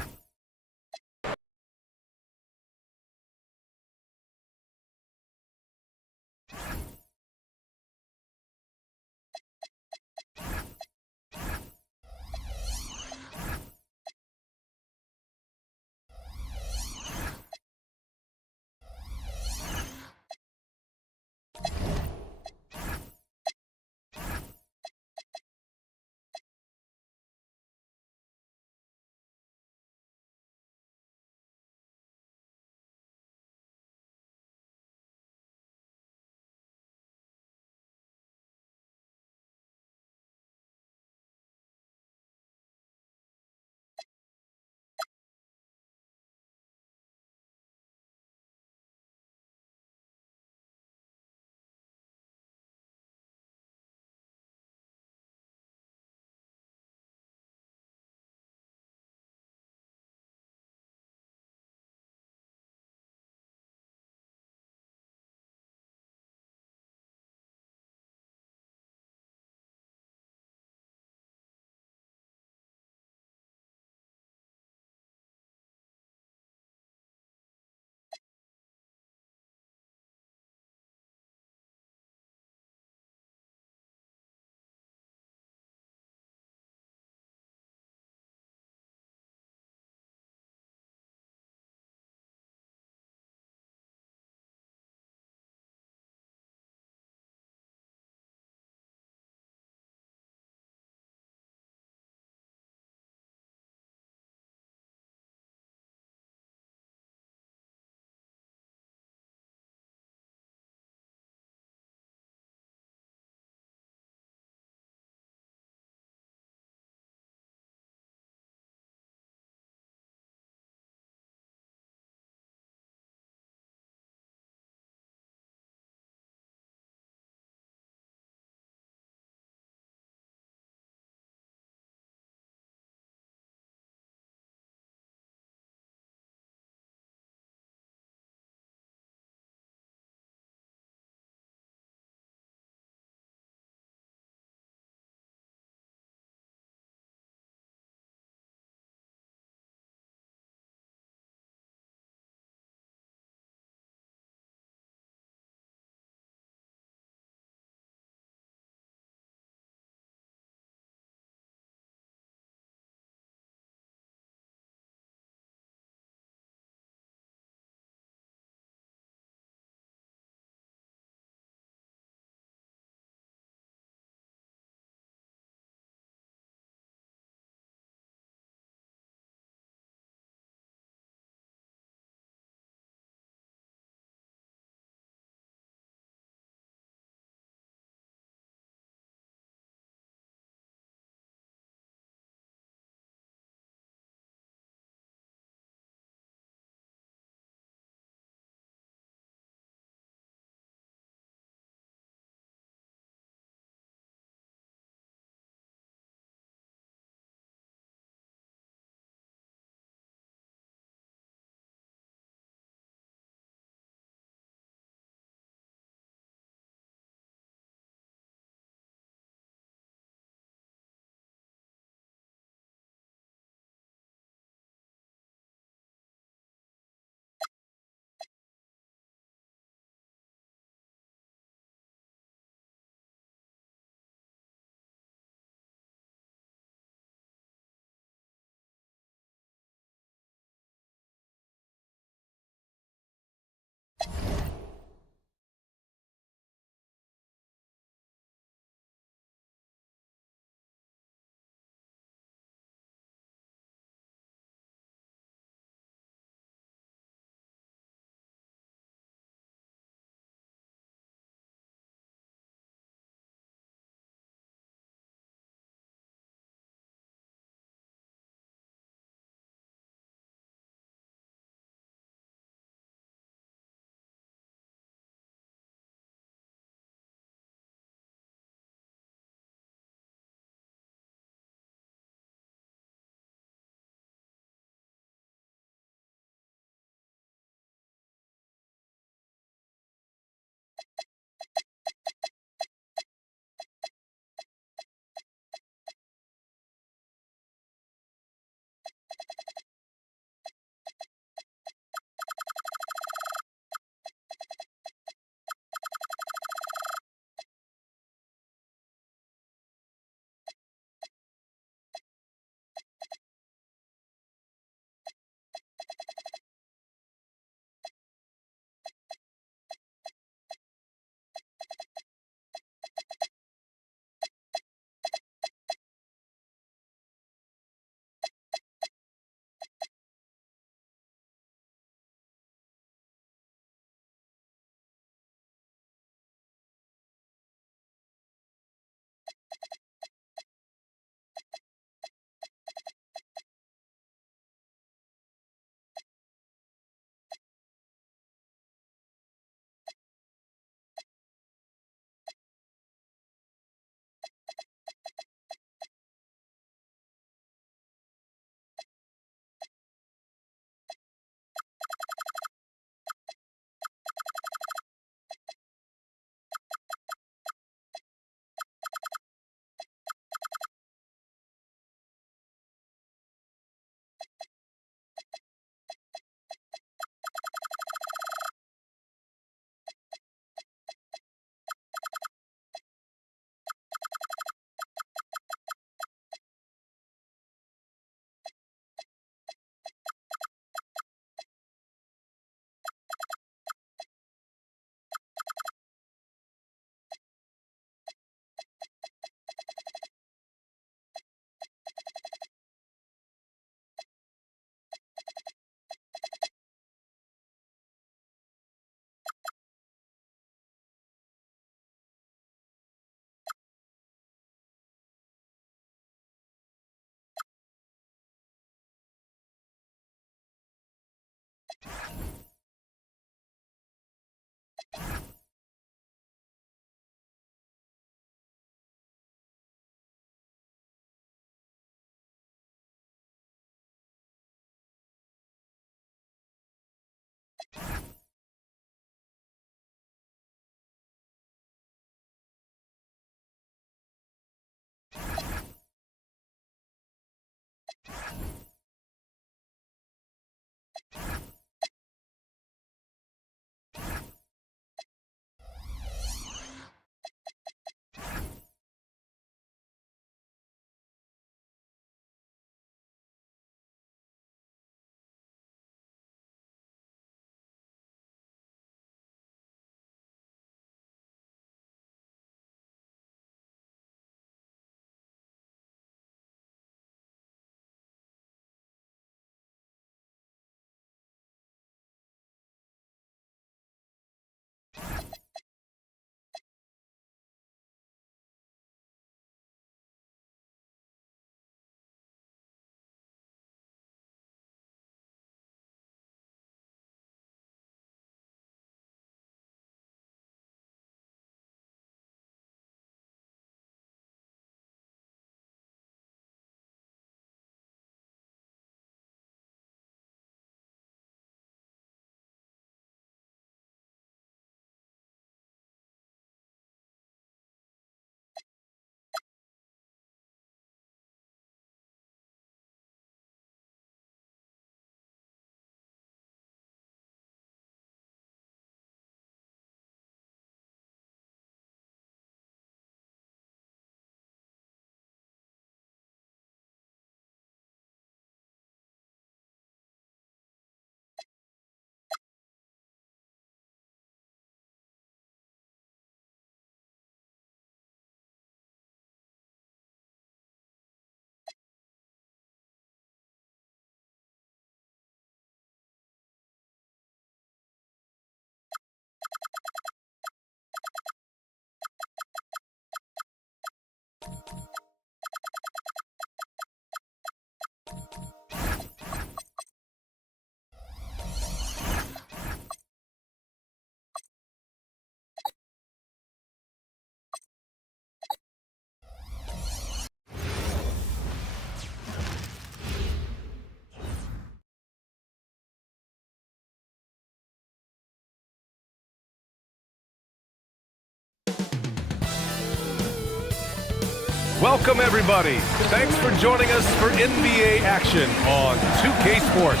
Welcome, everybody. Thanks for joining us for NBA action on 2K Sports.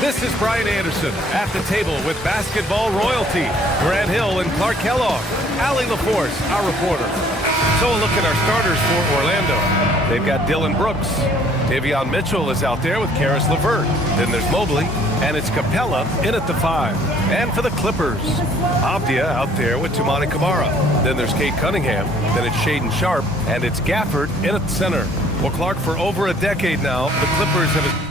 This is Brian Anderson at the table with basketball royalty, Grant Hill and Clark Kellogg, Allie LaForce, our reporter. So a look at our starters for Orlando. They've got Dylan Brooks. Davion Mitchell is out there with Karis LeVert. Then there's Mobley, and it's Capella in at the 5. And for the Clippers, Avdia out there with Toumani Camara. Then there's Cade Cunningham. Then it's Shaedon Sharpe, and it's Gafford in at the center. Well, Clark, for over a decade now, the Clippers have...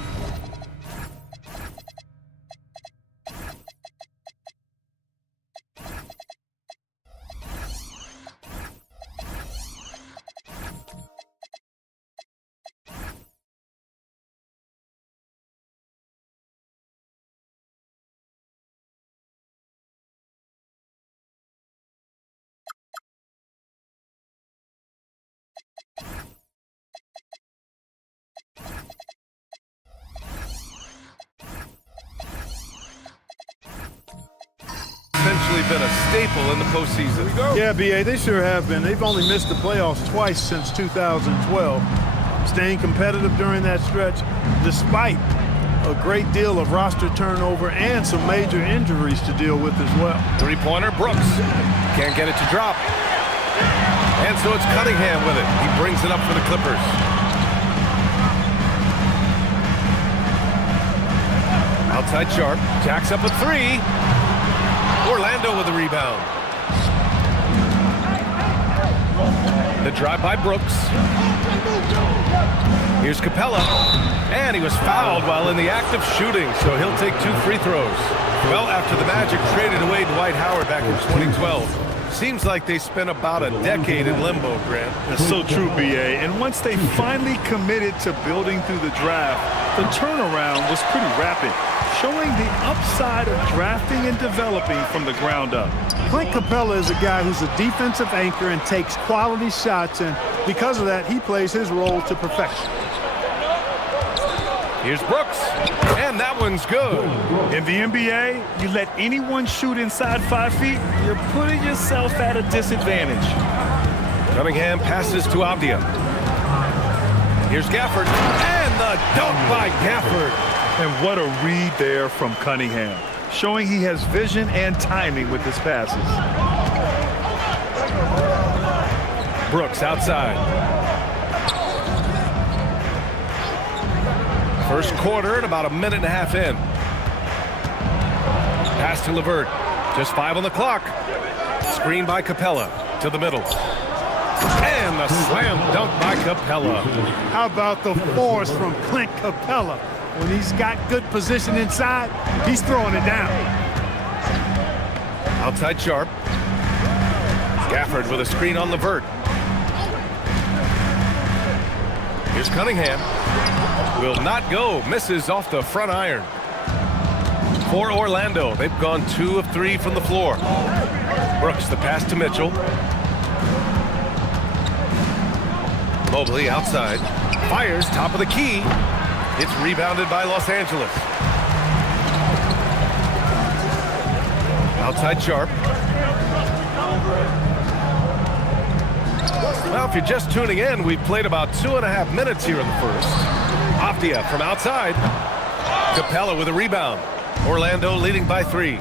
essentially been a staple in the postseason. Yeah, B.A., they sure have been. They've only missed the playoffs twice since 2012. Staying competitive during that stretch, despite a great deal of roster turnover and some major injuries to deal with as well. Three-pointer, Brooks. Can't get it to drop. And so it's Cunningham with it. He brings it up for the Clippers. Outside Sharpe. Jacks up a 3. Orlando with the rebound. The drive by Brooks. Here's Capella. And he was fouled while in the act of shooting, so he'll take 2 free throws. Well, after the Magic traded away Dwight Howard back in 2012, seems like they spent about a decade in limbo, Grant. That's so true, B.A. And once they finally committed to building through the draft, the turnaround was pretty rapid. showing the upside of drafting and developing from the ground up. Clint Capella is a guy who's a defensive anchor and takes quality shots, and because of that, he plays his role to perfection. Here's Brooks, and that one's good. In the NBA, you let anyone shoot inside 5 feet, you're putting yourself at a disadvantage. Cunningham passes to Avdia. Here's Gafford, and the dunk by Gafford. And what a read there from Cunningham, showing he has vision and timing with his passes. Brooks outside. First quarter at about a minute and a half in. Pass to LeVert. Just 5 on the clock. Screen by Capella to the middle. And the slam dunk by Capella. How about the force from Clint Capella? When he's got good position inside, he's throwing it down. Outside Sharp. Gafford with a screen on LeVert. Here's Cunningham. Will not go. Misses off the front iron. For Orlando, they've gone 2 of 3 from the floor. Brooks, the pass to Mitchell. Mobley outside. Fires, top of the key. It's rebounded by Los Angeles. Outside Sharp. Well, if you're just tuning in, we've played about 2.5 minutes here in the first. Avdia from outside. Capella with a rebound. Orlando leading by 3.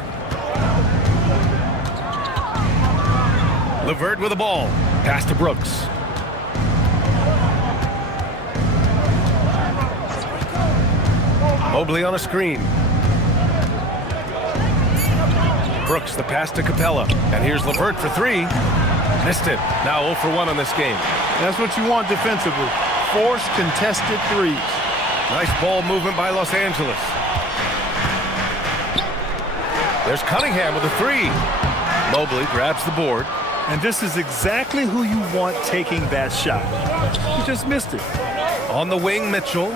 LeVert with the ball. Pass to Brooks. Mobley on a screen. Brooks, the pass to Capella. And here's LeVert for 3. Missed it. Now 0 for 1 on this game. That's what you want defensively. Force contested threes. Nice ball movement by Los Angeles. There's Cunningham with a 3. Mobley grabs the board. And this is exactly who you want taking that shot. He just missed it. On the wing, Mitchell.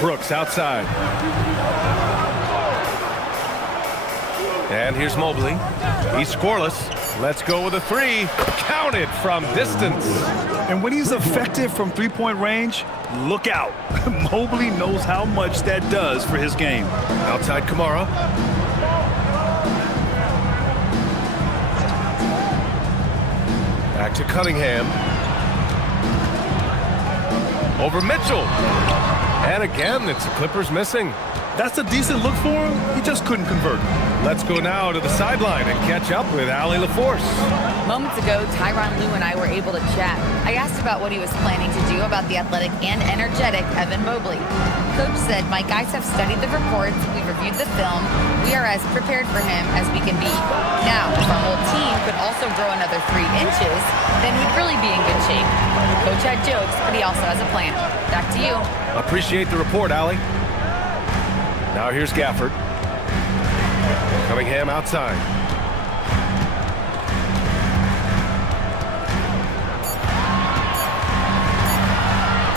Brooks outside. And here's Mobley. He's scoreless. Let's go with a 3. Counted from distance. And when he's effective from three-point range, look out. Mobley knows how much that does for his game. Outside Kamara. Back to Cunningham. Over Mitchell. And again, it's the Clippers missing. That's a decent look for him. He just couldn't convert. Let's go now to the sideline and catch up with Allie LaForce. Moments ago, Tyronn Lue and I were able to chat. I asked about what he was planning to do about the athletic and energetic Evan Mobley. Coach said, my guys have studied the reports, we've reviewed the film, we are as prepared for him as we can be. Now, if our whole team could also grow another 3 inches, then we'd really be in good shape. Coach had jokes, but he also has a plan. Back to you. Appreciate the report, Allie. Now here's Gafford. Cunningham outside.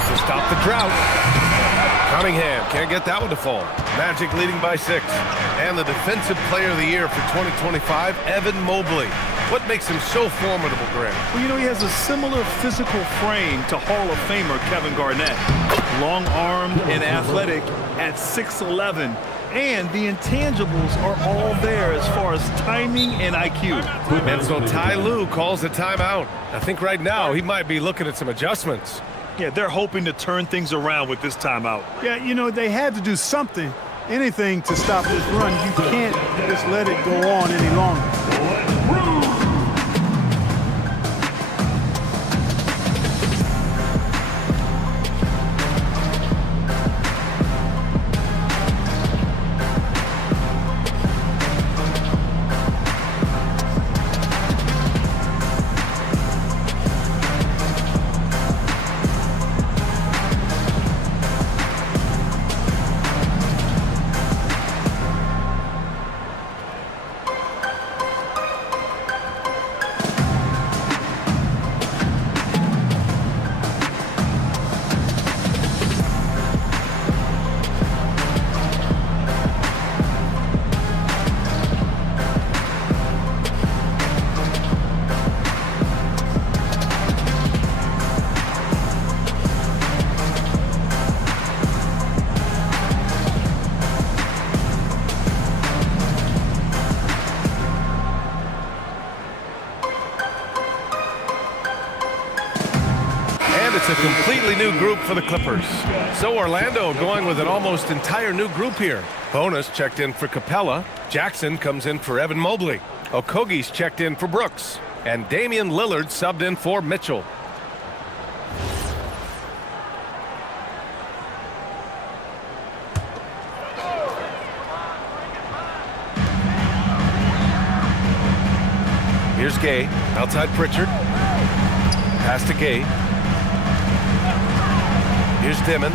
To stop the drought. Cunningham can't get that one to fall. Magic leading by 6. And the Defensive Player of the Year for 2025, Evan Mobley. What makes him so formidable, Grant? Well, you know, he has a similar physical frame to Hall of Famer Kevin Garnett. Long-armed and athletic at 6'11". And the intangibles are all there as far as timing and IQ. And so Ty Lue calls a timeout. I think right now he might be looking at some adjustments. Yeah, they're hoping to turn things around with this timeout. Yeah, you know, they had to do something, anything to stop this run. You can't just let it go on any longer. Completely new group for the Clippers. So Orlando going with an almost entire new group here. Bonus checked in for Capella. Jackson comes in for Evan Mobley. Okogie's checked in for Brooks. And Damian Lillard subbed in for Mitchell. Here's Gay, outside Pritchard. Pass to Gay. Here's Dimon.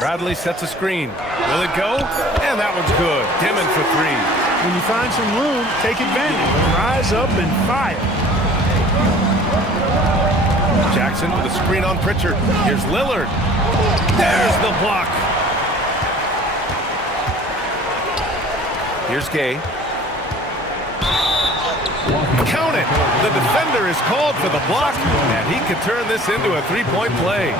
Bradley sets a screen. Will it go? And that one's good. Dimon for three. When you find some room, take advantage. Rise up and fire. Jackson with a screen on Pritchard. Here's Lillard. There's the block. Here's Gay. Count it! The defender is called for the block, and he could turn this into a three-point play.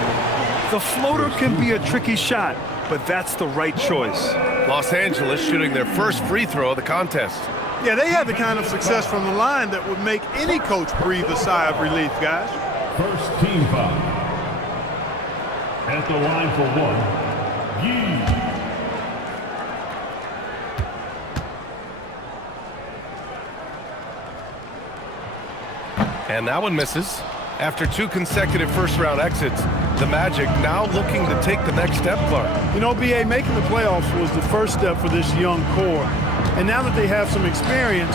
The floater can be a tricky shot, but that's the right choice. Los Angeles shooting their first free throw of the contest. Yeah, they had the kind of success from the line that would make any coach breathe a sigh of relief, guys. First team foul. At the line for one, Yee. And that one misses. After two consecutive first-round exits, the Magic now looking to take the next step, Clark. You know, B.A., making the playoffs was the first step for this young core. And now that they have some experience,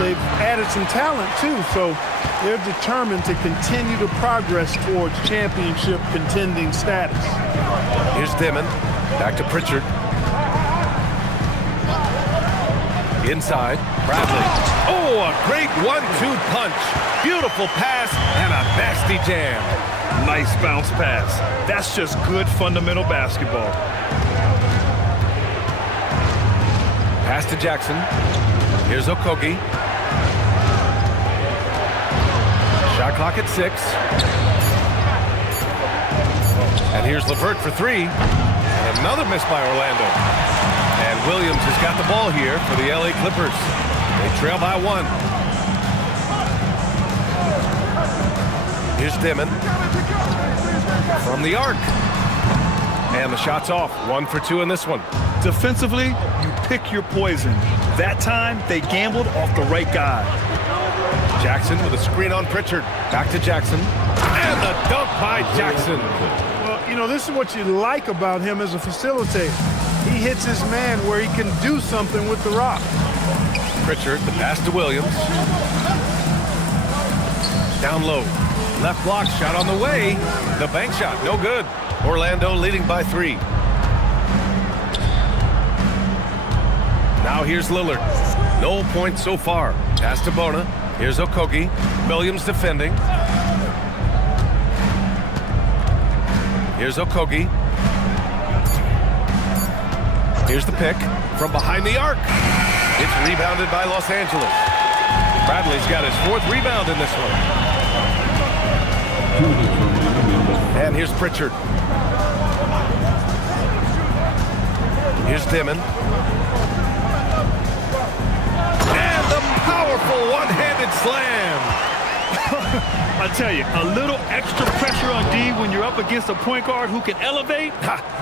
they've added some talent, too. So they're determined to continue to progress towards championship contending status. Here's Dimon. Back to Pritchard. Inside, Bradley. Oh, a great 1-2 punch. Beautiful pass and a nasty jam. Nice bounce pass. That's just good fundamental basketball. Pass to Jackson. Here's Okogie. Shot clock at 6. And here's LeVert for 3. And another miss by Orlando. And Williams has got the ball here for the LA Clippers. They trail by 1. Here's Dimon. From the arc. And the shot's off. 1 for 2 in this one. Defensively, you pick your poison. That time, they gambled off the right guy. Jackson with a screen on Pritchard. Back to Jackson. And the dunk by Jackson. Well, you know, this is what you like about him as a facilitator. He hits his man where he can do something with the rock. Pritchard, the pass to Williams. Down low. Left block shot on the way. The bank shot, no good. Orlando leading by 3. Now here's Lillard. No points so far. Pass to Bona. Here's Okogie. Williams defending. Here's Okogie. Here's the pick from behind the arc. It's rebounded by Los Angeles. Bradley's got his 4th rebound in this one. And here's Pritchard. Here's Dimon. And the powerful one-handed slam. I tell you, a little extra pressure on D when you're up against a point guard who can elevate.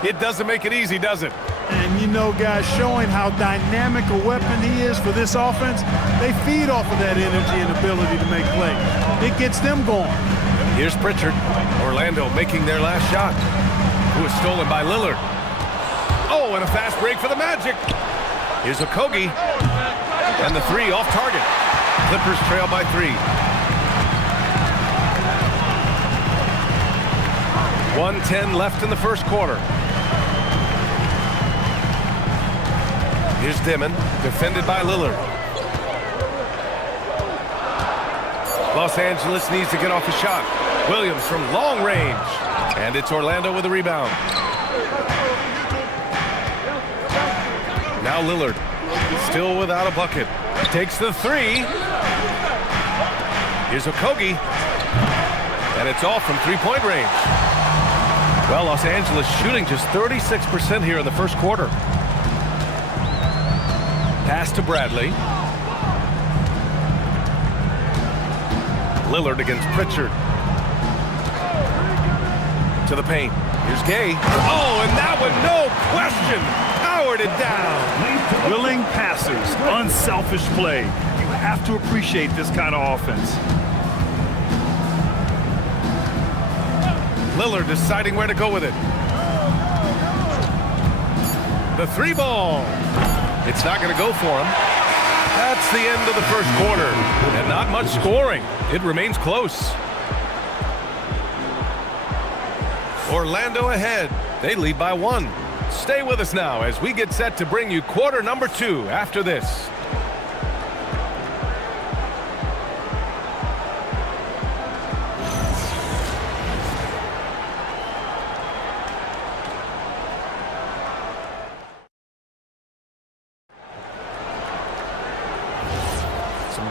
It doesn't make it easy, does it? And you know, guys, showing how dynamic a weapon he is for this offense, they feed off of that energy and ability to make plays. It gets them going. Here's Pritchard. Orlando making their last shot. Who is stolen by Lillard. Oh, and a fast break for the Magic. Here's Okogie. And the 3 off target. Clippers trail by 3. 1:10 left in the first quarter. Here's Dimon, defended by Lillard. Los Angeles needs to get off a shot. Williams from long range. And it's Orlando with a rebound. Now Lillard, still without a bucket. Takes the 3. Here's Okogie. And it's off from three-point range. Well, Los Angeles shooting just 36% here in the first quarter. Pass to Bradley. Lillard against Pritchard. To the paint. Here's Gay. Oh, and that one, no question, powered it down. Willing passers, unselfish play. You have to appreciate this kind of offense. Lillard deciding where to go with it. The 3 ball. It's not going to go for him. That's the end of the first quarter. And not much scoring. It remains close. Orlando ahead. They lead by 1. Stay with us now as we get set to bring you quarter number 2 after this.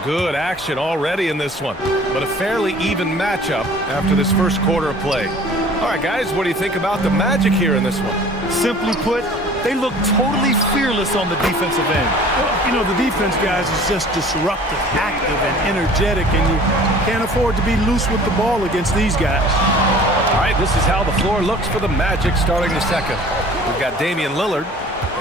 Good action already in this one, but a fairly even matchup after this first quarter of play. All right, guys, what do you think about the Magic here in this one? Simply put, they look totally fearless on the defensive end. Well, you know, the defense, guys, is just disruptive, active, and energetic, and you can't afford to be loose with the ball against these guys. All right, this is how the floor looks for the Magic starting the second. We've got Damian Lillard,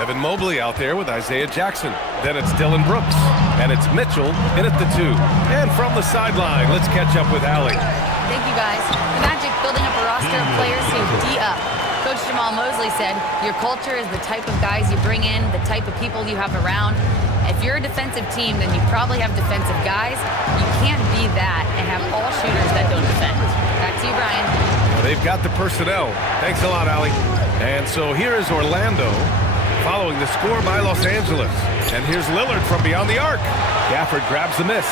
Evan Mobley out there with Isaiah Jackson. Then it's Dylan Brooks, and it's Mitchell in at the 2. And from the sideline, let's catch up with Allie. Thank you, guys. The Magic building up a roster of players who D-up. Coach Jamal Mosley said, your culture is the type of guys you bring in, the type of people you have around. If you're a defensive team, then you probably have defensive guys. You can't be that and have all shooters that don't defend. Back to you, Brian. Well, they've got the personnel. Thanks a lot, Allie. And so here is Orlando following the score by Los Angeles. And here's Lillard from beyond the arc. Gafford grabs the miss.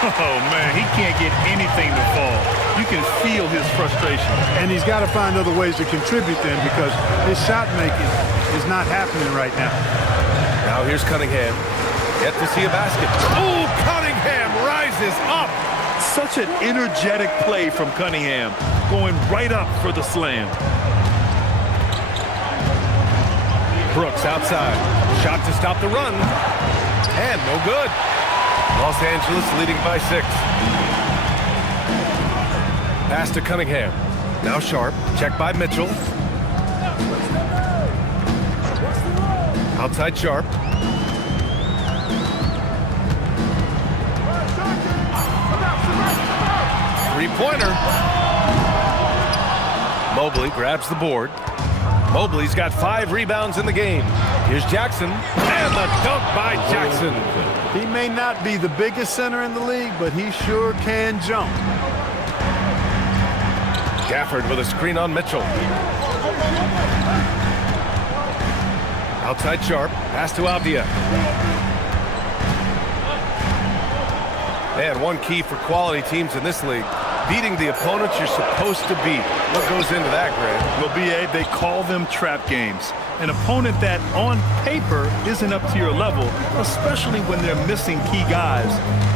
Oh, man, he can't get anything to fall. You can feel his frustration. And he's got to find other ways to contribute then, because his shot making is not happening right now. Now here's Cunningham. Yet to see a basket. Oh, Cunningham rises up. Such an energetic play from Cunningham, going right up for the slam. Brooks outside. Shot to stop the run. And no good. Los Angeles leading by 6. Pass to Cunningham. Now Sharp. Check by Mitchell. Outside Sharp. Three-pointer. Mobley grabs the board. Mobley's got 5 rebounds in the game. Here's Jackson, and the dunk by Jackson. He may not be the biggest center in the league, but he sure can jump. Gafford with a screen on Mitchell. Outside Sharp, pass to Avdia. And one key for quality teams in this league, beating the opponents you're supposed to beat. What goes into that, Grant? Well, B.A., they call them trap games. An opponent that, on paper, isn't up to your level, especially when they're missing key guys.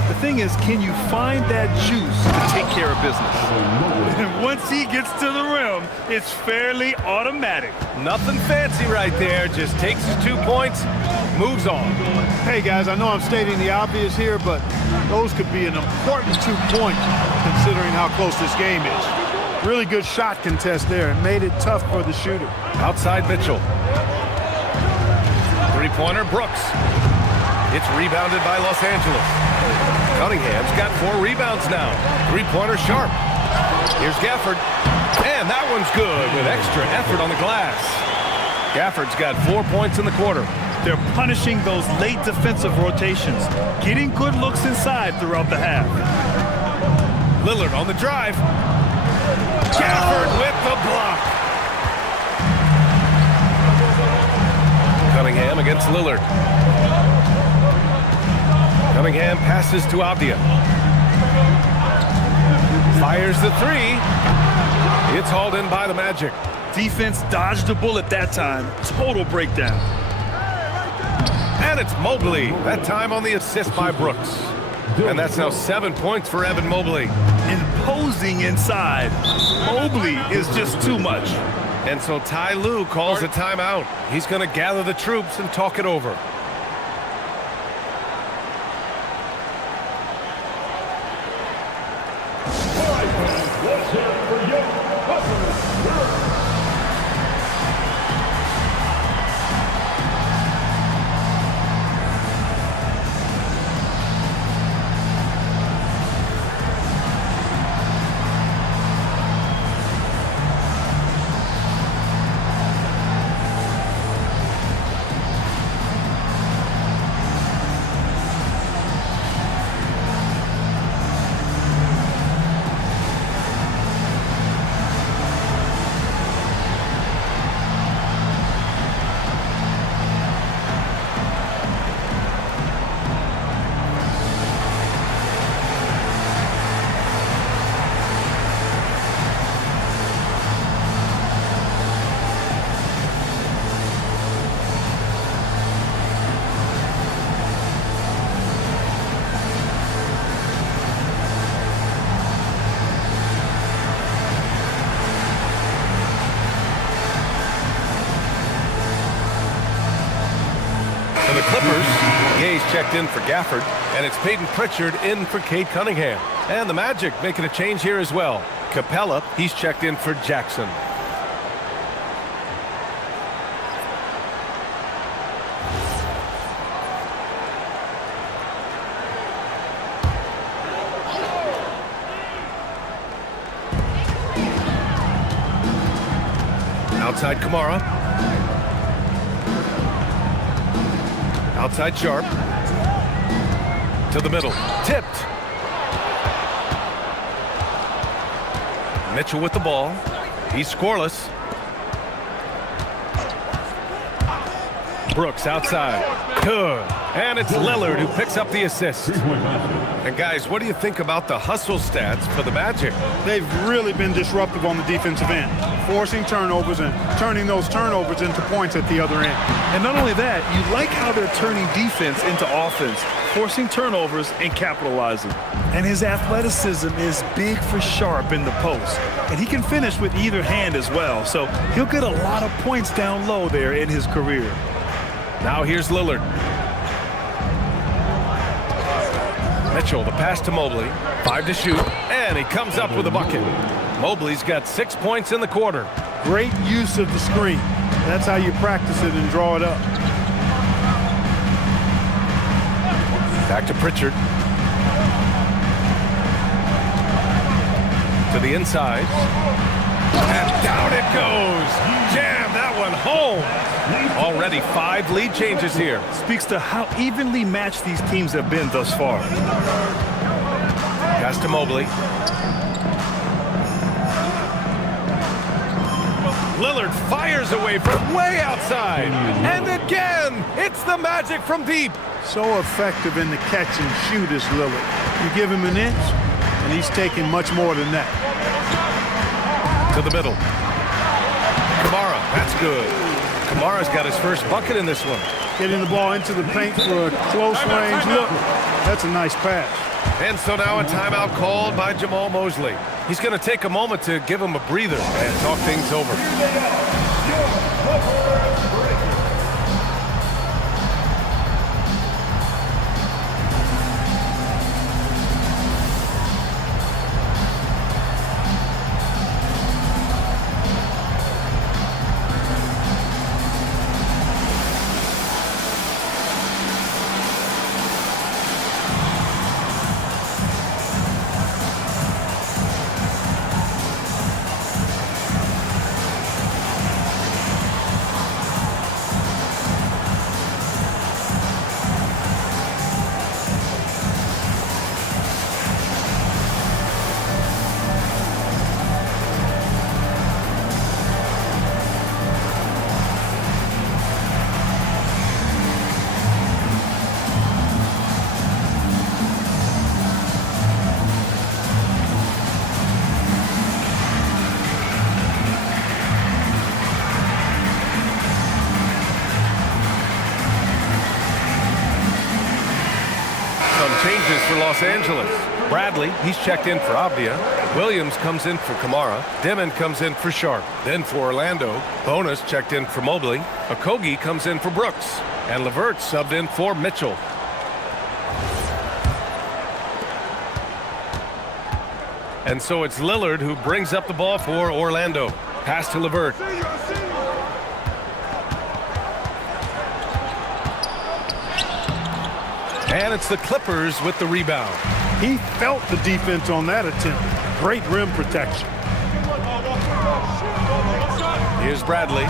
The thing is, can you find that juice to take care of business? And once he gets to the rim, it's fairly automatic. Nothing fancy right there. Just takes his 2 points, moves on. Hey, guys, I know I'm stating the obvious here, but those could be an important 2 points considering how close this game is. Really good shot contest there and made it tough for the shooter. Outside Mitchell. Three-pointer Brooks. It's rebounded by Los Angeles. Cunningham's got 4 rebounds now. Three-pointer Sharp. Here's Gafford. And that one's good with extra effort on the glass. Gafford's got 4 points in the quarter. They're punishing those late defensive rotations, getting good looks inside throughout the half. Lillard on the drive. Gafford with the block. Cunningham against Lillard. Cunningham passes to Avdia. Fires the 3. It's hauled in by the Magic. Defense dodged a bullet that time. Total breakdown. And it's Mobley. That time on the assist by Brooks. And that's now 7 points for Evan Mobley. Imposing inside. Mobley is just too much. And so Ty Lue calls a timeout. He's going to gather the troops and talk it over. For the Clippers, Gay's checked in for Gafford, and it's Peyton Pritchard in for Cade Cunningham. And the Magic making a change here as well. Capella, he's checked in for Jackson. Outside Kamara. Outside Sharp. To the middle. Tipped. Mitchell with the ball. He's scoreless. Brooks outside. Good. And it's Lillard who picks up the assist. And guys, what do you think about the hustle stats for the Magic? They've really been disruptive on the defensive end, forcing turnovers and turning those turnovers into points at the other end. And not only that, you like how they're turning defense into offense, forcing turnovers and capitalizing. And his athleticism is big for Sharp in the post. And he can finish with either hand as well, so he'll get a lot of points down low there in his career. Now here's Lillard. Mitchell, the pass to Mobley. 5 to shoot, and he comes up with a bucket. Mobley's got 6 points in the quarter. Great use of the screen. That's how you practice it and draw it up. Back to Pritchard. To the inside. And down it goes. Jam that one home. Already 5 lead changes here. Speaks to how evenly matched these teams have been thus far. Pass to Mobley. Lillard fires away from way outside. And again, it's the Magic from deep. So effective in the catch and shoot is Lillard. You give him an inch, and he's taking much more than that. To the middle. Kamara, that's good. Kamara's got his first bucket in this one. Getting the ball into the paint for a close range look. That's a nice pass. And so now a timeout called by Jamal Mosley. He's going to take a moment to give him a breather and talk things over. Changes for Los Angeles. Bradley, he's checked in for Avdia. Williams comes in for Kamara. Dimon comes in for Sharp. Then for Orlando, Bonus checked in for Mobley. Okogie comes in for Brooks. And LeVert subbed in for Mitchell. And so it's Lillard who brings up the ball for Orlando. Pass to LeVert. And it's the Clippers with the rebound. He felt the defense on that attempt. Great rim protection. Here's Bradley.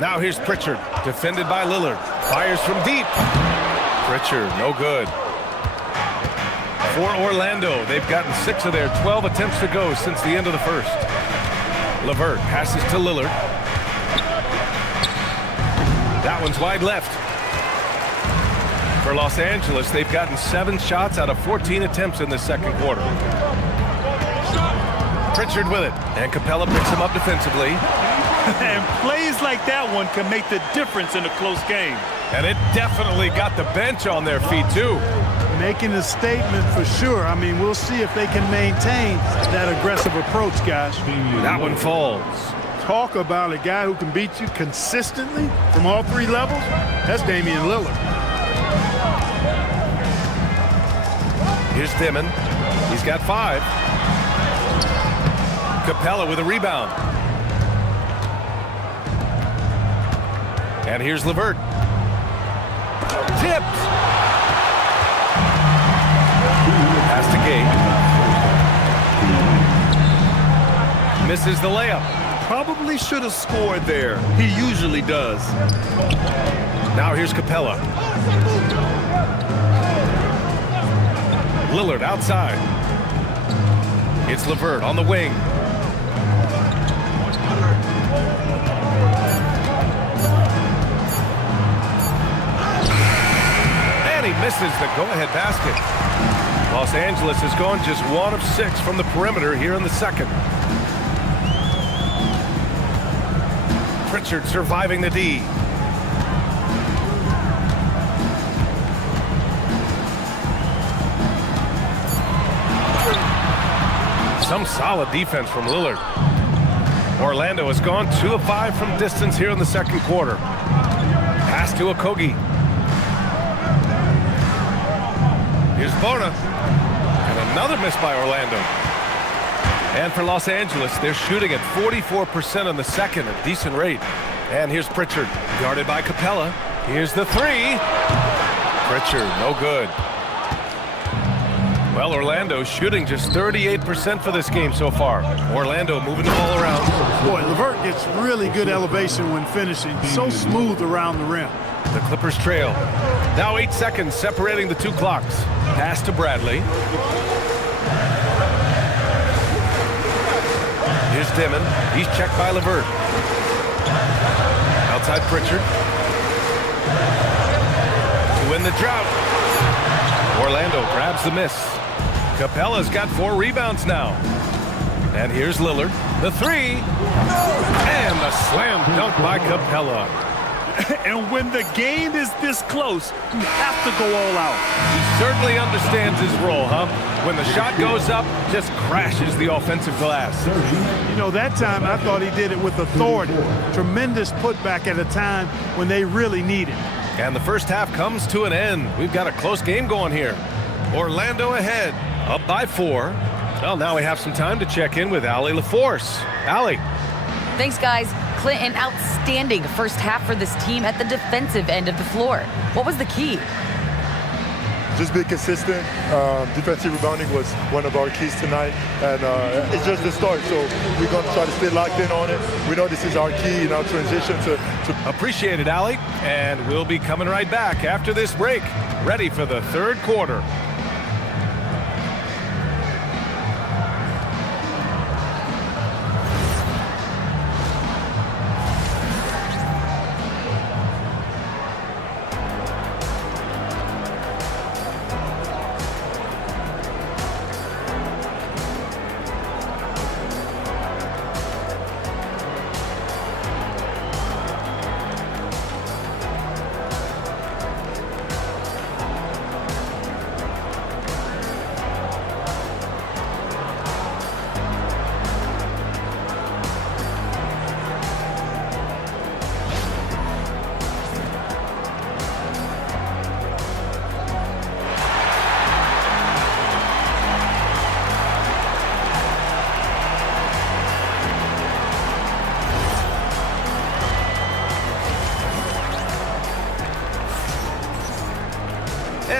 Now here's Pritchard, defended by Lillard. Fires from deep. Pritchard, no good. For Orlando, they've gotten 6 of their 12 attempts to go since the end of the first. LeVert passes to Lillard. That one's wide left. For Los Angeles, they've gotten 7 shots out of 14 attempts in the second quarter. Pritchard with it, and Capella picks him up defensively. And plays like that one can make the difference in a close game. And it definitely got the bench on their feet, too. Making a statement for sure. I mean, we'll see if they can maintain that aggressive approach, guys. That one falls. Talk about a guy who can beat you consistently from all three levels. That's Damian Lillard. Here's Dimon. He's got 5. Capella with a rebound. And here's LeVert. Tipped. Pass to Gay. Misses the layup. Probably should have scored there. He usually does. Now here's Capella. Lillard outside. It's LeVert on the wing. And he misses the go-ahead basket. Los Angeles has gone just 1 of 6 from the perimeter here in the second. Pritchard surviving the D. Some solid defense from Lillard. Orlando has gone 2 of 5 from distance here in the second quarter. Pass to Okogie. Here's Bona. And another miss by Orlando. And for Los Angeles, they're shooting at 44% in the second, a decent rate. And here's Pritchard, guarded by Capella. Here's the 3. Pritchard, no good. Well, Orlando shooting just 38% for this game so far. Orlando moving the ball around. Boy, LeVert gets really good elevation when finishing. So smooth around the rim. The Clippers trail. Now 8 seconds separating the 2 clocks. Pass to Bradley. Here's Dimon. He's checked by LeVert. Outside Pritchard. To win the drought. Orlando grabs the miss. Capella's got 4 rebounds now. And here's Lillard. The 3. And the slam dunk by Capella. And when the game is this close, you have to go all out. He certainly understands his role, huh? When the shot goes up, just crashes the offensive glass. You know, that time I thought he did it with authority. Tremendous putback at a time when they really need it. And the first half comes to an end. We've got a close game going here. Orlando ahead, up by 4. Well, now we have some time to check in with Allie LaForce. Allie. Thanks, guys. Clint, an outstanding first half for this team at the defensive end of the floor. What was the key? Just be consistent. Defensive rebounding was one of our keys tonight, and it's just the start. So we're going to try to stay locked in on it. We know this is our key in our transition to. Appreciate it, Allie. And we'll be coming right back after this break, ready for the third quarter.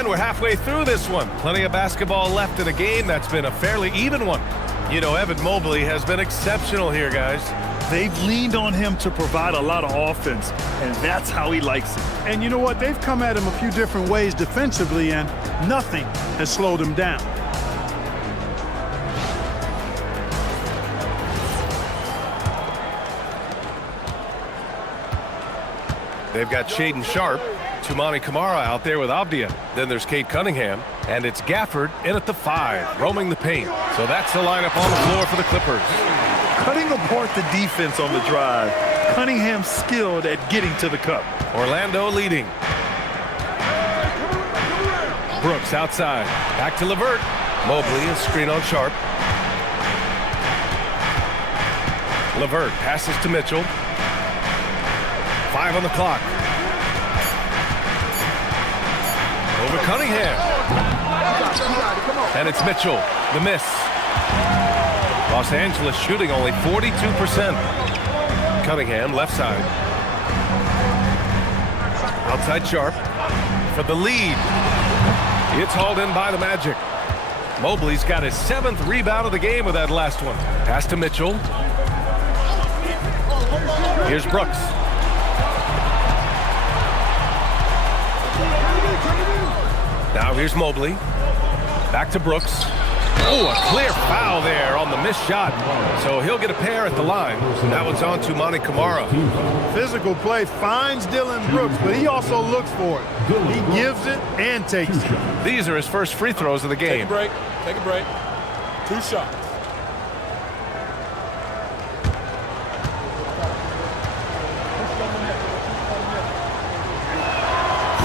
And we're halfway through this one. Plenty of basketball left in a game that's been a fairly even one. You know, Evan Mobley has been exceptional here, guys. They've leaned on him to provide a lot of offense, and that's how he likes it. And you know what? They've come at him a few different ways defensively, and nothing has slowed him down. They've got Shaden Sharp, Toumani Camara out there with Avdia. Then there's Cade Cunningham, and it's Gafford in at the 5, roaming the paint. So that's the lineup on the floor for the Clippers. Cutting apart the defense on the drive. Cunningham skilled at getting to the cup. Orlando leading. Brooks outside. Back to LeVert. Mobley, a screen on Sharp. LeVert passes to Mitchell. 5 on the clock. Over Cunningham. And it's Mitchell. The miss. Los Angeles shooting only 42%. Cunningham, left side. Outside Sharp for the lead. It's hauled in by the Magic. Mobley's got his 7th rebound of the game with that last one. Pass to Mitchell. Here's Brooks. Now here's Mobley. Back to Brooks. Oh, a clear foul there on the missed shot. So he'll get a pair at the line. That one's on to Monty Kamara. Physical play finds Dillon Brooks, but he also looks for it. He gives it and takes it. These are his first free throws of the game. Take a break. Take a break. 2 shots.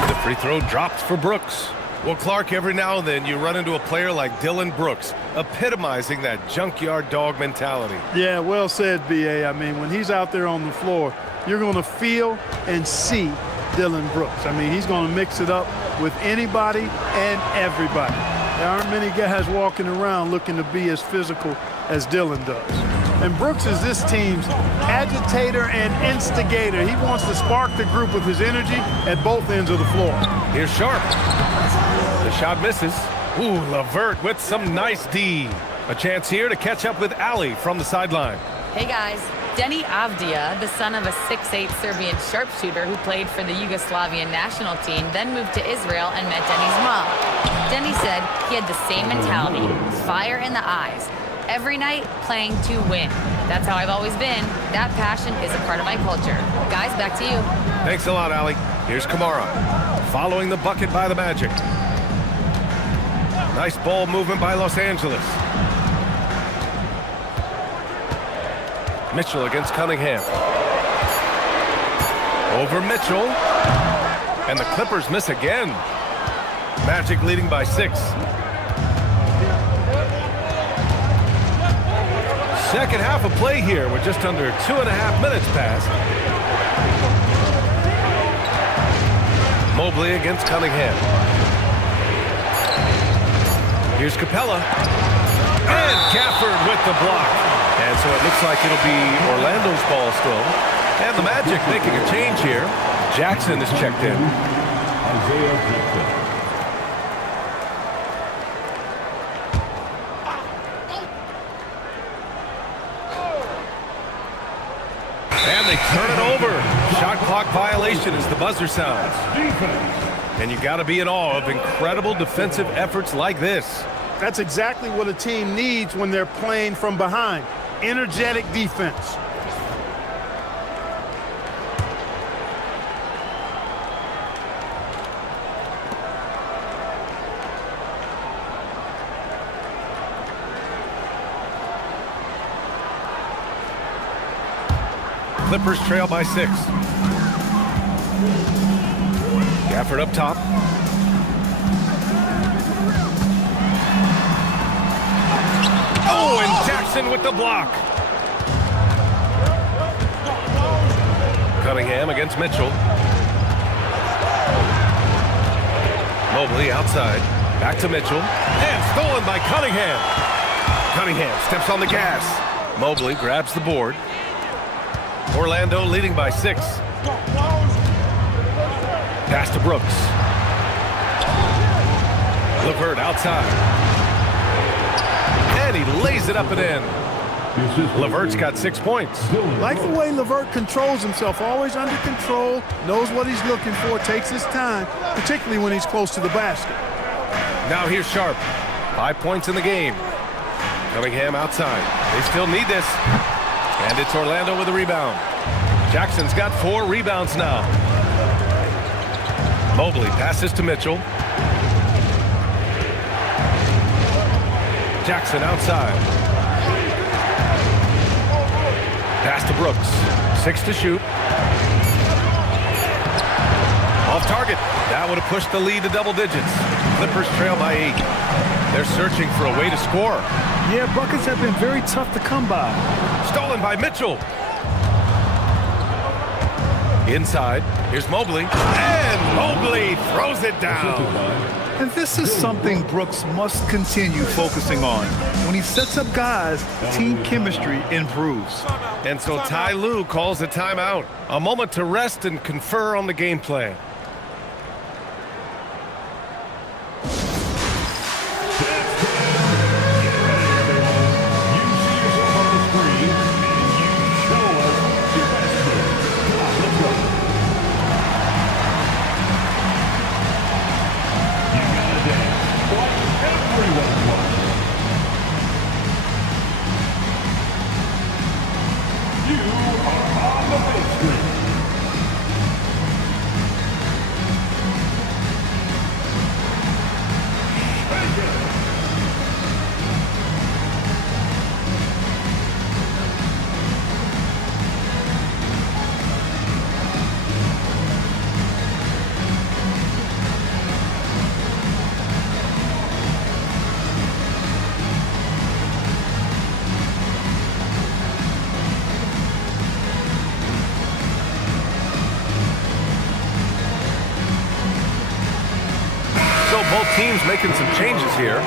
The free throw dropped for Brooks. Well, Clark, every now and then you run into a player like Dillon Brooks, epitomizing that junkyard dog mentality. Yeah, well said, B.A. I mean, when he's out there on the floor, you're going to feel and see Dillon Brooks. I mean, he's going to mix it up with anybody and everybody. There aren't many guys walking around looking to be as physical as Dillon does. And Brooks is this team's agitator and instigator. He wants to spark the group with his energy at both ends of the floor. Here's Sharp. The shot misses. Ooh, LeVert with some nice D. A chance here to catch up with Ali from the sideline. Hey guys, Denny Avdia, the son of a 6'8" Serbian sharpshooter who played for the Yugoslavian national team, then moved to Israel and met Denny's mom. Denny said he had the same mentality, fire in the eyes. Every night, playing to win. That's how I've always been. That passion is a part of my culture. Guys, back to you. Thanks a lot, Ali. Here's Kamara, following the bucket by the Magic. Nice ball movement by Los Angeles. Mitchell against Cunningham. Over Mitchell. And the Clippers miss again. Magic leading by 6. Second half of play here with just under 2.5 minutes passed. Mobley against Cunningham. Here's Capella. And Gafford with the block. And so it looks like it'll be Orlando's ball still. And the Magic making a change here. Jackson is checked in. Isaiah Jackson. And they turn it over. Shot clock violation as the buzzer sounds. And you got to be in awe of incredible defensive efforts like this. That's exactly what a team needs when they're playing from behind. Energetic defense. Clippers trail by 6. Gafford up top. Oh, and Jackson with the block. Cunningham against Mitchell. Mobley outside. Back to Mitchell. And stolen by Cunningham. Cunningham steps on the gas. Mobley grabs the board. Orlando leading by 6. Pass to Brooks. LeVert outside. And he lays it up and in. LeVert's got 6 points. Like the way LeVert controls himself, always under control, knows what he's looking for, takes his time, particularly when he's close to the basket. Now here's Sharp. 5 points in the game. Cunningham outside. They still need this. And it's Orlando with a rebound. Jackson's got 4 rebounds now. Mobley passes to Mitchell. Jackson outside. Pass to Brooks. 6 to shoot. Off target. That would have pushed the lead to double digits. Clippers trail by 8. They're searching for a way to score. Yeah, buckets have been very tough to come by. Stolen by Mitchell. Inside, here's Mobley. And Mobley throws it down. And this is something Brooks must continue focusing on. When he sets up guys, team chemistry improves. And so Ty Lue calls a timeout. A moment to rest and confer on the game plan. Both teams making some changes here.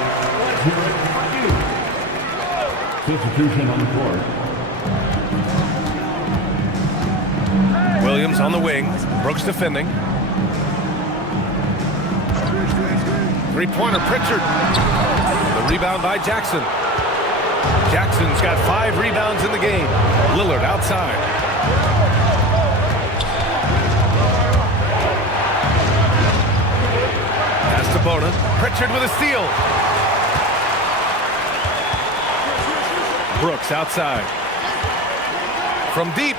Substitution on the court. Williams on the wing. Brooks defending. Three-pointer Pritchard. The rebound by Jackson. Jackson's got 5 rebounds in the game. Lillard outside. Bona. Pritchard with a steal. Brooks outside. From deep.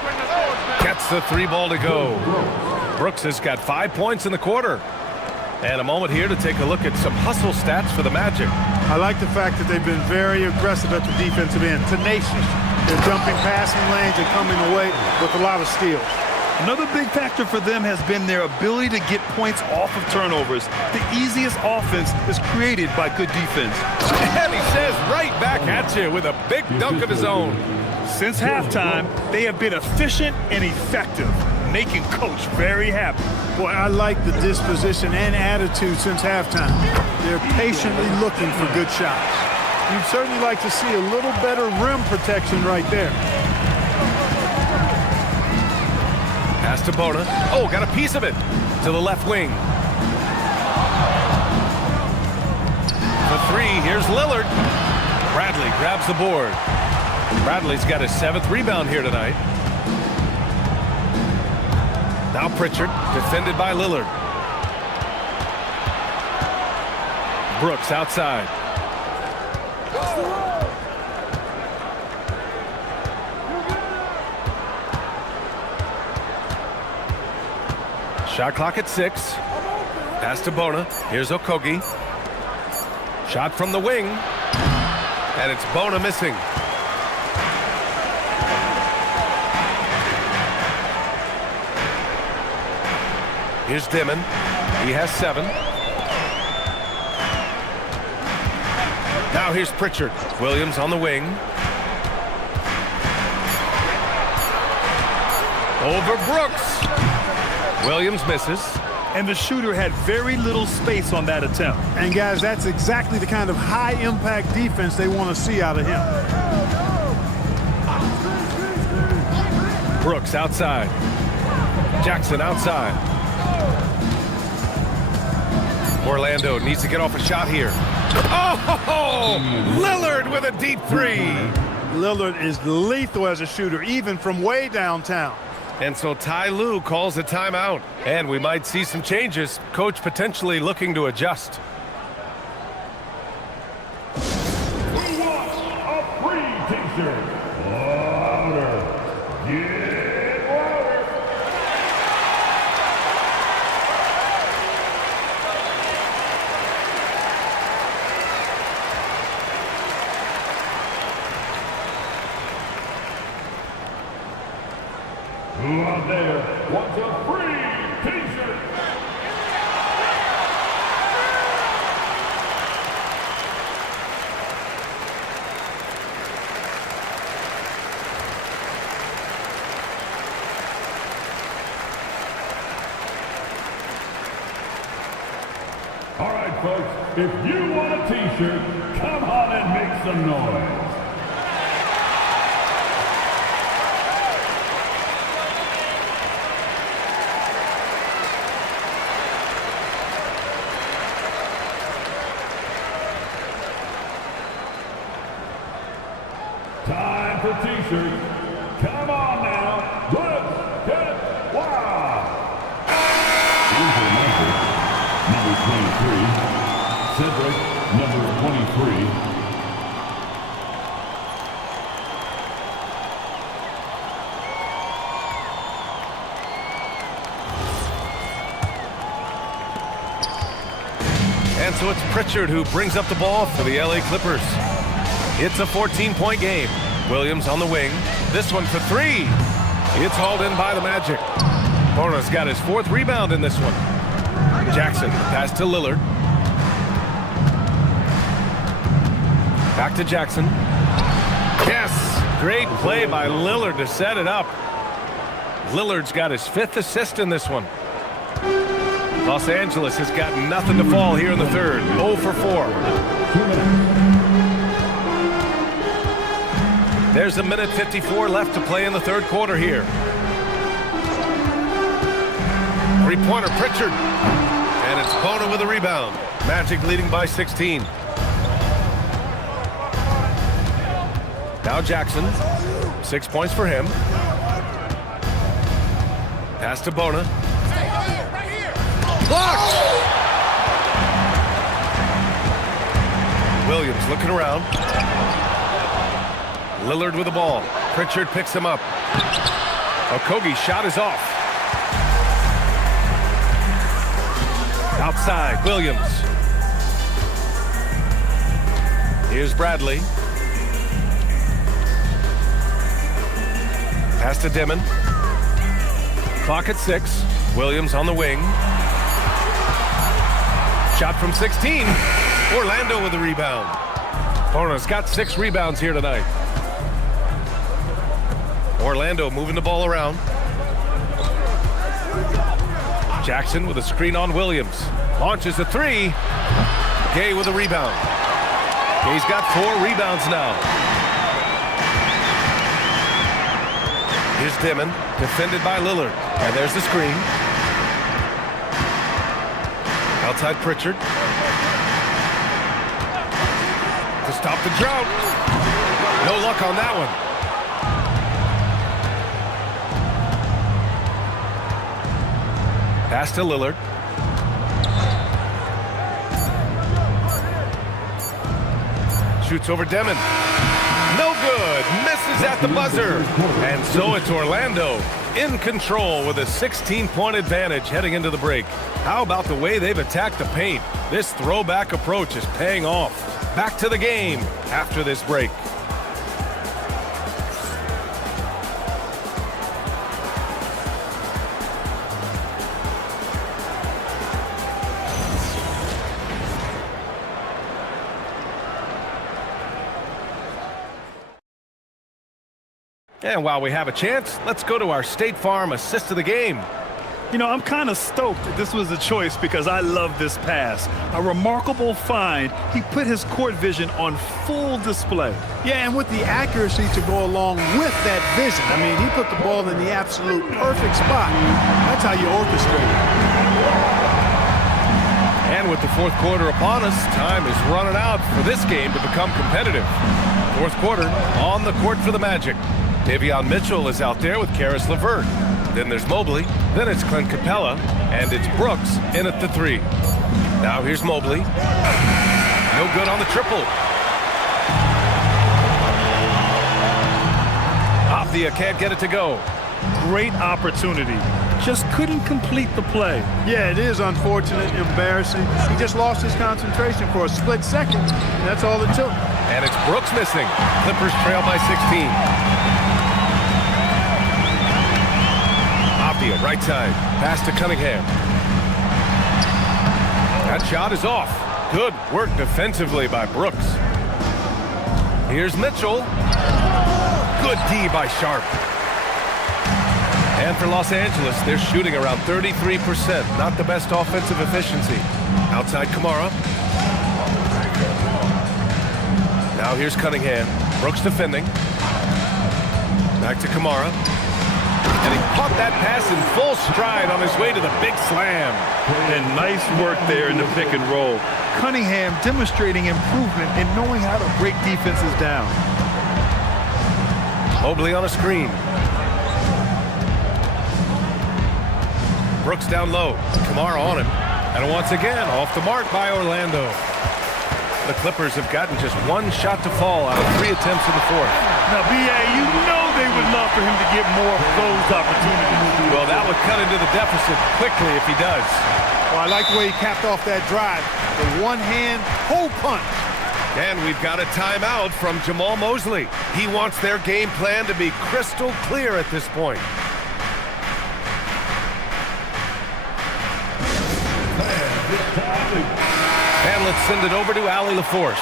Gets the 3 ball to go. Brooks has got 5 points in the quarter. And a moment here to take a look at some hustle stats for the Magic. I like the fact that they've been very aggressive at the defensive end. Tenacious. They're jumping passing lanes and coming away with a lot of steals. Another big factor for them has been their ability to get points off of turnovers. The easiest offense is created by good defense. And he says right back at you with a big dunk of his own. Since halftime, they have been efficient and effective, making Coach very happy. Boy, I like the disposition and attitude since halftime. They're patiently looking for good shots. You'd certainly like to see a little better rim protection right there. Pass to Bona. Oh, got a piece of it to the left wing. The 3, here's Lillard. Bradley grabs the board. Bradley's got his 7th rebound here tonight. Now Pritchard, defended by Lillard. Brooks outside. Shot clock at 6. Pass to Bona. Here's Okogie. Shot from the wing. And it's Bona missing. Here's Dimon. He has 7. Now here's Pritchard. Williams on the wing. Over Brooks. Williams misses. And the shooter had very little space on that attempt. And guys, that's exactly the kind of high-impact defense they want to see out of him. Brooks outside. Jackson outside. Orlando needs to get off a shot here. Oh! Lillard with a deep 3. Lillard is lethal as a shooter, even from way downtown. And so Ty Lue calls a timeout. And we might see some changes. Coach potentially looking to adjust. Who wants a free t-shirt? Louder. Get louder. Who out there wants a free t-shirt? folks. If you want a t-shirt, come on and make some noise. Time for t-shirts. Come on now. Let's get wild. Here's your number 23. Cedric, number 23. And so it's Pritchard who brings up the ball for the LA Clippers. It's a 14-point game. Williams on the wing. This one for three. It's hauled in by the Magic. Bona's got his 4th rebound in this one. Jackson, pass to Lillard. Back to Jackson. Yes! Great play by Lillard to set it up. Lillard's got his 5th assist in this one. Los Angeles has got nothing to fall here in the third. 0 for 4. There's a minute 54 left to play in the third quarter here. Three-pointer, Pritchard. And it's Bona with a rebound. Magic leading by 16. Now Jackson. 6 points for him. Pass to Bona. Blocked! Williams looking around. Lillard with the ball. Pritchard picks him up. Okogie's shot is off. Outside, Williams. Here's Bradley. Pass to Dimon. Clock at 6. Williams on the wing. Shot from 16. Orlando with the rebound. Bona's got 6 rebounds here tonight. Orlando moving the ball around. Jackson with a screen on Williams. Launches a 3. Gay with a rebound. Gay's got 4 rebounds now. Here's Dimon, defended by Lillard. And there's the screen. Outside Pritchard. To stop the drought. No luck on that one. Pass to Lillard. Shoots over Demon. No good. Misses at the buzzer. And so it's Orlando in control with a 16-point advantage heading into the break. How about the way they've attacked the paint? This throwback approach is paying off. Back to the game after this break. And while we have a chance, let's go to our State Farm assist of the game. You know, I'm kind of stoked that this was a choice because I love this pass. A remarkable find. He put his court vision on full display. Yeah, and with the accuracy to go along with that vision. I mean, he put the ball in the absolute perfect spot. That's how you orchestrate it. And with the fourth quarter upon us, time is running out for this game to become competitive. Fourth quarter on the court for the Magic. Davion Mitchell is out there with Karis LeVert. Then there's Mobley. Then it's Clint Capella. And it's Brooks in at the 3. Now here's Mobley. No good on the triple. Opthia can't get it to go. Great opportunity. Just couldn't complete the play. Yeah, it is unfortunate, embarrassing. He just lost his concentration for a split second, and that's all it took. And it's Brooks missing. Clippers trail by 16. Opthia, right side. Pass to Cunningham. That shot is off. Good work defensively by Brooks. Here's Mitchell. Good D by Sharp. And for Los Angeles, they're shooting around 33%. Not the best offensive efficiency. Outside Kamara. Now here's Cunningham. Brooks defending. Back to Kamara. And he caught that pass in full stride on his way to the big slam. And nice work there in the pick and roll. Cunningham demonstrating improvement in knowing how to break defenses down. Mobley on a screen. Brooks down low. Kamara on him. And once again, off the mark by Orlando. The Clippers have gotten just one shot to fall out of 3 attempts in the fourth. Now, B.A., you know they would love for him to get more of those opportunities. Well, that would cut into the deficit quickly if he does. Well, I like the way he capped off that drive. The one-hand hole punch. And we've got a timeout from Jamal Mosley. He wants their game plan to be crystal clear at this point. And let's send it over to Allie LaForce.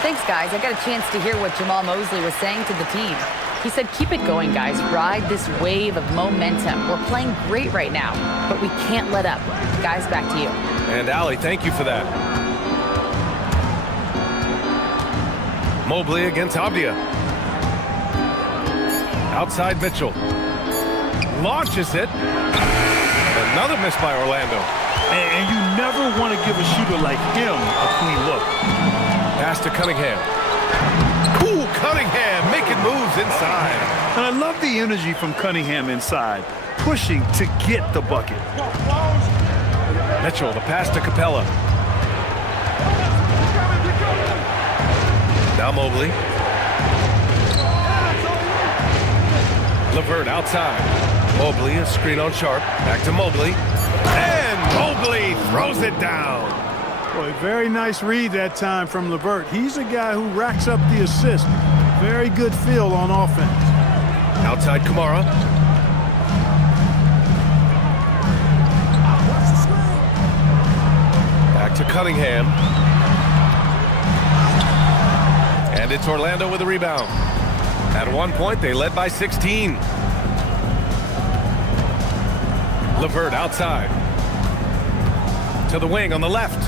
Thanks, guys. I got a chance to hear what Jamal Mosley was saying to the team. He said, keep it going, guys. Ride this wave of momentum. We're playing great right now, but we can't let up. Guys, back to you. And Allie, thank you for that. Mobley against Avdia. Outside Mitchell. Launches it. Another miss by Orlando. And you never want to give a shooter like him a clean look. Pass to Cunningham. Cool Cunningham making moves inside. And I love the energy from Cunningham inside, pushing to get the bucket. Mitchell, the pass to Capella. Now Mobley. LeVert outside. Mobley, a screen on Sharp. Back to Mobley. And Mobley throws it down. Boy, very nice read that time from LeVert. He's a guy who racks up the assist. Very good feel on offense. Outside Kamara. Back to Cunningham. And it's Orlando with a rebound. At one point, they led by 16. LeVert outside. To the wing on the left.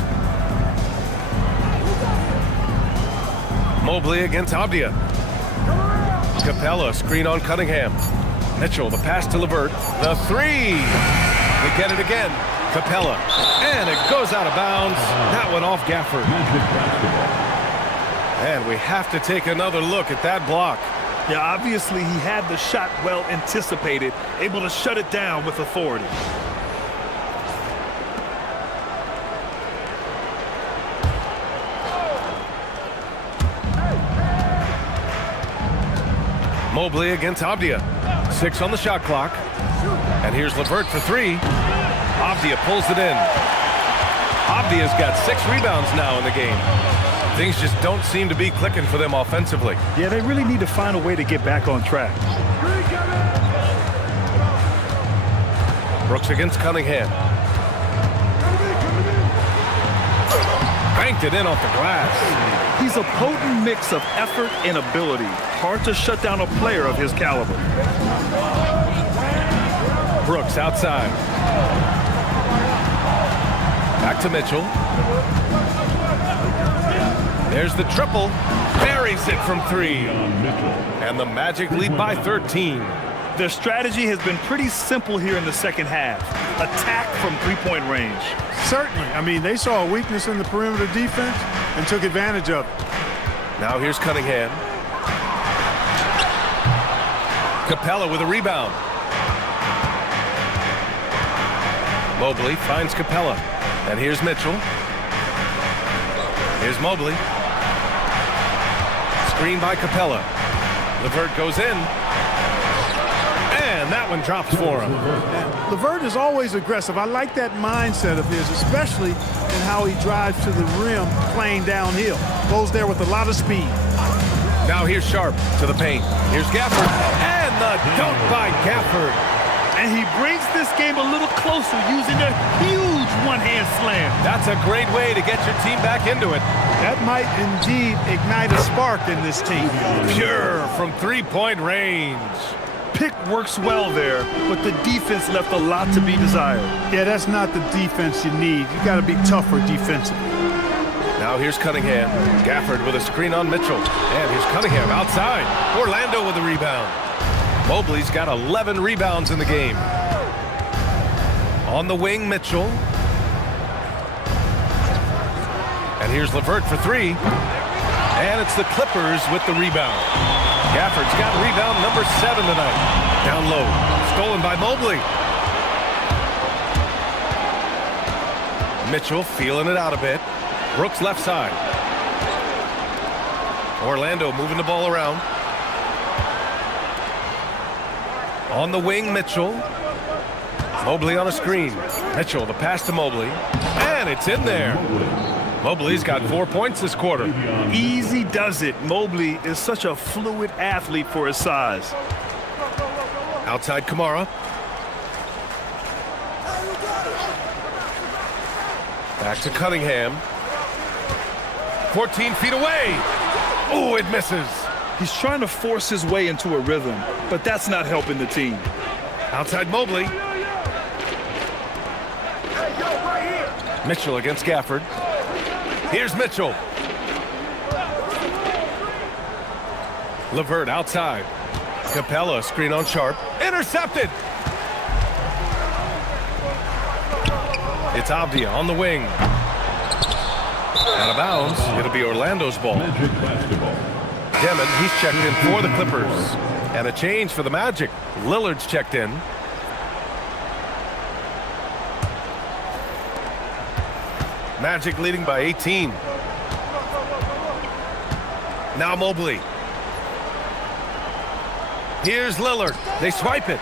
Mobley against Avdia. Capella, screen on Cunningham. Mitchell, the pass to LeVert. The three. They get it again. Capella. And it goes out of bounds. That one off Gafford. And we have to take another look at that block. Yeah, obviously he had the shot well anticipated, able to shut it down with authority. Mobley against Avdia. 6 on the shot clock. And here's LeVert for 3. Avdia pulls it in. Avdia's got 6 rebounds now in the game. Things just don't seem to be clicking for them offensively. Yeah, they really need to find a way to get back on track. Brooks against Cunningham. Banked it in off the glass. He's a potent mix of effort and ability. Hard to shut down a player of his caliber. Brooks outside. Back to Mitchell. There's the triple. Buries it from 3. And the Magic lead by 13. Their strategy has been pretty simple here in the second half. Attack from three-point range. Certainly. I mean, they saw a weakness in the perimeter defense and took advantage of it. Now here's Cunningham. Capella with a rebound. Mobley finds Capella. And here's Mitchell. Here's Mobley. Screen by Capella. LeVert goes in. And that one drops for him. LeVert is always aggressive. I like that mindset of his, especially in how he drives to the rim playing downhill. Goes there with a lot of speed. Now here's Sharp to the paint. Here's Gafford. And the dunk by Gafford. And he brings this game a little closer using a huge one-hand slam. That's a great way to get your team back into it. That might indeed ignite a spark in this team. Pure from three-point range. pick works well there, but the defense left a lot to be desired. Yeah, that's not the defense you need. You got to be tougher defensively. Now here's Cunningham. Gafford with a screen on Mitchell. And here's Cunningham outside. Orlando with a rebound. Mobley's got 11 rebounds in the game. On the wing, Mitchell. And here's LeVert for three. And it's the Clippers with the rebound. Gafford's got rebound number 7 tonight. Down low. Stolen by Mobley. Mitchell feeling it out a bit. Brooks left side. Orlando moving the ball around. On the wing, Mitchell. Mobley on a screen. Mitchell, the pass to Mobley. And it's in there. Mobley's got 4 points this quarter. Easy does it. Mobley is such a fluid athlete for his size. Outside Kamara. Back to Cunningham. 14 feet away. Oh, it misses. He's trying to force his way into a rhythm, but that's not helping the team. Outside Mobley. Mitchell against Gafford. Here's Mitchell. LeVert outside. Capella screen on Sharp. Intercepted. It's Avdia on the wing. Out of bounds. It'll be Orlando's ball. Demon, he's checked in for the Clippers. And a change for the Magic. Lillard's checked in. Magic leading by 18. Now Mobley. Here's Lillard. They swipe it.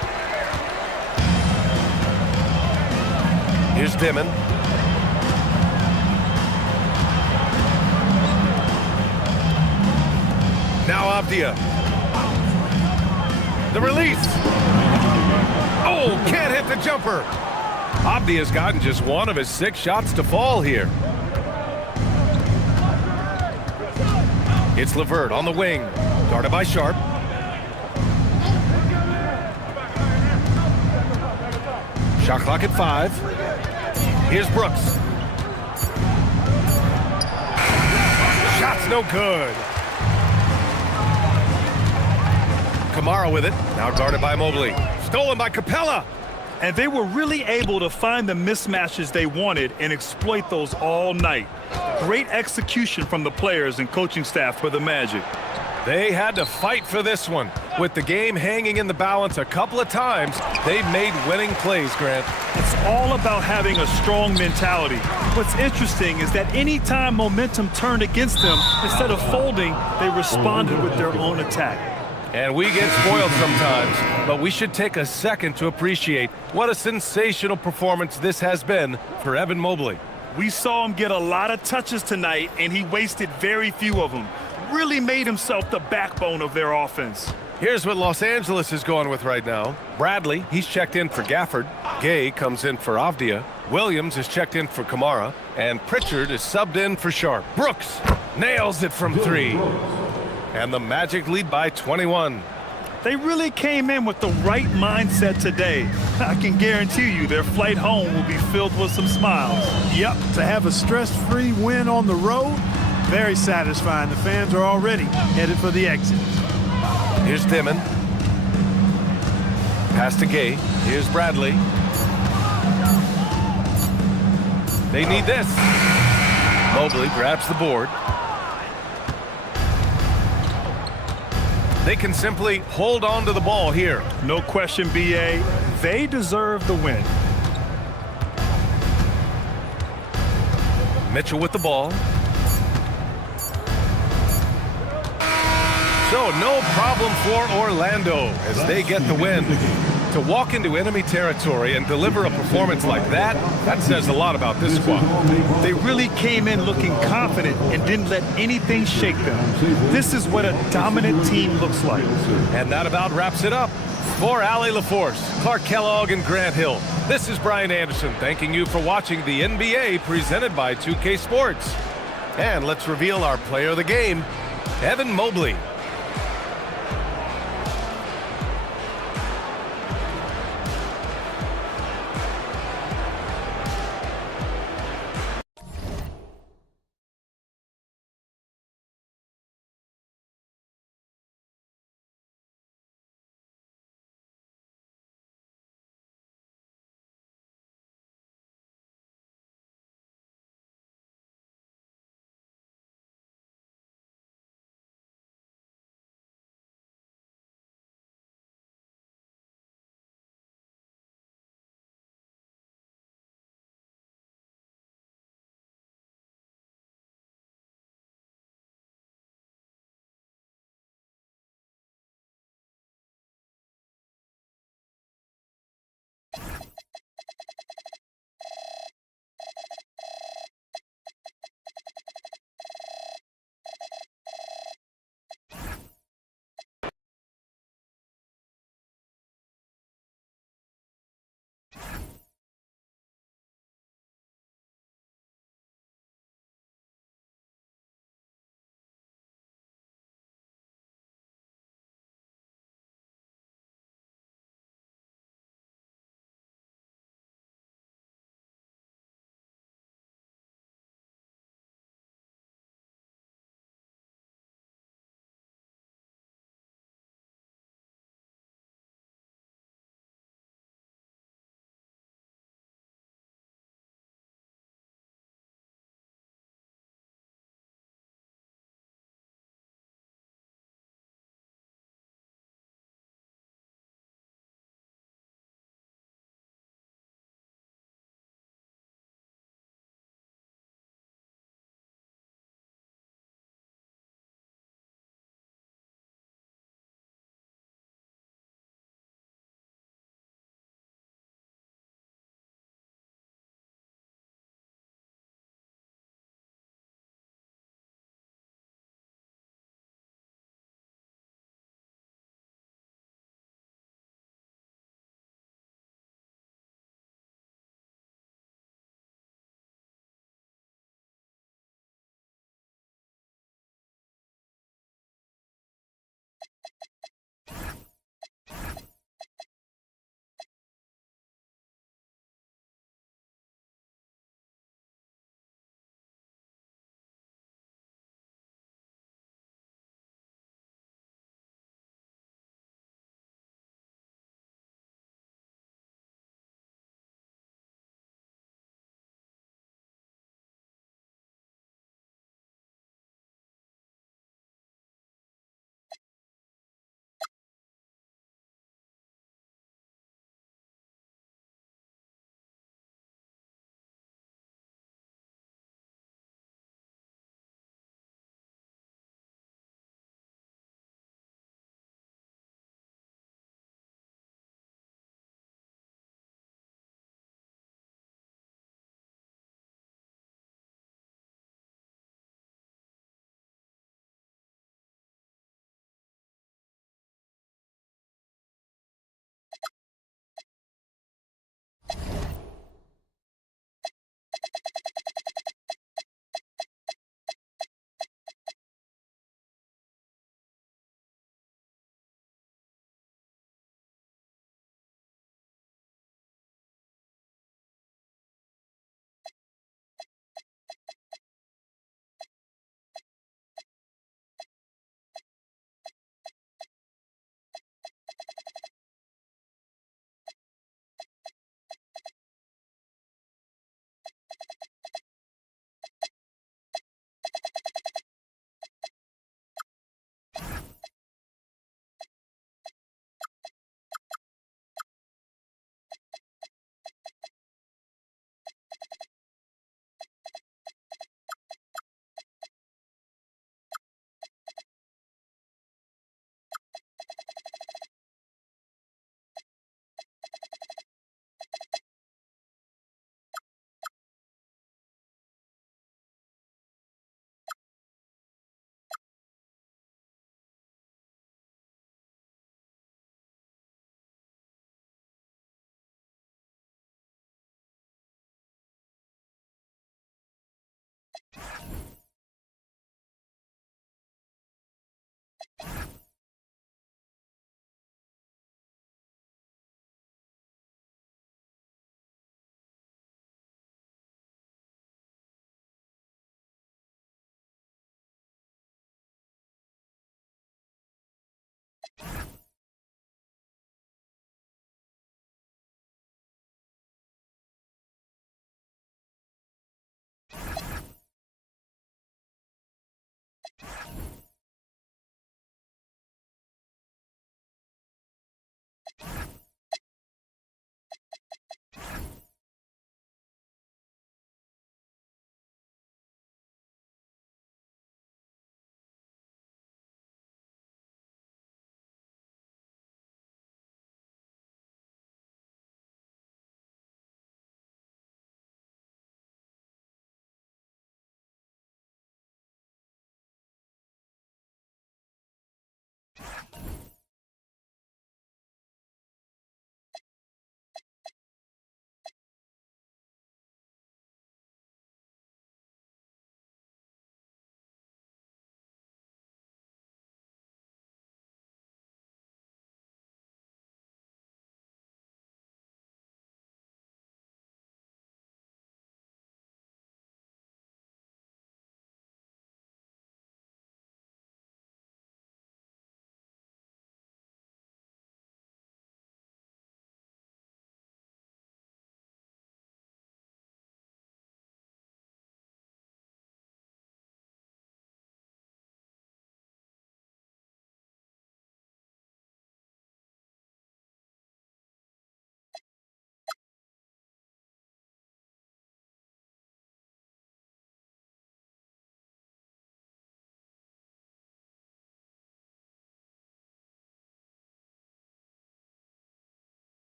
Here's Dimon. Now Avdia. The release. Oh, can't hit the jumper. Avdia's gotten just one of his 6 shots to fall here. It's LeVert on the wing. Guarded by Sharp. Shot clock at 5. Here's Brooks. Shot's no good. Kamara with it. Now guarded by Mobley. Stolen by Capella. And they were really able to find the mismatches they wanted and exploit those all night. Great execution from the players and coaching staff for the Magic. They had to fight for this one. With the game hanging in the balance a couple of times, they made winning plays, Grant. It's all about having a strong mentality. What's interesting is that anytime momentum turned against them, instead of folding, they responded with their own attack. And we get spoiled sometimes, but we should take a second to appreciate what a sensational performance this has been for Evan Mobley. We saw him get a lot of touches tonight, and he wasted very few of them. Really made himself the backbone of their offense. Here's what Los Angeles is going with right now. Bradley, he's checked in for Gafford. Gay comes in for Avdia. Williams is checked in for Kamara. And Pritchard is subbed in for Sharp. Brooks nails it from 3. And the Magic lead by 21. They really came in with the right mindset today. I can guarantee you their flight home will be filled with some smiles. Yep, to have a stress-free win on the road, very satisfying. The fans are already headed for the exit. Here's Dimon. Pass to Gay. Here's Bradley. They need this. Mobley grabs the board. They can simply hold on to the ball here. No question, B.A. They deserve the win. Mitchell with the ball. So no problem for Orlando as they get the win. To walk into enemy territory and deliver a performance like that, that says a lot about this squad. They really came in looking confident and didn't let anything shake them. This is what a dominant team looks like. And that about wraps it up. For Allie LaForce, Clark Kellogg, and Grant Hill, this is Brian Anderson thanking you for watching the NBA presented by 2K Sports. And let's reveal our player of the game, Evan Mobley.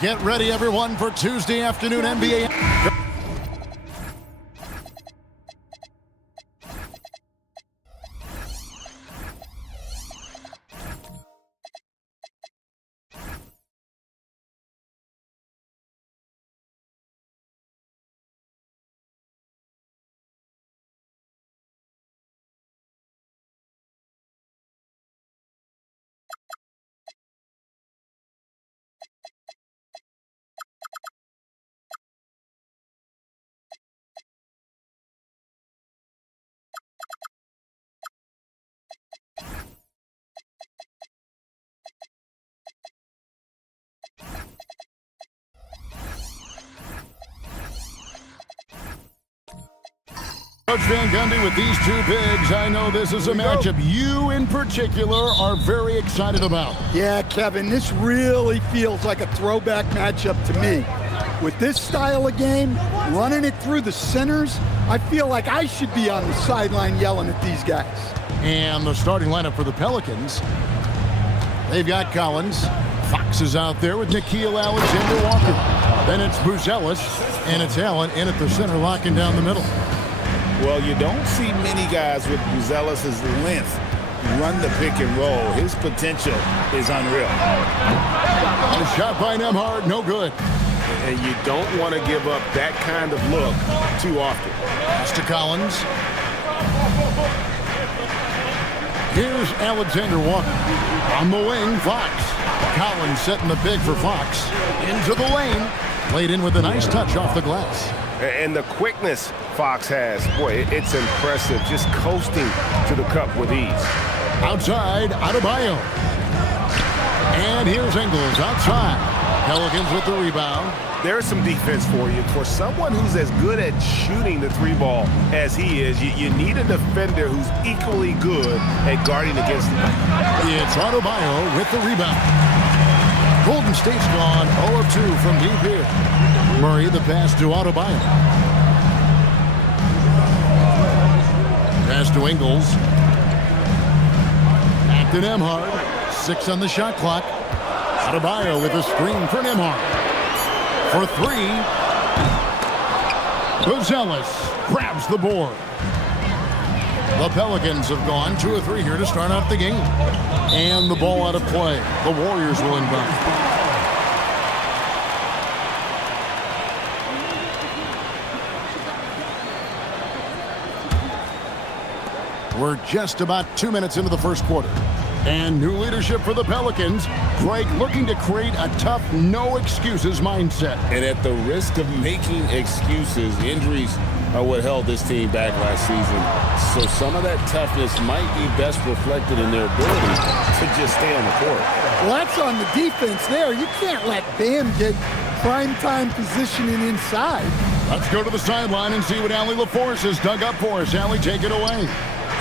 Get ready, everyone, for Tuesday afternoon NBA. Coach Van Gundy, with these two bigs, I know this is a matchup you in particular are very excited about. Yeah, Kevin, this really feels like a throwback matchup to me. With this style of game, running it through the centers, I feel like I should be on the sideline yelling at these guys. And the starting lineup for the Pelicans, they've got Collins. Fox is out there with Nickeil Alexander-Walker. Then it's Buzelis, and it's Allen in at the center, locking down the middle. Well, you don't see many guys with Buzelis' length run the pick and roll. His potential is unreal. A shot by Nembhard, no good. And you don't want to give up that kind of look too often. Pass to Collins. Here's Alexander Walker. On the wing, Fox. Collins setting the big for Fox. Into the lane. Played in with a nice touch off the glass. And the quickness Fox has, boy, it's impressive. Just coasting to the cup with ease. Outside, Adebayo. And here's Ingles outside. Pelicans with the rebound. There's some defense for you. For someone who's as good at shooting the three ball as he is, you need a defender who's equally good at guarding against him. It's Adebayo with the rebound. Golden State's gone 0 of 2 from deep here. Murray the pass to Adebayo. Pass to Ingles. Back to Nembhard. 6 on the shot clock. Adebayo with a screen for Nembhard. For 3. Buzelis grabs the board. The Pelicans have gone 2 of 3 here to start out the game. And the ball out of play. The Warriors will inbound. We're just about 2 minutes into the first quarter. And new leadership for the Pelicans. Greg looking to create a tough, no-excuses mindset. And at the risk of making excuses, injuries are what held this team back last season. So some of that toughness might be best reflected in their ability to just stay on the court. Well, that's on the defense there. You can't let Bam get prime-time positioning inside. Let's go to the sideline and see what Allie LaForce has dug up for us. Allie, take it away.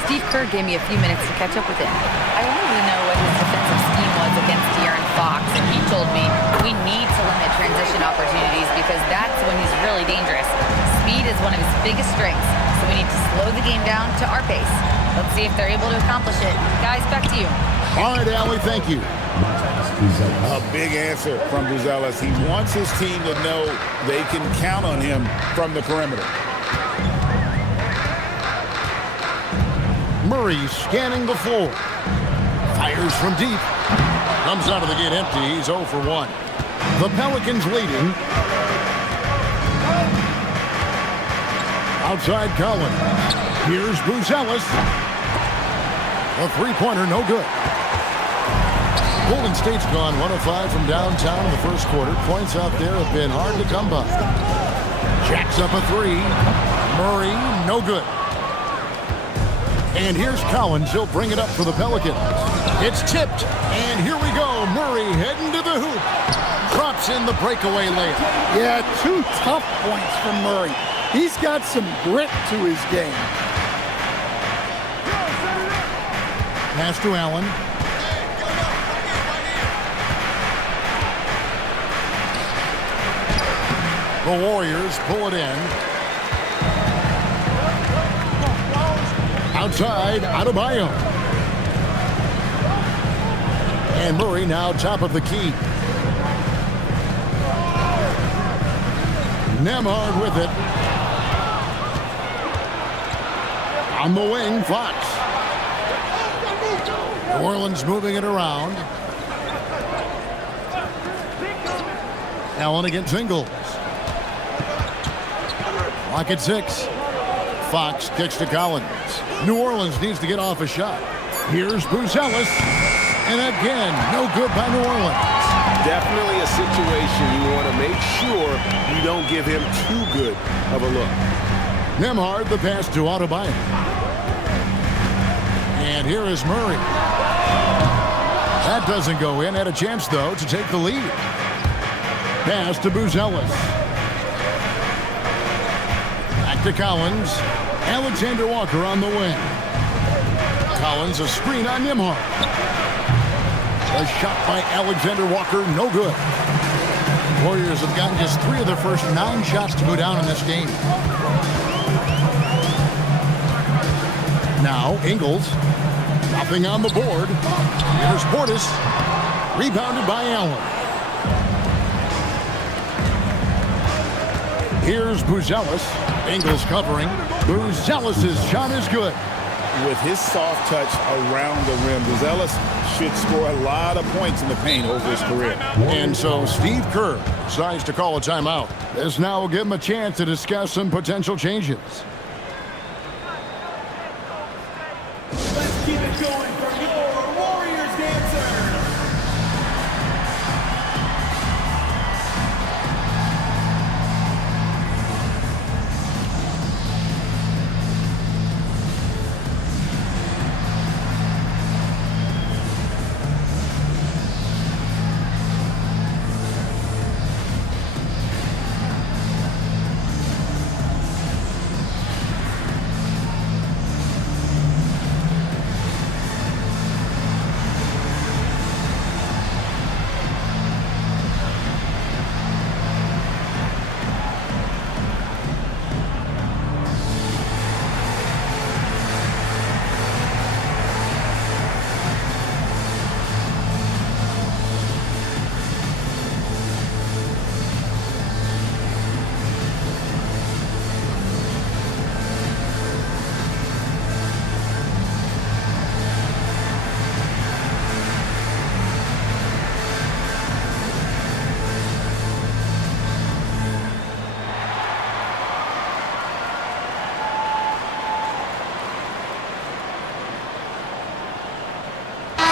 Steve Kerr gave me a few minutes to catch up with him. I wanted to know what his defensive scheme was against De'Aaron Fox, and he told me we need to limit transition opportunities because that's when he's really dangerous. Speed is one of his biggest strengths, so we need to slow the game down to our pace. Let's see if they're able to accomplish it. Guys, back to you. All right, Allie, thank you. A big answer from Buzelis. He wants his team to know they can count on him from the perimeter. Murray scanning the floor. Fires from deep. Comes out of the gate empty. He's 0 for 1. The Pelicans leading. Outside Collins. Here's Buzelis. A three-pointer, no good. Golden State's gone 1 of 5 from downtown in the first quarter. Points out there have been hard to come by. Jacks up a 3. Murray, no good. And here's Collins. He'll bring it up for the Pelicans. It's tipped. And here we go. Murray heading to the hoop. Drops in the breakaway layup. Yeah, 2 tough points from Murray. He's got some grit to his game. Pass to Allen. The Warriors pull it in. Outside, Adebayo. And Murray now top of the key. Nembhard with it. On the wing, Fox. New Orleans moving it around. Allen against Ingles. Clock at 6. Fox kicks to Collins. New Orleans needs to get off a shot. Here's Buzelis. And again, no good by New Orleans. Definitely a situation you want to make sure you don't give him too good of a look. Nembhard, the pass to Adebayo. And here is Murray. That doesn't go in. Had a chance, though, to take the lead. Pass to Buzelis. Back to Collins. Alexander Walker on the wing. Collins, a screen on Nembhard. A shot by Alexander Walker, no good. Warriors have gotten just 3 of their first 9 shots to go down in this game. Now, Ingles. Nothing on the board. Here's Portis. Rebounded by Allen. Here's Buzelis. Ingles covering. Buzelis' shot is good. with his soft touch around the rim. Buzelis should score a lot of points in the paint over his career. And so Steve Kerr decides to call a timeout. This now will give him a chance to discuss some potential changes. Let's keep it going for your Warriors dancers.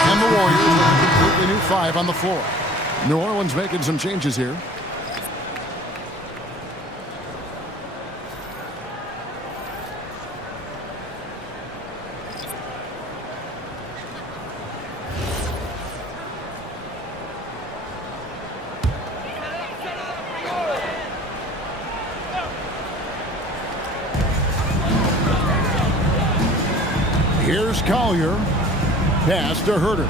And the Warriors with a completely new 5 on the floor. New Orleans making some changes here. Here's Collier. Pass to Herter.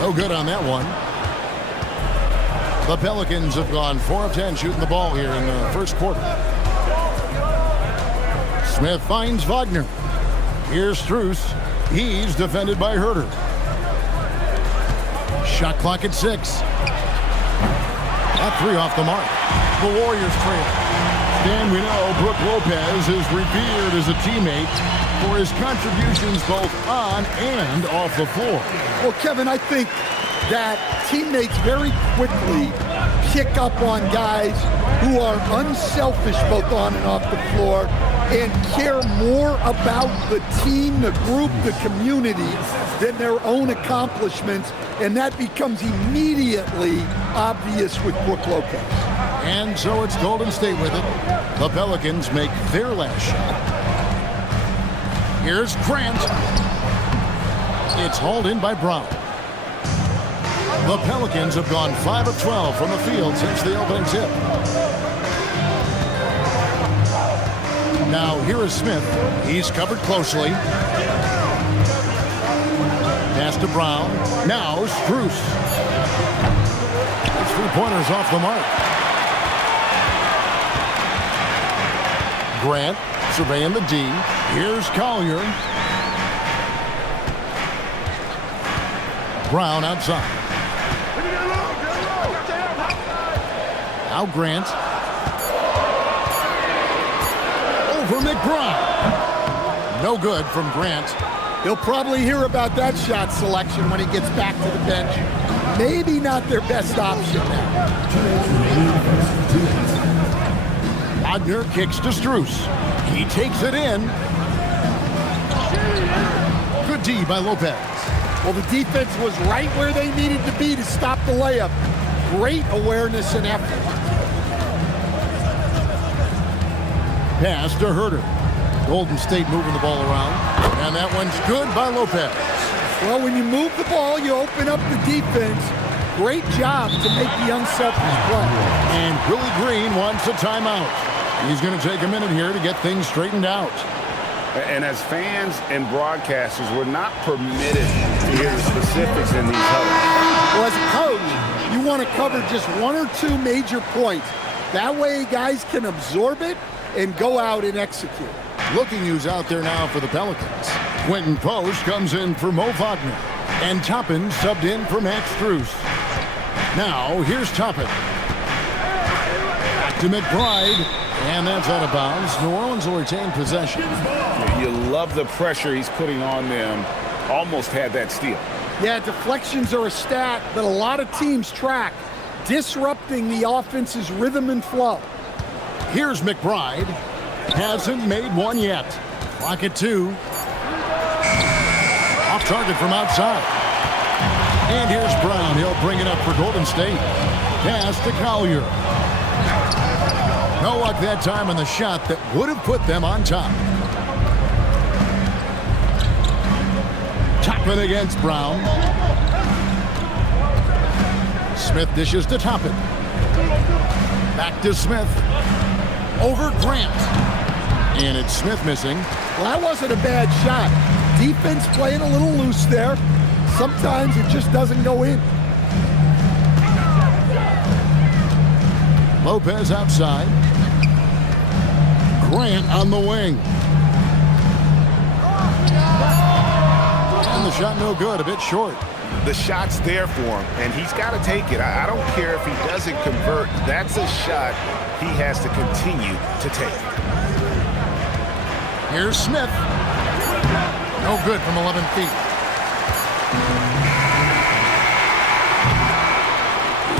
No good on that one. The Pelicans have gone 4 of 10 shooting the ball here in the first quarter. Smith finds Wagner. Here's Strus. He's defended by Herter. Shot clock at 6. That 3 off the mark. The Warriors trail. And we know Brook Lopez is revered as a teammate for his contributions both on and off the floor. Well, Kevin, I think that teammates very quickly pick up on guys who are unselfish both on and off the floor and care more about the team, the group, the community than their own accomplishments, and that becomes immediately obvious with Brook Lopez. And so it's Golden State with it. The Pelicans make their last shot. Here's Grant. It's hauled in by Brown. The Pelicans have gone 5 of 12 from the field since the opening tip. Now here is Smith. He's covered closely. Pass to Brown. Now Strus. His 3-pointers off the mark. Grant surveying the D. Here's Collier. Brown outside. Now Grant. Over McBride. No good from Grant. He'll probably hear about that shot selection when he gets back to the bench. Maybe not their best option now. Wagner kicks to Strus. He takes it in. Good D by Lopez. Well, the defense was right where they needed to be to stop the layup. Great awareness and effort. Pass to Herter. Golden State moving the ball around. And that one's good by Lopez. Well, when you move the ball, you open up the defense. Great job to make the unselfish play. And Willie Green wants a timeout. He's going to take a minute here to get things straightened out. And as fans and broadcasters, we're not permitted to hear the specifics in these huddles. Well, as a coach, you want to cover just 1 or 2 major points. That way, guys can absorb it and go out and execute. Looking who's out there now for the Pelicans. Quentin Post comes in for Mo Wagner. And Toppin subbed in for Max Strus. Now, here's Toppin. Back to McBride. And that's out of bounds. New Orleans will retain possession. You love the pressure he's putting on them. Almost had that steal. Yeah, deflections are a stat that a lot of teams track, disrupting the offense's rhythm and flow. Here's McBride. Hasn't made one yet. Clock at 2. Off target from outside. And here's Brown. He'll bring it up for Golden State. Pass to Collier. No luck that time on the shot that would have put them on top. Toppin against Brown. Smith dishes to Toppin. Back to Smith. Over Grant. And it's Smith missing. Well, that wasn't a bad shot. Defense playing a little loose there. Sometimes it just doesn't go in. Lopez outside. Grant on the wing. And the shot no good, a bit short. The shot's there for him, and he's got to take it. I don't care if he doesn't convert. That's a shot he has to continue to take. Here's Smith. No good from 11 feet.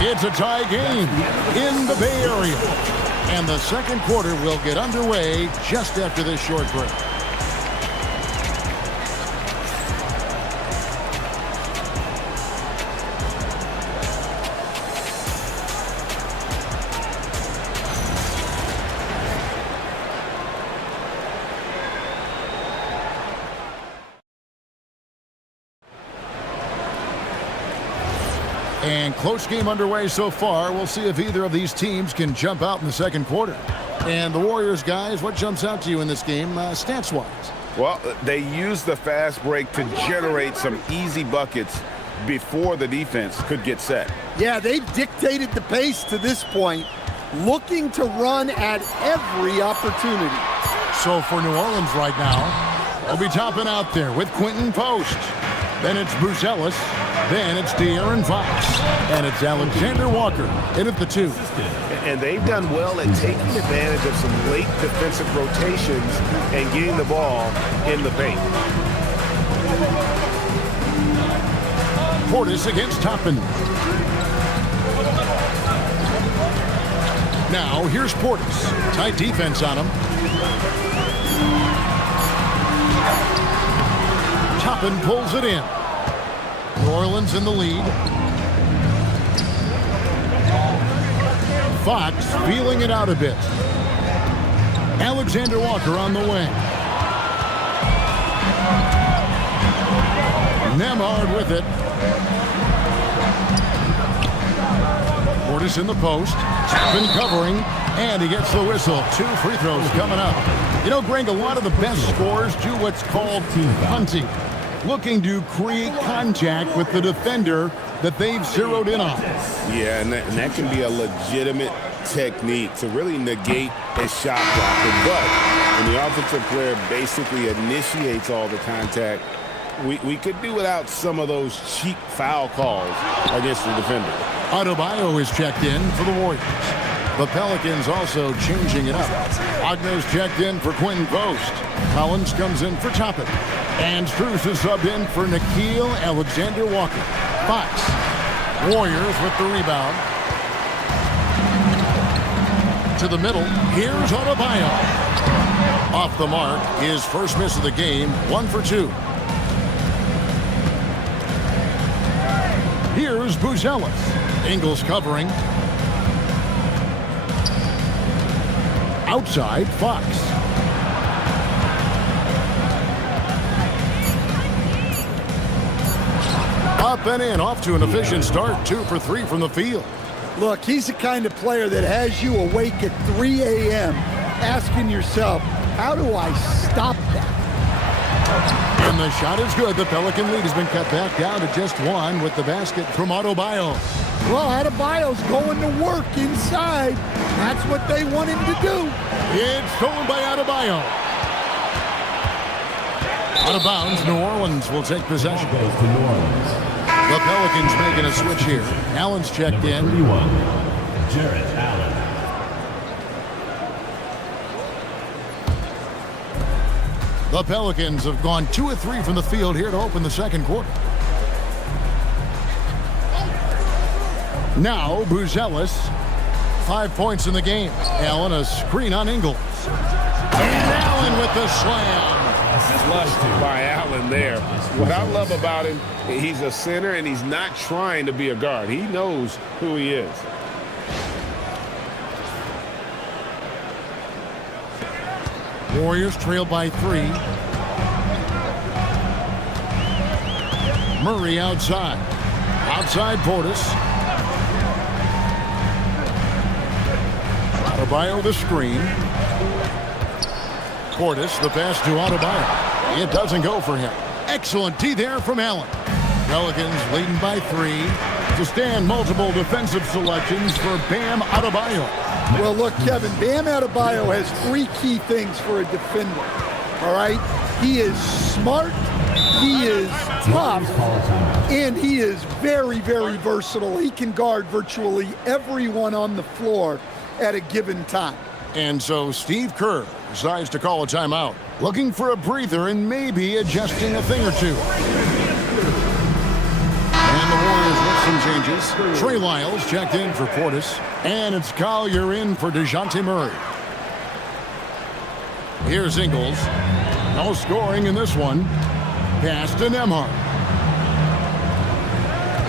It's a tie game in the Bay Area. And the second quarter will get underway just after this short break. And close game underway so far. We'll see if either of these teams can jump out in the second quarter. And the Warriors, guys, what jumps out to you in this game stats-wise? Well, they use the fast break to generate some easy buckets before the defense could get set. Yeah, they've dictated the pace to this point, looking to run at every opportunity. So for New Orleans right now, they'll be topping out there with Quentin Post. Then it's Buzelis. Then it's De'Aaron Fox. And it's Alexander Walker in at the 2. And they've done well at taking advantage of some late defensive rotations and getting the ball in the paint. Portis against Toppin. Now here's Portis. Tight defense on him. Toppin pulls it in. New Orleans in the lead. Fox feeling it out a bit. Alexander Walker on the wing. Nembhard with it. Portis in the post. Toppin covering. And he gets the whistle. 2 free throws coming up. You know, Greg, a lot of the best scorers do what's called hunting. Looking to create contact with the defender that they've zeroed in on. Yeah, and that can be a legitimate technique to really negate a shot blocker. But when the offensive player basically initiates all the contact, we could do without some of those cheap foul calls against the defender. Adebayo is checked in for the Warriors. The Pelicans also changing it up. Agner's checked in for Quentin Post. Collins comes in for Toppin. And Strus is subbed in for Nickeil Alexander-Walker. Fox. Warriors with the rebound. To the middle. Here's Adebayo. Off the mark. His first miss of the game. 1 for 2. Here's Buzelis. Ingles covering. Outside, Fox. Up and in, off to an efficient start. 2 for 3 from the field. Look, he's the kind of player that has you awake at 3 a.m. asking yourself, how do I stop that? And the shot is good. The Pelican lead has been cut back down to just 1 with the basket from Adebayo. Well, Adebayo's going to work inside. That's what they want him to do. It's stolen by Adebayo. Out of bounds, New Orleans will take possession. Goes to New Orleans. The Pelicans making a switch here. Allen's checked in. 31, Jarrett Allen. The Pelicans have gone 2 of 3 from the field here to open the second quarter. Now, Buzelis, 5 points in the game. Allen, a screen on Ingles. And Allen with the slam. Flushed by Allen there. What I love about him, he's a center and he's not trying to be a guard. He knows who he is. Warriors trail by 3. Murray outside. Outside Portis. Adebayo the screen. Portis, the pass to Adebayo. It doesn't go for him. Excellent D there from Allen. Pelicans leading by 3. To stand multiple defensive selections for Bam Adebayo. Well, look, Kevin, Bam Adebayo has 3 key things for a defender. All right? He is smart, he is tough, and he is very, very versatile. He can guard virtually everyone on the floor at a given time. And so Steve Kerr decides to call a timeout, looking for a breather and maybe adjusting a thing or two. And the Warriors with some changes. Trey Lyles checked in for Portis, and it's Collier in for DeJounte Murray. Here's Ingles. No scoring in this one. Pass to Nembhard.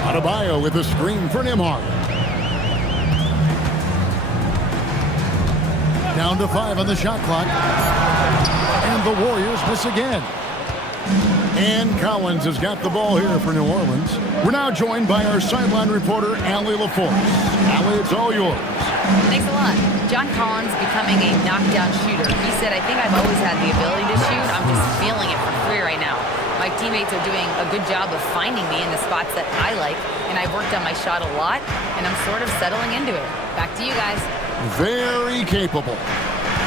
Adebayo with a screen for Nembhard. Down to 5 on the shot clock. And the Warriors miss again. And Collins has got the ball here for New Orleans. We're now joined by our sideline reporter, Allie LaForce. Allie, it's all yours. Thanks a lot. John Collins becoming a knockdown shooter. He said, I think I've always had the ability to shoot. I'm just feeling it for free right now. My teammates are doing a good job of finding me in the spots that I like, and I've worked on my shot a lot, and I'm sort of settling into it. Back to you guys. Very capable.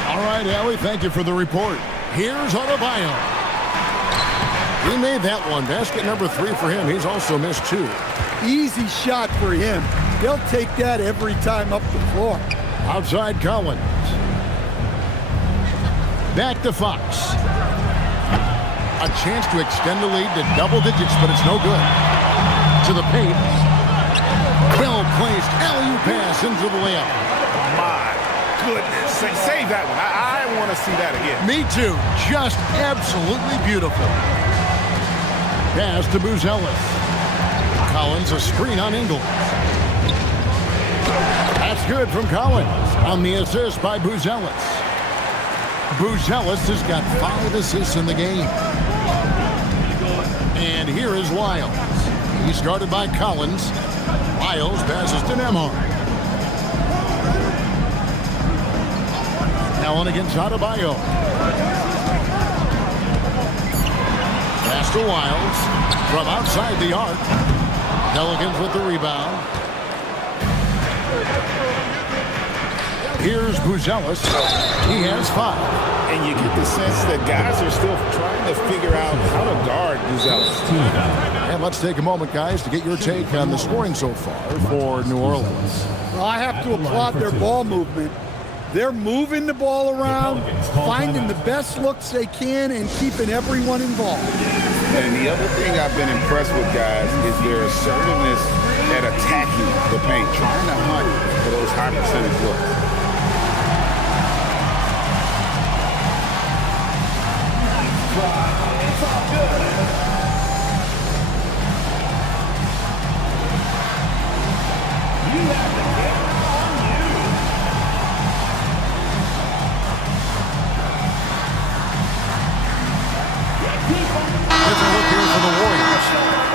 All right, Allie, thank you for the report. Here's Adebayo. He made that one. Basket number 3 for him. He's also missed 2. Easy shot for him. They'll take that every time up the floor. Outside Collins. Back to Fox. A chance to extend the lead to double digits, but it's no good. To the paint. Well-placed alley-oop pass into the layup. My goodness. Save that one. I want to see that again. Me too. Just absolutely beautiful. Pass to Buzelis. Collins, a screen on Ingles. That's good from Collins on the assist by Buzelis. Buzelis has got 5 assists in the game. And here is Lyles. He's guarded by Collins. Lyles passes to Nembhard. Allen against Adebayo. Pass to Lyles from outside the arc. Pelicans with the rebound. Here's Buzelis. He has 5. And you get the sense that guys are still trying to figure out how to guard Buzelis. And let's take a moment, guys, to get your take on the scoring so far for New Orleans. Well, I have to applaud their ball movement. They're moving the ball around, finding the best looks they can, and keeping everyone involved. And the other thing I've been impressed with, guys, is their assertiveness at attacking the paint, trying to hunt for those high percentage looks.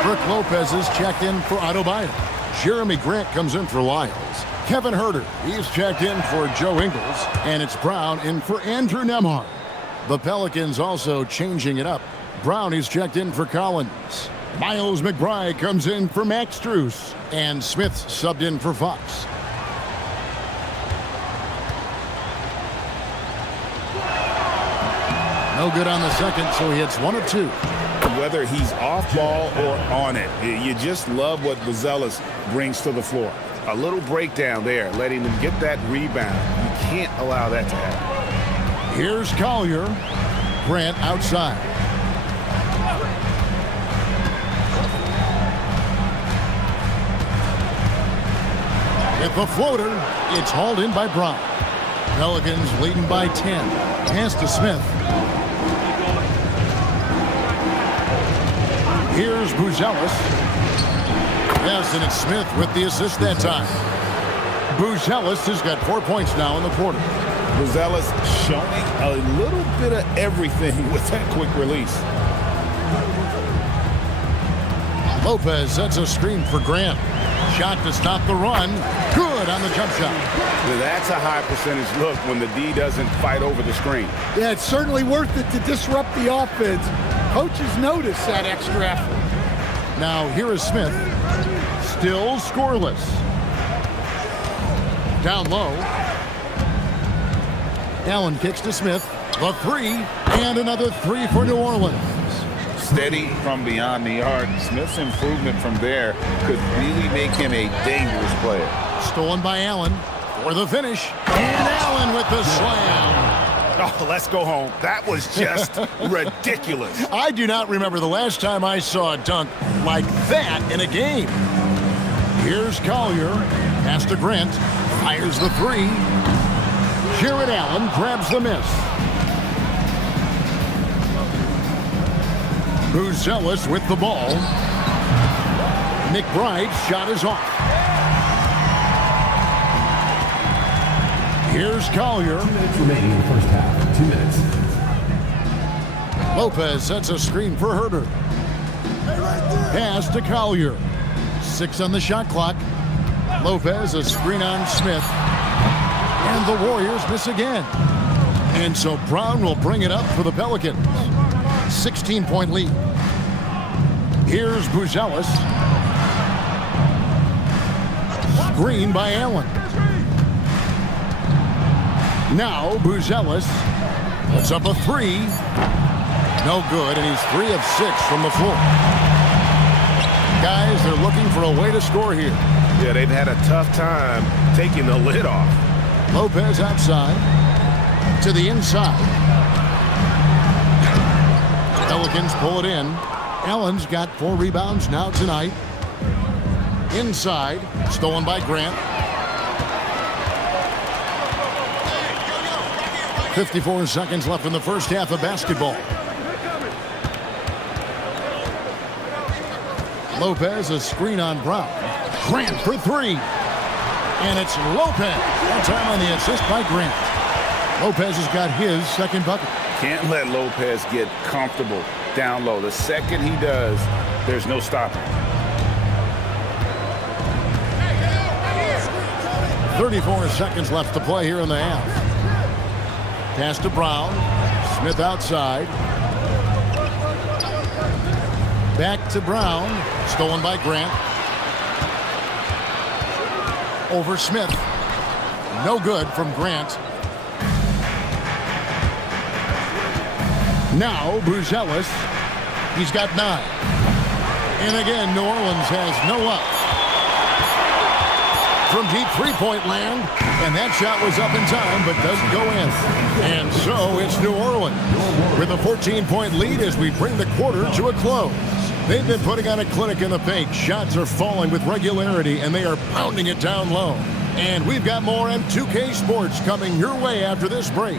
Brook Lopez is checked in for Adebayo. Jeremy Grant comes in for Lyles. Kevin Huerter, he's checked in for Joe Ingles. And it's Brown in for Andrew Nembhard. The Pelicans also changing it up. Brown is checked in for Collins. Miles McBride comes in for Max Strus. And Smith subbed in for Fox. No good on the second, so he hits 1 of 2. Whether he's off ball or on it, you just love what Buzelis brings to the floor. A little breakdown there, letting them get that rebound. You can't allow that to happen. Here's Collier. Grant outside. With the floater, it's hauled in by Brown. Pelicans leading by 10. Pass to Smith. Here's Buzelis. Yes, and it's Smith with the assist that time. Buzelis has got 4 points now in the quarter. Buzelis showing a little bit of everything with that quick release. Lopez sets a screen for Grant. Shot to stop the run. Good on the jump shot. That's a high percentage look when the D doesn't fight over the screen. Yeah, it's certainly worth it to disrupt the offense. Coaches notice that extra effort. Now here is Smith. Still scoreless. Down low. Allen kicks to Smith. The three, and another three for New Orleans. Steady from beyond the arc. Smith's improvement from there could really make him a dangerous player. Stolen by Allen for the finish. And Allen with the slam. Oh, let's go home. That was just ridiculous. I do not remember the last time I saw a dunk like that in a game. Here's Collier. Pass to Grant. Fires the three. Jared Allen grabs the miss. Buzelis with the ball. McBride's shot is off. Here's Collier. 2 minutes remaining in the first half. 2 minutes. Lopez sets a screen for Herter. Pass to Collier. 6 on the shot clock. Lopez a screen on Smith. And the Warriors miss again. And so Brown will bring it up for the Pelicans. 16-point lead. Here's Buzelis. Screen by Allen. Now Buzelis puts up a three. No good, and he's 3 of 6 from the floor. Guys, they're looking for a way to score here. Yeah, they've had a tough time taking the lid off. Lopez outside to the inside. Pelicans pull it in. Allen's got 4 rebounds now tonight. Inside, stolen by Grant. 54 seconds left in the first half of basketball. Lopez a screen on Brown. Grant for 3. And it's Lopez. That time on the assist by Grant. Lopez has got his second bucket. Can't let Lopez get comfortable down low. The second he does, there's no stopping. 34 seconds left to play here in the half. Pass to Brown. Smith outside. Back to Brown. Stolen by Grant. Over Smith. No good from Grant. Now Buzelis. He's got 9. And again, New Orleans has no up. From deep three-point land. And that shot was up in time, but doesn't go in. And so it's New Orleans with a 14-point lead as we bring the quarter to a close. They've been putting on a clinic in the paint. Shots are falling with regularity, and they are pounding it down low. And we've got more M2K Sports coming your way after this break.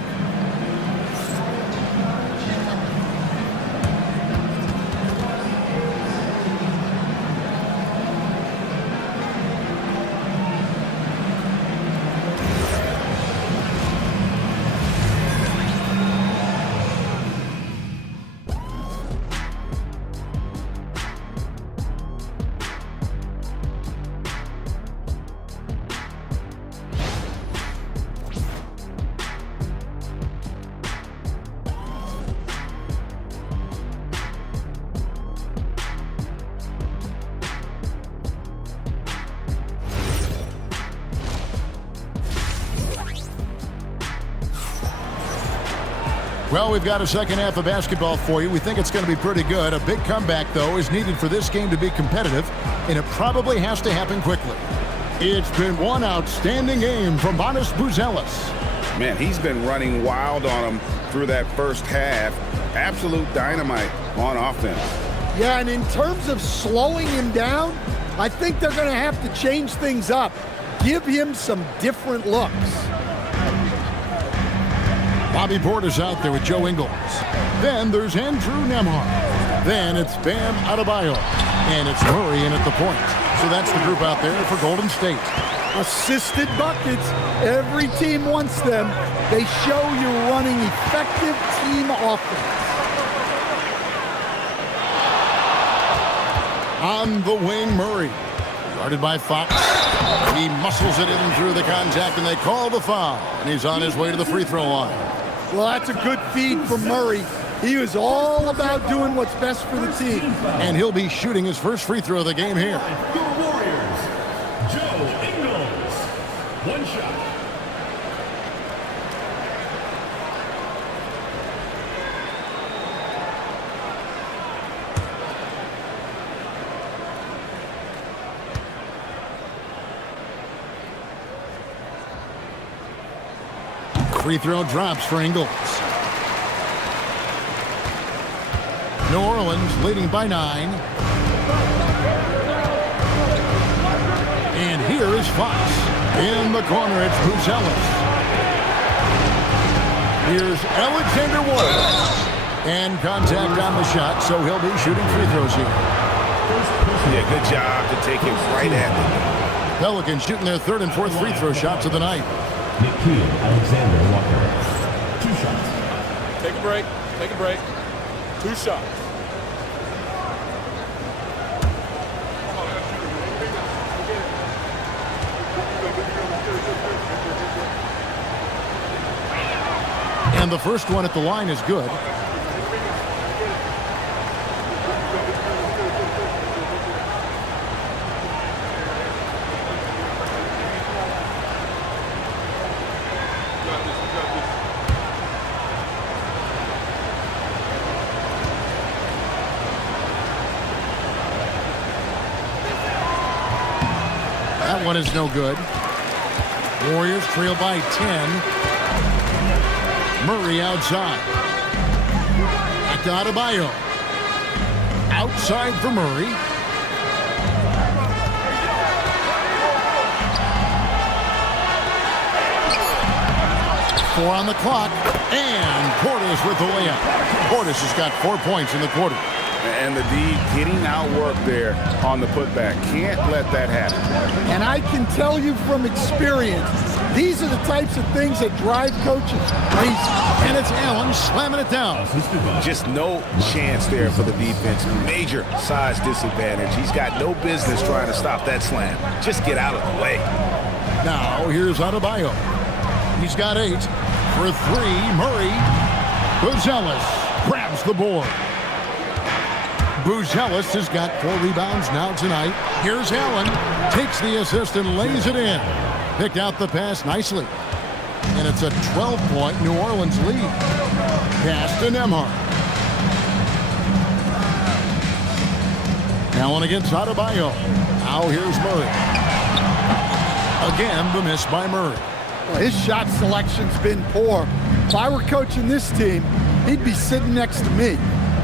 Well, we've got a second half of basketball for you. We think it's going to be pretty good. A big comeback, though, is needed for this game to be competitive, and it probably has to happen quickly. It's been one outstanding game from Matas Buzelis. Man, he's been running wild on him through that first half. Absolute dynamite on offense. Yeah, and in terms of slowing him down, I think they're going to have to change things up. Give him some different looks. Bobby Portis out there with Joe Ingles. Then there's Andrew Nembhard. Then it's Bam Adebayo. And it's Murray in at the point. So that's the group out there for Golden State. Assisted buckets. Every team wants them. They show you're running effective team offense. On the wing, Murray. Guarded by Fox. He muscles it in through the contact, and they call the foul. And he's on his way to the free throw line. Well, that's a good feed from Murray. He was all about doing what's best for the team. And he'll be shooting his first free throw of the game here. Go Warriors. Joe Ingles. One shot. Free throw drops for Ingles. New Orleans leading by 9. And here is Fox. In the corner, it's Buzelis. Here's Alexander Ward. And contact on the shot, so he'll be shooting free throws here. Yeah, good job to take it right at them. Pelicans shooting their third and fourth free throw shots of the night. Nickeil Alexander Walker. 2 shots. Take a break. Take a break. 2 shots. And the first one at the line is good. That one is no good. Warriors trail by 10. Murray outside. Back to Adebayo. Outside for Murray. Four on the clock. And Portis with the layup. Portis has got 4 points in the quarter. And the D getting outworked there on the putback. Can't let that happen. And I can tell you from experience, these are the types of things that drive coaches crazy. And it's Allen slamming it down. Just no chance there for the defense. Major size disadvantage. He's got no business trying to stop that slam. Just get out of the way. Now here's Adebayo. He's got 8 for 3. Murray. Buzelis grabs the board. Buzelis has got 4 rebounds now tonight. Here's Allen. Takes the assist and lays it in. Picked out the pass nicely. And it's a 12-point New Orleans lead. Pass to Nembhard. Allen against Adebayo. Now here's Murray. Again, the miss by Murray. Well, his shot selection's been poor. If I were coaching this team, he'd be sitting next to me.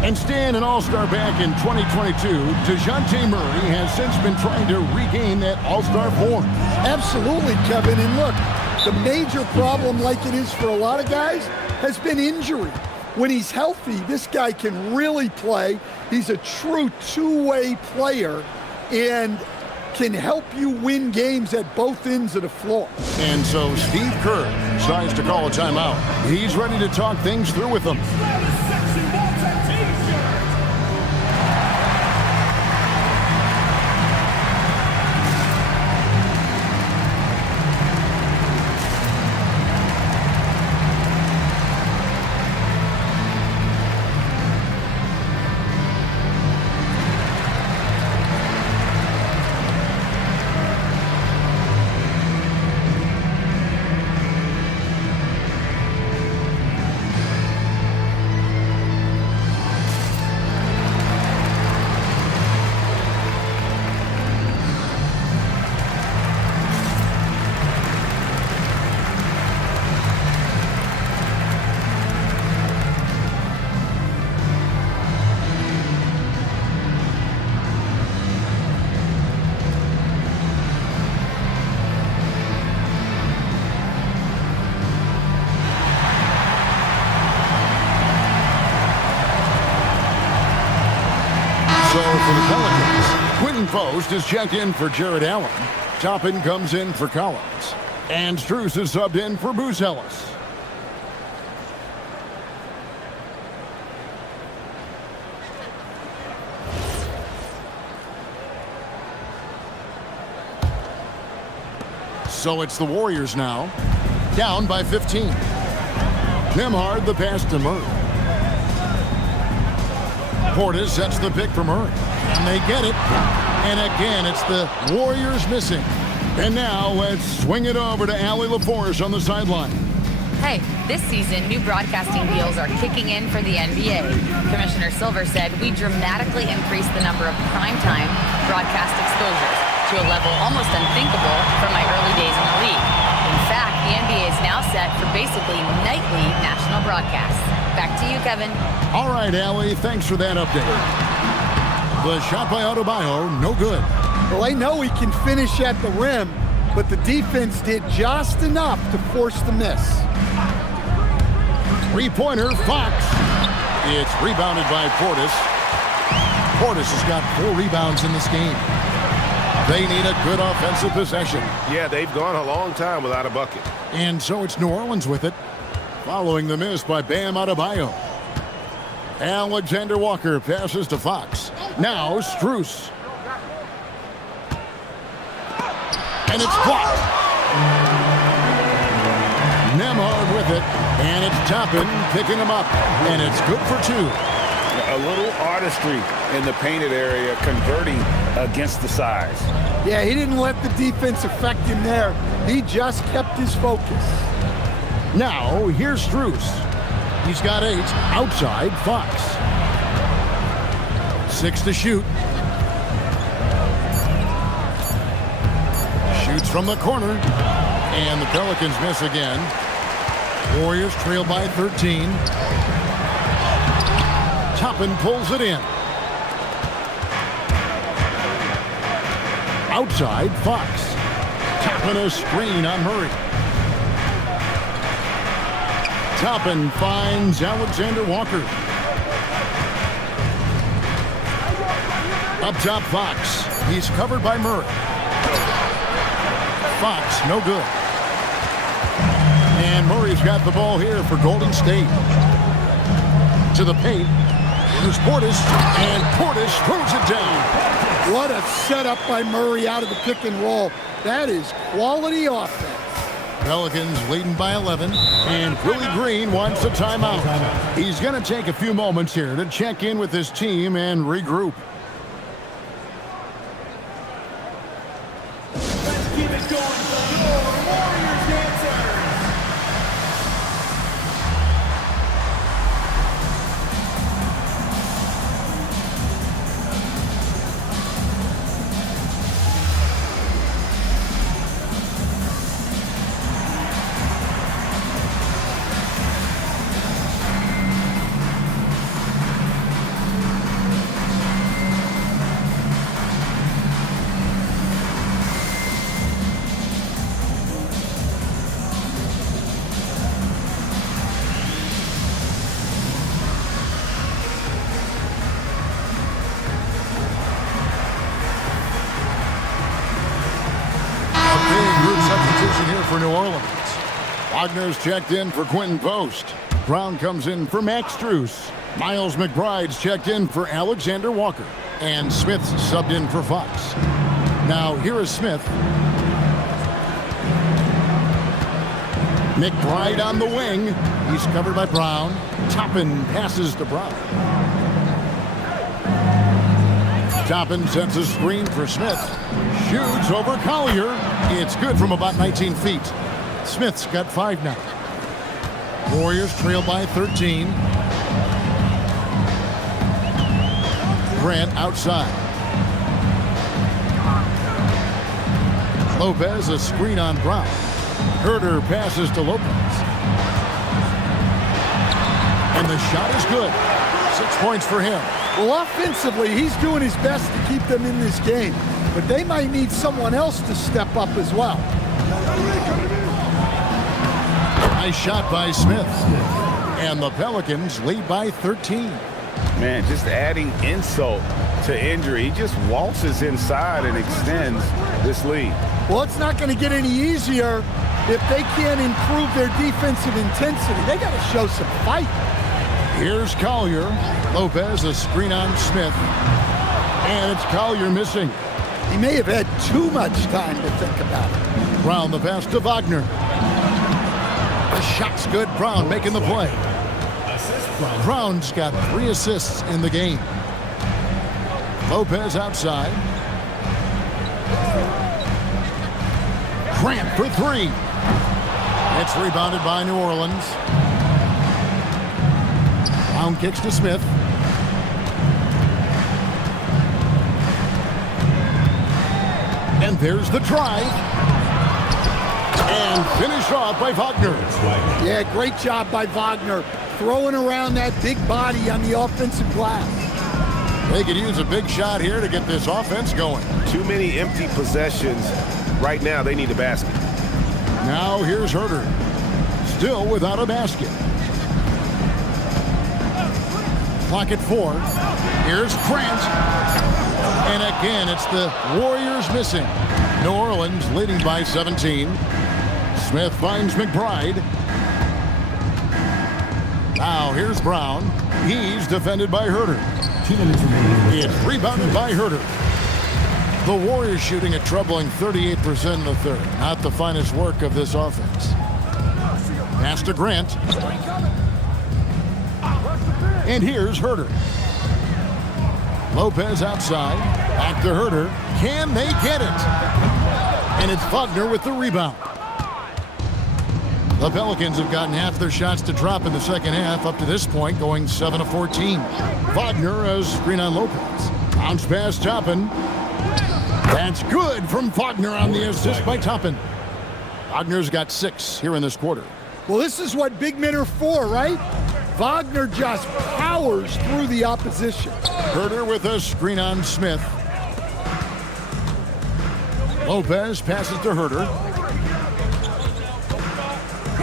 And Stan, an all-star back in 2022, DeJounte Murray has since been trying to regain that all-star form. Absolutely, Kevin. And look, the major problem, like it is for a lot of guys, has been injury. When he's healthy, this guy can really play. He's a true two-way player and can help you win games at both ends of the floor. And so Steve Kerr decides to call a timeout. He's ready to talk things through with them. for the Pelicans. Quinton Post is checked in for Jared Allen. Toppin comes in for Collins. And Strus is subbed in for Booz Ellis. So it's the Warriors now, down by 15. Nembhard the pass to Murray. Portis sets the pick for Murray, and they get it. And again, it's the Warriors missing. And now let's swing it over to Allie LaForce on the sideline. Hey, this season, new broadcasting deals are kicking in for the NBA. Commissioner Silver said we dramatically increased the number of primetime broadcast exposures to a level almost unthinkable from my early days in the league. In fact, the NBA is now set for basically nightly national broadcasts. Back to you, Kevin. All right, Allie, thanks for that update. The shot by Adebayo, no good. Well, I know he can finish at the rim, but the defense did just enough to force the miss. Three-pointer, Fox. It's rebounded by Portis. Portis has got 4 rebounds in this game. They need a good offensive possession. Yeah, they've gone a long time without a bucket. And so it's New Orleans with it, following the miss by Bam Adebayo. Alexander Walker passes to Fox. Now Strus. And it's blocked. Nembhard with it, and it's Toppin picking him up, and it's good for 2. A little artistry in the painted area, converting against the size. Yeah, he didn't let the defense affect him there. He just kept his focus. Now, here's Strus. He's got 8. Outside, Fox. 6 to shoot. Shoots from the corner. And the Pelicans miss again. Warriors trail by 13. Toppin pulls it in. Outside, Fox. Toppin a screen on Murray. Toppin finds Alexander Walker. Up top, Fox. He's covered by Murray. Fox, no good. And Murray's got the ball here for Golden State. To the paint. Here's Portis, and Portis throws it down. What a setup by Murray out of the pick and roll. That is quality offense. Pelicans leading by 11, and Willie Green wants a timeout. He's going to take a few moments here to check in with his team and regroup. Let's keep it going. Your Warriors dancers. Here for New Orleans. Wagner's checked in for Quinton Post. Brown comes in for Max Strus. Miles McBride's checked in for Alexander Walker. And Smith's subbed in for Fox. Now here is Smith. McBride on the wing. He's covered by Brown. Toppin passes to Brown. Toppin sets a screen for Smith. Shoots over Collier. It's good from about 19 feet. Smith's got 5 now. Warriors trail by 13. Grant outside. Lopez a screen on Brown. Herter passes to Lopez. And the shot is good. 6 points for him. Well, offensively, he's doing his best to keep them in this game. But they might need someone else to step up as well. Nice shot by Smith. And the Pelicans lead by 13. Man, just adding insult to injury. He just waltzes inside and extends this lead. Well, it's not going to get any easier if they can't improve their defensive intensity. They got to show some fight. Here's Collier. Lopez, a screen on Smith. And it's Collier missing. He may have had too much time to think about it. Brown the pass to Wagner. The shot's good. Brown making the play. Brown's got 3 assists in the game. Lopez outside. Grant for 3. It's rebounded by New Orleans. Brown kicks to Smith. And there's the drive. And finished off by Wagner. Yeah, great job by Wagner. Throwing around that big body on the offensive glass. They could use a big shot here to get this offense going. Too many empty possessions. Right now, they need a basket. Now here's Herter. Still without a basket. Clock at 4. Here's Grant. And again, it's the Warriors missing. New Orleans leading by 17. Smith finds McBride. Now here's Brown. He's defended by Herter. 2 minutes remaining. It's rebounded by Herter. The Warriors shooting a troubling 38% in the third. Not the finest work of this offense. Pass to Grant. And here's Herter. Lopez outside. Back to Herter. Can they get it? And it's Wagner with the rebound. The Pelicans have gotten half their shots to drop in the second half, up to this point, going 7 of 14. Wagner as screen on Lopez. Bounce pass Toppin. That's good from Wagner on the assist by Toppin. Wagner's got 6 here in this quarter. Well, this is what big men are for, right? Wagner just powers through the opposition. Herter with a screen on Smith. Lopez passes to Herter.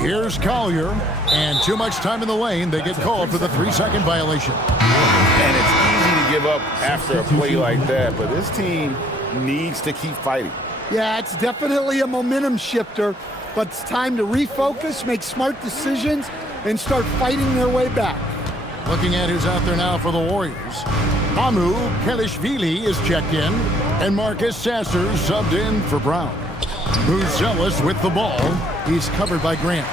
Here's Collier, and too much time in the lane. They get called for the 3-second violation. And it's easy to give up after a play like that, but this team needs to keep fighting. Yeah, it's definitely a momentum shifter, but it's time to refocus, make smart decisions, and start fighting their way back. Looking at who's out there now for the Warriors. Amu Kelishvili is checked in, and Marcus Sasser subbed in for Brown. Buzelis with the ball. He's covered by Grant.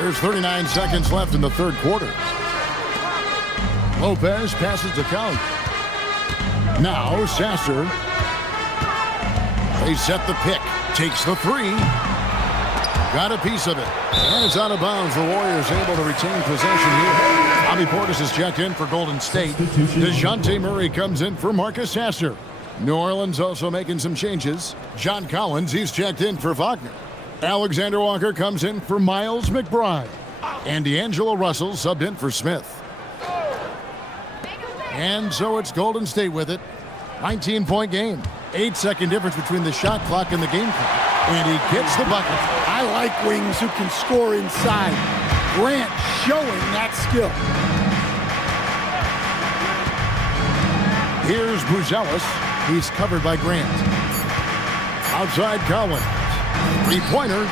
There's 39 seconds left in the third quarter. Lopez passes to Collier. Now Sasser. They set the pick. Takes the 3. Got a piece of it. And it's out of bounds. The Warriors able to retain possession here. Bobby Portis is checked in for Golden State. DeJounte Murray comes in for Marcus Sasser. New Orleans also making some changes. John Collins, he's checked in for Wagner. Alexander Walker comes in for Miles McBride. And D'Angelo Russell subbed in for Smith. And so it's Golden State with it. 19-point game. 8-second difference between the shot clock and the game clock. And he gets the bucket. I like wings who can score inside. Grant showing that skill. Here's Buzelis. He's covered by Grant. Outside Collins. 3-pointer.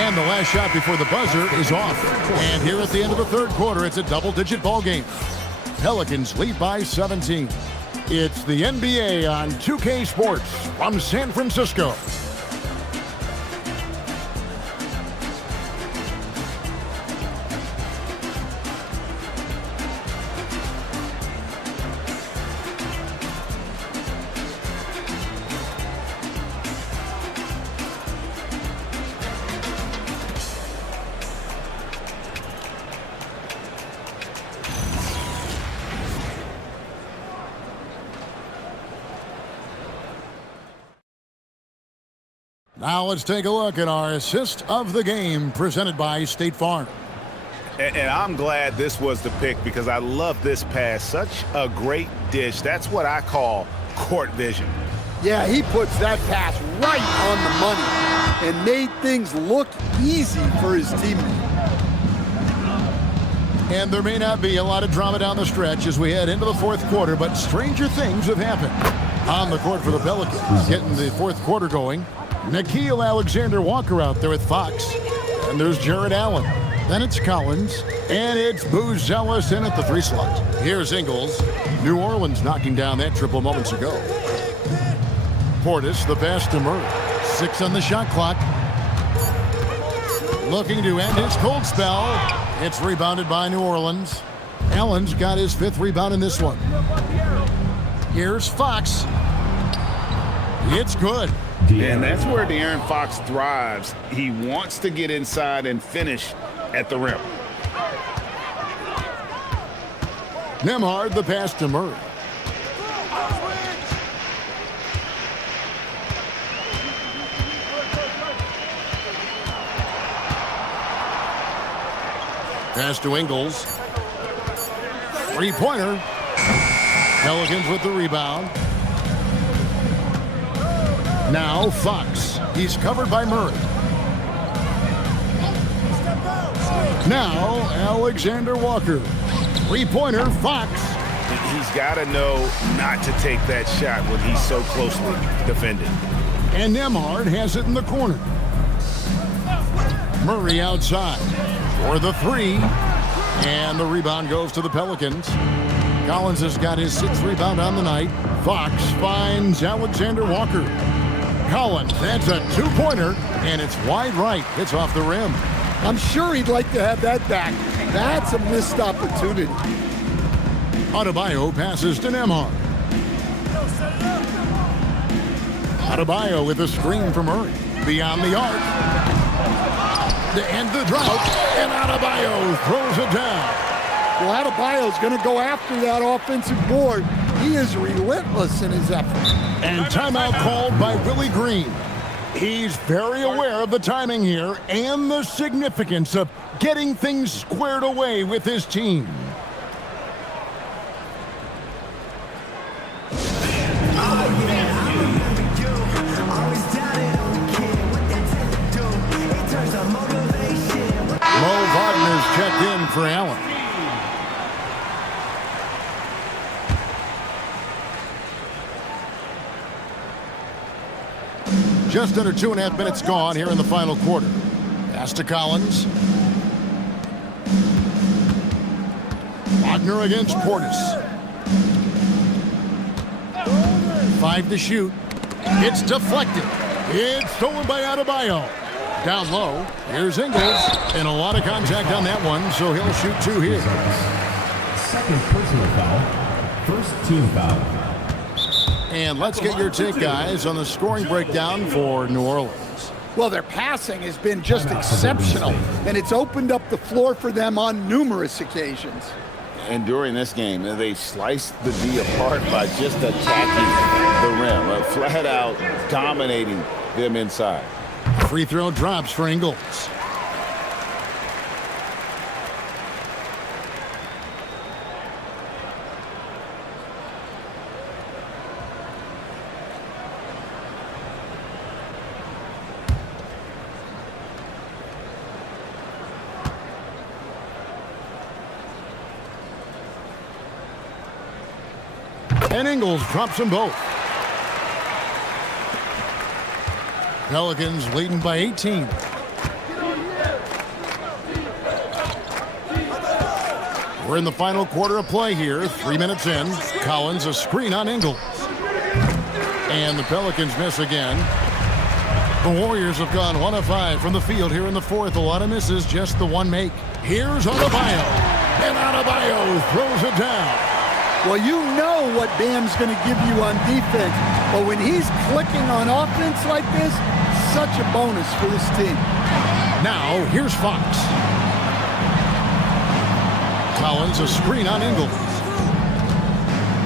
And the last shot before the buzzer is off. And here at the end of the third quarter, it's a double-digit ball game. Pelicans lead by 17. It's the NBA on 2K Sports from San Francisco. Now let's take a look at our assist of the game presented by State Farm. And I'm glad this was the pick because I love this pass. Such a great dish. That's what I call court vision. Yeah, he puts that pass right on the money and made things look easy for his teammate. And there may not be a lot of drama down the stretch as we head into the fourth quarter, but stranger things have happened. On the court for the Pelicans, getting the fourth quarter going. Nickeil Alexander-Walker out there with Fox. And there's Jared Allen. Then it's Collins. And it's Booz Ellis in at the 3 slot. Here's Ingles. New Orleans knocking down that triple moments ago. Portis, the pass to Murray. 6 on the shot clock. Looking to end his cold spell. It's rebounded by New Orleans. Allen's got his 5th rebound in this one. Here's Fox. It's good. And that's where De'Aaron Fox thrives. He wants to get inside and finish at the rim. Nembhard, the pass to Murray. Pass to Ingles. 3-pointer. Pelicans with the rebound. Now Fox. He's covered by Murray. Now Alexander Walker. 3-pointer, Fox. He's got to know not to take that shot when he's so closely defended. And Nembhard has it in the corner. Murray outside for the 3. And the rebound goes to the Pelicans. Collins has got his 6th rebound on the night. Fox finds Alexander Walker. Collins, that's a 2-pointer, and it's wide right. It's off the rim. I'm sure he'd like to have that back. That's a missed opportunity. Adebayo passes to Nembhard. Adebayo with a screen from Murray. Beyond the arc. To end the drought, and Adebayo throws it down. Well, Adebayo's going to go after that offensive board. He is relentless in his effort. And timeout called by Willie Green. He's very aware of the timing here and the significance of getting things squared away with his team. Mo Wagner's checked in for Allen. Just under 2.5 minutes gone here in the final quarter. Pass to Collins. Wagner against Portis. 5 to shoot. It's deflected. It's stolen by Adebayo. Down low. Here's Ingles. And a lot of contact on that one, so he'll shoot 2 here. Second personal foul. First team foul. And let's get your take, guys, on the scoring breakdown for New Orleans. Well, their passing has been just exceptional, and it's opened up the floor for them on numerous occasions. And during this game, they sliced the D apart by just attacking the rim, flat out dominating them inside. Free throw drops for Ingles. And Ingles drops them both. Pelicans leading by 18. We're in the final quarter of play here. 3 minutes in. Collins a screen on Ingles. And the Pelicans miss again. The Warriors have gone 1 of 5 from the field here in the fourth. A lot of misses, just the one make. Here's Adebayo. And Adebayo throws it down. Well, you know what Bam's going to give you on defense. But when he's clicking on offense like this, such a bonus for this team. Now, here's Fox. Collins a screen on Ingles.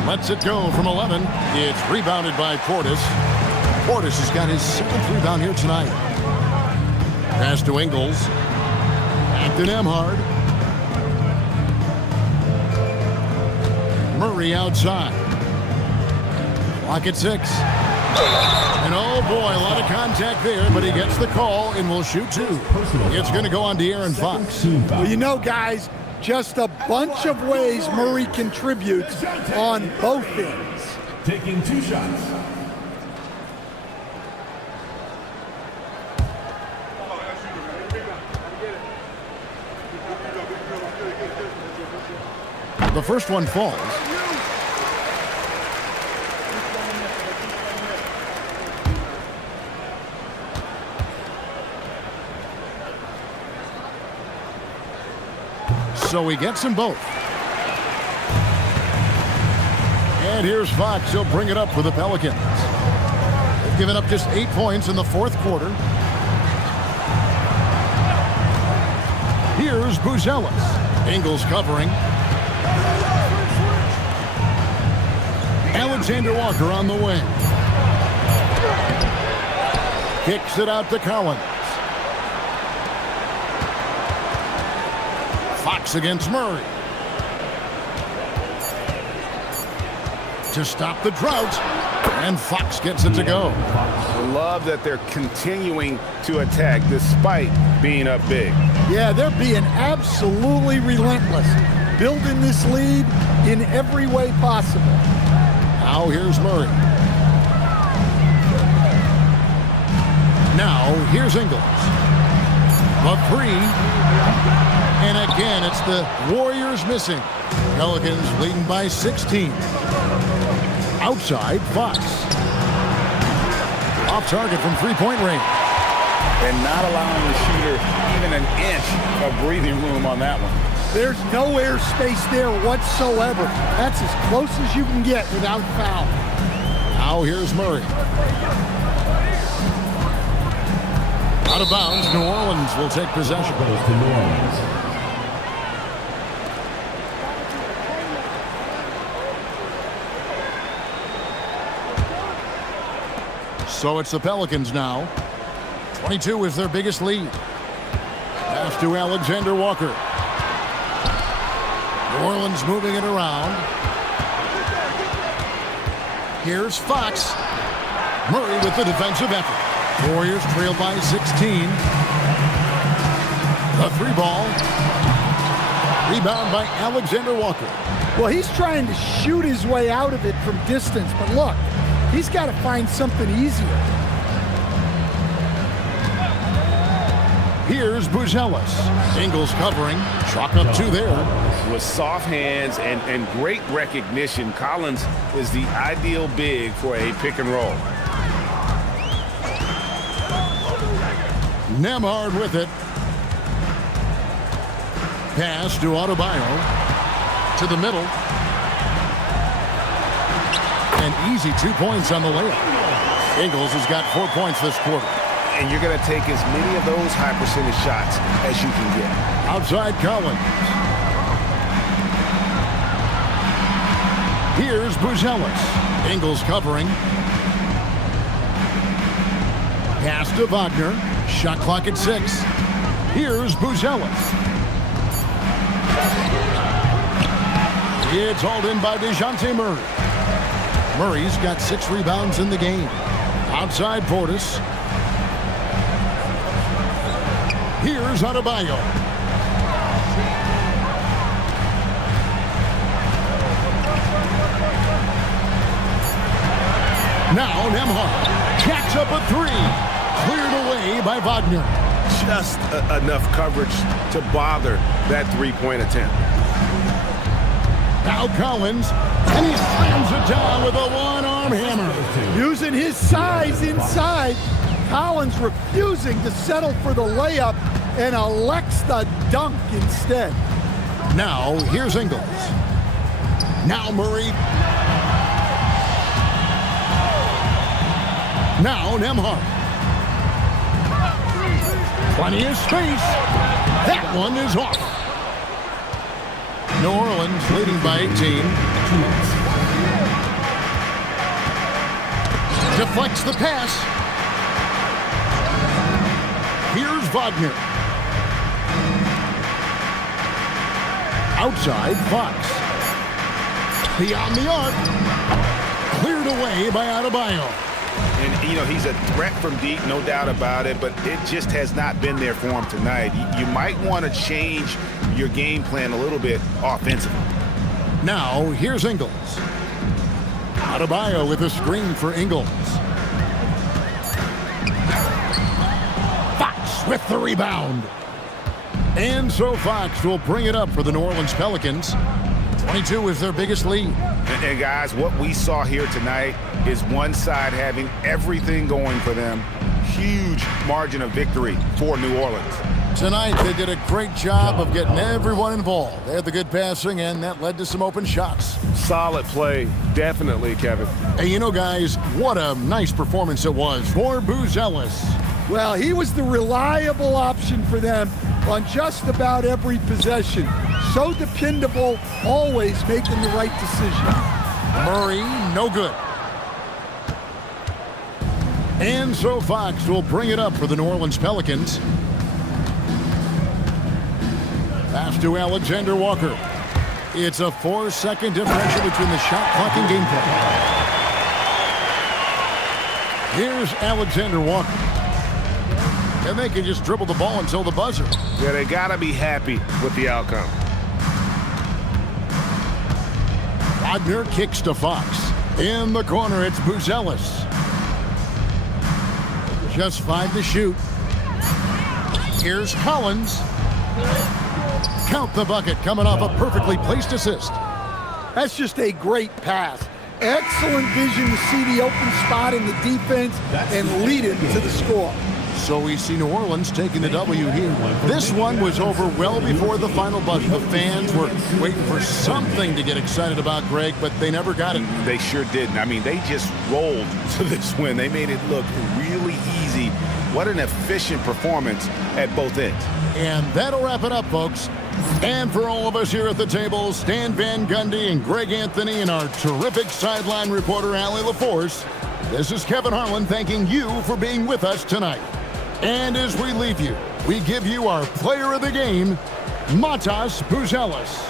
Lets it go from 11. It's rebounded by Portis. Portis has got his 7th rebound here tonight. Pass to Ingles. Back to Nembhard. Murray outside. Clock at 6. And oh boy, a lot of contact there, but he gets the call and will shoot 2. It's going to go on De'Aaron Fox. Well, you know, guys, Just a bunch of ways Murray contributes on both ends. Taking 2 shots. The first one falls. So he gets them both. And here's Fox. He'll bring it up for the Pelicans. They've given up just 8 points in the fourth quarter. Here's Buzelis. Ingles covering. Alexander Walker on the wing. Kicks it out to Collins. Fox against Murray. To stop the drought. And Fox gets it to go. Love that they're continuing to attack despite being up big. Yeah, they're being absolutely relentless. Building this lead in every way possible. Now here's Murray. Now here's Ingles. A 3. And again, it's the Warriors missing. Pelicans leading by 16. Outside, Fox. Off target from three-point range. And not allowing the shooter even an inch of breathing room on that one. There's no air space there whatsoever. That's as close as you can get without foul. Now here's Murray. Out of bounds, New Orleans will take possession. Goes to New Orleans. So it's the Pelicans now. 22 is their biggest lead. Pass to Alexander Walker. New Orleans moving it around. Here's Fox. Murray with the defensive effort. Warriors trail by 16. The 3-ball. Rebound by Alexander Walker. Well, he's trying to shoot his way out of it from distance, but look, he's got to find something easier. Here's Buzelis. Ingles covering. Chalk up 2 there. With soft hands and great recognition, Collins is the ideal big for a pick and roll. Nembhard with it. Pass to Adebayo. To the middle. An easy 2 points on the layup. Ingles has got 4 points this quarter. And you're going to take as many of those high percentage shots as you can get. Outside Collins. Here's Buzelis. Ingles covering. Pass to Wagner. Shot clock at 6. Here's Buzelis. It's hauled in by DeJounte Murray. Murray's got 6 rebounds in the game. Outside Portis. Here's Adebayo. Now Nembhard jacks up a 3. Cleared away by Wagner. Just enough coverage to bother that three-point attempt. Now Collins, and he slams it down with a one-arm hammer. Using his size inside, Collins refusing to settle for the layup and elects the dunk instead. Now here's Ingles. Now Murray. Now Nembhard. Plenty of space. That one is off. New Orleans leading by 18. Deflects the pass. Here's Wagner. Outside, Fox. Beyond the arc. Cleared away by Adebayo. And, you know, he's a threat from deep, no doubt about it, but it just has not been there for him tonight. You might want to change your game plan a little bit offensively. Now, here's Ingles. Adebayo with a screen for Ingles. Fox with the rebound. And so Fox will bring it up for the New Orleans Pelicans. 22 is their biggest lead. And guys, what we saw here tonight is one side having everything going for them. Huge margin of victory for New Orleans. Tonight, they did a great job of getting everyone involved. They had the good passing, and that led to some open shots. Solid play, definitely, Kevin. Hey, you know, guys, what a nice performance it was for Booz Ellis. Well, he was the reliable option for them on just about every possession. So dependable, always making the right decision. Murray, no good. And so Fox will bring it up for the New Orleans Pelicans. Pass to Alexander Walker. It's a 4-second differential between the shot clock and gameplay. Here's Alexander Walker. And they can just dribble the ball until the buzzer. Yeah, they got to be happy with the outcome. Wagner kicks to Fox. In the corner, it's Booz Ellis. Just 5 to shoot. Here's Collins. Count the bucket, coming off a perfectly placed assist. That's just a great pass. Excellent vision to see the open spot in the defense and lead it to the score. So we see New Orleans taking the W here. This one was over well before the final buzzer. The fans were waiting for something to get excited about, Greg, but they never got it. They sure didn't. I mean, they just rolled to this win. They made it look really easy. What an efficient performance at both ends. And that'll wrap it up, folks. And for all of us here at the table, Stan Van Gundy and Greg Anthony and our terrific sideline reporter, Allie LaForce, this is Kevin Harlan thanking you for being with us tonight. And as we leave you, we give you our player of the game, Matas Booz Ellis.